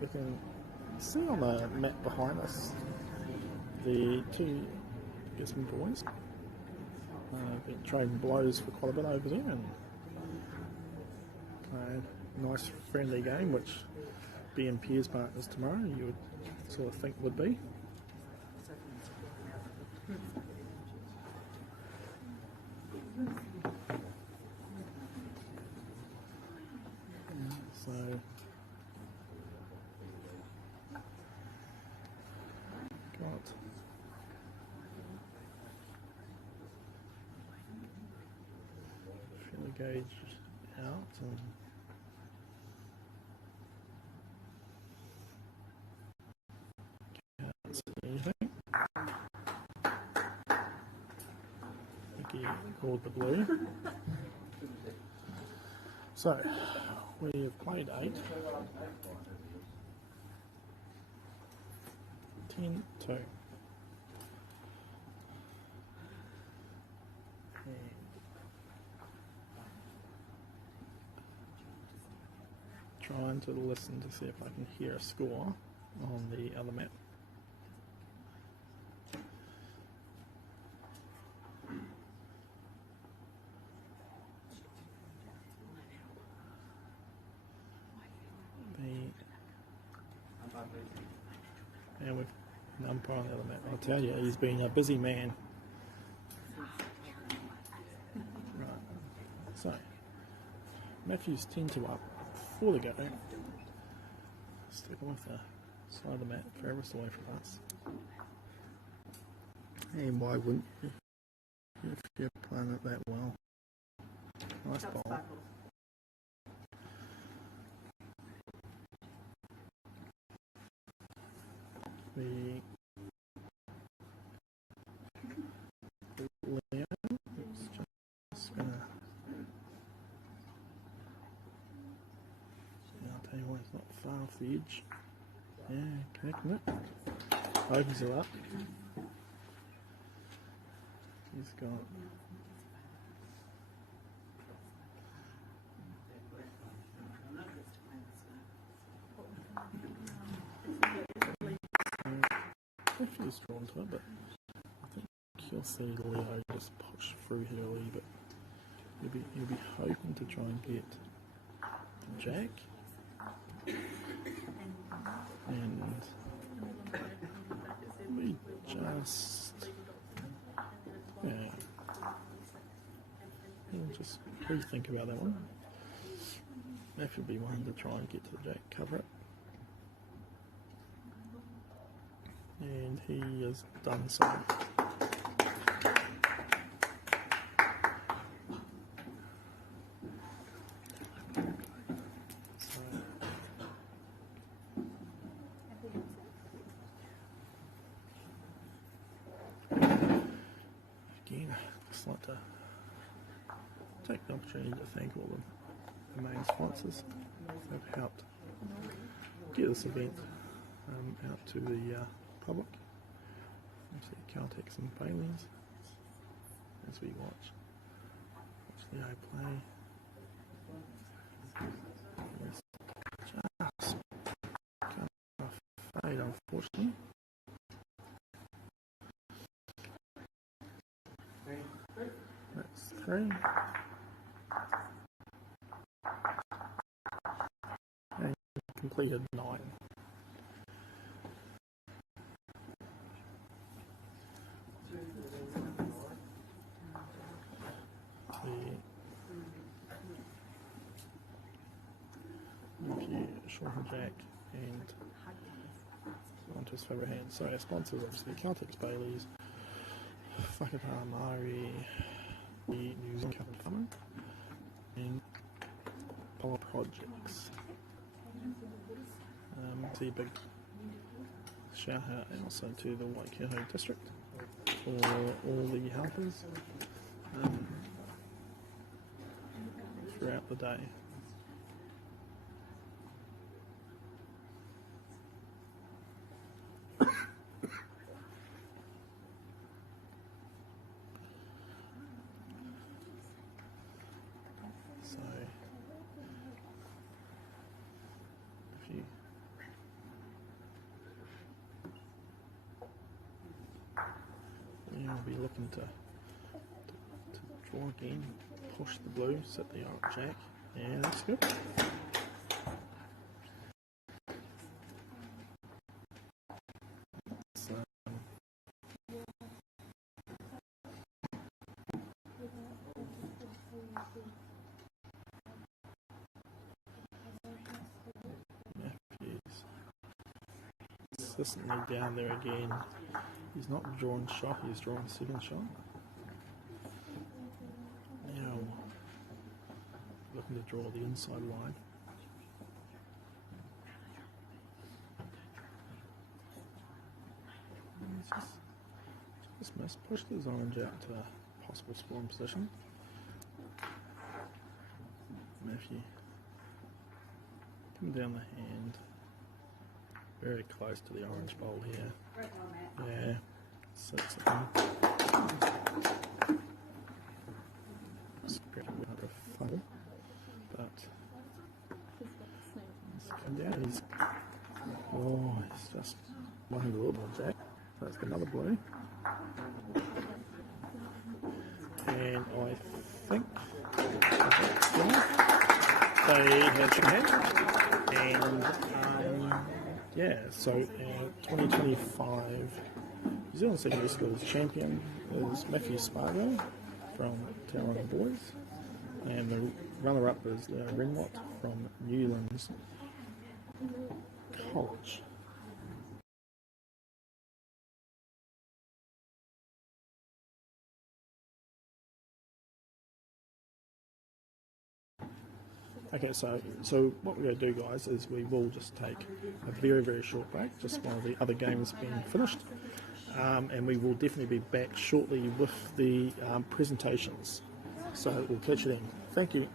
We can see on the map behind us the two Gisborne boys been trading blows for quite a bit over there, and a nice friendly game, which being peers partners tomorrow you would sort of think would be. So gauge out and can't see anything. I think he called the blue. So we have played 8. 10-2. Trying to listen to see if I can hear a score on the other map. And with an umpire on the other map, I'll tell you, he's been a busy man. Right, so Matthew's 10-2 up. Before they go, stick with the side of the mat furthest away from us. And why wouldn't you if you're playing it that well? Nice ball. Leo is just gonna. I'll tell you what, it's not far off the edge. Yeah, connecting it. Opens it up. He's got. If he's drawn to it, but I think you'll see Leo just push through here a wee bit. You'll be hoping to try and get Jack. And we just, we'll just rethink about that one. That should be one to try and get to the Jack, cover it. And he has done so. Again, just like to take the opportunity to thank all the main sponsors who have helped get this event out to the public. Obviously Caltex and Bailey's as we watch Leo play. 8, unfortunately. That's 3. And completed 9. Shorten Jack and onto his favourite hand. So our sponsors obviously Caltex Baileys, Waikato MΑORI, the New Zealand Capital Farmer, and Polar Projects. See a big shout out also to the Waikato district for all the helpers throughout the day. I'll be looking to draw again, push the blue, set the jack, and that's good. So, Matthews consistently down there again. He's not drawing shot, he's drawing second shot. Now, looking to draw the inside line. Just missed, pushed his orange out to a possible spawn position. Matthew coming down the hand. Very close to the orange bowl here. Yeah, sits it in. Funnel, but he's come down. He's just wanting a little bit of jack. That's another blue, and I think they had some hand, and yeah. So 2025 New Zealand Secondary Schools champion is Matthew Spargo from Tauranga Boys. And the runner-up is Ringwat from Newlands College. Okay, so what we're going to do, guys, is we will just take a very, very short break, just while the other game has been finished. And we will definitely be back shortly with the presentations. So we'll catch you then. Thank you.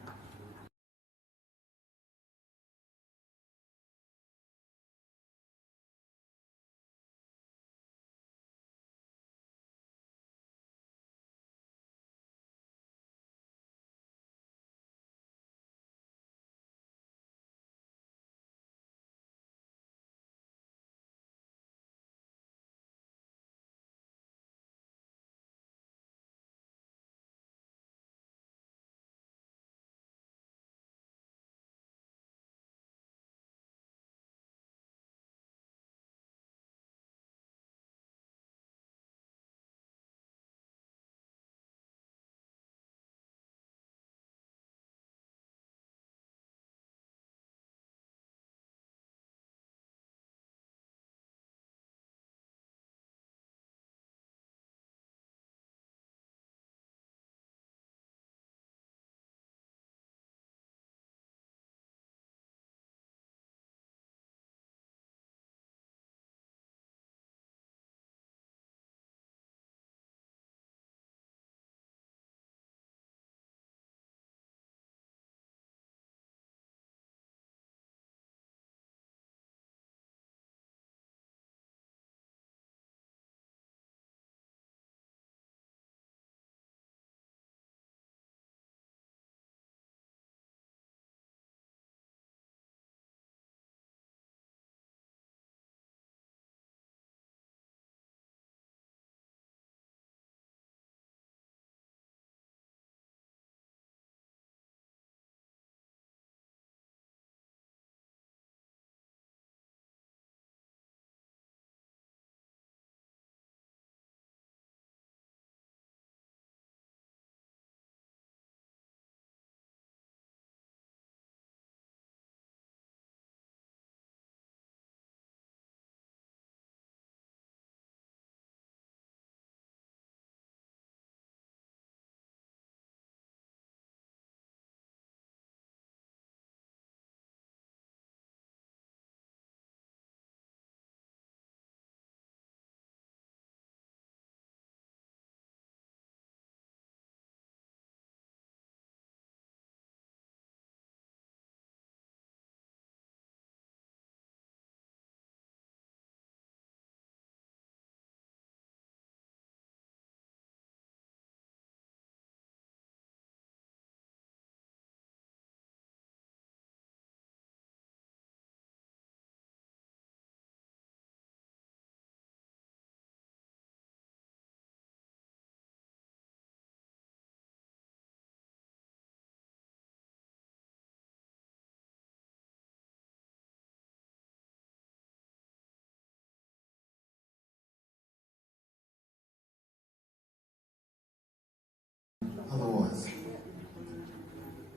otherwise.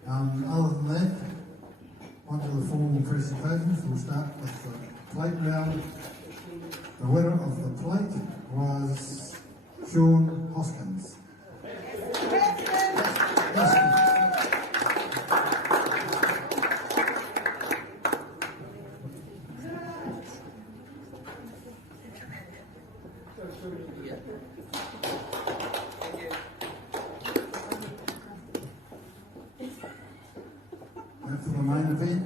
Other than that, on to the formal presentations. We'll start with the plate round. The winner of the plate was Sean Hoskins. And for the main event,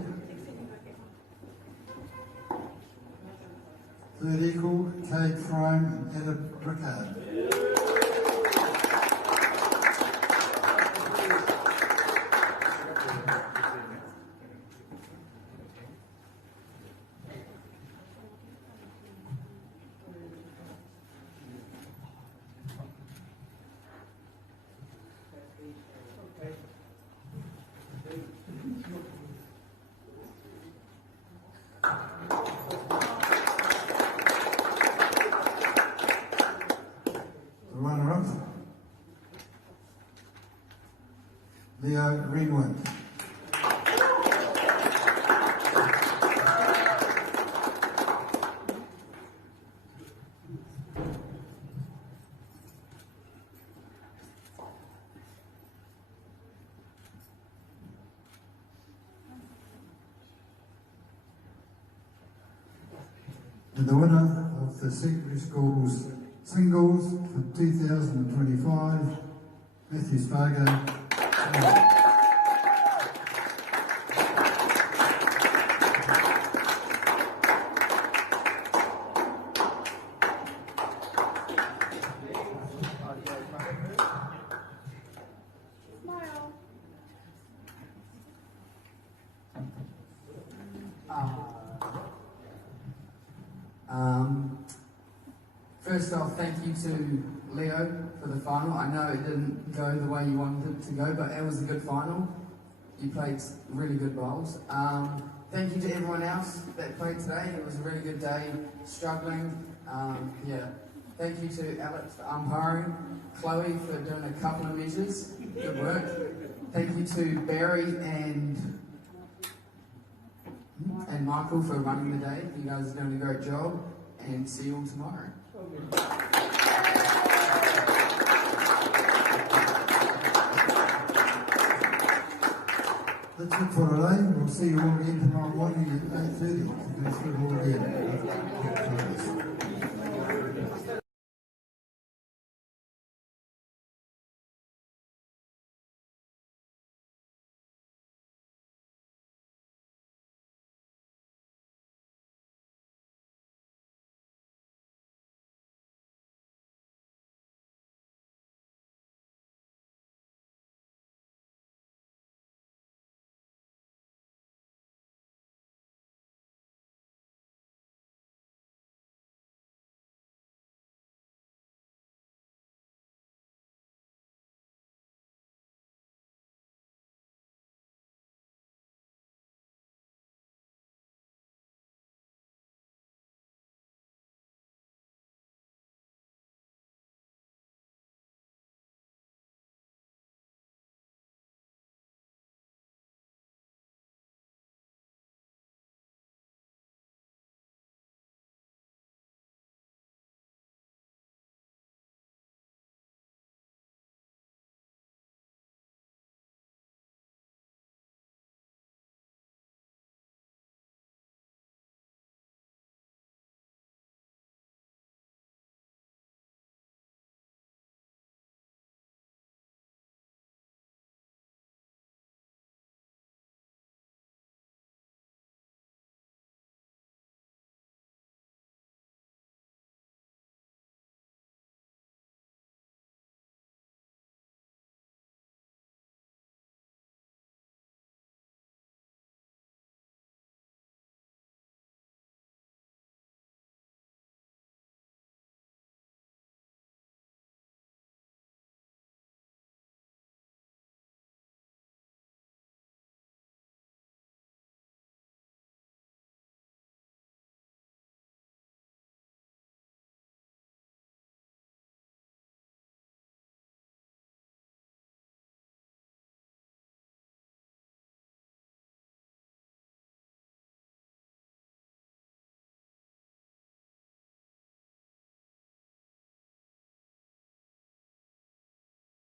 third equal, Cade Frome and Adam Rickard. Runner-up, Leo Greenwood. And the winner of the secondary schools singles for 2025, Matthew Spargo. First off, thank you to Leo for the final. I know it didn't go the way you wanted it to go, but it was a good final. You played really good bowls. Thank you to everyone else that played today. It was a really good day, struggling. Yeah. Thank you to Alex for umpiring, Chloe for doing a couple of measures. Good work. Thank you to Barry and Michael for running the day. You guys are doing a great job, and see you all tomorrow. That's it for today. We'll see you all again tomorrow morning at 8:30 to go through it all again.